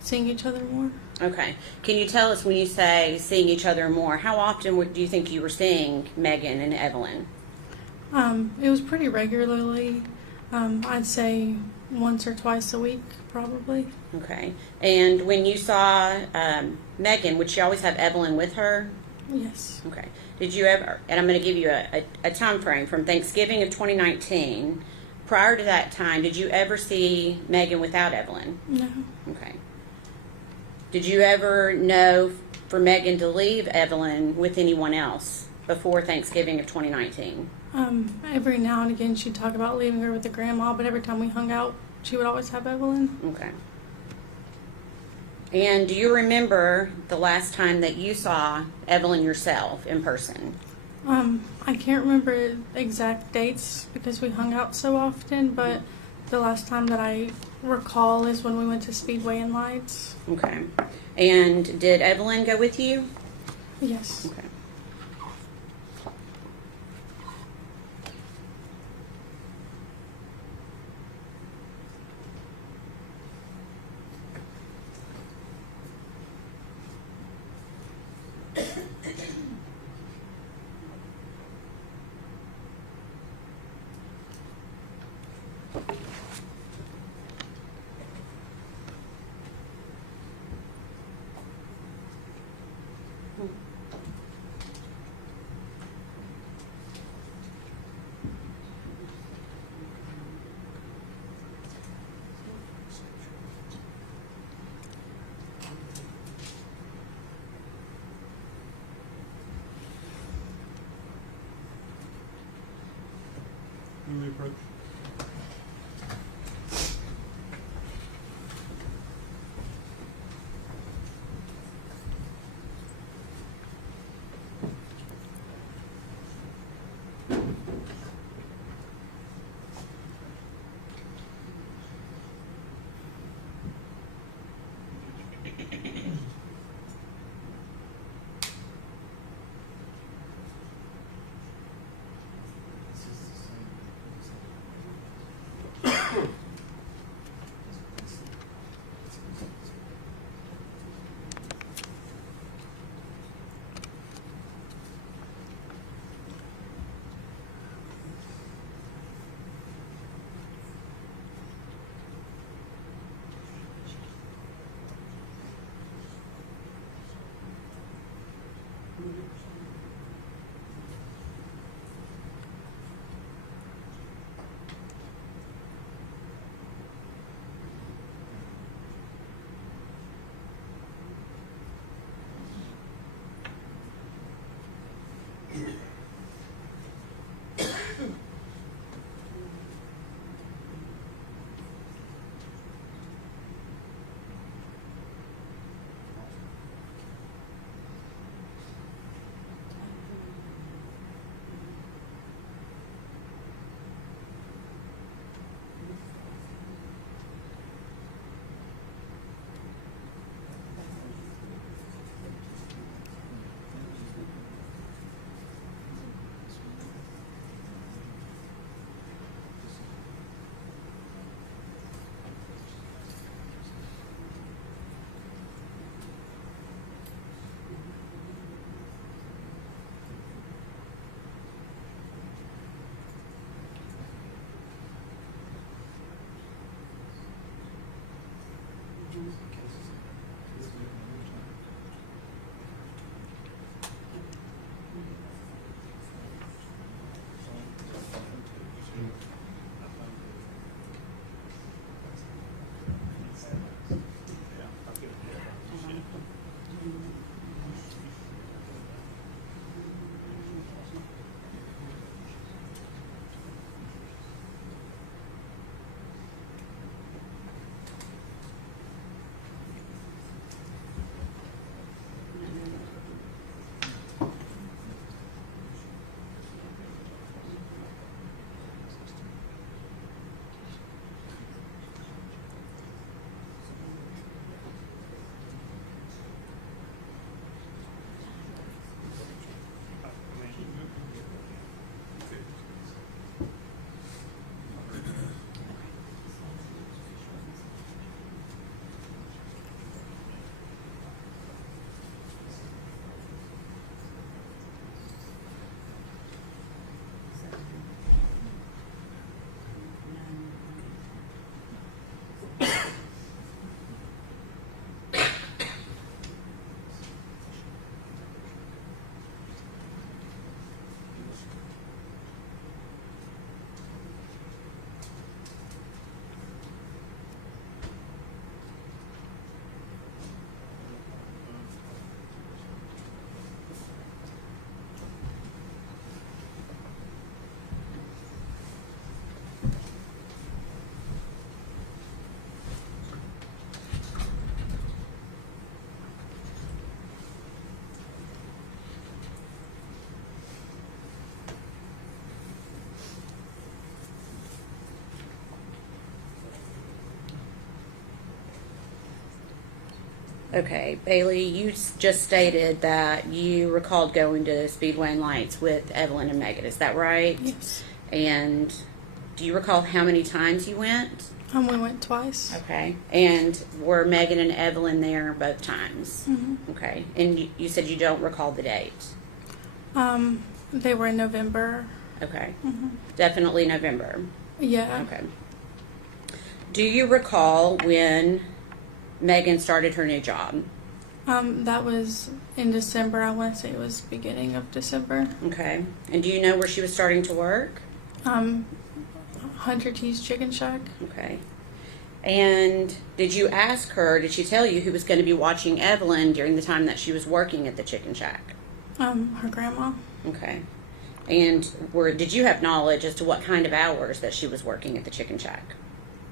seeing each other more. Okay. Can you tell us, when you say seeing each other more, how often do you think you were seeing Megan and Evelyn? It was pretty regularly. I'd say once or twice a week, probably. Okay. And when you saw Megan, would she always have Evelyn with her? Yes. Okay. Did you ever, and I'm going to give you a time frame from Thanksgiving of 2019, prior to that time, did you ever see Megan without Evelyn? No. Okay. Did you ever know for Megan to leave Evelyn with anyone else before Thanksgiving of 2019? Every now and again she'd talk about leaving her with the grandma, but every time we hung out, she would always have Evelyn. Okay. And do you remember the last time that you saw Evelyn yourself in person? I can't remember exact dates because we hung out so often, but the last time that I recall is when we went to Speedway and Lights. Okay. And did Evelyn go with you? Yes. Okay. Okay, Bailey, you just stated that you recalled going to Speedway and Lights with Evelyn and Megan. Is that right? Yes. And do you recall how many times you went? We went twice. Okay. And were Megan and Evelyn there both times? Mm-hmm. Okay. And you said you don't recall the date? They were in November. Okay. Mm-hmm. Definitely November. Yeah. Okay. Do you recall when Megan started her new job? That was in December. I want to say it was beginning of December. Okay. And do you know where she was starting to work? Hunter T's Chicken Shack. Okay. And did you ask her, did she tell you who was going to be watching Evelyn during the time that she was working at the Chicken Shack? Her grandma. Okay. And did you have knowledge as to what kind of hours that she was working at the Chicken Shack?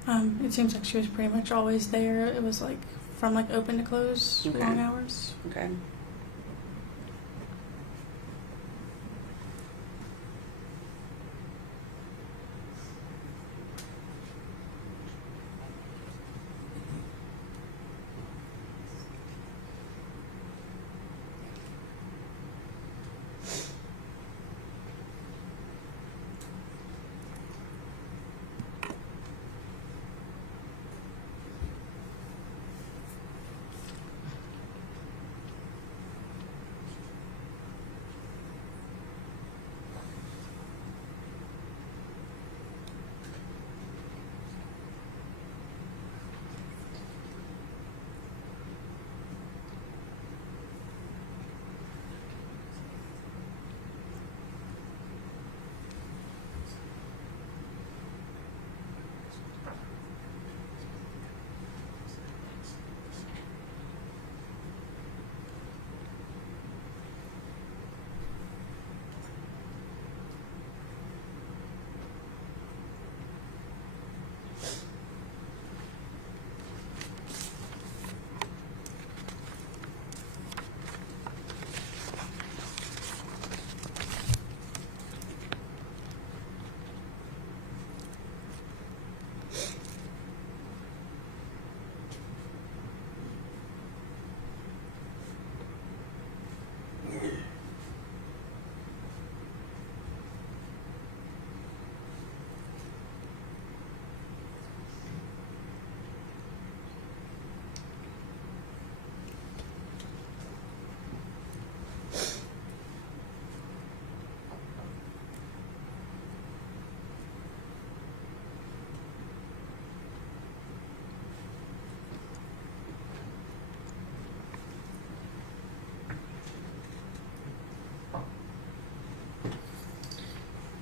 It seems like she was pretty much always there. It was like from like open to close, Okay. long hours. Okay.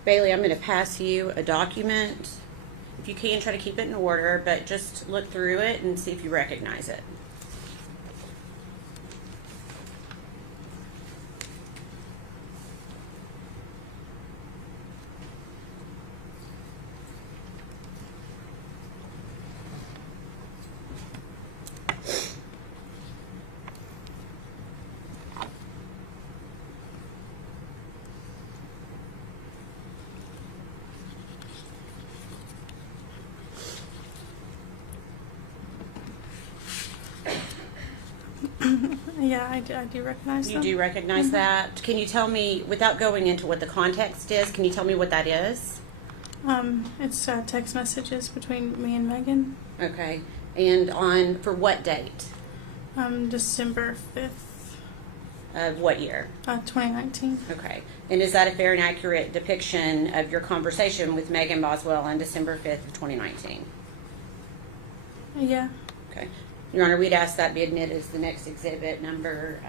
Bailey, I'm going to pass you a document. If you can, try to keep it in order, but just look through it and see if you recognize it. Yeah, I do recognize You them. do recognize that. Can you tell me, without going into what the context is, can you tell me what that is? It's text messages between me and Megan. Okay. And for what date? December 5th, Of what year? 2019. Okay. And is that a fair and accurate depiction of your conversation with Megan Boswell on December 5th of 2019? Yeah. Okay. Your Honor, we'd ask that be admitted as the next exhibit, number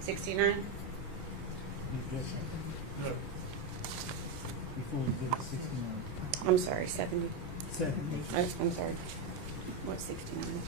69. No. Before we did 69. I'm sorry, 70. 70. I'm sorry. What's 69?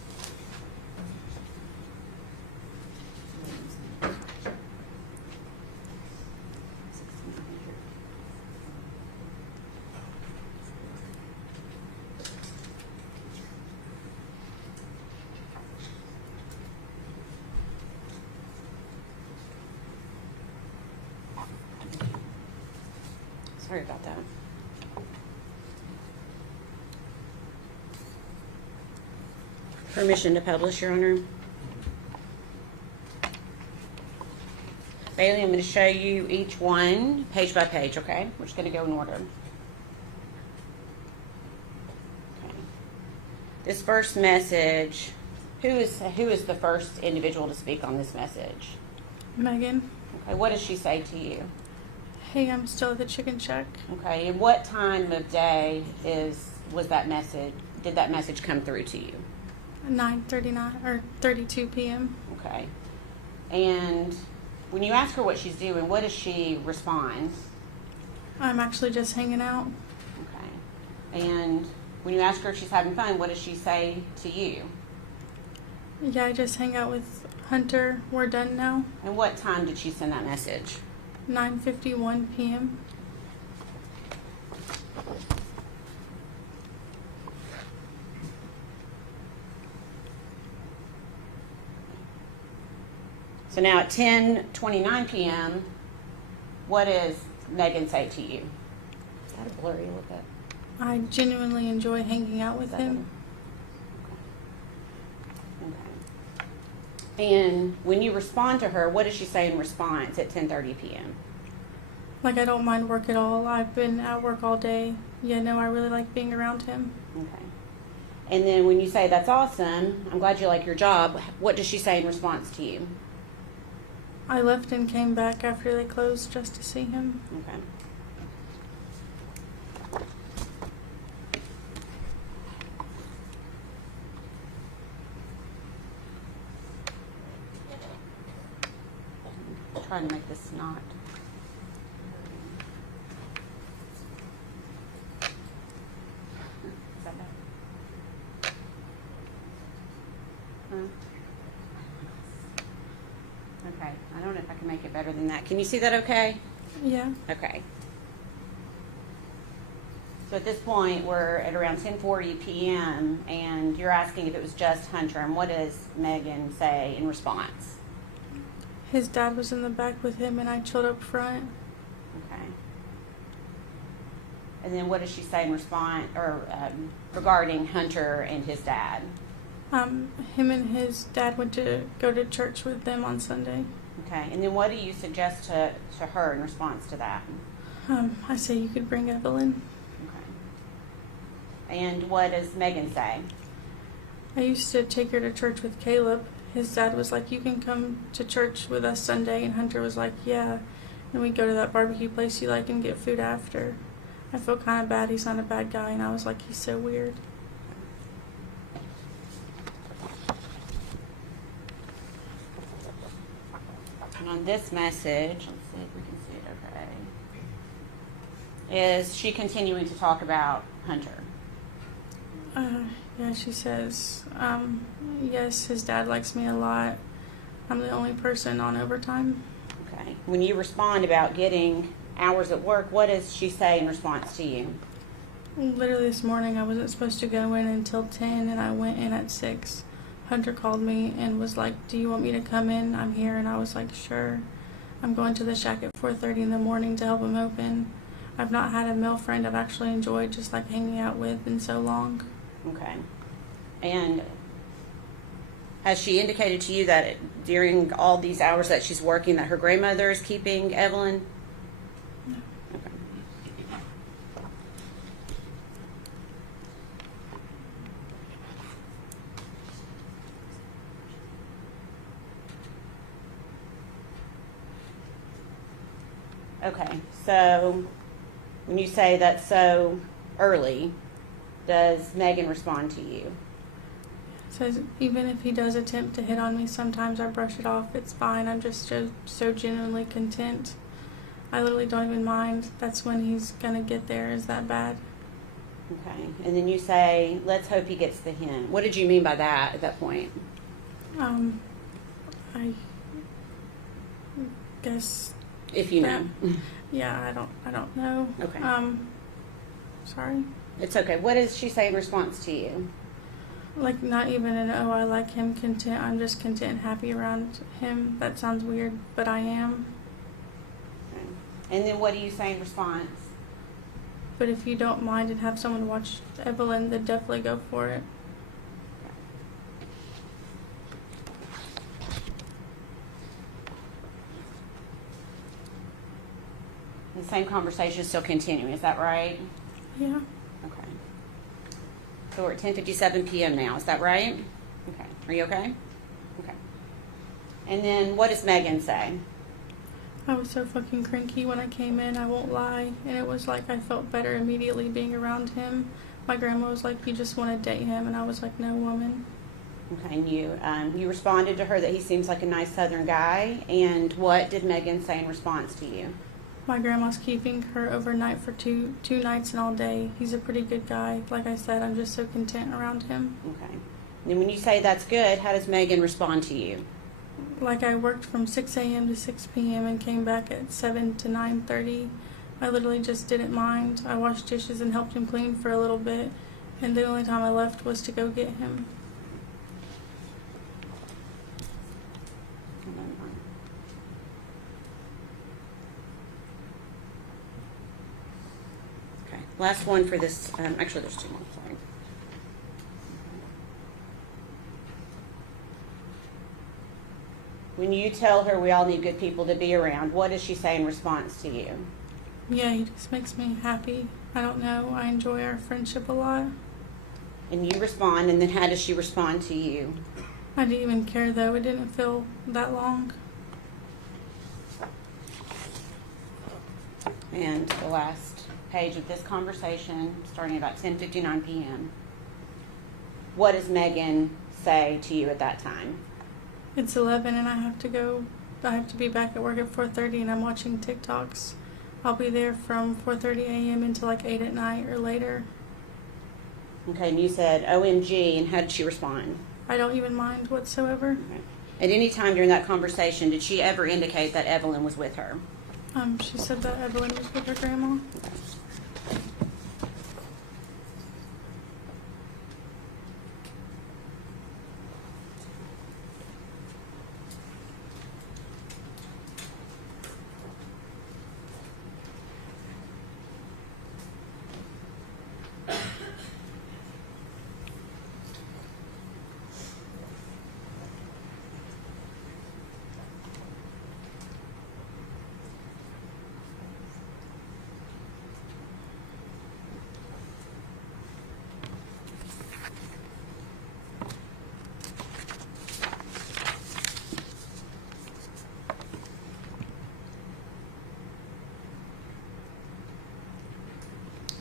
Sorry about that. Permission to publish, Your Honor. Bailey, I'm going to show you each one page by page, okay? We're just going to go in order. Okay. This first message, who is the first individual to speak on this message? Megan. Okay, what does she say to you? Hey, I'm still at the chicken shack. Okay, and what time of day was that message? Did that message come through to you? 9:39 or 32 p.m. Okay, and when you ask her what she's doing, what does she respond? I'm actually just hanging out. Okay, and when you ask her if she's having fun, what does she say to you? Yeah, I just hang out with Hunter. We're done now. And what time did she send that message? 9:51 p.m. So now at 10:29 p.m., what does Megan say to you? Is that a blurry a little bit? I genuinely enjoy hanging out with him. And when you respond to her, what does she say in response at 10:30 p.m.? Like, I don't mind work at all. I've been at work all day. Yeah, no, I really like being around him. Okay. And then when you say, that's awesome, I'm glad you like your job, what does she say in response to you? I left and came back after they closed just to see him. Okay. I'm trying to make this not. Is that better? Okay, I don't know if I can make it better than that. Can you see that okay? Yeah. Okay. So at this point, we're at around 10:40 p.m., and you're asking if it was just Hunter, and what does Megan say in response? His dad was in the back with him, and I chilled up front. Okay. And then what does she say in response, or regarding Hunter and his dad? Him and his dad went to go to church with them on Sunday. Okay. And then what do you suggest to her in response to that? I say you could bring Evelyn. Okay. And what does Megan say? I used to take her to church with Caleb. His dad was like, you can come to church with us Sunday. And Hunter was like, yeah. And we'd go to that barbecue place you like and get food after. I feel kind of bad. He's not a bad guy. And I was like, he's so weird. And on this message, let's see if we can see it okay. Is she continuing to talk about Hunter? Yeah, she says, yes, his dad likes me a lot. I'm the only person on overtime. Okay. When you respond about getting hours at work, what does she say in response to you? Literally this morning, I wasn't supposed to go in until 10, and I went in at 6. Hunter called me and was like, do you want me to come in? I'm here. And I was like, sure. I'm going to the shack at 4:30 in the morning to help him open. I've not had a male friend I've actually enjoyed just like hanging out with in so long. Okay. And has she indicated to you that during all these hours that she's working that her grandmother is keeping Evelyn? No. Okay. Okay, so when you say that's so early, does Megan respond to you? Says even if he does attempt to hit on me, sometimes I brush it off. It's fine. I'm just so genuinely content. I literally don't even mind. That's when he's gonna get there. Is that bad? Okay, and then you say, let's hope he gets the hint. What did you mean by that at that point? I guess. If you know. Yeah, I don't know. Okay. Sorry. It's okay. What does she say in response to you? Like, not even an, oh, I like him, content. I'm just content and happy around him. That sounds weird, but I am. Okay. And then what do you say in response? But if you don't mind and have someone watch Evelyn, then definitely go for it. The same conversation is still continuing, is that right? Yeah. Okay. So we're at 10:57 p.m. now, is that right? Okay. Are you okay? Okay. And then what does Megan say? I was so fucking cranky when I came in, I won't lie. And it was like I felt better immediately being around him. My grandma was like, you just want to date him. And I was like, no, woman. Okay, and you responded to her that he seems like a nice Southern guy. And what did Megan say in response to you? My grandma's keeping her overnight for two nights and all day. He's a pretty good guy. Like I said, I'm just so content around him. Okay. And when you say that's good, how does Megan respond to you? Like I worked from 6 a.m. to 6 p.m. and came back at 7 to 9:30. I literally just didn't mind. I washed dishes and helped him clean for a little bit. And the only time I left was to go get him. Okay. Last one for this. Actually, there's two more. Sorry. When you tell her we all need good people to be around, what does she say in response to you? Yeah, he just makes me happy. I don't know. I enjoy our friendship a lot. And you respond, and then how does she respond to you? I didn't even care, though. It didn't feel that long. And the last page of this conversation, starting about 10:59 p.m. What does Megan say to you at that time? It's 11 and I have to go. I have to be back at work at 4:30 and I'm watching TikToks. I'll be there from 4:30 a.m. until like 8 at night or later. Okay, and you said OMG, and how did she respond? I don't even mind whatsoever. Okay. At any time during that conversation, did she ever indicate that Evelyn was with her? She said that Evelyn was with her grandma.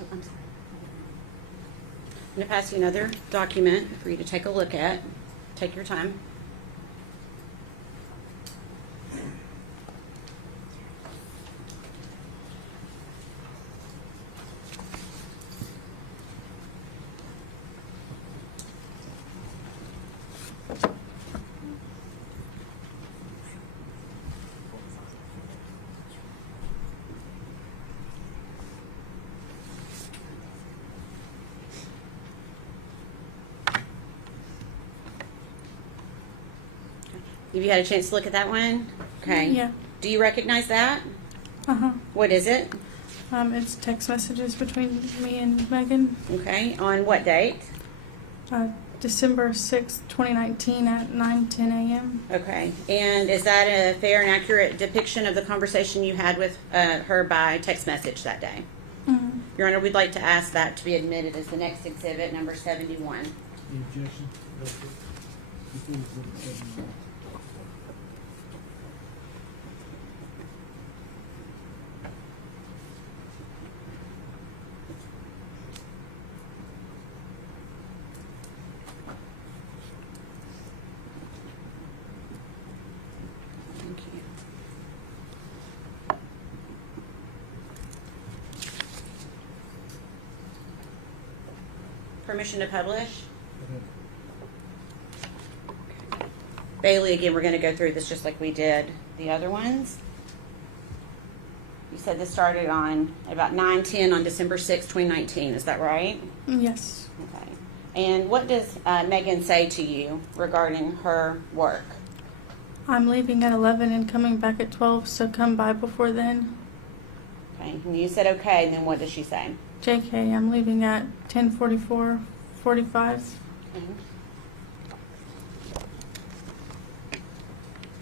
I'm sorry. I'm going to pass you another document for you to take a look at. Take your time. Have you had a chance to look at that one? Okay. Yeah. Do you recognize that? Uh-huh. What is it? It's text messages between me and Megan. Okay. On what date? December 6th, 2019 at 9:10 a.m. Okay. And is that a fair and accurate depiction of the conversation you had with her by text message that day? Mhm. Your Honor, we'd like to ask that to be admitted as the next exhibit, number 71. Any objection? Before we go to 71. Thank you. Permission to publish? Bailey, again, we're going to go through this just like we did the other ones. You said this started on about 9:10 on December 6, 2019. Is that right? Yes. Okay. And what does Megan say to you regarding her work? I'm leaving at 11 and coming back at 12, so come by before then. Okay. And you said okay, and then what does she say? JK, I'm leaving at 10:44, 45. Okay.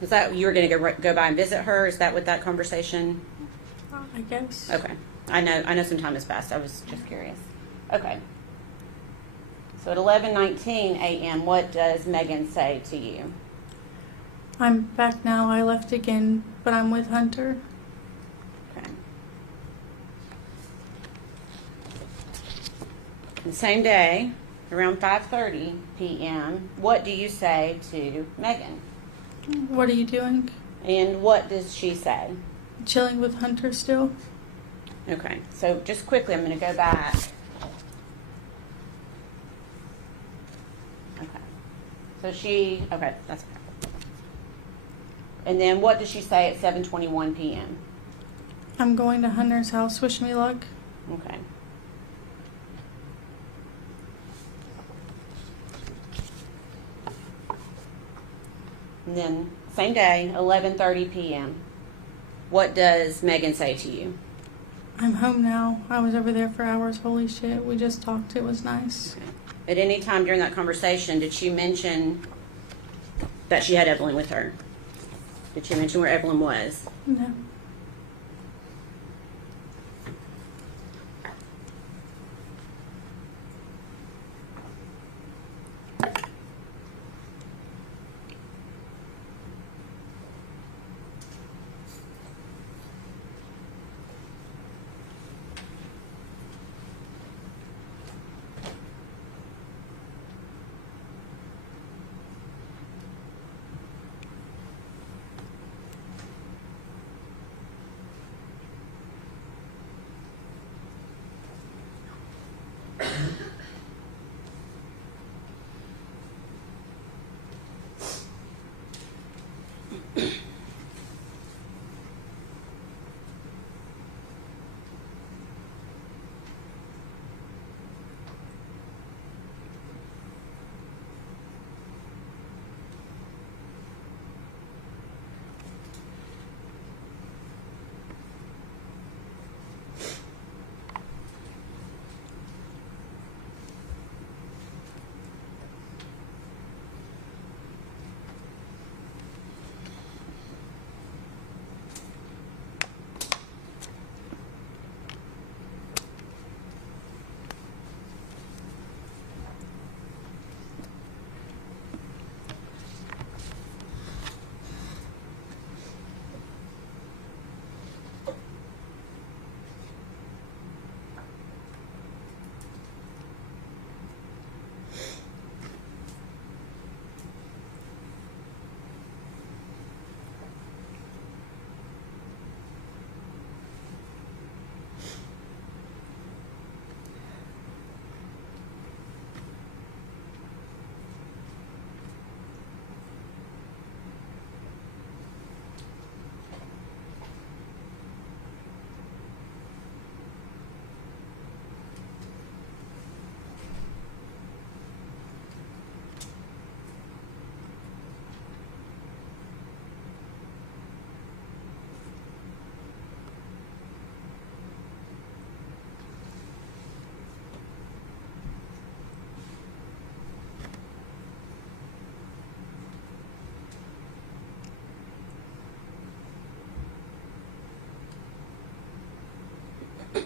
Is that you were going to go by and visit her? Is that what that conversation? I guess. Okay. I know some time has passed. I was just curious. Okay. So at 11:19 a.m., what does Megan say to you? I'm back now. I left again, but I'm with Hunter. Okay. The same day, around 5:30 p.m., what do you say to Megan? What are you doing? And what does she say? Chilling with Hunter still. Okay, so just quickly, I'm going to go back. Okay. So okay, that's okay. And then what does she say at 7:21 p.m.? I'm going to Hunter's house. Wish me luck. Okay. And then same day, 11:30 p.m. What does Megan say to you? I'm home now. I was over there for hours. Holy shit. We just talked. It was nice. Okay. At any time during that conversation, did she mention that she had Evelyn with her? Did she mention where Evelyn was? No.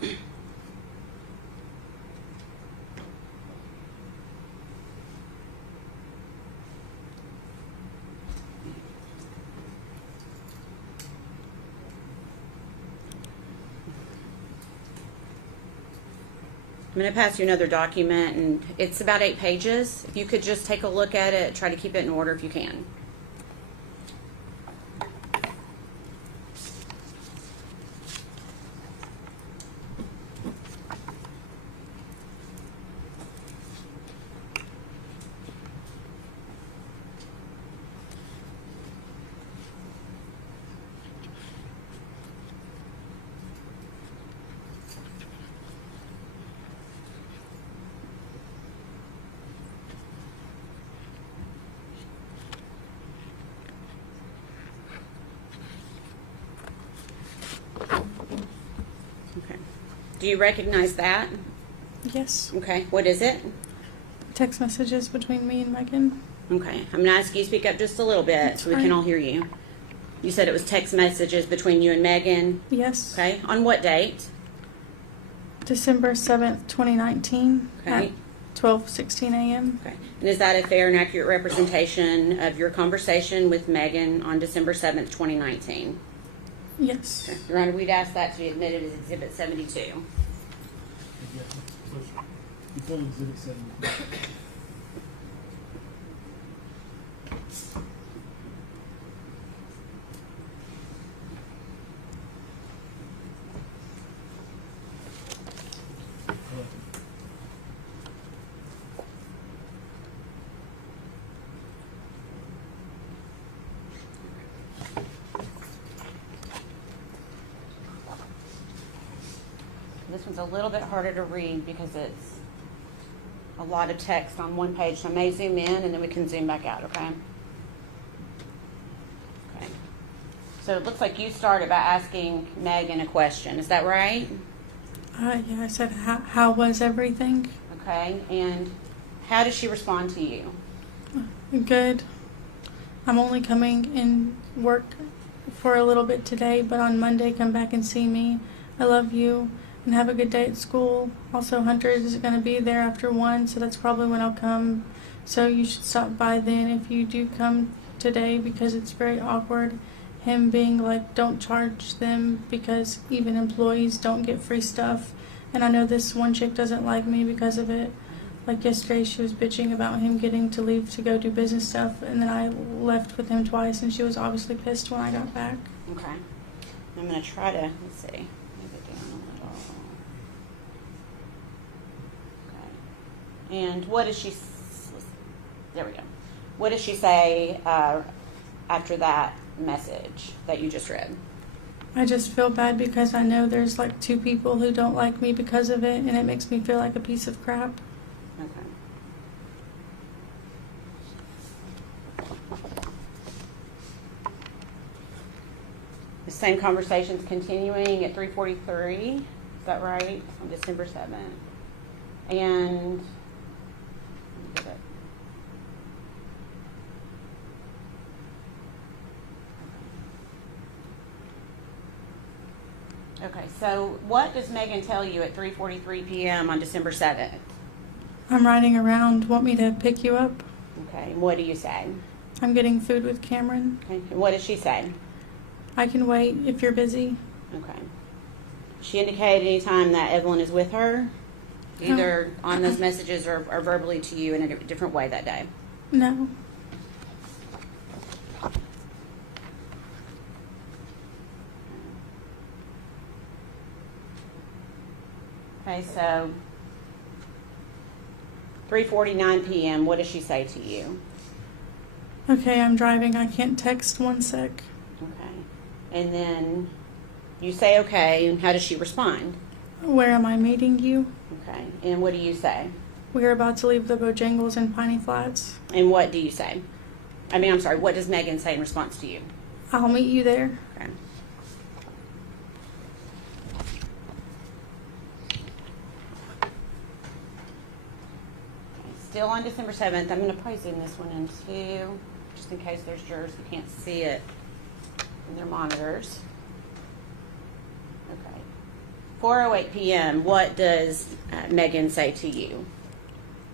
I'm going to pass you another document, and it's about 8 pages. If you could just take a look at it, try to keep it in order if you can. Do you recognize that? Yes. Okay. What is it? Text messages between me and Megan. Okay. I'm going to ask you to speak up just a little bit so we can all hear you. You said it was text messages between you and Megan? Yes. Okay. On what date? December 7th, 2019 at 12:16 a.m. Okay. And is that a fair and accurate representation of your conversation with Megan on December 7th, 2019? Yes. Okay. Your Honor, we'd ask that to be admitted as Exhibit 72. Before Exhibit 72. This one's a little bit harder to read because it's a lot of text on one page. So I may zoom in and then we can zoom back out, okay? Okay. So it looks like you started by asking Megan a question. Is that right? Yeah, I said, how was everything? Okay. And how did she respond to you? Good. I'm only coming in work for a little bit today, but on Monday come back and see me. I love you. And have a good day at school. Also, Hunter is going to be there after 1, so that's probably when I'll come. So you should stop by then if you do come today, because it's very awkward. Him being like, don't charge them because even employees don't get free stuff. And I know this one chick doesn't like me because of it. Like yesterday, she was bitching about him getting to leave to go do business stuff, and then I left with him twice, and she was obviously pissed when I got back. Okay. I'm going to try to, let's see. And what does she, there we go. What does she say after that message that you just read? I just feel bad because I know there's like 2 people who don't like me because of it, and it makes me feel like a piece of crap. Okay. The same conversation's continuing at 3:43. Is that right? On December 7th. And okay, so what does Megan tell you at 3:43 p.m. on December 7th? I'm riding around. Want me to pick you up? Okay, what do you say? I'm getting food with Cameron. Okay, and what does she say? I can wait if you're busy. Okay. She indicated any time that Evelyn is with her, either on those messages or verbally to you in a different way that day? No. Okay, so 3:49 p.m., what does she say to you? Okay, I'm driving. I can't text 1 sec. Okay. And then you say okay, and how does she respond? Where am I meeting you? Okay. And what do you say? We're about to leave the Bojangles in Piney Flats. And what do you say? I'm sorry, what does Megan say in response to you? I'll meet you there. Okay. Still on December 7th. I'm going to probably zoom this one in too, just in case there's jurors who can't see it in their monitors. Okay. 4:08 p.m., what does Megan say to you?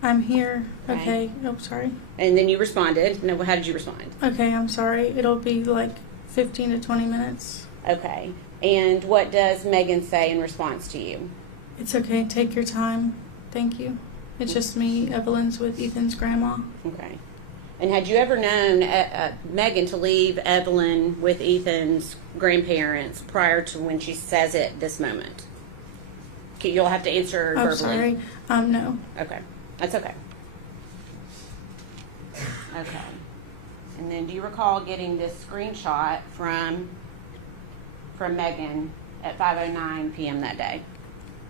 I'm here. Okay. Okay. Oh, sorry. And then you responded. No, how did you respond? Okay, I'm sorry. It'll be like 15 to 20 minutes. Okay. And what does Megan say in response to you? It's okay. Take your time. Thank you. It's just me. Evelyn's with Ethan's grandma. Okay. And had you ever known Megan to leave Evelyn with Ethan's grandparents prior to when she says it this moment? Okay, you'll have to answer verbally. Oh, sorry. No. Okay. That's okay. Okay. And then do you recall getting this screenshot from Megan at 5:09 p.m. that day?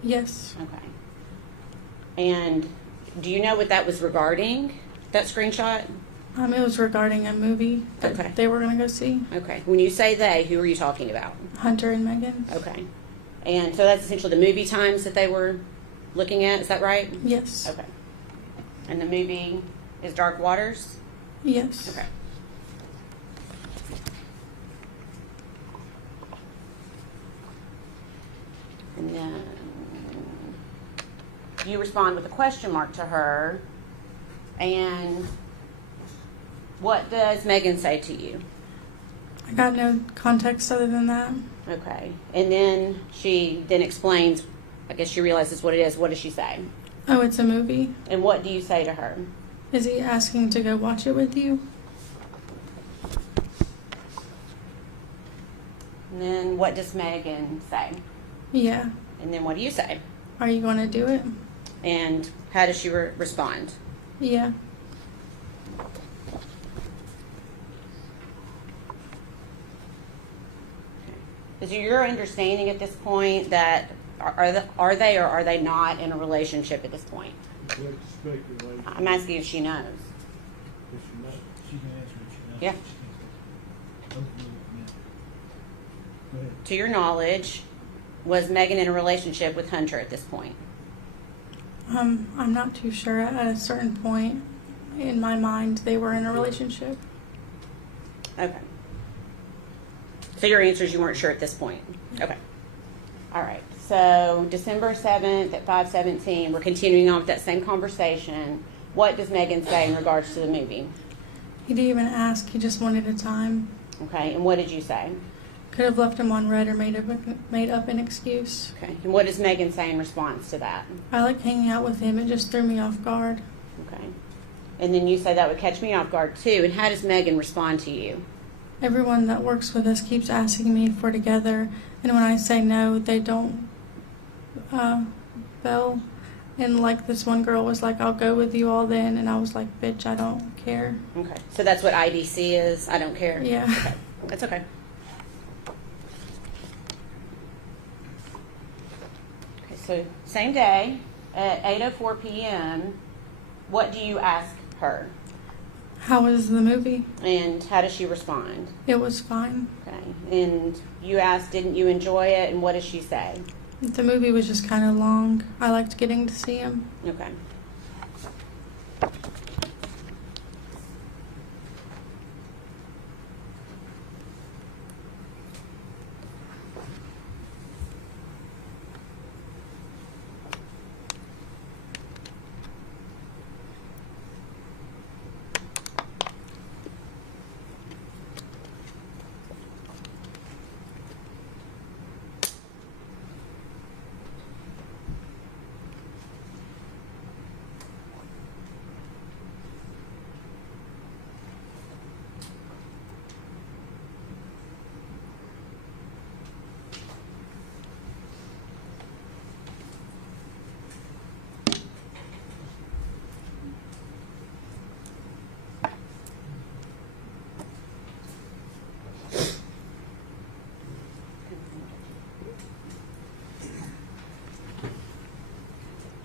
Yes. Okay. And do you know what that was regarding, that screenshot? It was regarding a movie that Okay. they were going to go see. Okay. When you say they, who are you talking about? Hunter and Megan. Okay. And so that's essentially the movie times that they were looking at, is that right? Yes. Okay. And the movie is Dark Waters? Yes. Okay. And then you respond with a question mark to her. And what does Megan say to you? I got no context other than that. Okay. And then she then explains, I guess she realizes what it is. What does she say? Oh, it's a movie. And what do you say to her? Is he asking to go watch it with you? And then what does Megan say? Yeah. And then what do you say? Are you going to do it? And how does she respond? Yeah. Is it your understanding at this point that are they or are they not in a relationship at this point? I'm asking if she knows. She can answer if she knows. Yeah. Go ahead. To your knowledge, was Megan in a relationship with Hunter at this point? I'm not too sure. At a certain point in my mind, they were in a relationship. Okay. So your answer is you weren't sure at this point? Okay. All right. So December 7th at 5:17, we're continuing on with that same conversation. What does Megan say in regards to the movie? He didn't even ask. He just wanted a time. Okay. And what did you say? Could have left him on red or made up an excuse. Okay. And what does Megan say in response to that? I like hanging out with him. It just threw me off guard. Okay. And then you say that would catch me off guard too. And how does Megan respond to you? Everyone that works with us keeps asking me if we're together, and when I say no, they don't bail. And like this one girl was like, "I'll go with you all then," and I was like, "Bitch, I don't care." Okay. So that's what IDC is. I don't care. Yeah. Okay. That's okay. Okay. So same day at 8:04 p.m. What do you ask her? How was the movie? And how does she respond? It was fine. Okay. And you asked, didn't you enjoy it? And what does she say? The movie was just kind of long. I liked getting to see him. Okay.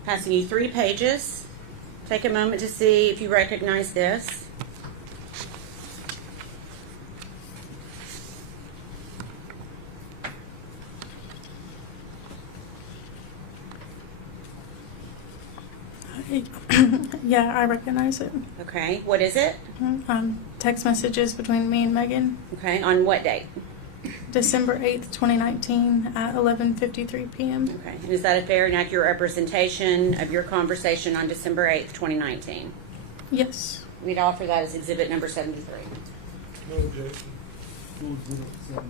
Passing you 3 pages. Take a moment to see if you recognize this. Yeah, I recognize it. Okay. What is it? Text messages between me and Megan. Okay. On what date? December 8th, 2019 at 11:53 p.m. Okay. And is that a fair and accurate representation of your conversation on December 8th, 2019? Yes. We'd offer that as exhibit number 73. No objection. Full exhibit 73.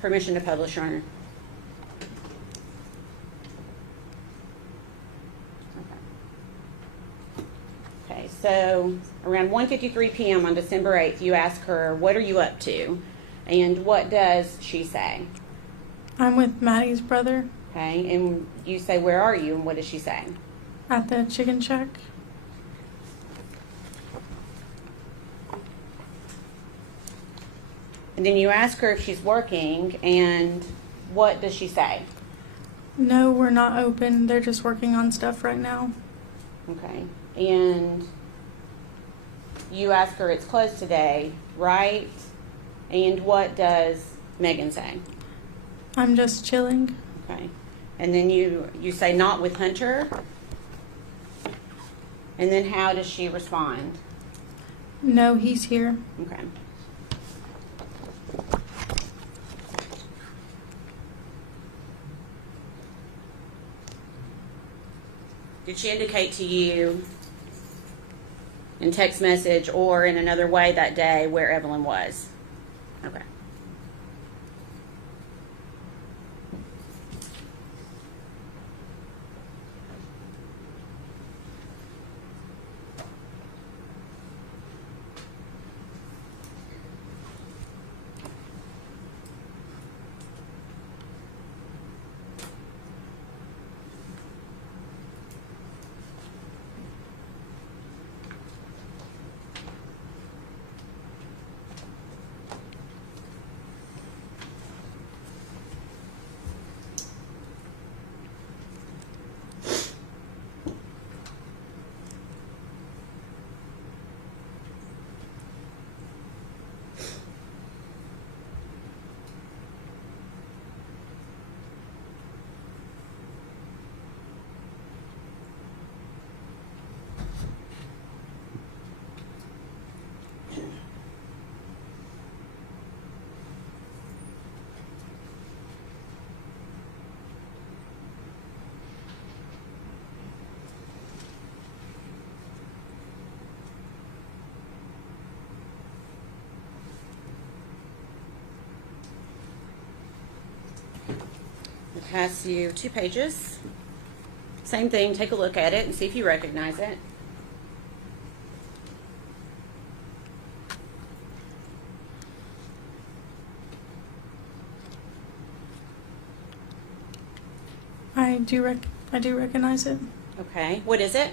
Permission to publish, Your Honor. Okay, so around 1:53 p.m. on December 8th, you ask her, what are you up to? And what does she say? I'm with Maddie's brother Okay, and you say, where are you? And what does she say? at the chicken shack. And then you ask her if she's working, and what does she say? No, we're not open. They're just working on stuff right now. Okay, and you ask her it's closed today, right? And what does Megan say? I'm just chilling. Okay, and then you say not with Hunter, and then how does she respond? No, he's here. Okay. Did she indicate to you in text message or in another way that day where Evelyn was? Okay. I'll pass you 2 pages. Same thing, take a look at it and see if you recognize it. I do recognize it. Okay, what is it?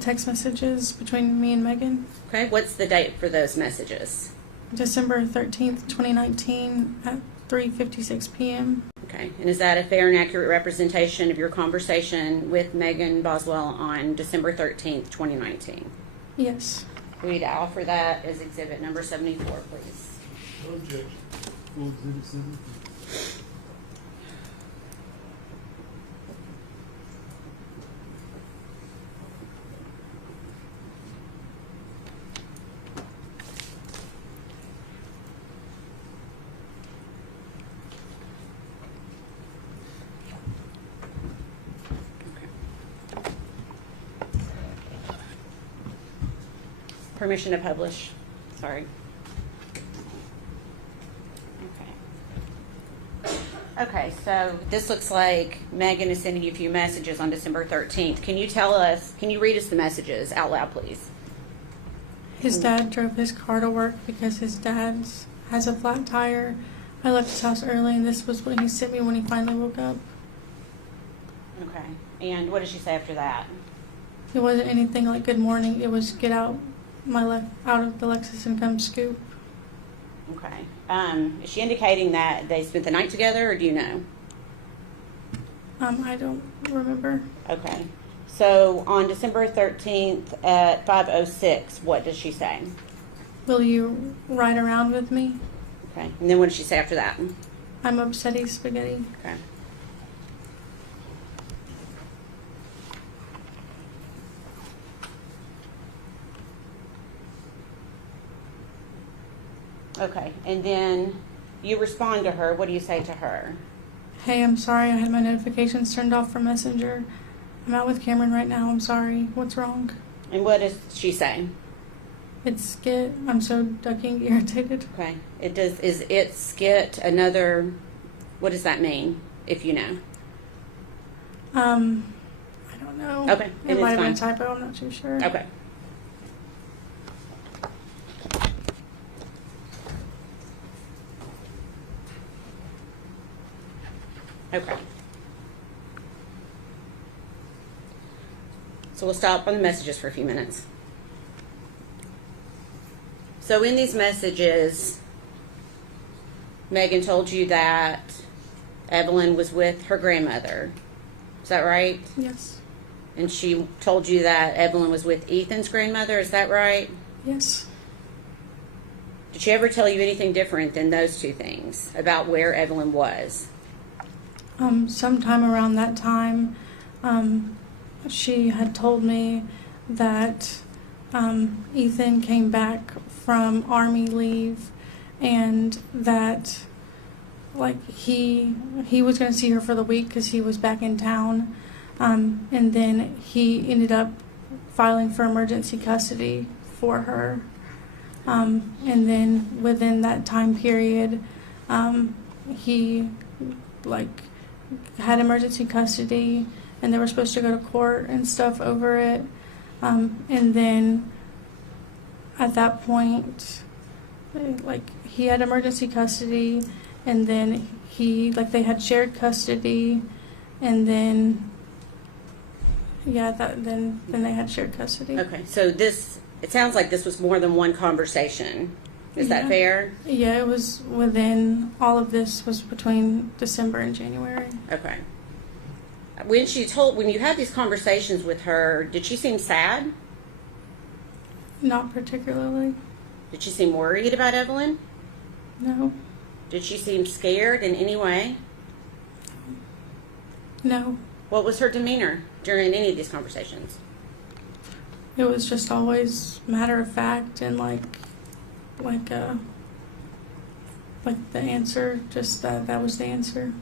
Text messages between me and Megan. Okay, what's the date for those messages? December 13th, 2019 at 3:56 p.m. Okay, and is that a fair and accurate representation of your conversation with Megan Boswell on December 13th, 2019? Yes. We'd offer that as exhibit number 74, please. No objection. Full exhibit 73. Permission to publish. Sorry. Okay, so this looks like Megan is sending you a few messages on December 13th. Can you read us the messages out loud, please? His dad drove his car to work because his dad has a flat tire. I left his house early, and this was what he sent me when he finally woke up. Okay, and what did she say after that? It wasn't anything like good morning. It was get out out of the Lexus and come scoop. Okay. Is she indicating that they spent the night together, or do you know? I don't remember. Okay. So on December 13th at 5:06, what does she say? will you ride around with me? Okay. And then what did she say after that? I'm upsetty spaghetti. Okay. Okay, and then you respond to her. What do you say to her? Hey, I'm sorry. I had my notifications turned off from Messenger. I'm out with Cameron right now. I'm sorry. What's wrong? And what does she say? It's Skit. I'm so ducking irritated. Okay. It does. Is it Skit another? What does that mean? If you know. I don't know. Okay. It And might have been a it's fine. typo. I'm not too sure. Okay. Okay. So we'll stop on the messages for a few minutes. So in these messages, Megan told you that Evelyn was with her grandmother. Is that right? Yes. And she told you that Evelyn was with Ethan's grandmother. Is that right? Yes. Did she ever tell you anything different than those two things about where Evelyn was? Sometime around that time, she had told me that Ethan came back from Army leave and that like he was going to see her for the week because he was back in town, and then he ended up filing for emergency custody for her, and then within that time period, he like had emergency custody and they were supposed to go to court and stuff over it, and then at that point like he had emergency custody and then they had shared custody and then then they had shared custody. Okay, so it sounds like this was more than one conversation. Is that fair? Yeah, it was within, all of this was between December and January. Okay. When you had these conversations with her, did she seem sad? Not particularly. Did she seem worried about Evelyn? No. Did she seem scared in any way? No. What was her demeanor during any of these conversations? It was just always matter of fact and like the answer, just that was the answer.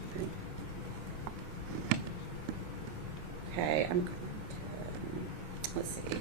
Okay, let's see.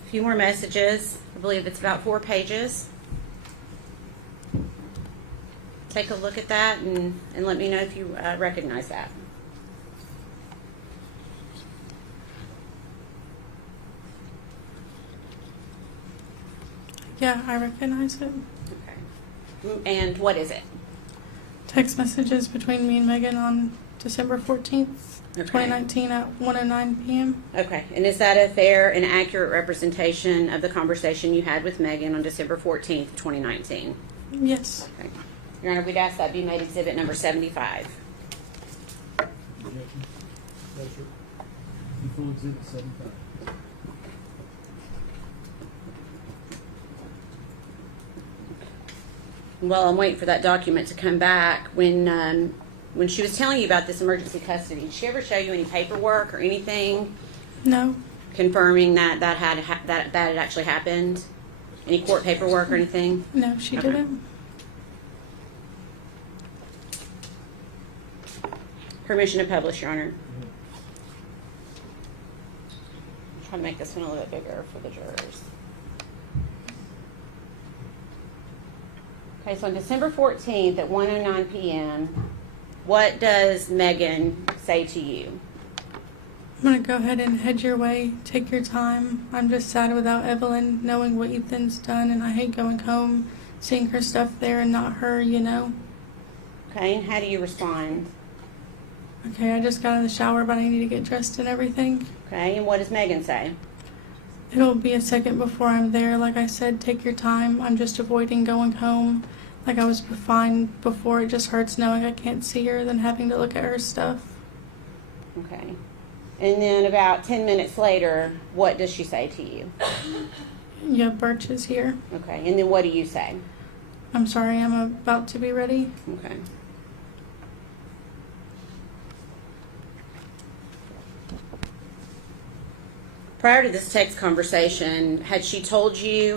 A few more messages. I believe it's about 4 pages. Take a look at that and let me know if you recognize that. Yeah, I recognize it. Okay. And what is it? Text messages between me and Megan on December 14th, Okay. 2019 at 1:09 p.m. Okay. And is that a fair and accurate representation of the conversation you had with Megan on December 14th, 2019? Yes. Okay. Your Honor, we'd ask that be made exhibit number 75. Objection? No, sir. You full exhibit 75. Well, I'm waiting for that document to come back. When she was telling you about this emergency custody, did she ever show you any paperwork or anything No. confirming that had actually happened? Any court paperwork or anything? No, she Okay. didn't. Permission to publish, Your Honor. Try to make this one a little bit bigger for the jurors. Okay, so on December 14th at 1:09 p.m., what does Megan say to you? I'm going to go ahead and head your way. Take your time. I'm just sad without Evelyn, knowing what Ethan's done, and I hate going home, seeing her stuff there and not her, you know. Okay, and how do you respond? Okay, I just got out of the shower, but I need to get dressed and everything. Okay, and what does Megan say? It'll be a second before I'm there. Like I said, take your time. I'm just avoiding going home. Like I was fine before. It just hurts knowing I can't see her than having to look at her stuff. Okay. And then about 10 minutes later, what does she say to you? Yeah, Birch is here. Okay, and then what do you say? I'm sorry, I'm about to be ready. Okay. Prior to this text conversation, had she told you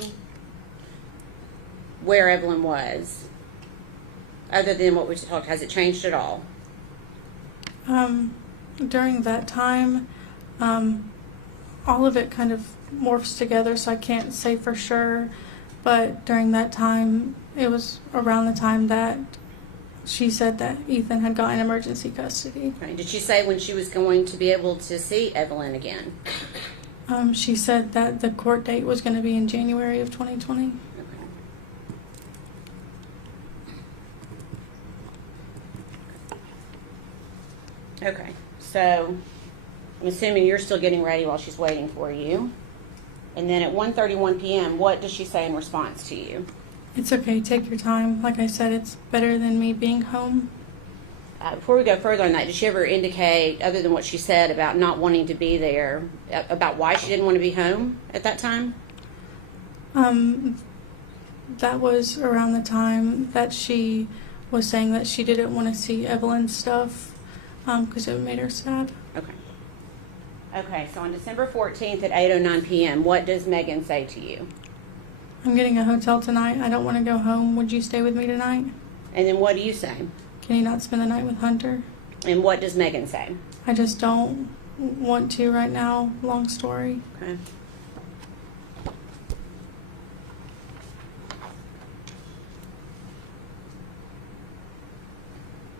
where Evelyn was? Other than what we talked, has it changed at all? During that time, all of it kind of morphs together, so I can't say for sure. But during that time, it was around the time that she said that Ethan had gotten emergency custody. Right. Did she say when she was going to be able to see Evelyn again? She said that the court date was going to be in January of 2020. Okay, so I'm assuming you're still getting ready while she's waiting for you. And then at 1:31 p.m., what does she say in response to you? It's okay, take your time. Like I said, it's better than me being home. Before we go further on that, did she ever indicate, other than what she said about not wanting to be there, about why she didn't want to be home at that time? That was around the time that she was saying that she didn't want to see Evelyn's stuff because it made her sad. Okay. Okay, so on December 14th at 8:09 p.m., what does Megan say to you? I'm getting a hotel tonight. I don't want to go home. Would you stay with me tonight? And then what do you say? Can you not spend the night with Hunter? And what does Megan say? I just don't want to right now. Long story. Okay.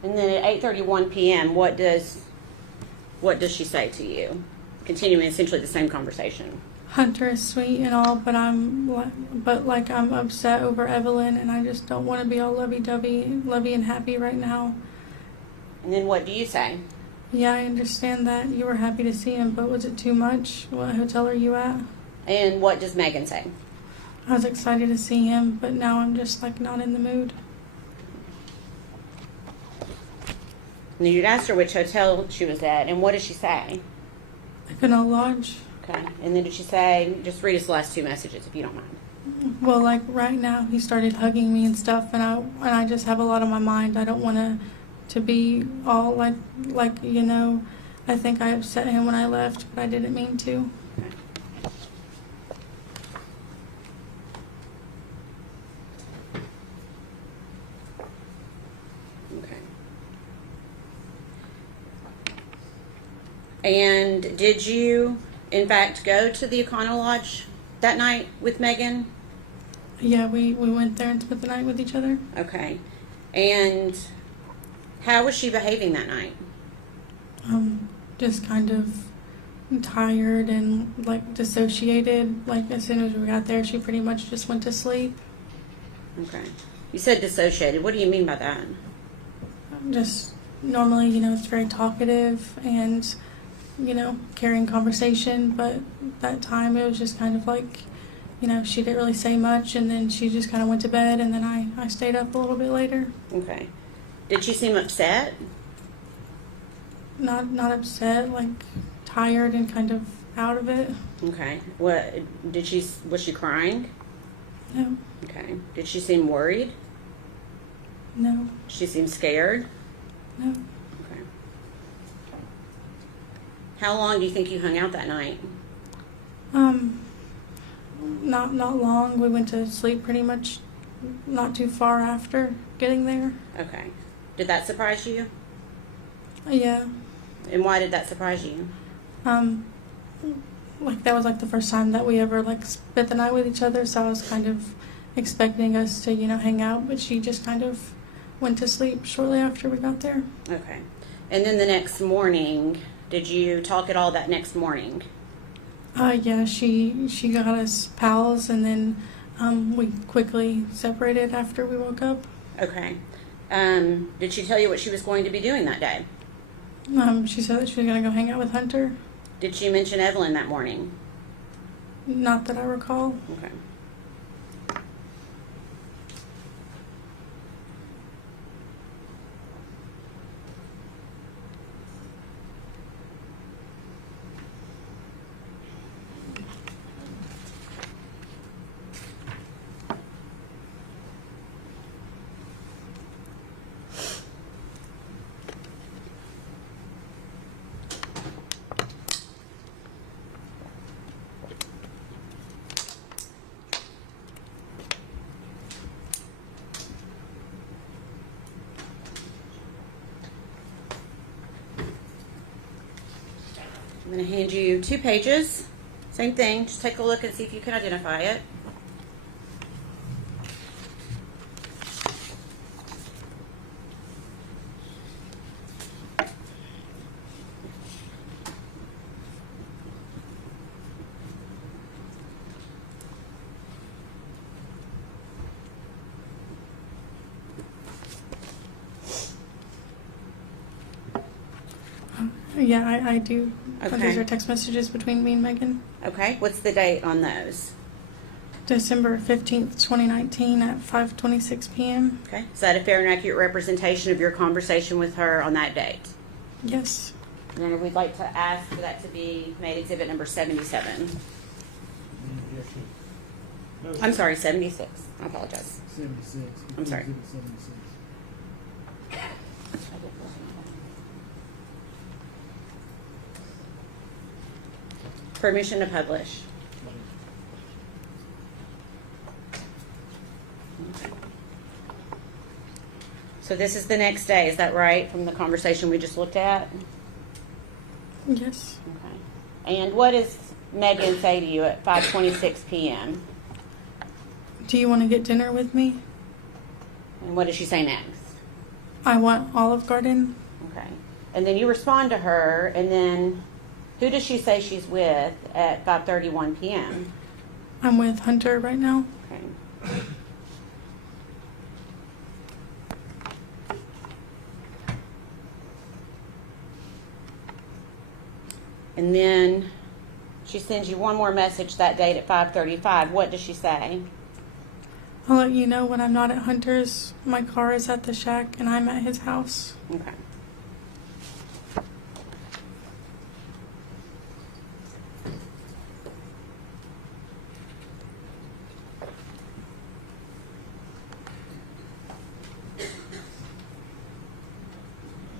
And then at 8:31 p.m., what does she say to you? Continuing essentially the same conversation. Hunter is sweet and all, but I'm upset over Evelyn, and I just don't want to be all lovey-dovey and happy right now. And then what do you say? Yeah, I understand that you were happy to see him, but was it too much? What hotel are you at? And what does Megan say? I was excited to see him, but now I'm just not in the mood. And you'd asked her which hotel she was at, and what did she say? Econo Lodge. Okay. And then did she say, just read us the last two messages if you don't mind. Well, right now he started hugging me and stuff, and I just have a lot on my mind. I don't want to be all like I think I upset him when I left, but I didn't mean to. And did you, in fact, go to the Econo Lodge that night with Megan? Yeah, we went there and spent the night with each other. Okay. And how was she behaving that night? Just kind of tired and dissociated. As soon as we got there, she pretty much just went to sleep. Okay. You said dissociated. What do you mean by that? Just normally, it's very talkative and carrying conversation, but that time it was just kind of she didn't really say much, and then she just kind of went to bed, and then I stayed up a little bit later. Okay. Did she seem upset? Not upset, tired and kind of out of it. Okay. Was she crying? No. Okay. Did she seem worried? No. Did she seem scared? No. Okay. How long do you think you hung out that night? Not long. We went to sleep pretty much not too far after getting there. Okay. Did that surprise you? Yeah. And why did that surprise you? Like that was like the first time that we ever like spent the night with each other, so I was kind of expecting us to, hang out, but she just kind of went to sleep shortly after we got there. Okay. And then the next morning, did you talk at all that next morning? Yeah, she got us pals, and then we quickly separated after we woke up. Okay. Did she tell you what she was going to be doing that day? She said that she was going to go hang out with Hunter. Did she mention Evelyn that morning? Not that I recall. Okay. I'm going to hand you 2 pages. Same thing. Just take a look and see if you can identify it. Yeah, I do. Okay. Those are text messages between me and Megan. Okay. What's the date on those? December 15th, 2019 at 5:26 p.m. Okay. Is that a fair and accurate representation of your conversation with her on that date? Yes. And then we'd like to ask for that to be made exhibit number 77. I'm sorry, 76. I apologize. 76. I'm sorry. Exhibit 76. Permission to publish. Okay. So this is the next day, is that right, from the conversation we just looked at? Yes. Okay. And what does Megan say to you at 5:26 p.m.? Do you want to get dinner with me? And what does she say next? I want Olive Garden. Okay. And then you respond to her, and then who does she say she's with at 5:31 p.m.? I'm with Hunter right now. Okay. And then she sends you one more message that date at 5:35. What does she say? I'll let you know when I'm not at Hunter's. My car is at the shack, and I'm at his house. Okay.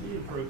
You approach.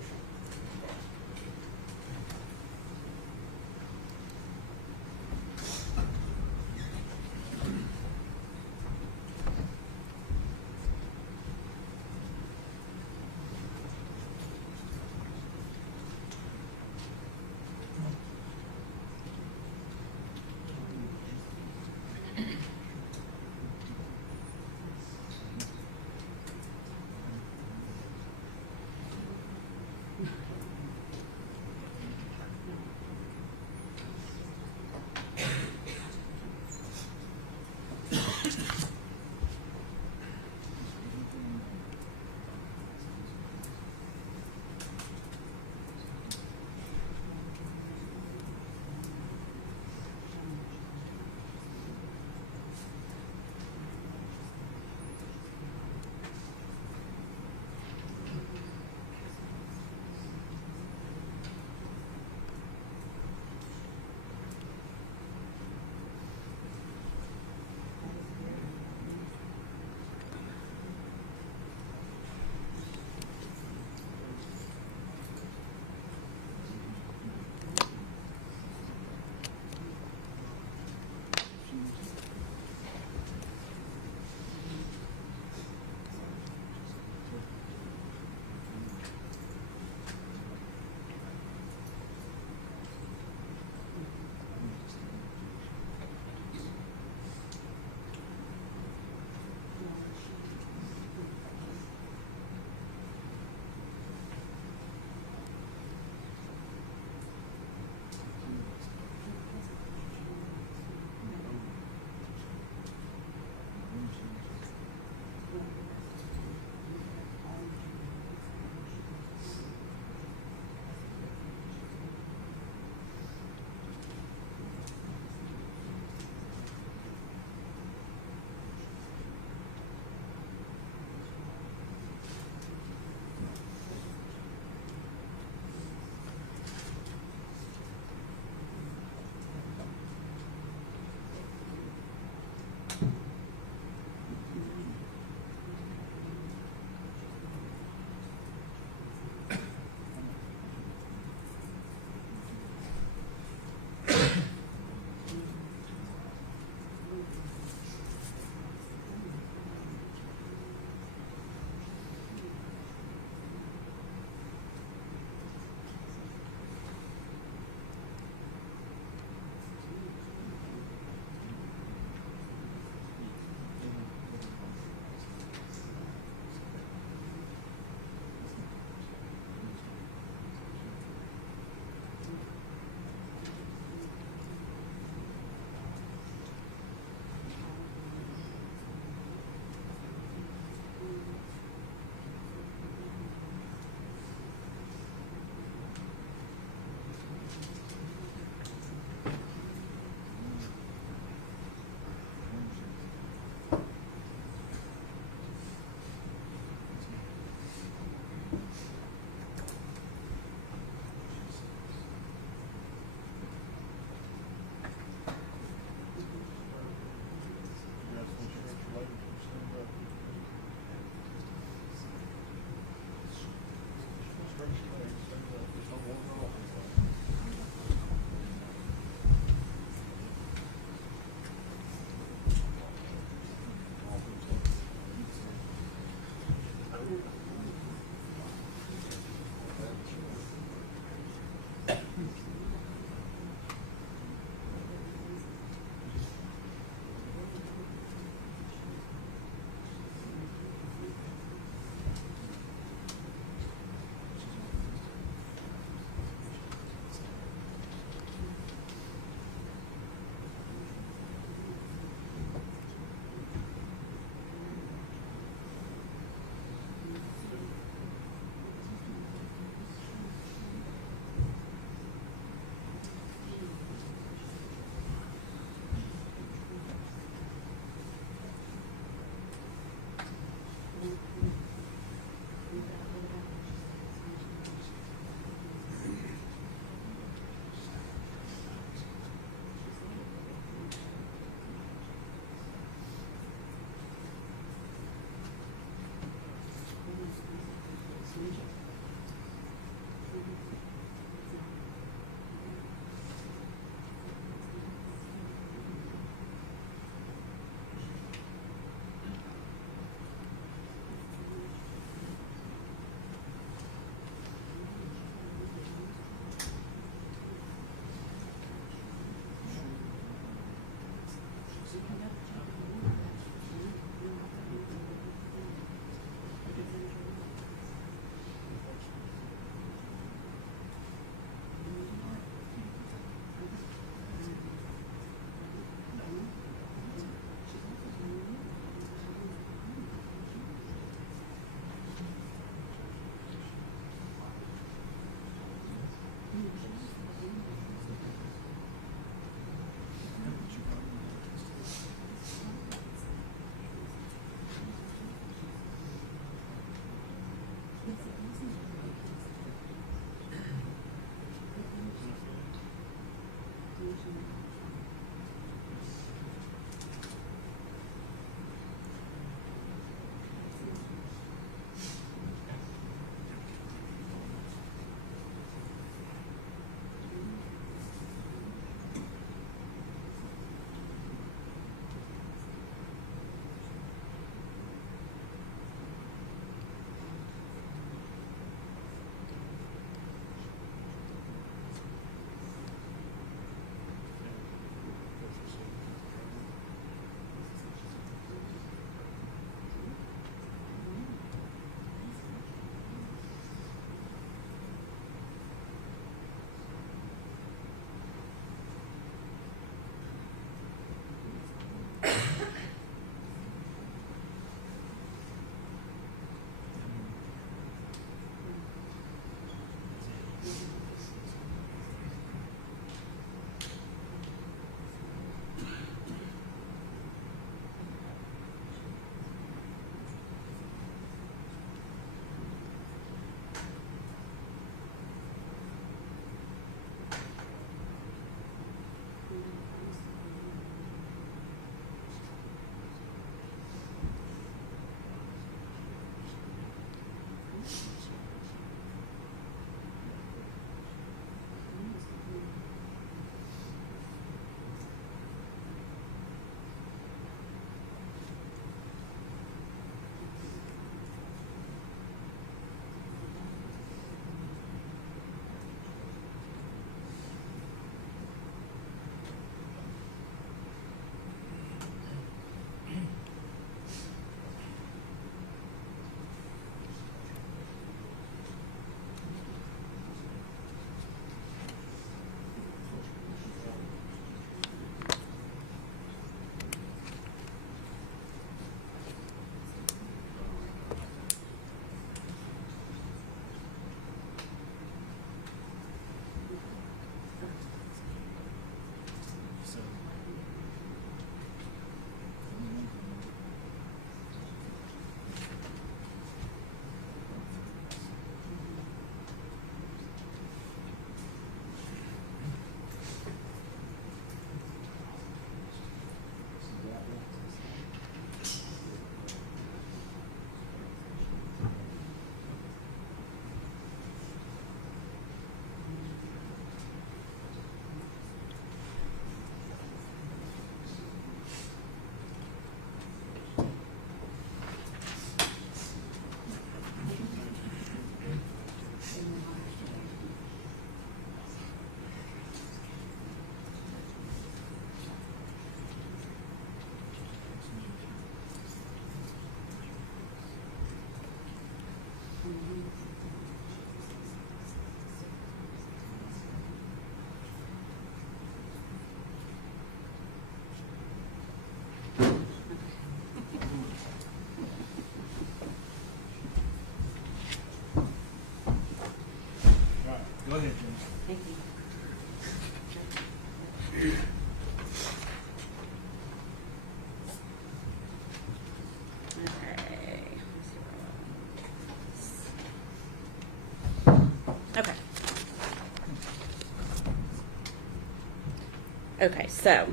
Okay, so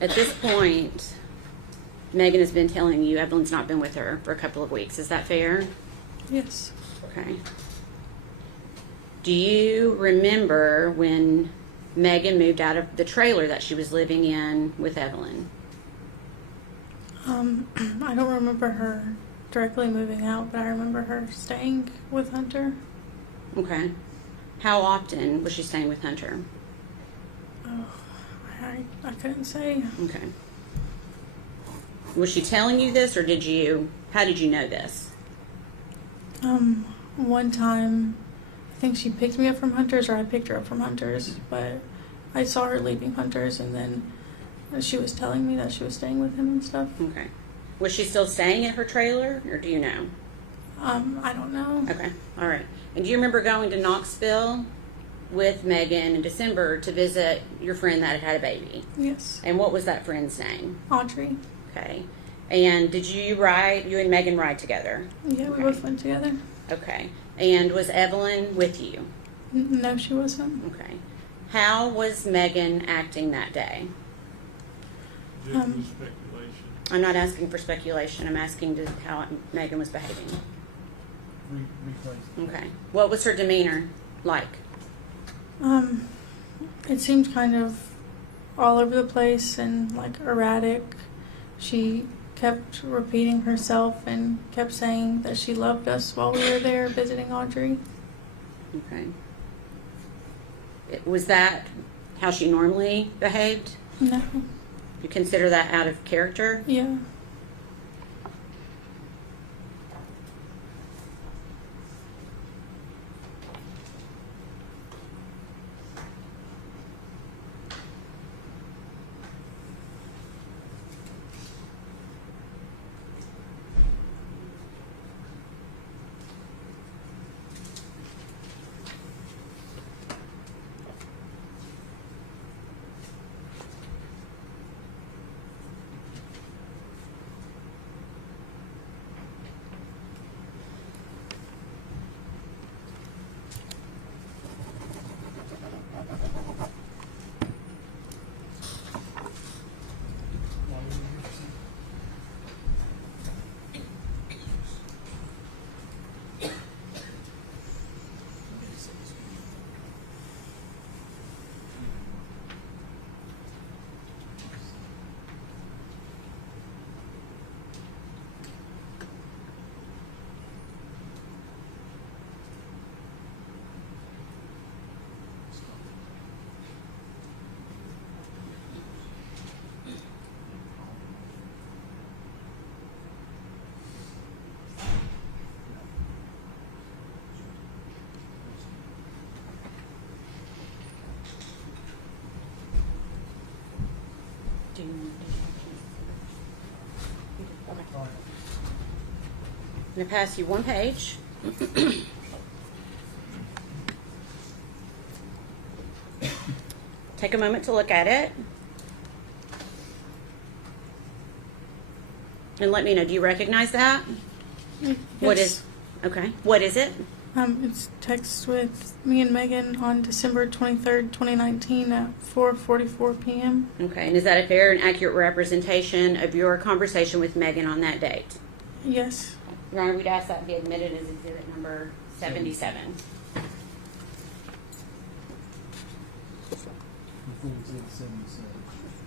at this point, Megan has been telling you Evelyn's not been with her for a couple of weeks. Is that fair? Yes. Okay. Do you remember when Megan moved out of the trailer that she was living in with Evelyn? I don't remember her directly moving out, but I remember her staying with Hunter. Okay. How often was she staying with Hunter? Oh, I couldn't say. Okay. Was she telling you this, or how did you know this? One time, I think she picked me up from Hunter's, or I picked her up from Hunter's, but I saw her leaving Hunter's, and then she was telling me that she was staying with him and stuff. Okay. Was she still staying at her trailer, or do you know? I don't know. Okay. All right. And do you remember going to Knoxville with Megan in December to visit your friend that had a baby? Yes. And what was that friend's name? Audrey. Okay. And did you and Megan ride together? Yeah, we both went together. Okay. And was Evelyn with you? No, she wasn't. Okay. How was Megan acting that day? Speculation. I'm not asking for speculation. I'm asking how Megan was behaving. Rephrase. Okay. What was her demeanor like? It seemed kind of all over the place and like erratic. She kept repeating herself and kept saying that she loved us while we were there visiting Audrey. Okay. Was that how she normally behaved? No. You consider that out of character? Yeah. Do you want to okay. I'm going to pass you one page. Take a moment to look at it. And let me know, do you recognize that? Yes. What is it? It's text with me and Megan on December 23rd, 2019 at 4:44 p.m. Okay, and is that a fair and accurate representation of your conversation with Megan on that date? Yes. Your Honor, we'd ask that be admitted as exhibit number 77. Before we said 77.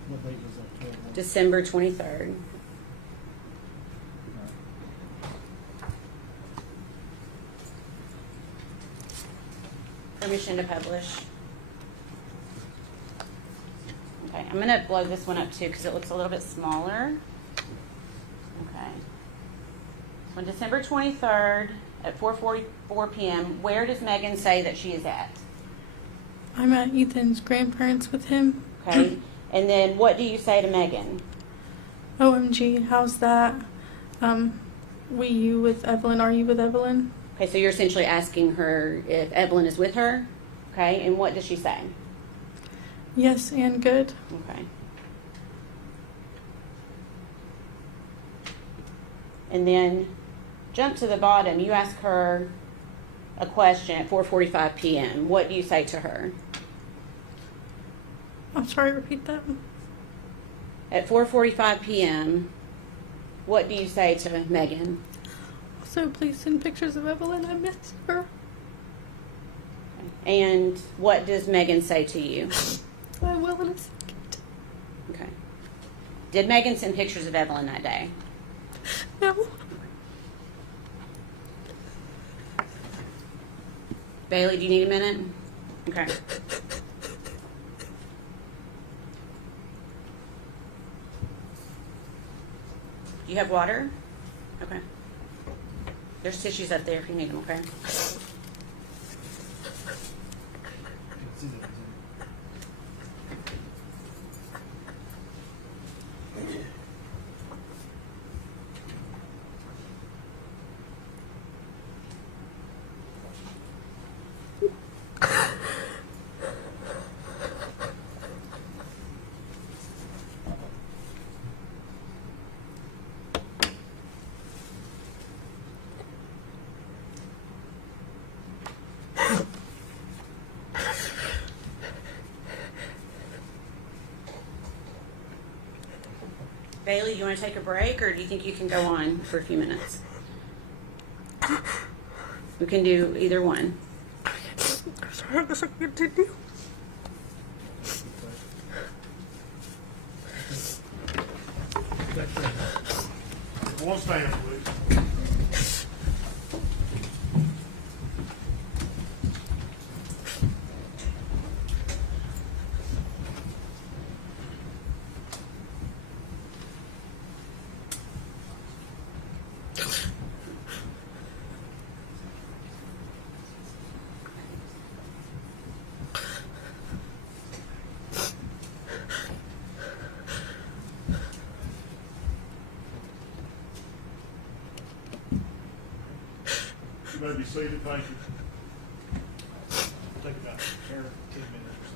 What date was that? 12? December 23rd. Permission to publish. Okay, I'm going to blow this one up too because it looks a little bit smaller. Okay. On December 23rd at 4:44 p.m., where does Megan say that she is at? I'm at Ethan's grandparents with him. Okay. And then what do you say to Megan? OMG, how's that? You with Evelyn? Are you with Evelyn? Okay, so you're essentially asking her if Evelyn is with her. Okay, and what does she say? Yes, and good. Okay. And then jump to the bottom. You ask her a question at 4:45 p.m. What do you say to her? I'm sorry, repeat that. At 4:45 p.m., what do you say to Megan? So please send pictures of Evelyn. I miss her. And what does Megan say to you? I will in a second. Okay. Did Megan send pictures of Evelyn that day? No. Bailey, do you need a minute? Okay. Do you have water? Okay. There's tissues up there if you need them, okay? Bailey, do you want to take a break, or do you think you can go on for a few minutes? We can do either one. Sorry, I guess I can continue. One stand, please. You may be seated, thank you. Take about 10 minutes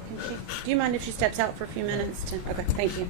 or so. Do you mind if she steps out for a few minutes? Okay, thank you.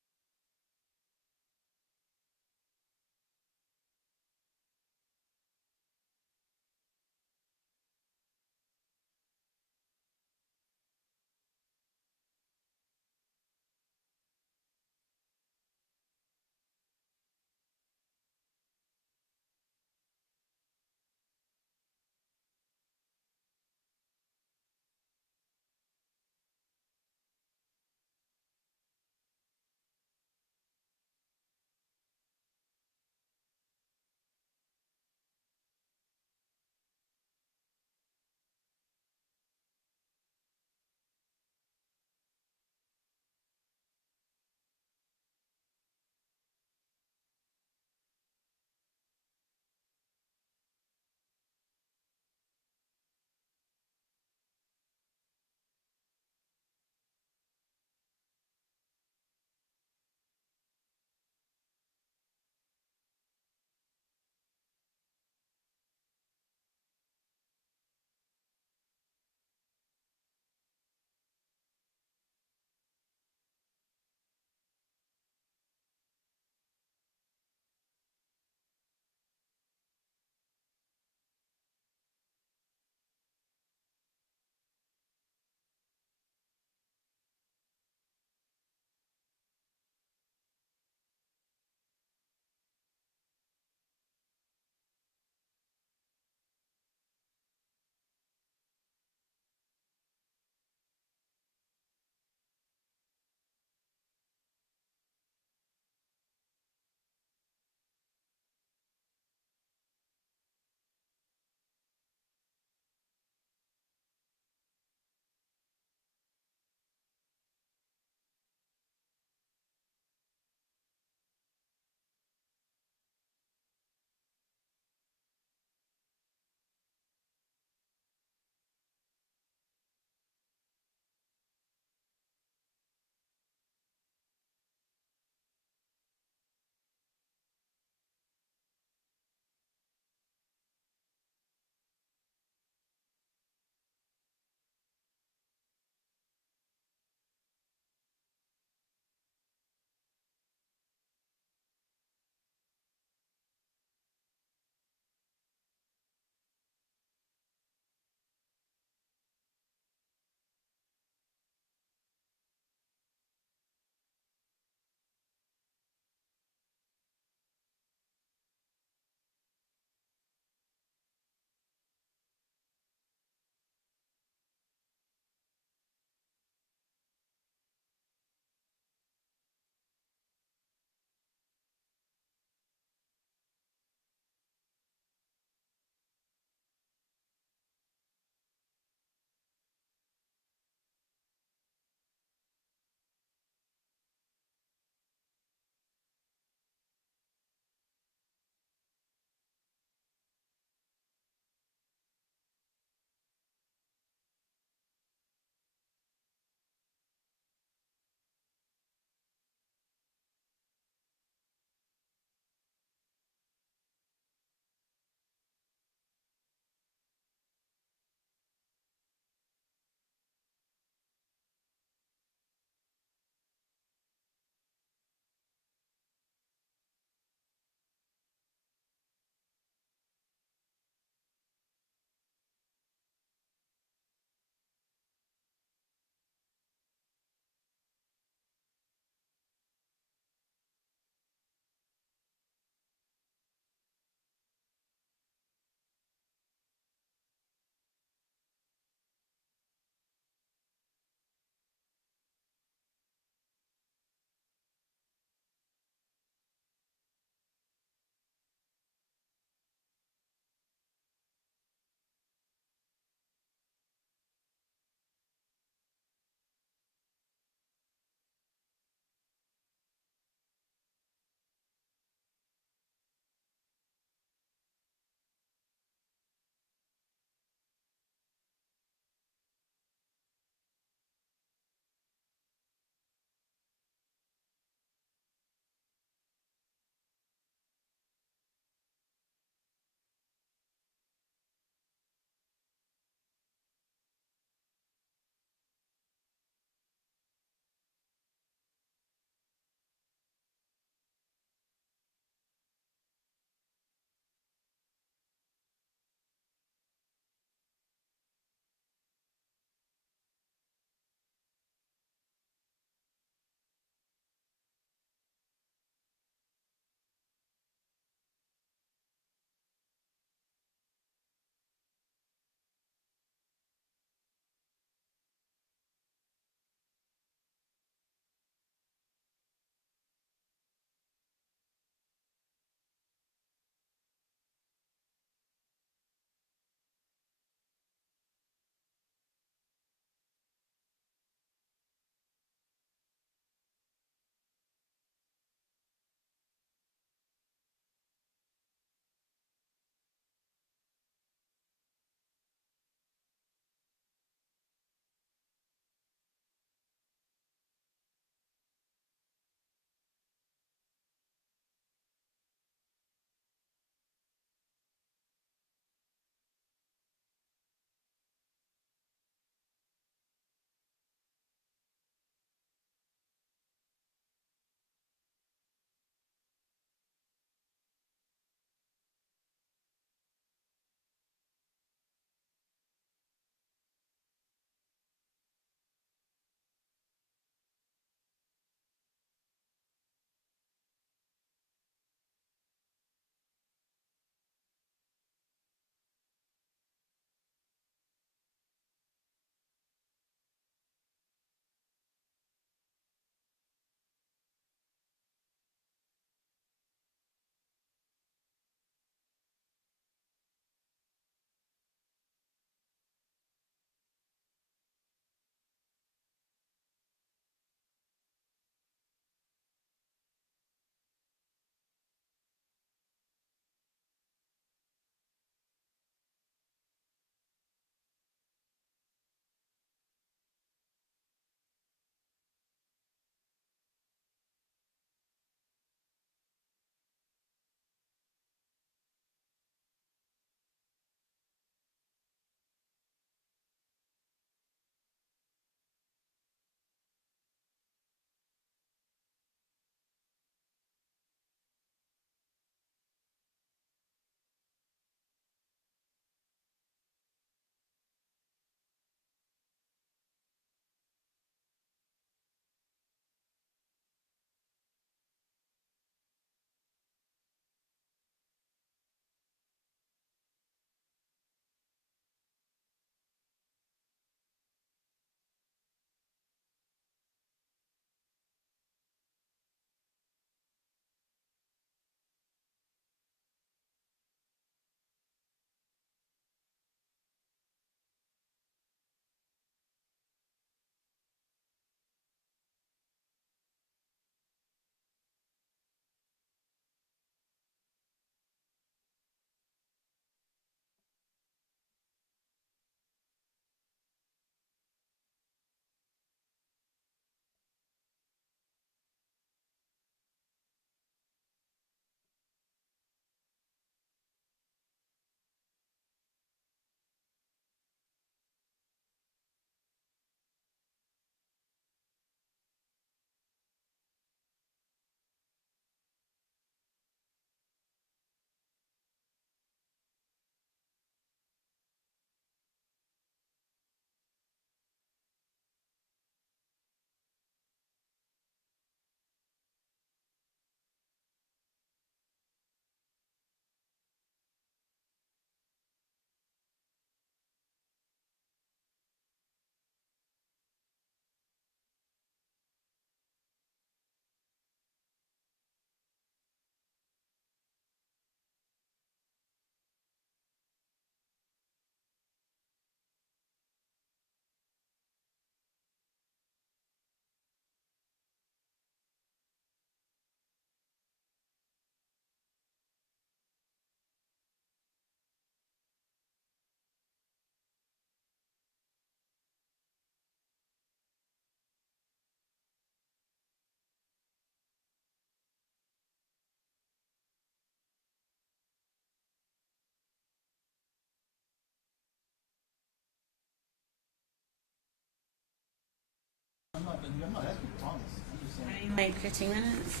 I'm not asking for promise. I'm just saying. Like 15 minutes?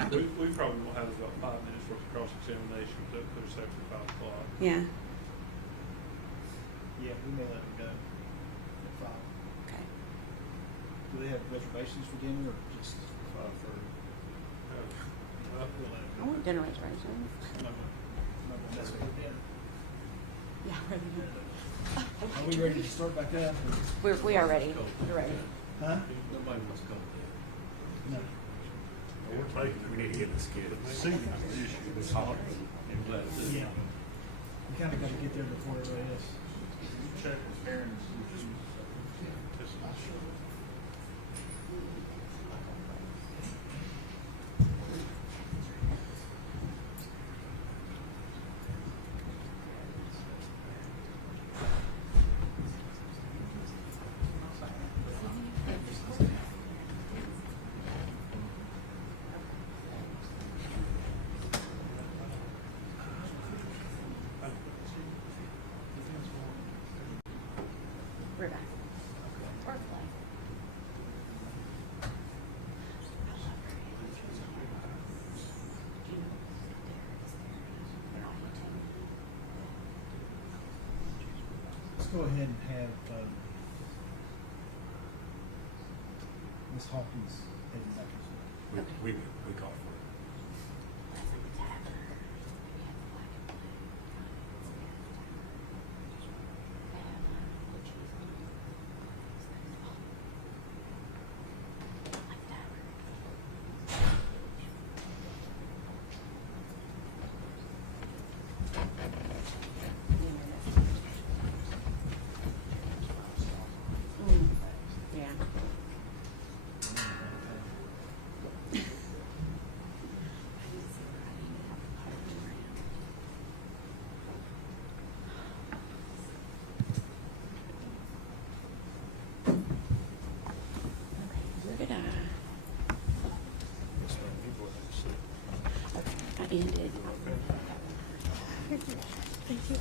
We probably will have about 5 minutes worth of cross-examination to put us after 5 o'clock. Yeah. Yeah, we may let them go at 5. Okay. Do they have reservations for dinner or just 5:30? I want dinner reservations. That's what we're doing. Yeah, ready. Are we ready to start back up? We are ready. You're ready. Huh? Nobody wants to come No. We need to get this kid. Seating issue, it's hot. Yeah. We kind of got to get there before everybody else. Check with parents. We're back. Let's go ahead and have Ms. Hawkins take executive. We call for it. Yeah. Where did I? Okay, I ended. Thank you.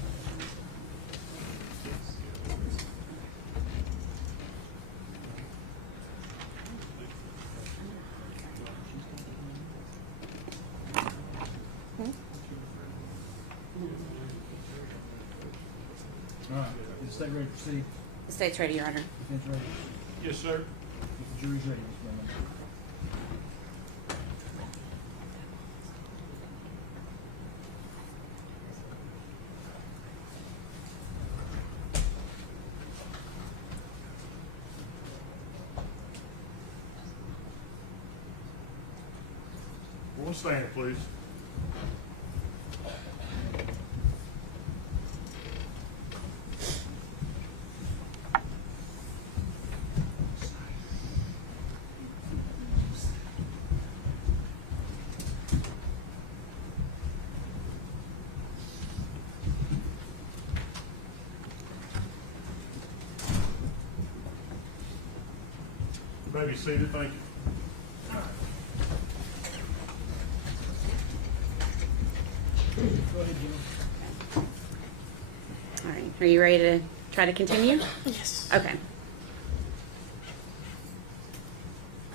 All right. Is the state ready to proceed? The state's ready, Your Honor. Defense ready? Yes, sir. If the jury's ready, Mr. Brennan. We'll stand, please. You may be seated, thank you. Go ahead, Jimmy. All right. Are you ready to try to continue? Yes. Okay.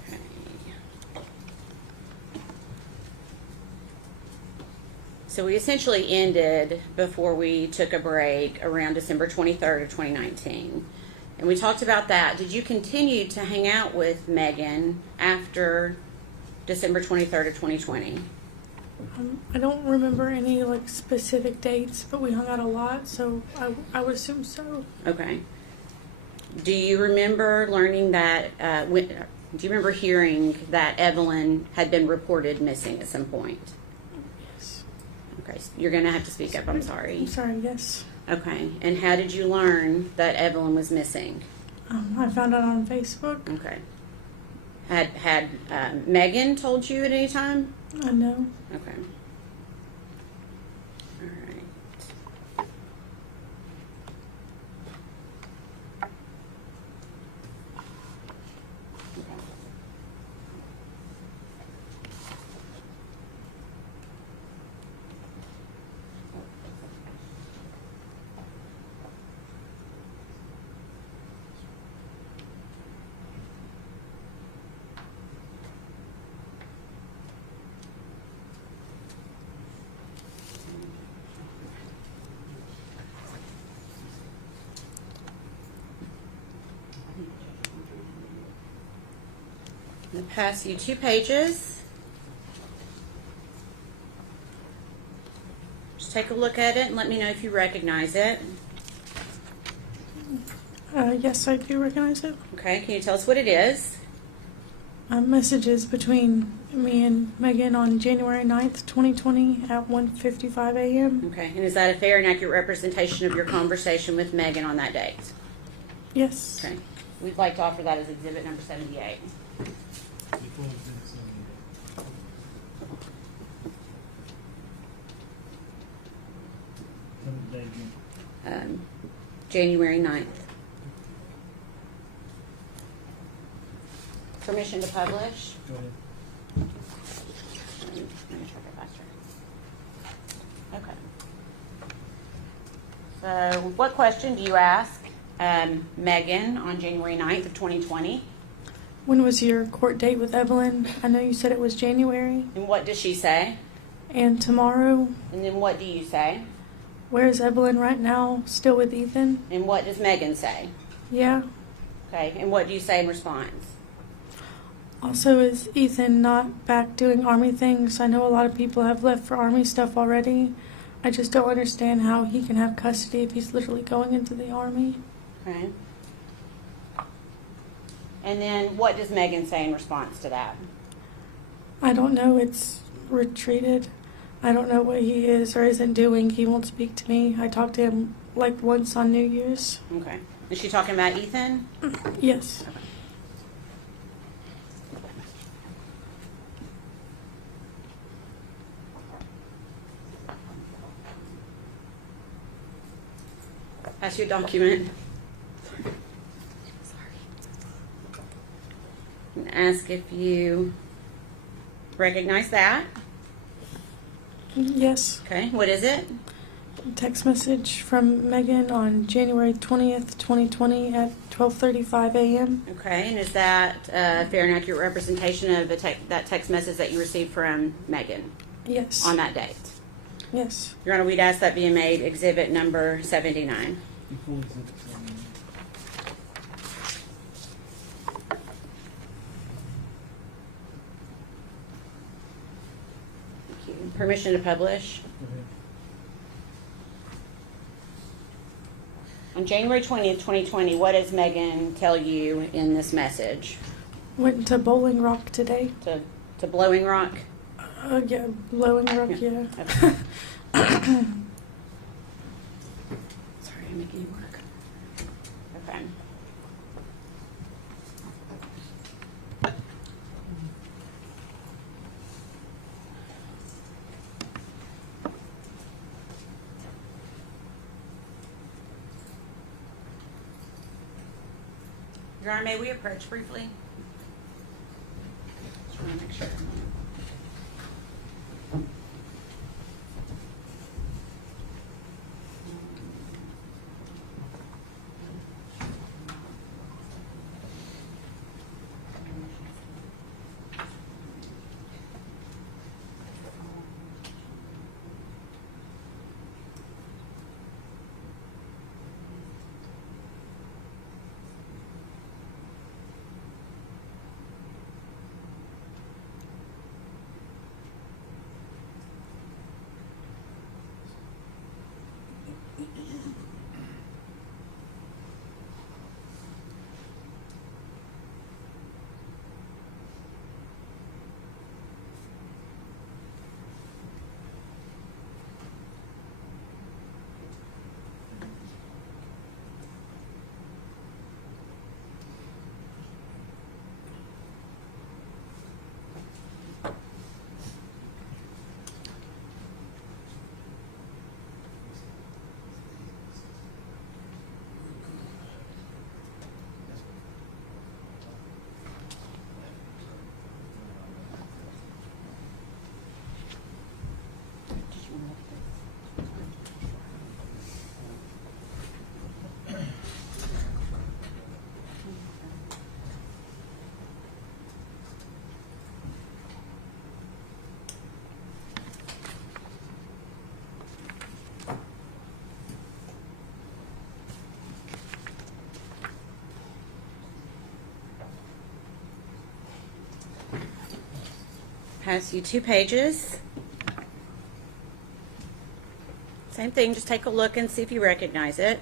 Okay. So we essentially ended before we took a break around December 23rd of 2019. And we talked about that. Did you continue to hang out with Megan after December 23rd of 2020? I don't remember any like specific dates, but we hung out a lot, so I would assume so. Okay. Do you remember learning that, do you remember hearing that Evelyn had been reported missing at some point? Yes. Okay, so you're going to have to speak up, I'm sorry. I'm sorry, yes. Okay, and how did you learn that Evelyn was missing? I found out on Facebook. Okay. Had Megan told you at any time? I know. Okay. All right. I'll pass you 2 pages. Just take a look at it and let me know if you recognize it. Yes, I do recognize it. Okay, can you tell us what it is? Messages between me and Megan on January 9th, 2020 at 1:55 a.m. Okay, and is that a fair and accurate representation of your conversation with Megan on that date? Yes. Okay, we'd like to offer that as exhibit number 78. January 9th. Permission to publish? Go ahead. Let me try to faster. Okay. So, what question do you ask Megan on January 9th of 2020? When was your court date with Evelyn? I know you said it was January. And what does she say? And tomorrow? And then what do you say? Where is Evelyn right now? Still with Ethan? And what does Megan say? Yeah. Okay, and what do you say in response? Also, is Ethan not back doing Army things? I know a lot of people have left for Army stuff already. I just don't understand how he can have custody if he's literally going into the Army. Okay. And then what does Megan say in response to that? I don't know. It's retreated. I don't know what he is or isn't doing. He won't speak to me. I talked to him like once on New Year's. Okay. Is she talking about Ethan? Yes. Okay. That's your document. And ask if you recognize that. Yes. Okay, what is it? Text message from Megan on January 20th, 2020 at 12:35 a.m. Okay, and is that a fair and accurate representation of that text message that you received from Megan? Yes. On that date? Yes. Your Honor, we'd ask that be made exhibit number 79. Before exhibit 79. Thank you. Permission to publish. Go ahead. On January 20th, 2020, what does Megan tell you in this message? Went to Bowling Rock today. To Blowing Rock? Yeah, Blowing Rock, yeah. Okay. Sorry, I'm making you work. Okay. Your Honor, may we approach briefly? Just want to make sure. pass you 2 pages. Same thing, just take a look and see if you recognize it.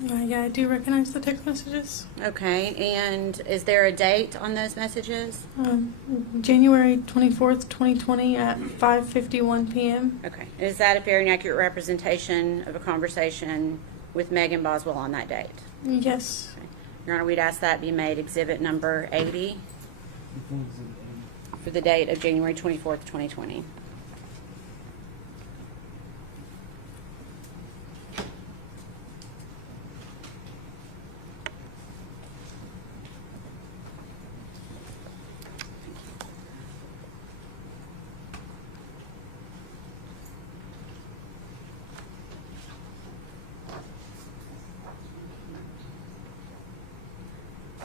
Yeah, I do recognize the text messages. Okay, and is there a date on those messages? January 24th, 2020 at 5:51 p.m. Okay, is that a fair and accurate representation of a conversation with Megan Boswell on that date? Yes. Okay. Your Honor, we'd ask that be made exhibit number 80 for the date of January 24th, 2020.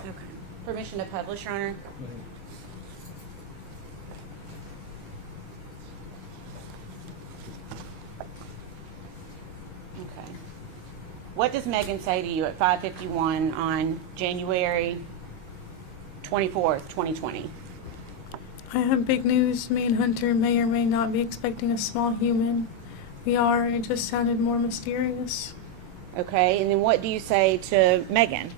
Okay. Permission to publish, Your Honor? Okay. What does Megan say to you at 5:51 on January 24th, 2020? I have big news. Me and Hunter may or may not be expecting a small human. We are. It just sounded more mysterious. Okay, and then what do you say to Megan?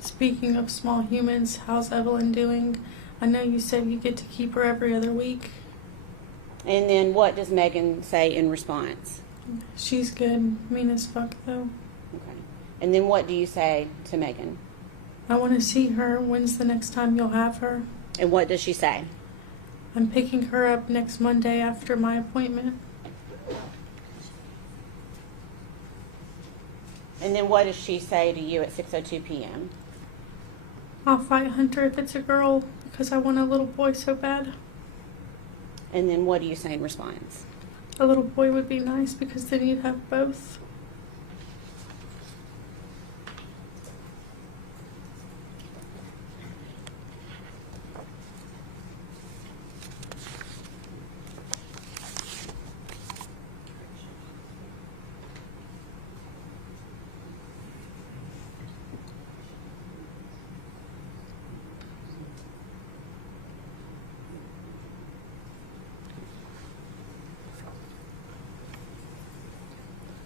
Speaking of small humans, how's Evelyn doing? I know you said you get to keep her every other week. And then what does Megan say in response? She's good. Mean as fuck, though. Okay. And then what do you say to Megan? I want to see her. When's the next time you'll have her? And what does she say? I'm picking her up next Monday after my appointment. And then what does she say to you at 6:02 p.m.? I'll fight Hunter if it's a girl because I want a little boy so bad. And then what do you say in response? A little boy would be nice because then you'd have both.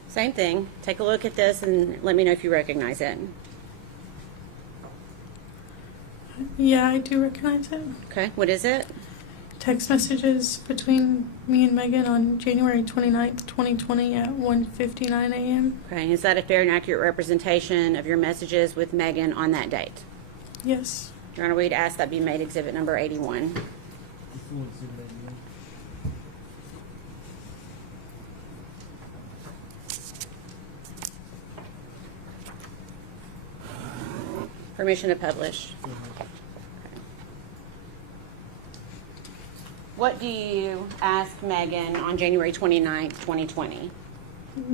Same thing. Take a look at this and let me know if you recognize it. Yeah, I do recognize it. Okay, what is it? Text messages between me and Megan on January 29th, 2020 at 1:59 a.m. Okay, is that a fair and accurate representation of your messages with Megan on that date? Yes. Your Honor, we'd ask that be made exhibit number 81. Permission to publish. Okay. What do you ask Megan on January 29th, 2020?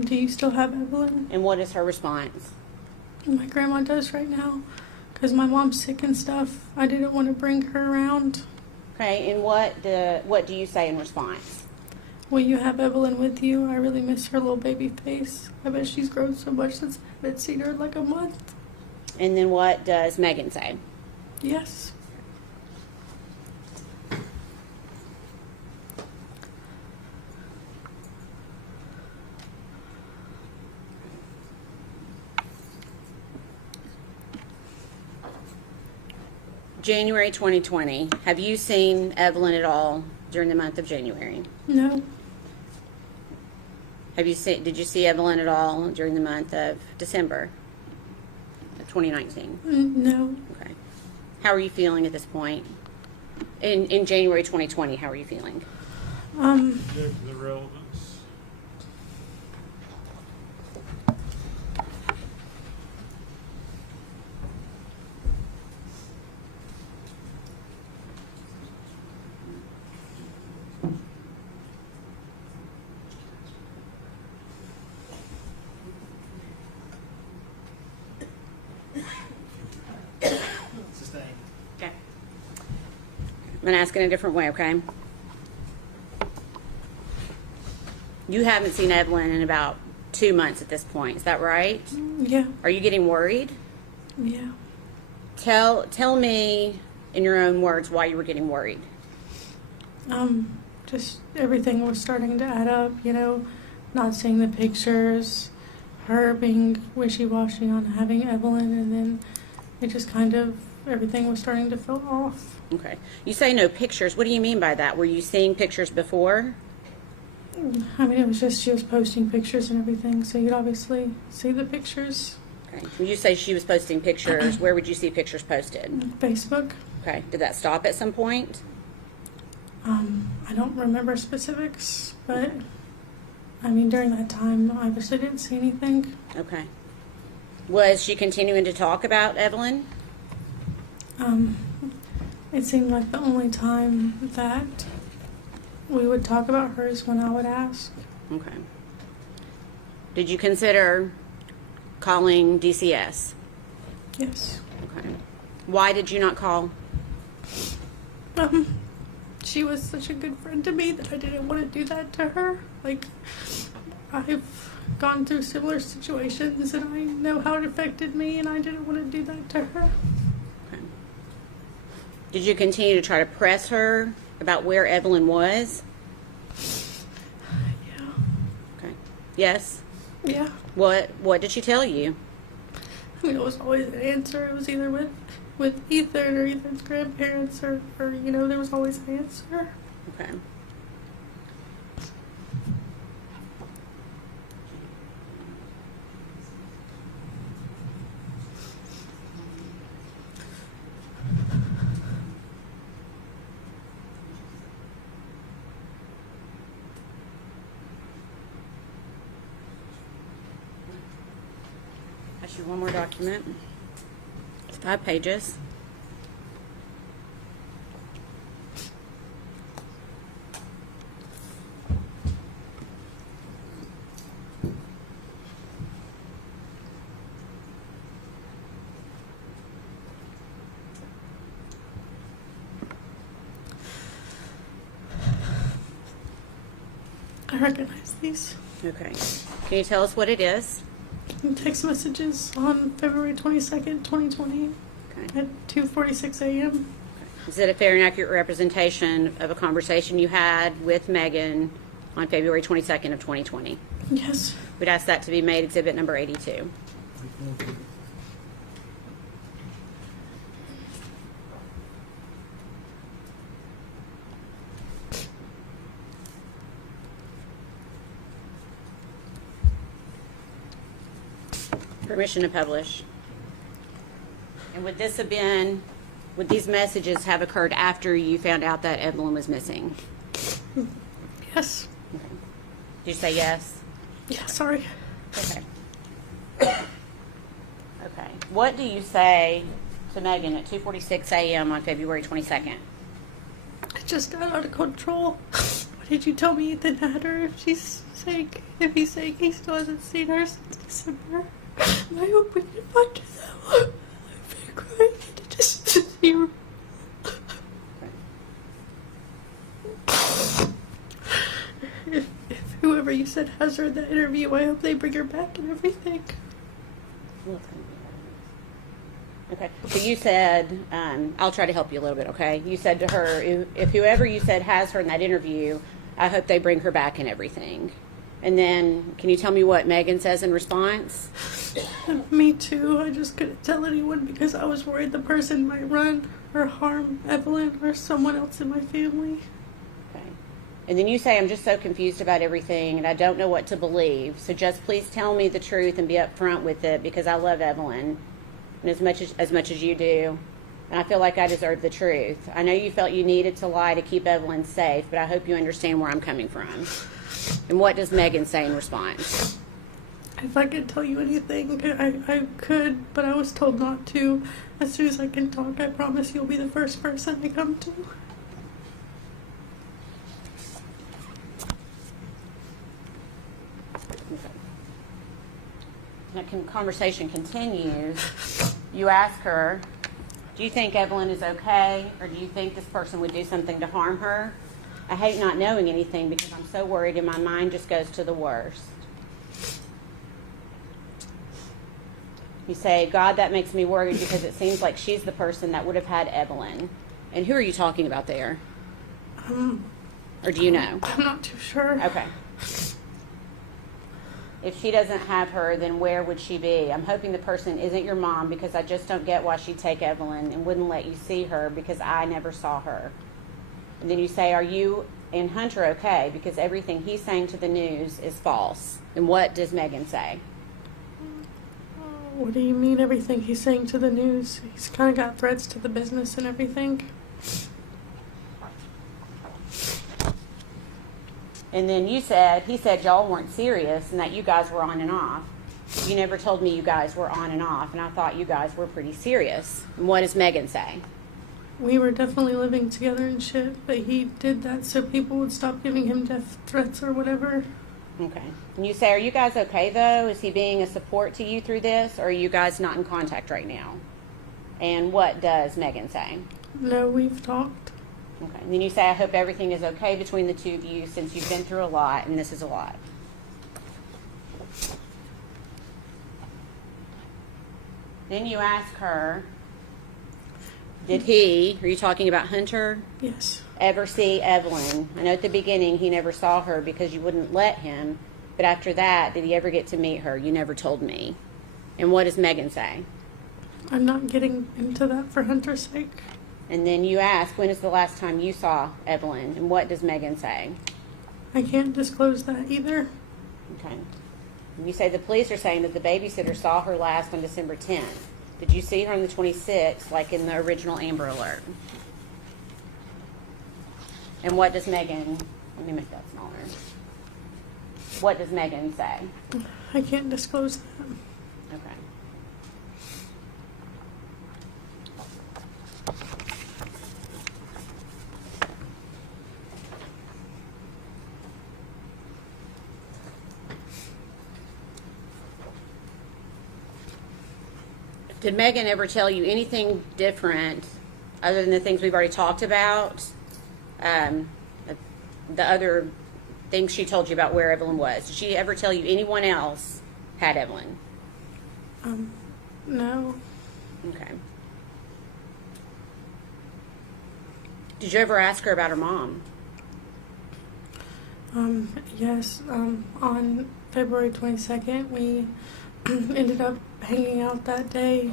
Do you still have Evelyn? And what is her response? My grandma does right now because my mom's sick and stuff. I didn't want to bring her around. Okay, and what do you say in response? Will you have Evelyn with you? I really miss her little baby face. I bet she's grown so much since I haven't seen her in like a month. And then what does Megan say? Yes. January 2020. Have you seen Evelyn at all during the month of January? No. Did you see Evelyn at all during the month of December of 2019? No. Okay. How are you feeling at this point? In January 2020, how are you feeling? Check the relevance. Okay. I'm going to ask in a different way, okay? You haven't seen Evelyn in about 2 months at this point. Is that right? Yeah. Are you getting worried? Yeah. Tell me in your own words why you were getting worried. Just everything was starting to add up, you know, not seeing the pictures, her being wishy-washy on having Evelyn, and then it just kind of, everything was starting to feel off. Okay. You say no pictures. What do you mean by that? Were you seeing pictures before? I mean, it was just she was posting pictures and everything, so you'd obviously see the pictures. Okay. When you say she was posting pictures, where would you see pictures posted? Facebook. Okay. Did that stop at some point? I don't remember specifics, but I mean, during that time, I obviously didn't see anything. Okay. Was she continuing to talk about Evelyn? It seemed like the only time that we would talk about her is when I would ask. Okay. Did you consider calling DCS? Yes. Okay. Why did you not call? She was such a good friend to me that I didn't want to do that to her. Like, I've gone through similar situations and I know how it affected me, and I didn't want to do that to her. Okay. Did you continue to try to press her about where Evelyn was? Yeah. Okay. Yes? Yeah. What did she tell you? I mean, it was always an answer. It was either with Ethan or Ethan's grandparents or you know, there was always an answer. Okay. Ask you one more document. It's 5 pages. I recognize these. Okay. Can you tell us what it is? Text messages on February 22nd, 2020 Okay. at 2:46 a.m. Is it a fair and accurate representation of a conversation you had with Megan on February 22nd of 2020? Yes. We'd ask that to be made exhibit number 82. Permission to publish. And would these messages have occurred after you found out that Evelyn was missing? Yes. Did you say yes? Yeah, sorry. Okay. Okay. What do you say to Megan at 2:46 a.m. on February 22nd? I just got out of control. What did you tell me Ethan had her? If she's sick, if he's sick, he still hasn't seen her since December. I hope we can find her though. I've been crying just to see her. If whoever you said has her in that interview, I hope they bring her back and everything. Okay. So you said, I'll try to help you a little bit, okay? You said to her, if whoever you said has her in that interview, I hope they bring her back and everything. And then, can you tell me what Megan says in response? Me too. I just couldn't tell anyone because I was worried the person might run or harm Evelyn or someone else in my family. Okay. And then you say, I'm just so confused about everything and I don't know what to believe. So just please tell me the truth and be upfront with it because I love Evelyn and as much as you do. And I feel like I deserve the truth. I know you felt you needed to lie to keep Evelyn safe, but I hope you understand where I'm coming from. And what does Megan say in response? If I could tell you anything, I could, but I was told not to. As soon as I can talk, I promise you'll be the first person I come to. That conversation continues. You ask her, do you think Evelyn is okay, or do you think this person would do something to harm her? I hate not knowing anything because I'm so worried and my mind just goes to the worst. You say, God, that makes me worried because it seems like she's the person that would have had Evelyn. And who are you talking about there? Or do you know? I'm not too sure. Okay. If she doesn't have her, then where would she be? I'm hoping the person isn't your mom because I just don't get why she'd take Evelyn and wouldn't let you see her because I never saw her. And then you say, are you and Hunter okay? Because everything he's saying to the news is false. And what does Megan say? What do you mean everything he's saying to the news? He's kind of got threats to the business and everything. And then he said y'all weren't serious and that you guys were on and off. You never told me you guys were on and off, and I thought you guys were pretty serious. And what does Megan say? We were definitely living together and shit, but he did that so people would stop giving him death threats or whatever. Okay. And you say, are you guys okay, though? Is he being a support to you through this, or are you guys not in contact right now? And what does Megan say? No, we've talked. Okay. And then you say, I hope everything is okay between the two of you since you've been through a lot, and this is a lot. Then you ask her, did he, are you talking about Hunter? Yes. Ever see Evelyn? I know at the beginning he never saw her because you wouldn't let him, but after that, did he ever get to meet her? You never told me. And what does Megan say? I'm not getting into that for Hunter's sake. And then you ask, when is the last time you saw Evelyn? And what does Megan say? I can't disclose that either. Okay. And you say the police are saying that the babysitter saw her last on December 10th. Did you see her on the 26th, like in the original Amber Alert? And what does Megan, let me make that smaller. What does Megan say? I can't disclose that. Okay. Did Megan ever tell you anything different other than the things we've already talked about? The other things she told you about where Evelyn was. Did she ever tell you anyone else had Evelyn? No. Okay. Did you ever ask her about her mom? Yes. On February 22nd, we ended up hanging out that day,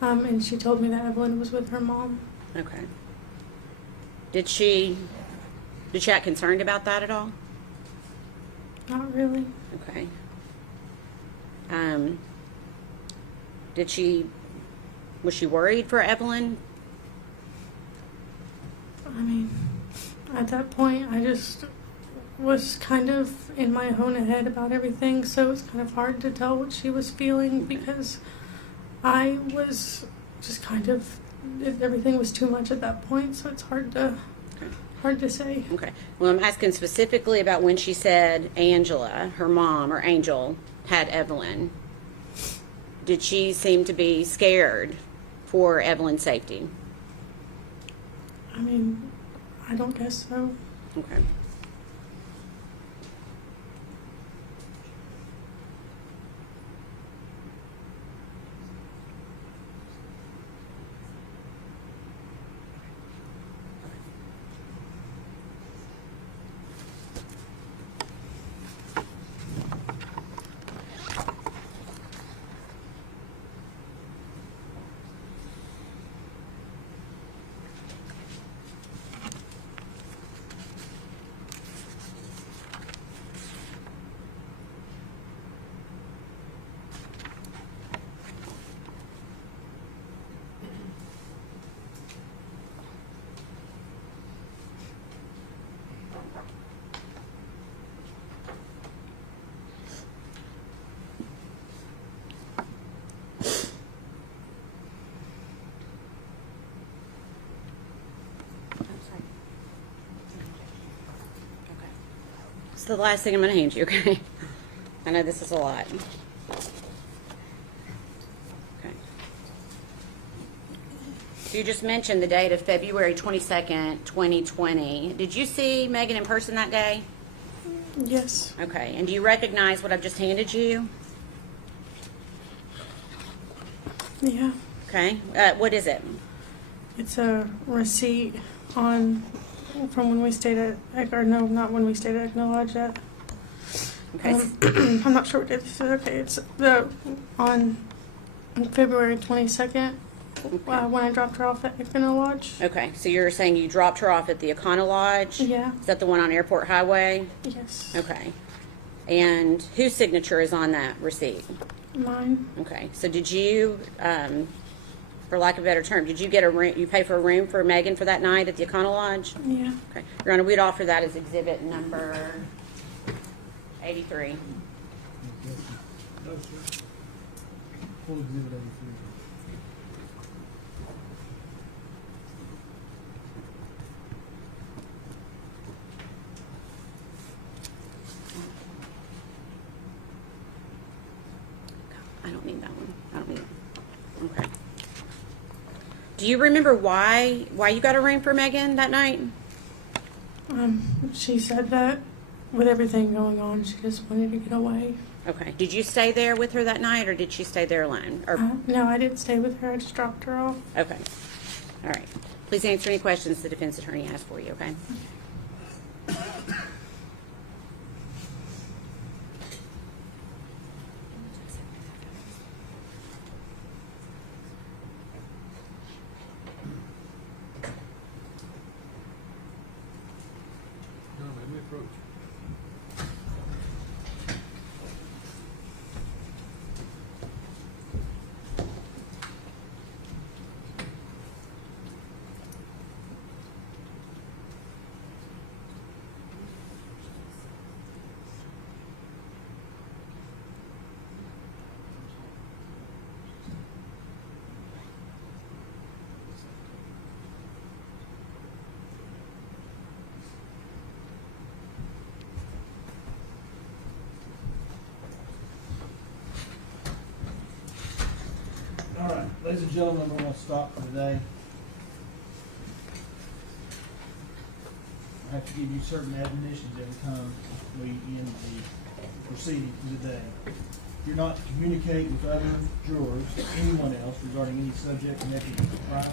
and she told me that Evelyn was with her mom. Okay. Did she act concerned about that at all? Not really. Okay. Was she worried for Evelyn? I mean, at that point, I just was kind of in my own head about everything, so it was kind of hard to tell what she was feeling because I was just kind of, everything was too much at that point, so it's hard to say. Okay. Well, I'm asking specifically about when she said Angela, her mom, or Angel, had Evelyn. Did she seem to be scared for Evelyn's safety? I mean, I don't guess so. Okay. It's the last thing I'm going to hand you, okay? I know this is a lot. Okay. So you just mentioned the date of February 22nd, 2020. Did you see Megan in person that day? Yes. Okay. And do you recognize what I've just handed you? Yeah. Okay, what is it? It's a receipt from when we stayed at, or no, not when we stayed at Echo Lodge yet. Okay. I'm not sure what it is. Okay, it's on February 22nd when I dropped her off at Echo Lodge. Okay, so you're saying you dropped her off at the Econo Lodge? Yeah. Is that the one on Airport Highway? Yes. Okay. And whose signature is on that receipt? Mine. Okay, so did you, for lack of a better term, did you get a room, you pay for a room for Megan for that night at the Econo Lodge? Yeah. Okay, Your Honor, we'd offer that as exhibit number 83. No, sir. Full exhibit 83. I don't need that one. I don't need it. Okay. Do you remember why you got a room for Megan that night? She said that with everything going on, she just wanted to get away. Okay. Did you stay there with her that night, or did she stay there alone? Or No, I didn't stay with her. I just dropped her off. okay. All right. Please answer any questions the defense attorney has for you. Okay. All right, ladies and gentlemen, we're going to stop for today. I have to give you certain admonitions every time we end the proceeding for the day. You're not to communicate with other jurors or anyone else regarding any subject connected with the trial.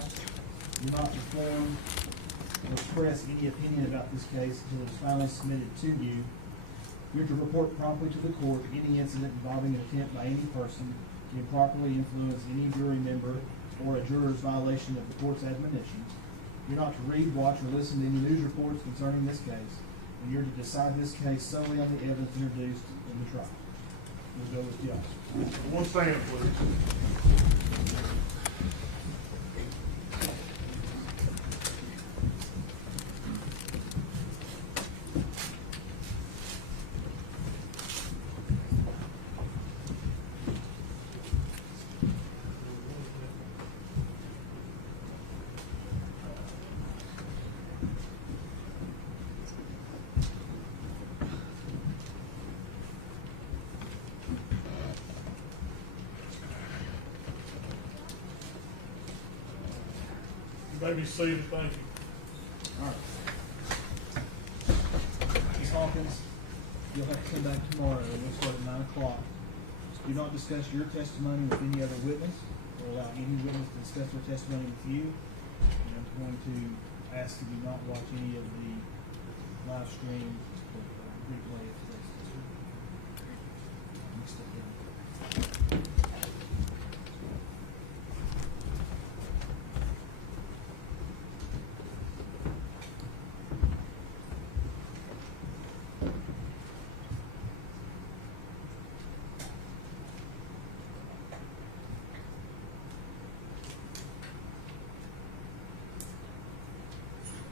You're not to form or express any opinion about this case until it is finally submitted to you. You're to report promptly to the court any incident involving an attempt by any person to improperly influence any jury member or a juror's violation of the court's admonitions. You're not to read, watch, or listen to any news reports concerning this case, and you're to decide this case solely on the evidence introduced in the trial. We'll go with the officer. One stand, please. You may be seated, thank you. All right. Ms. Hawkins, you'll have to come back tomorrow. We'll start at 9 o'clock. Do not discuss your testimony with any other witness or allow any witness to discuss their testimony with you. And I'm going to ask that you not watch any of the live stream or replay of today's testimony. Let me step down.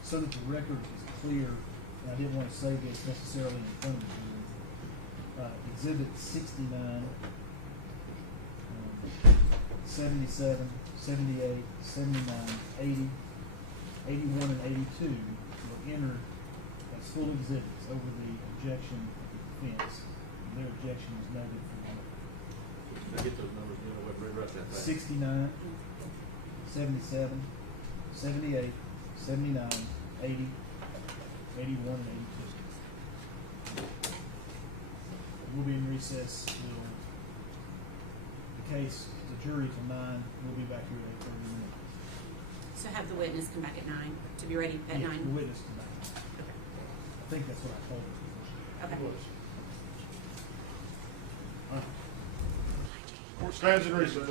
So that the record is clear, and I didn't want to say this necessarily in front of the jury. Exhibit 69, 77, 78, 79, 80, 81, and 82 will enter as full exhibits over the objection of the defense. Their objection is noted for the I get those numbers, you know, right that fast. 69, 77, 78, 79, 80, 81, and 82. We'll be in recess till the case the jury till 9. We'll be back here at 8:30. So have the witness come back at 9 to be ready at Yes, 9? the witness tonight. I think that's what I told her. Okay. All right. Court stands in recess.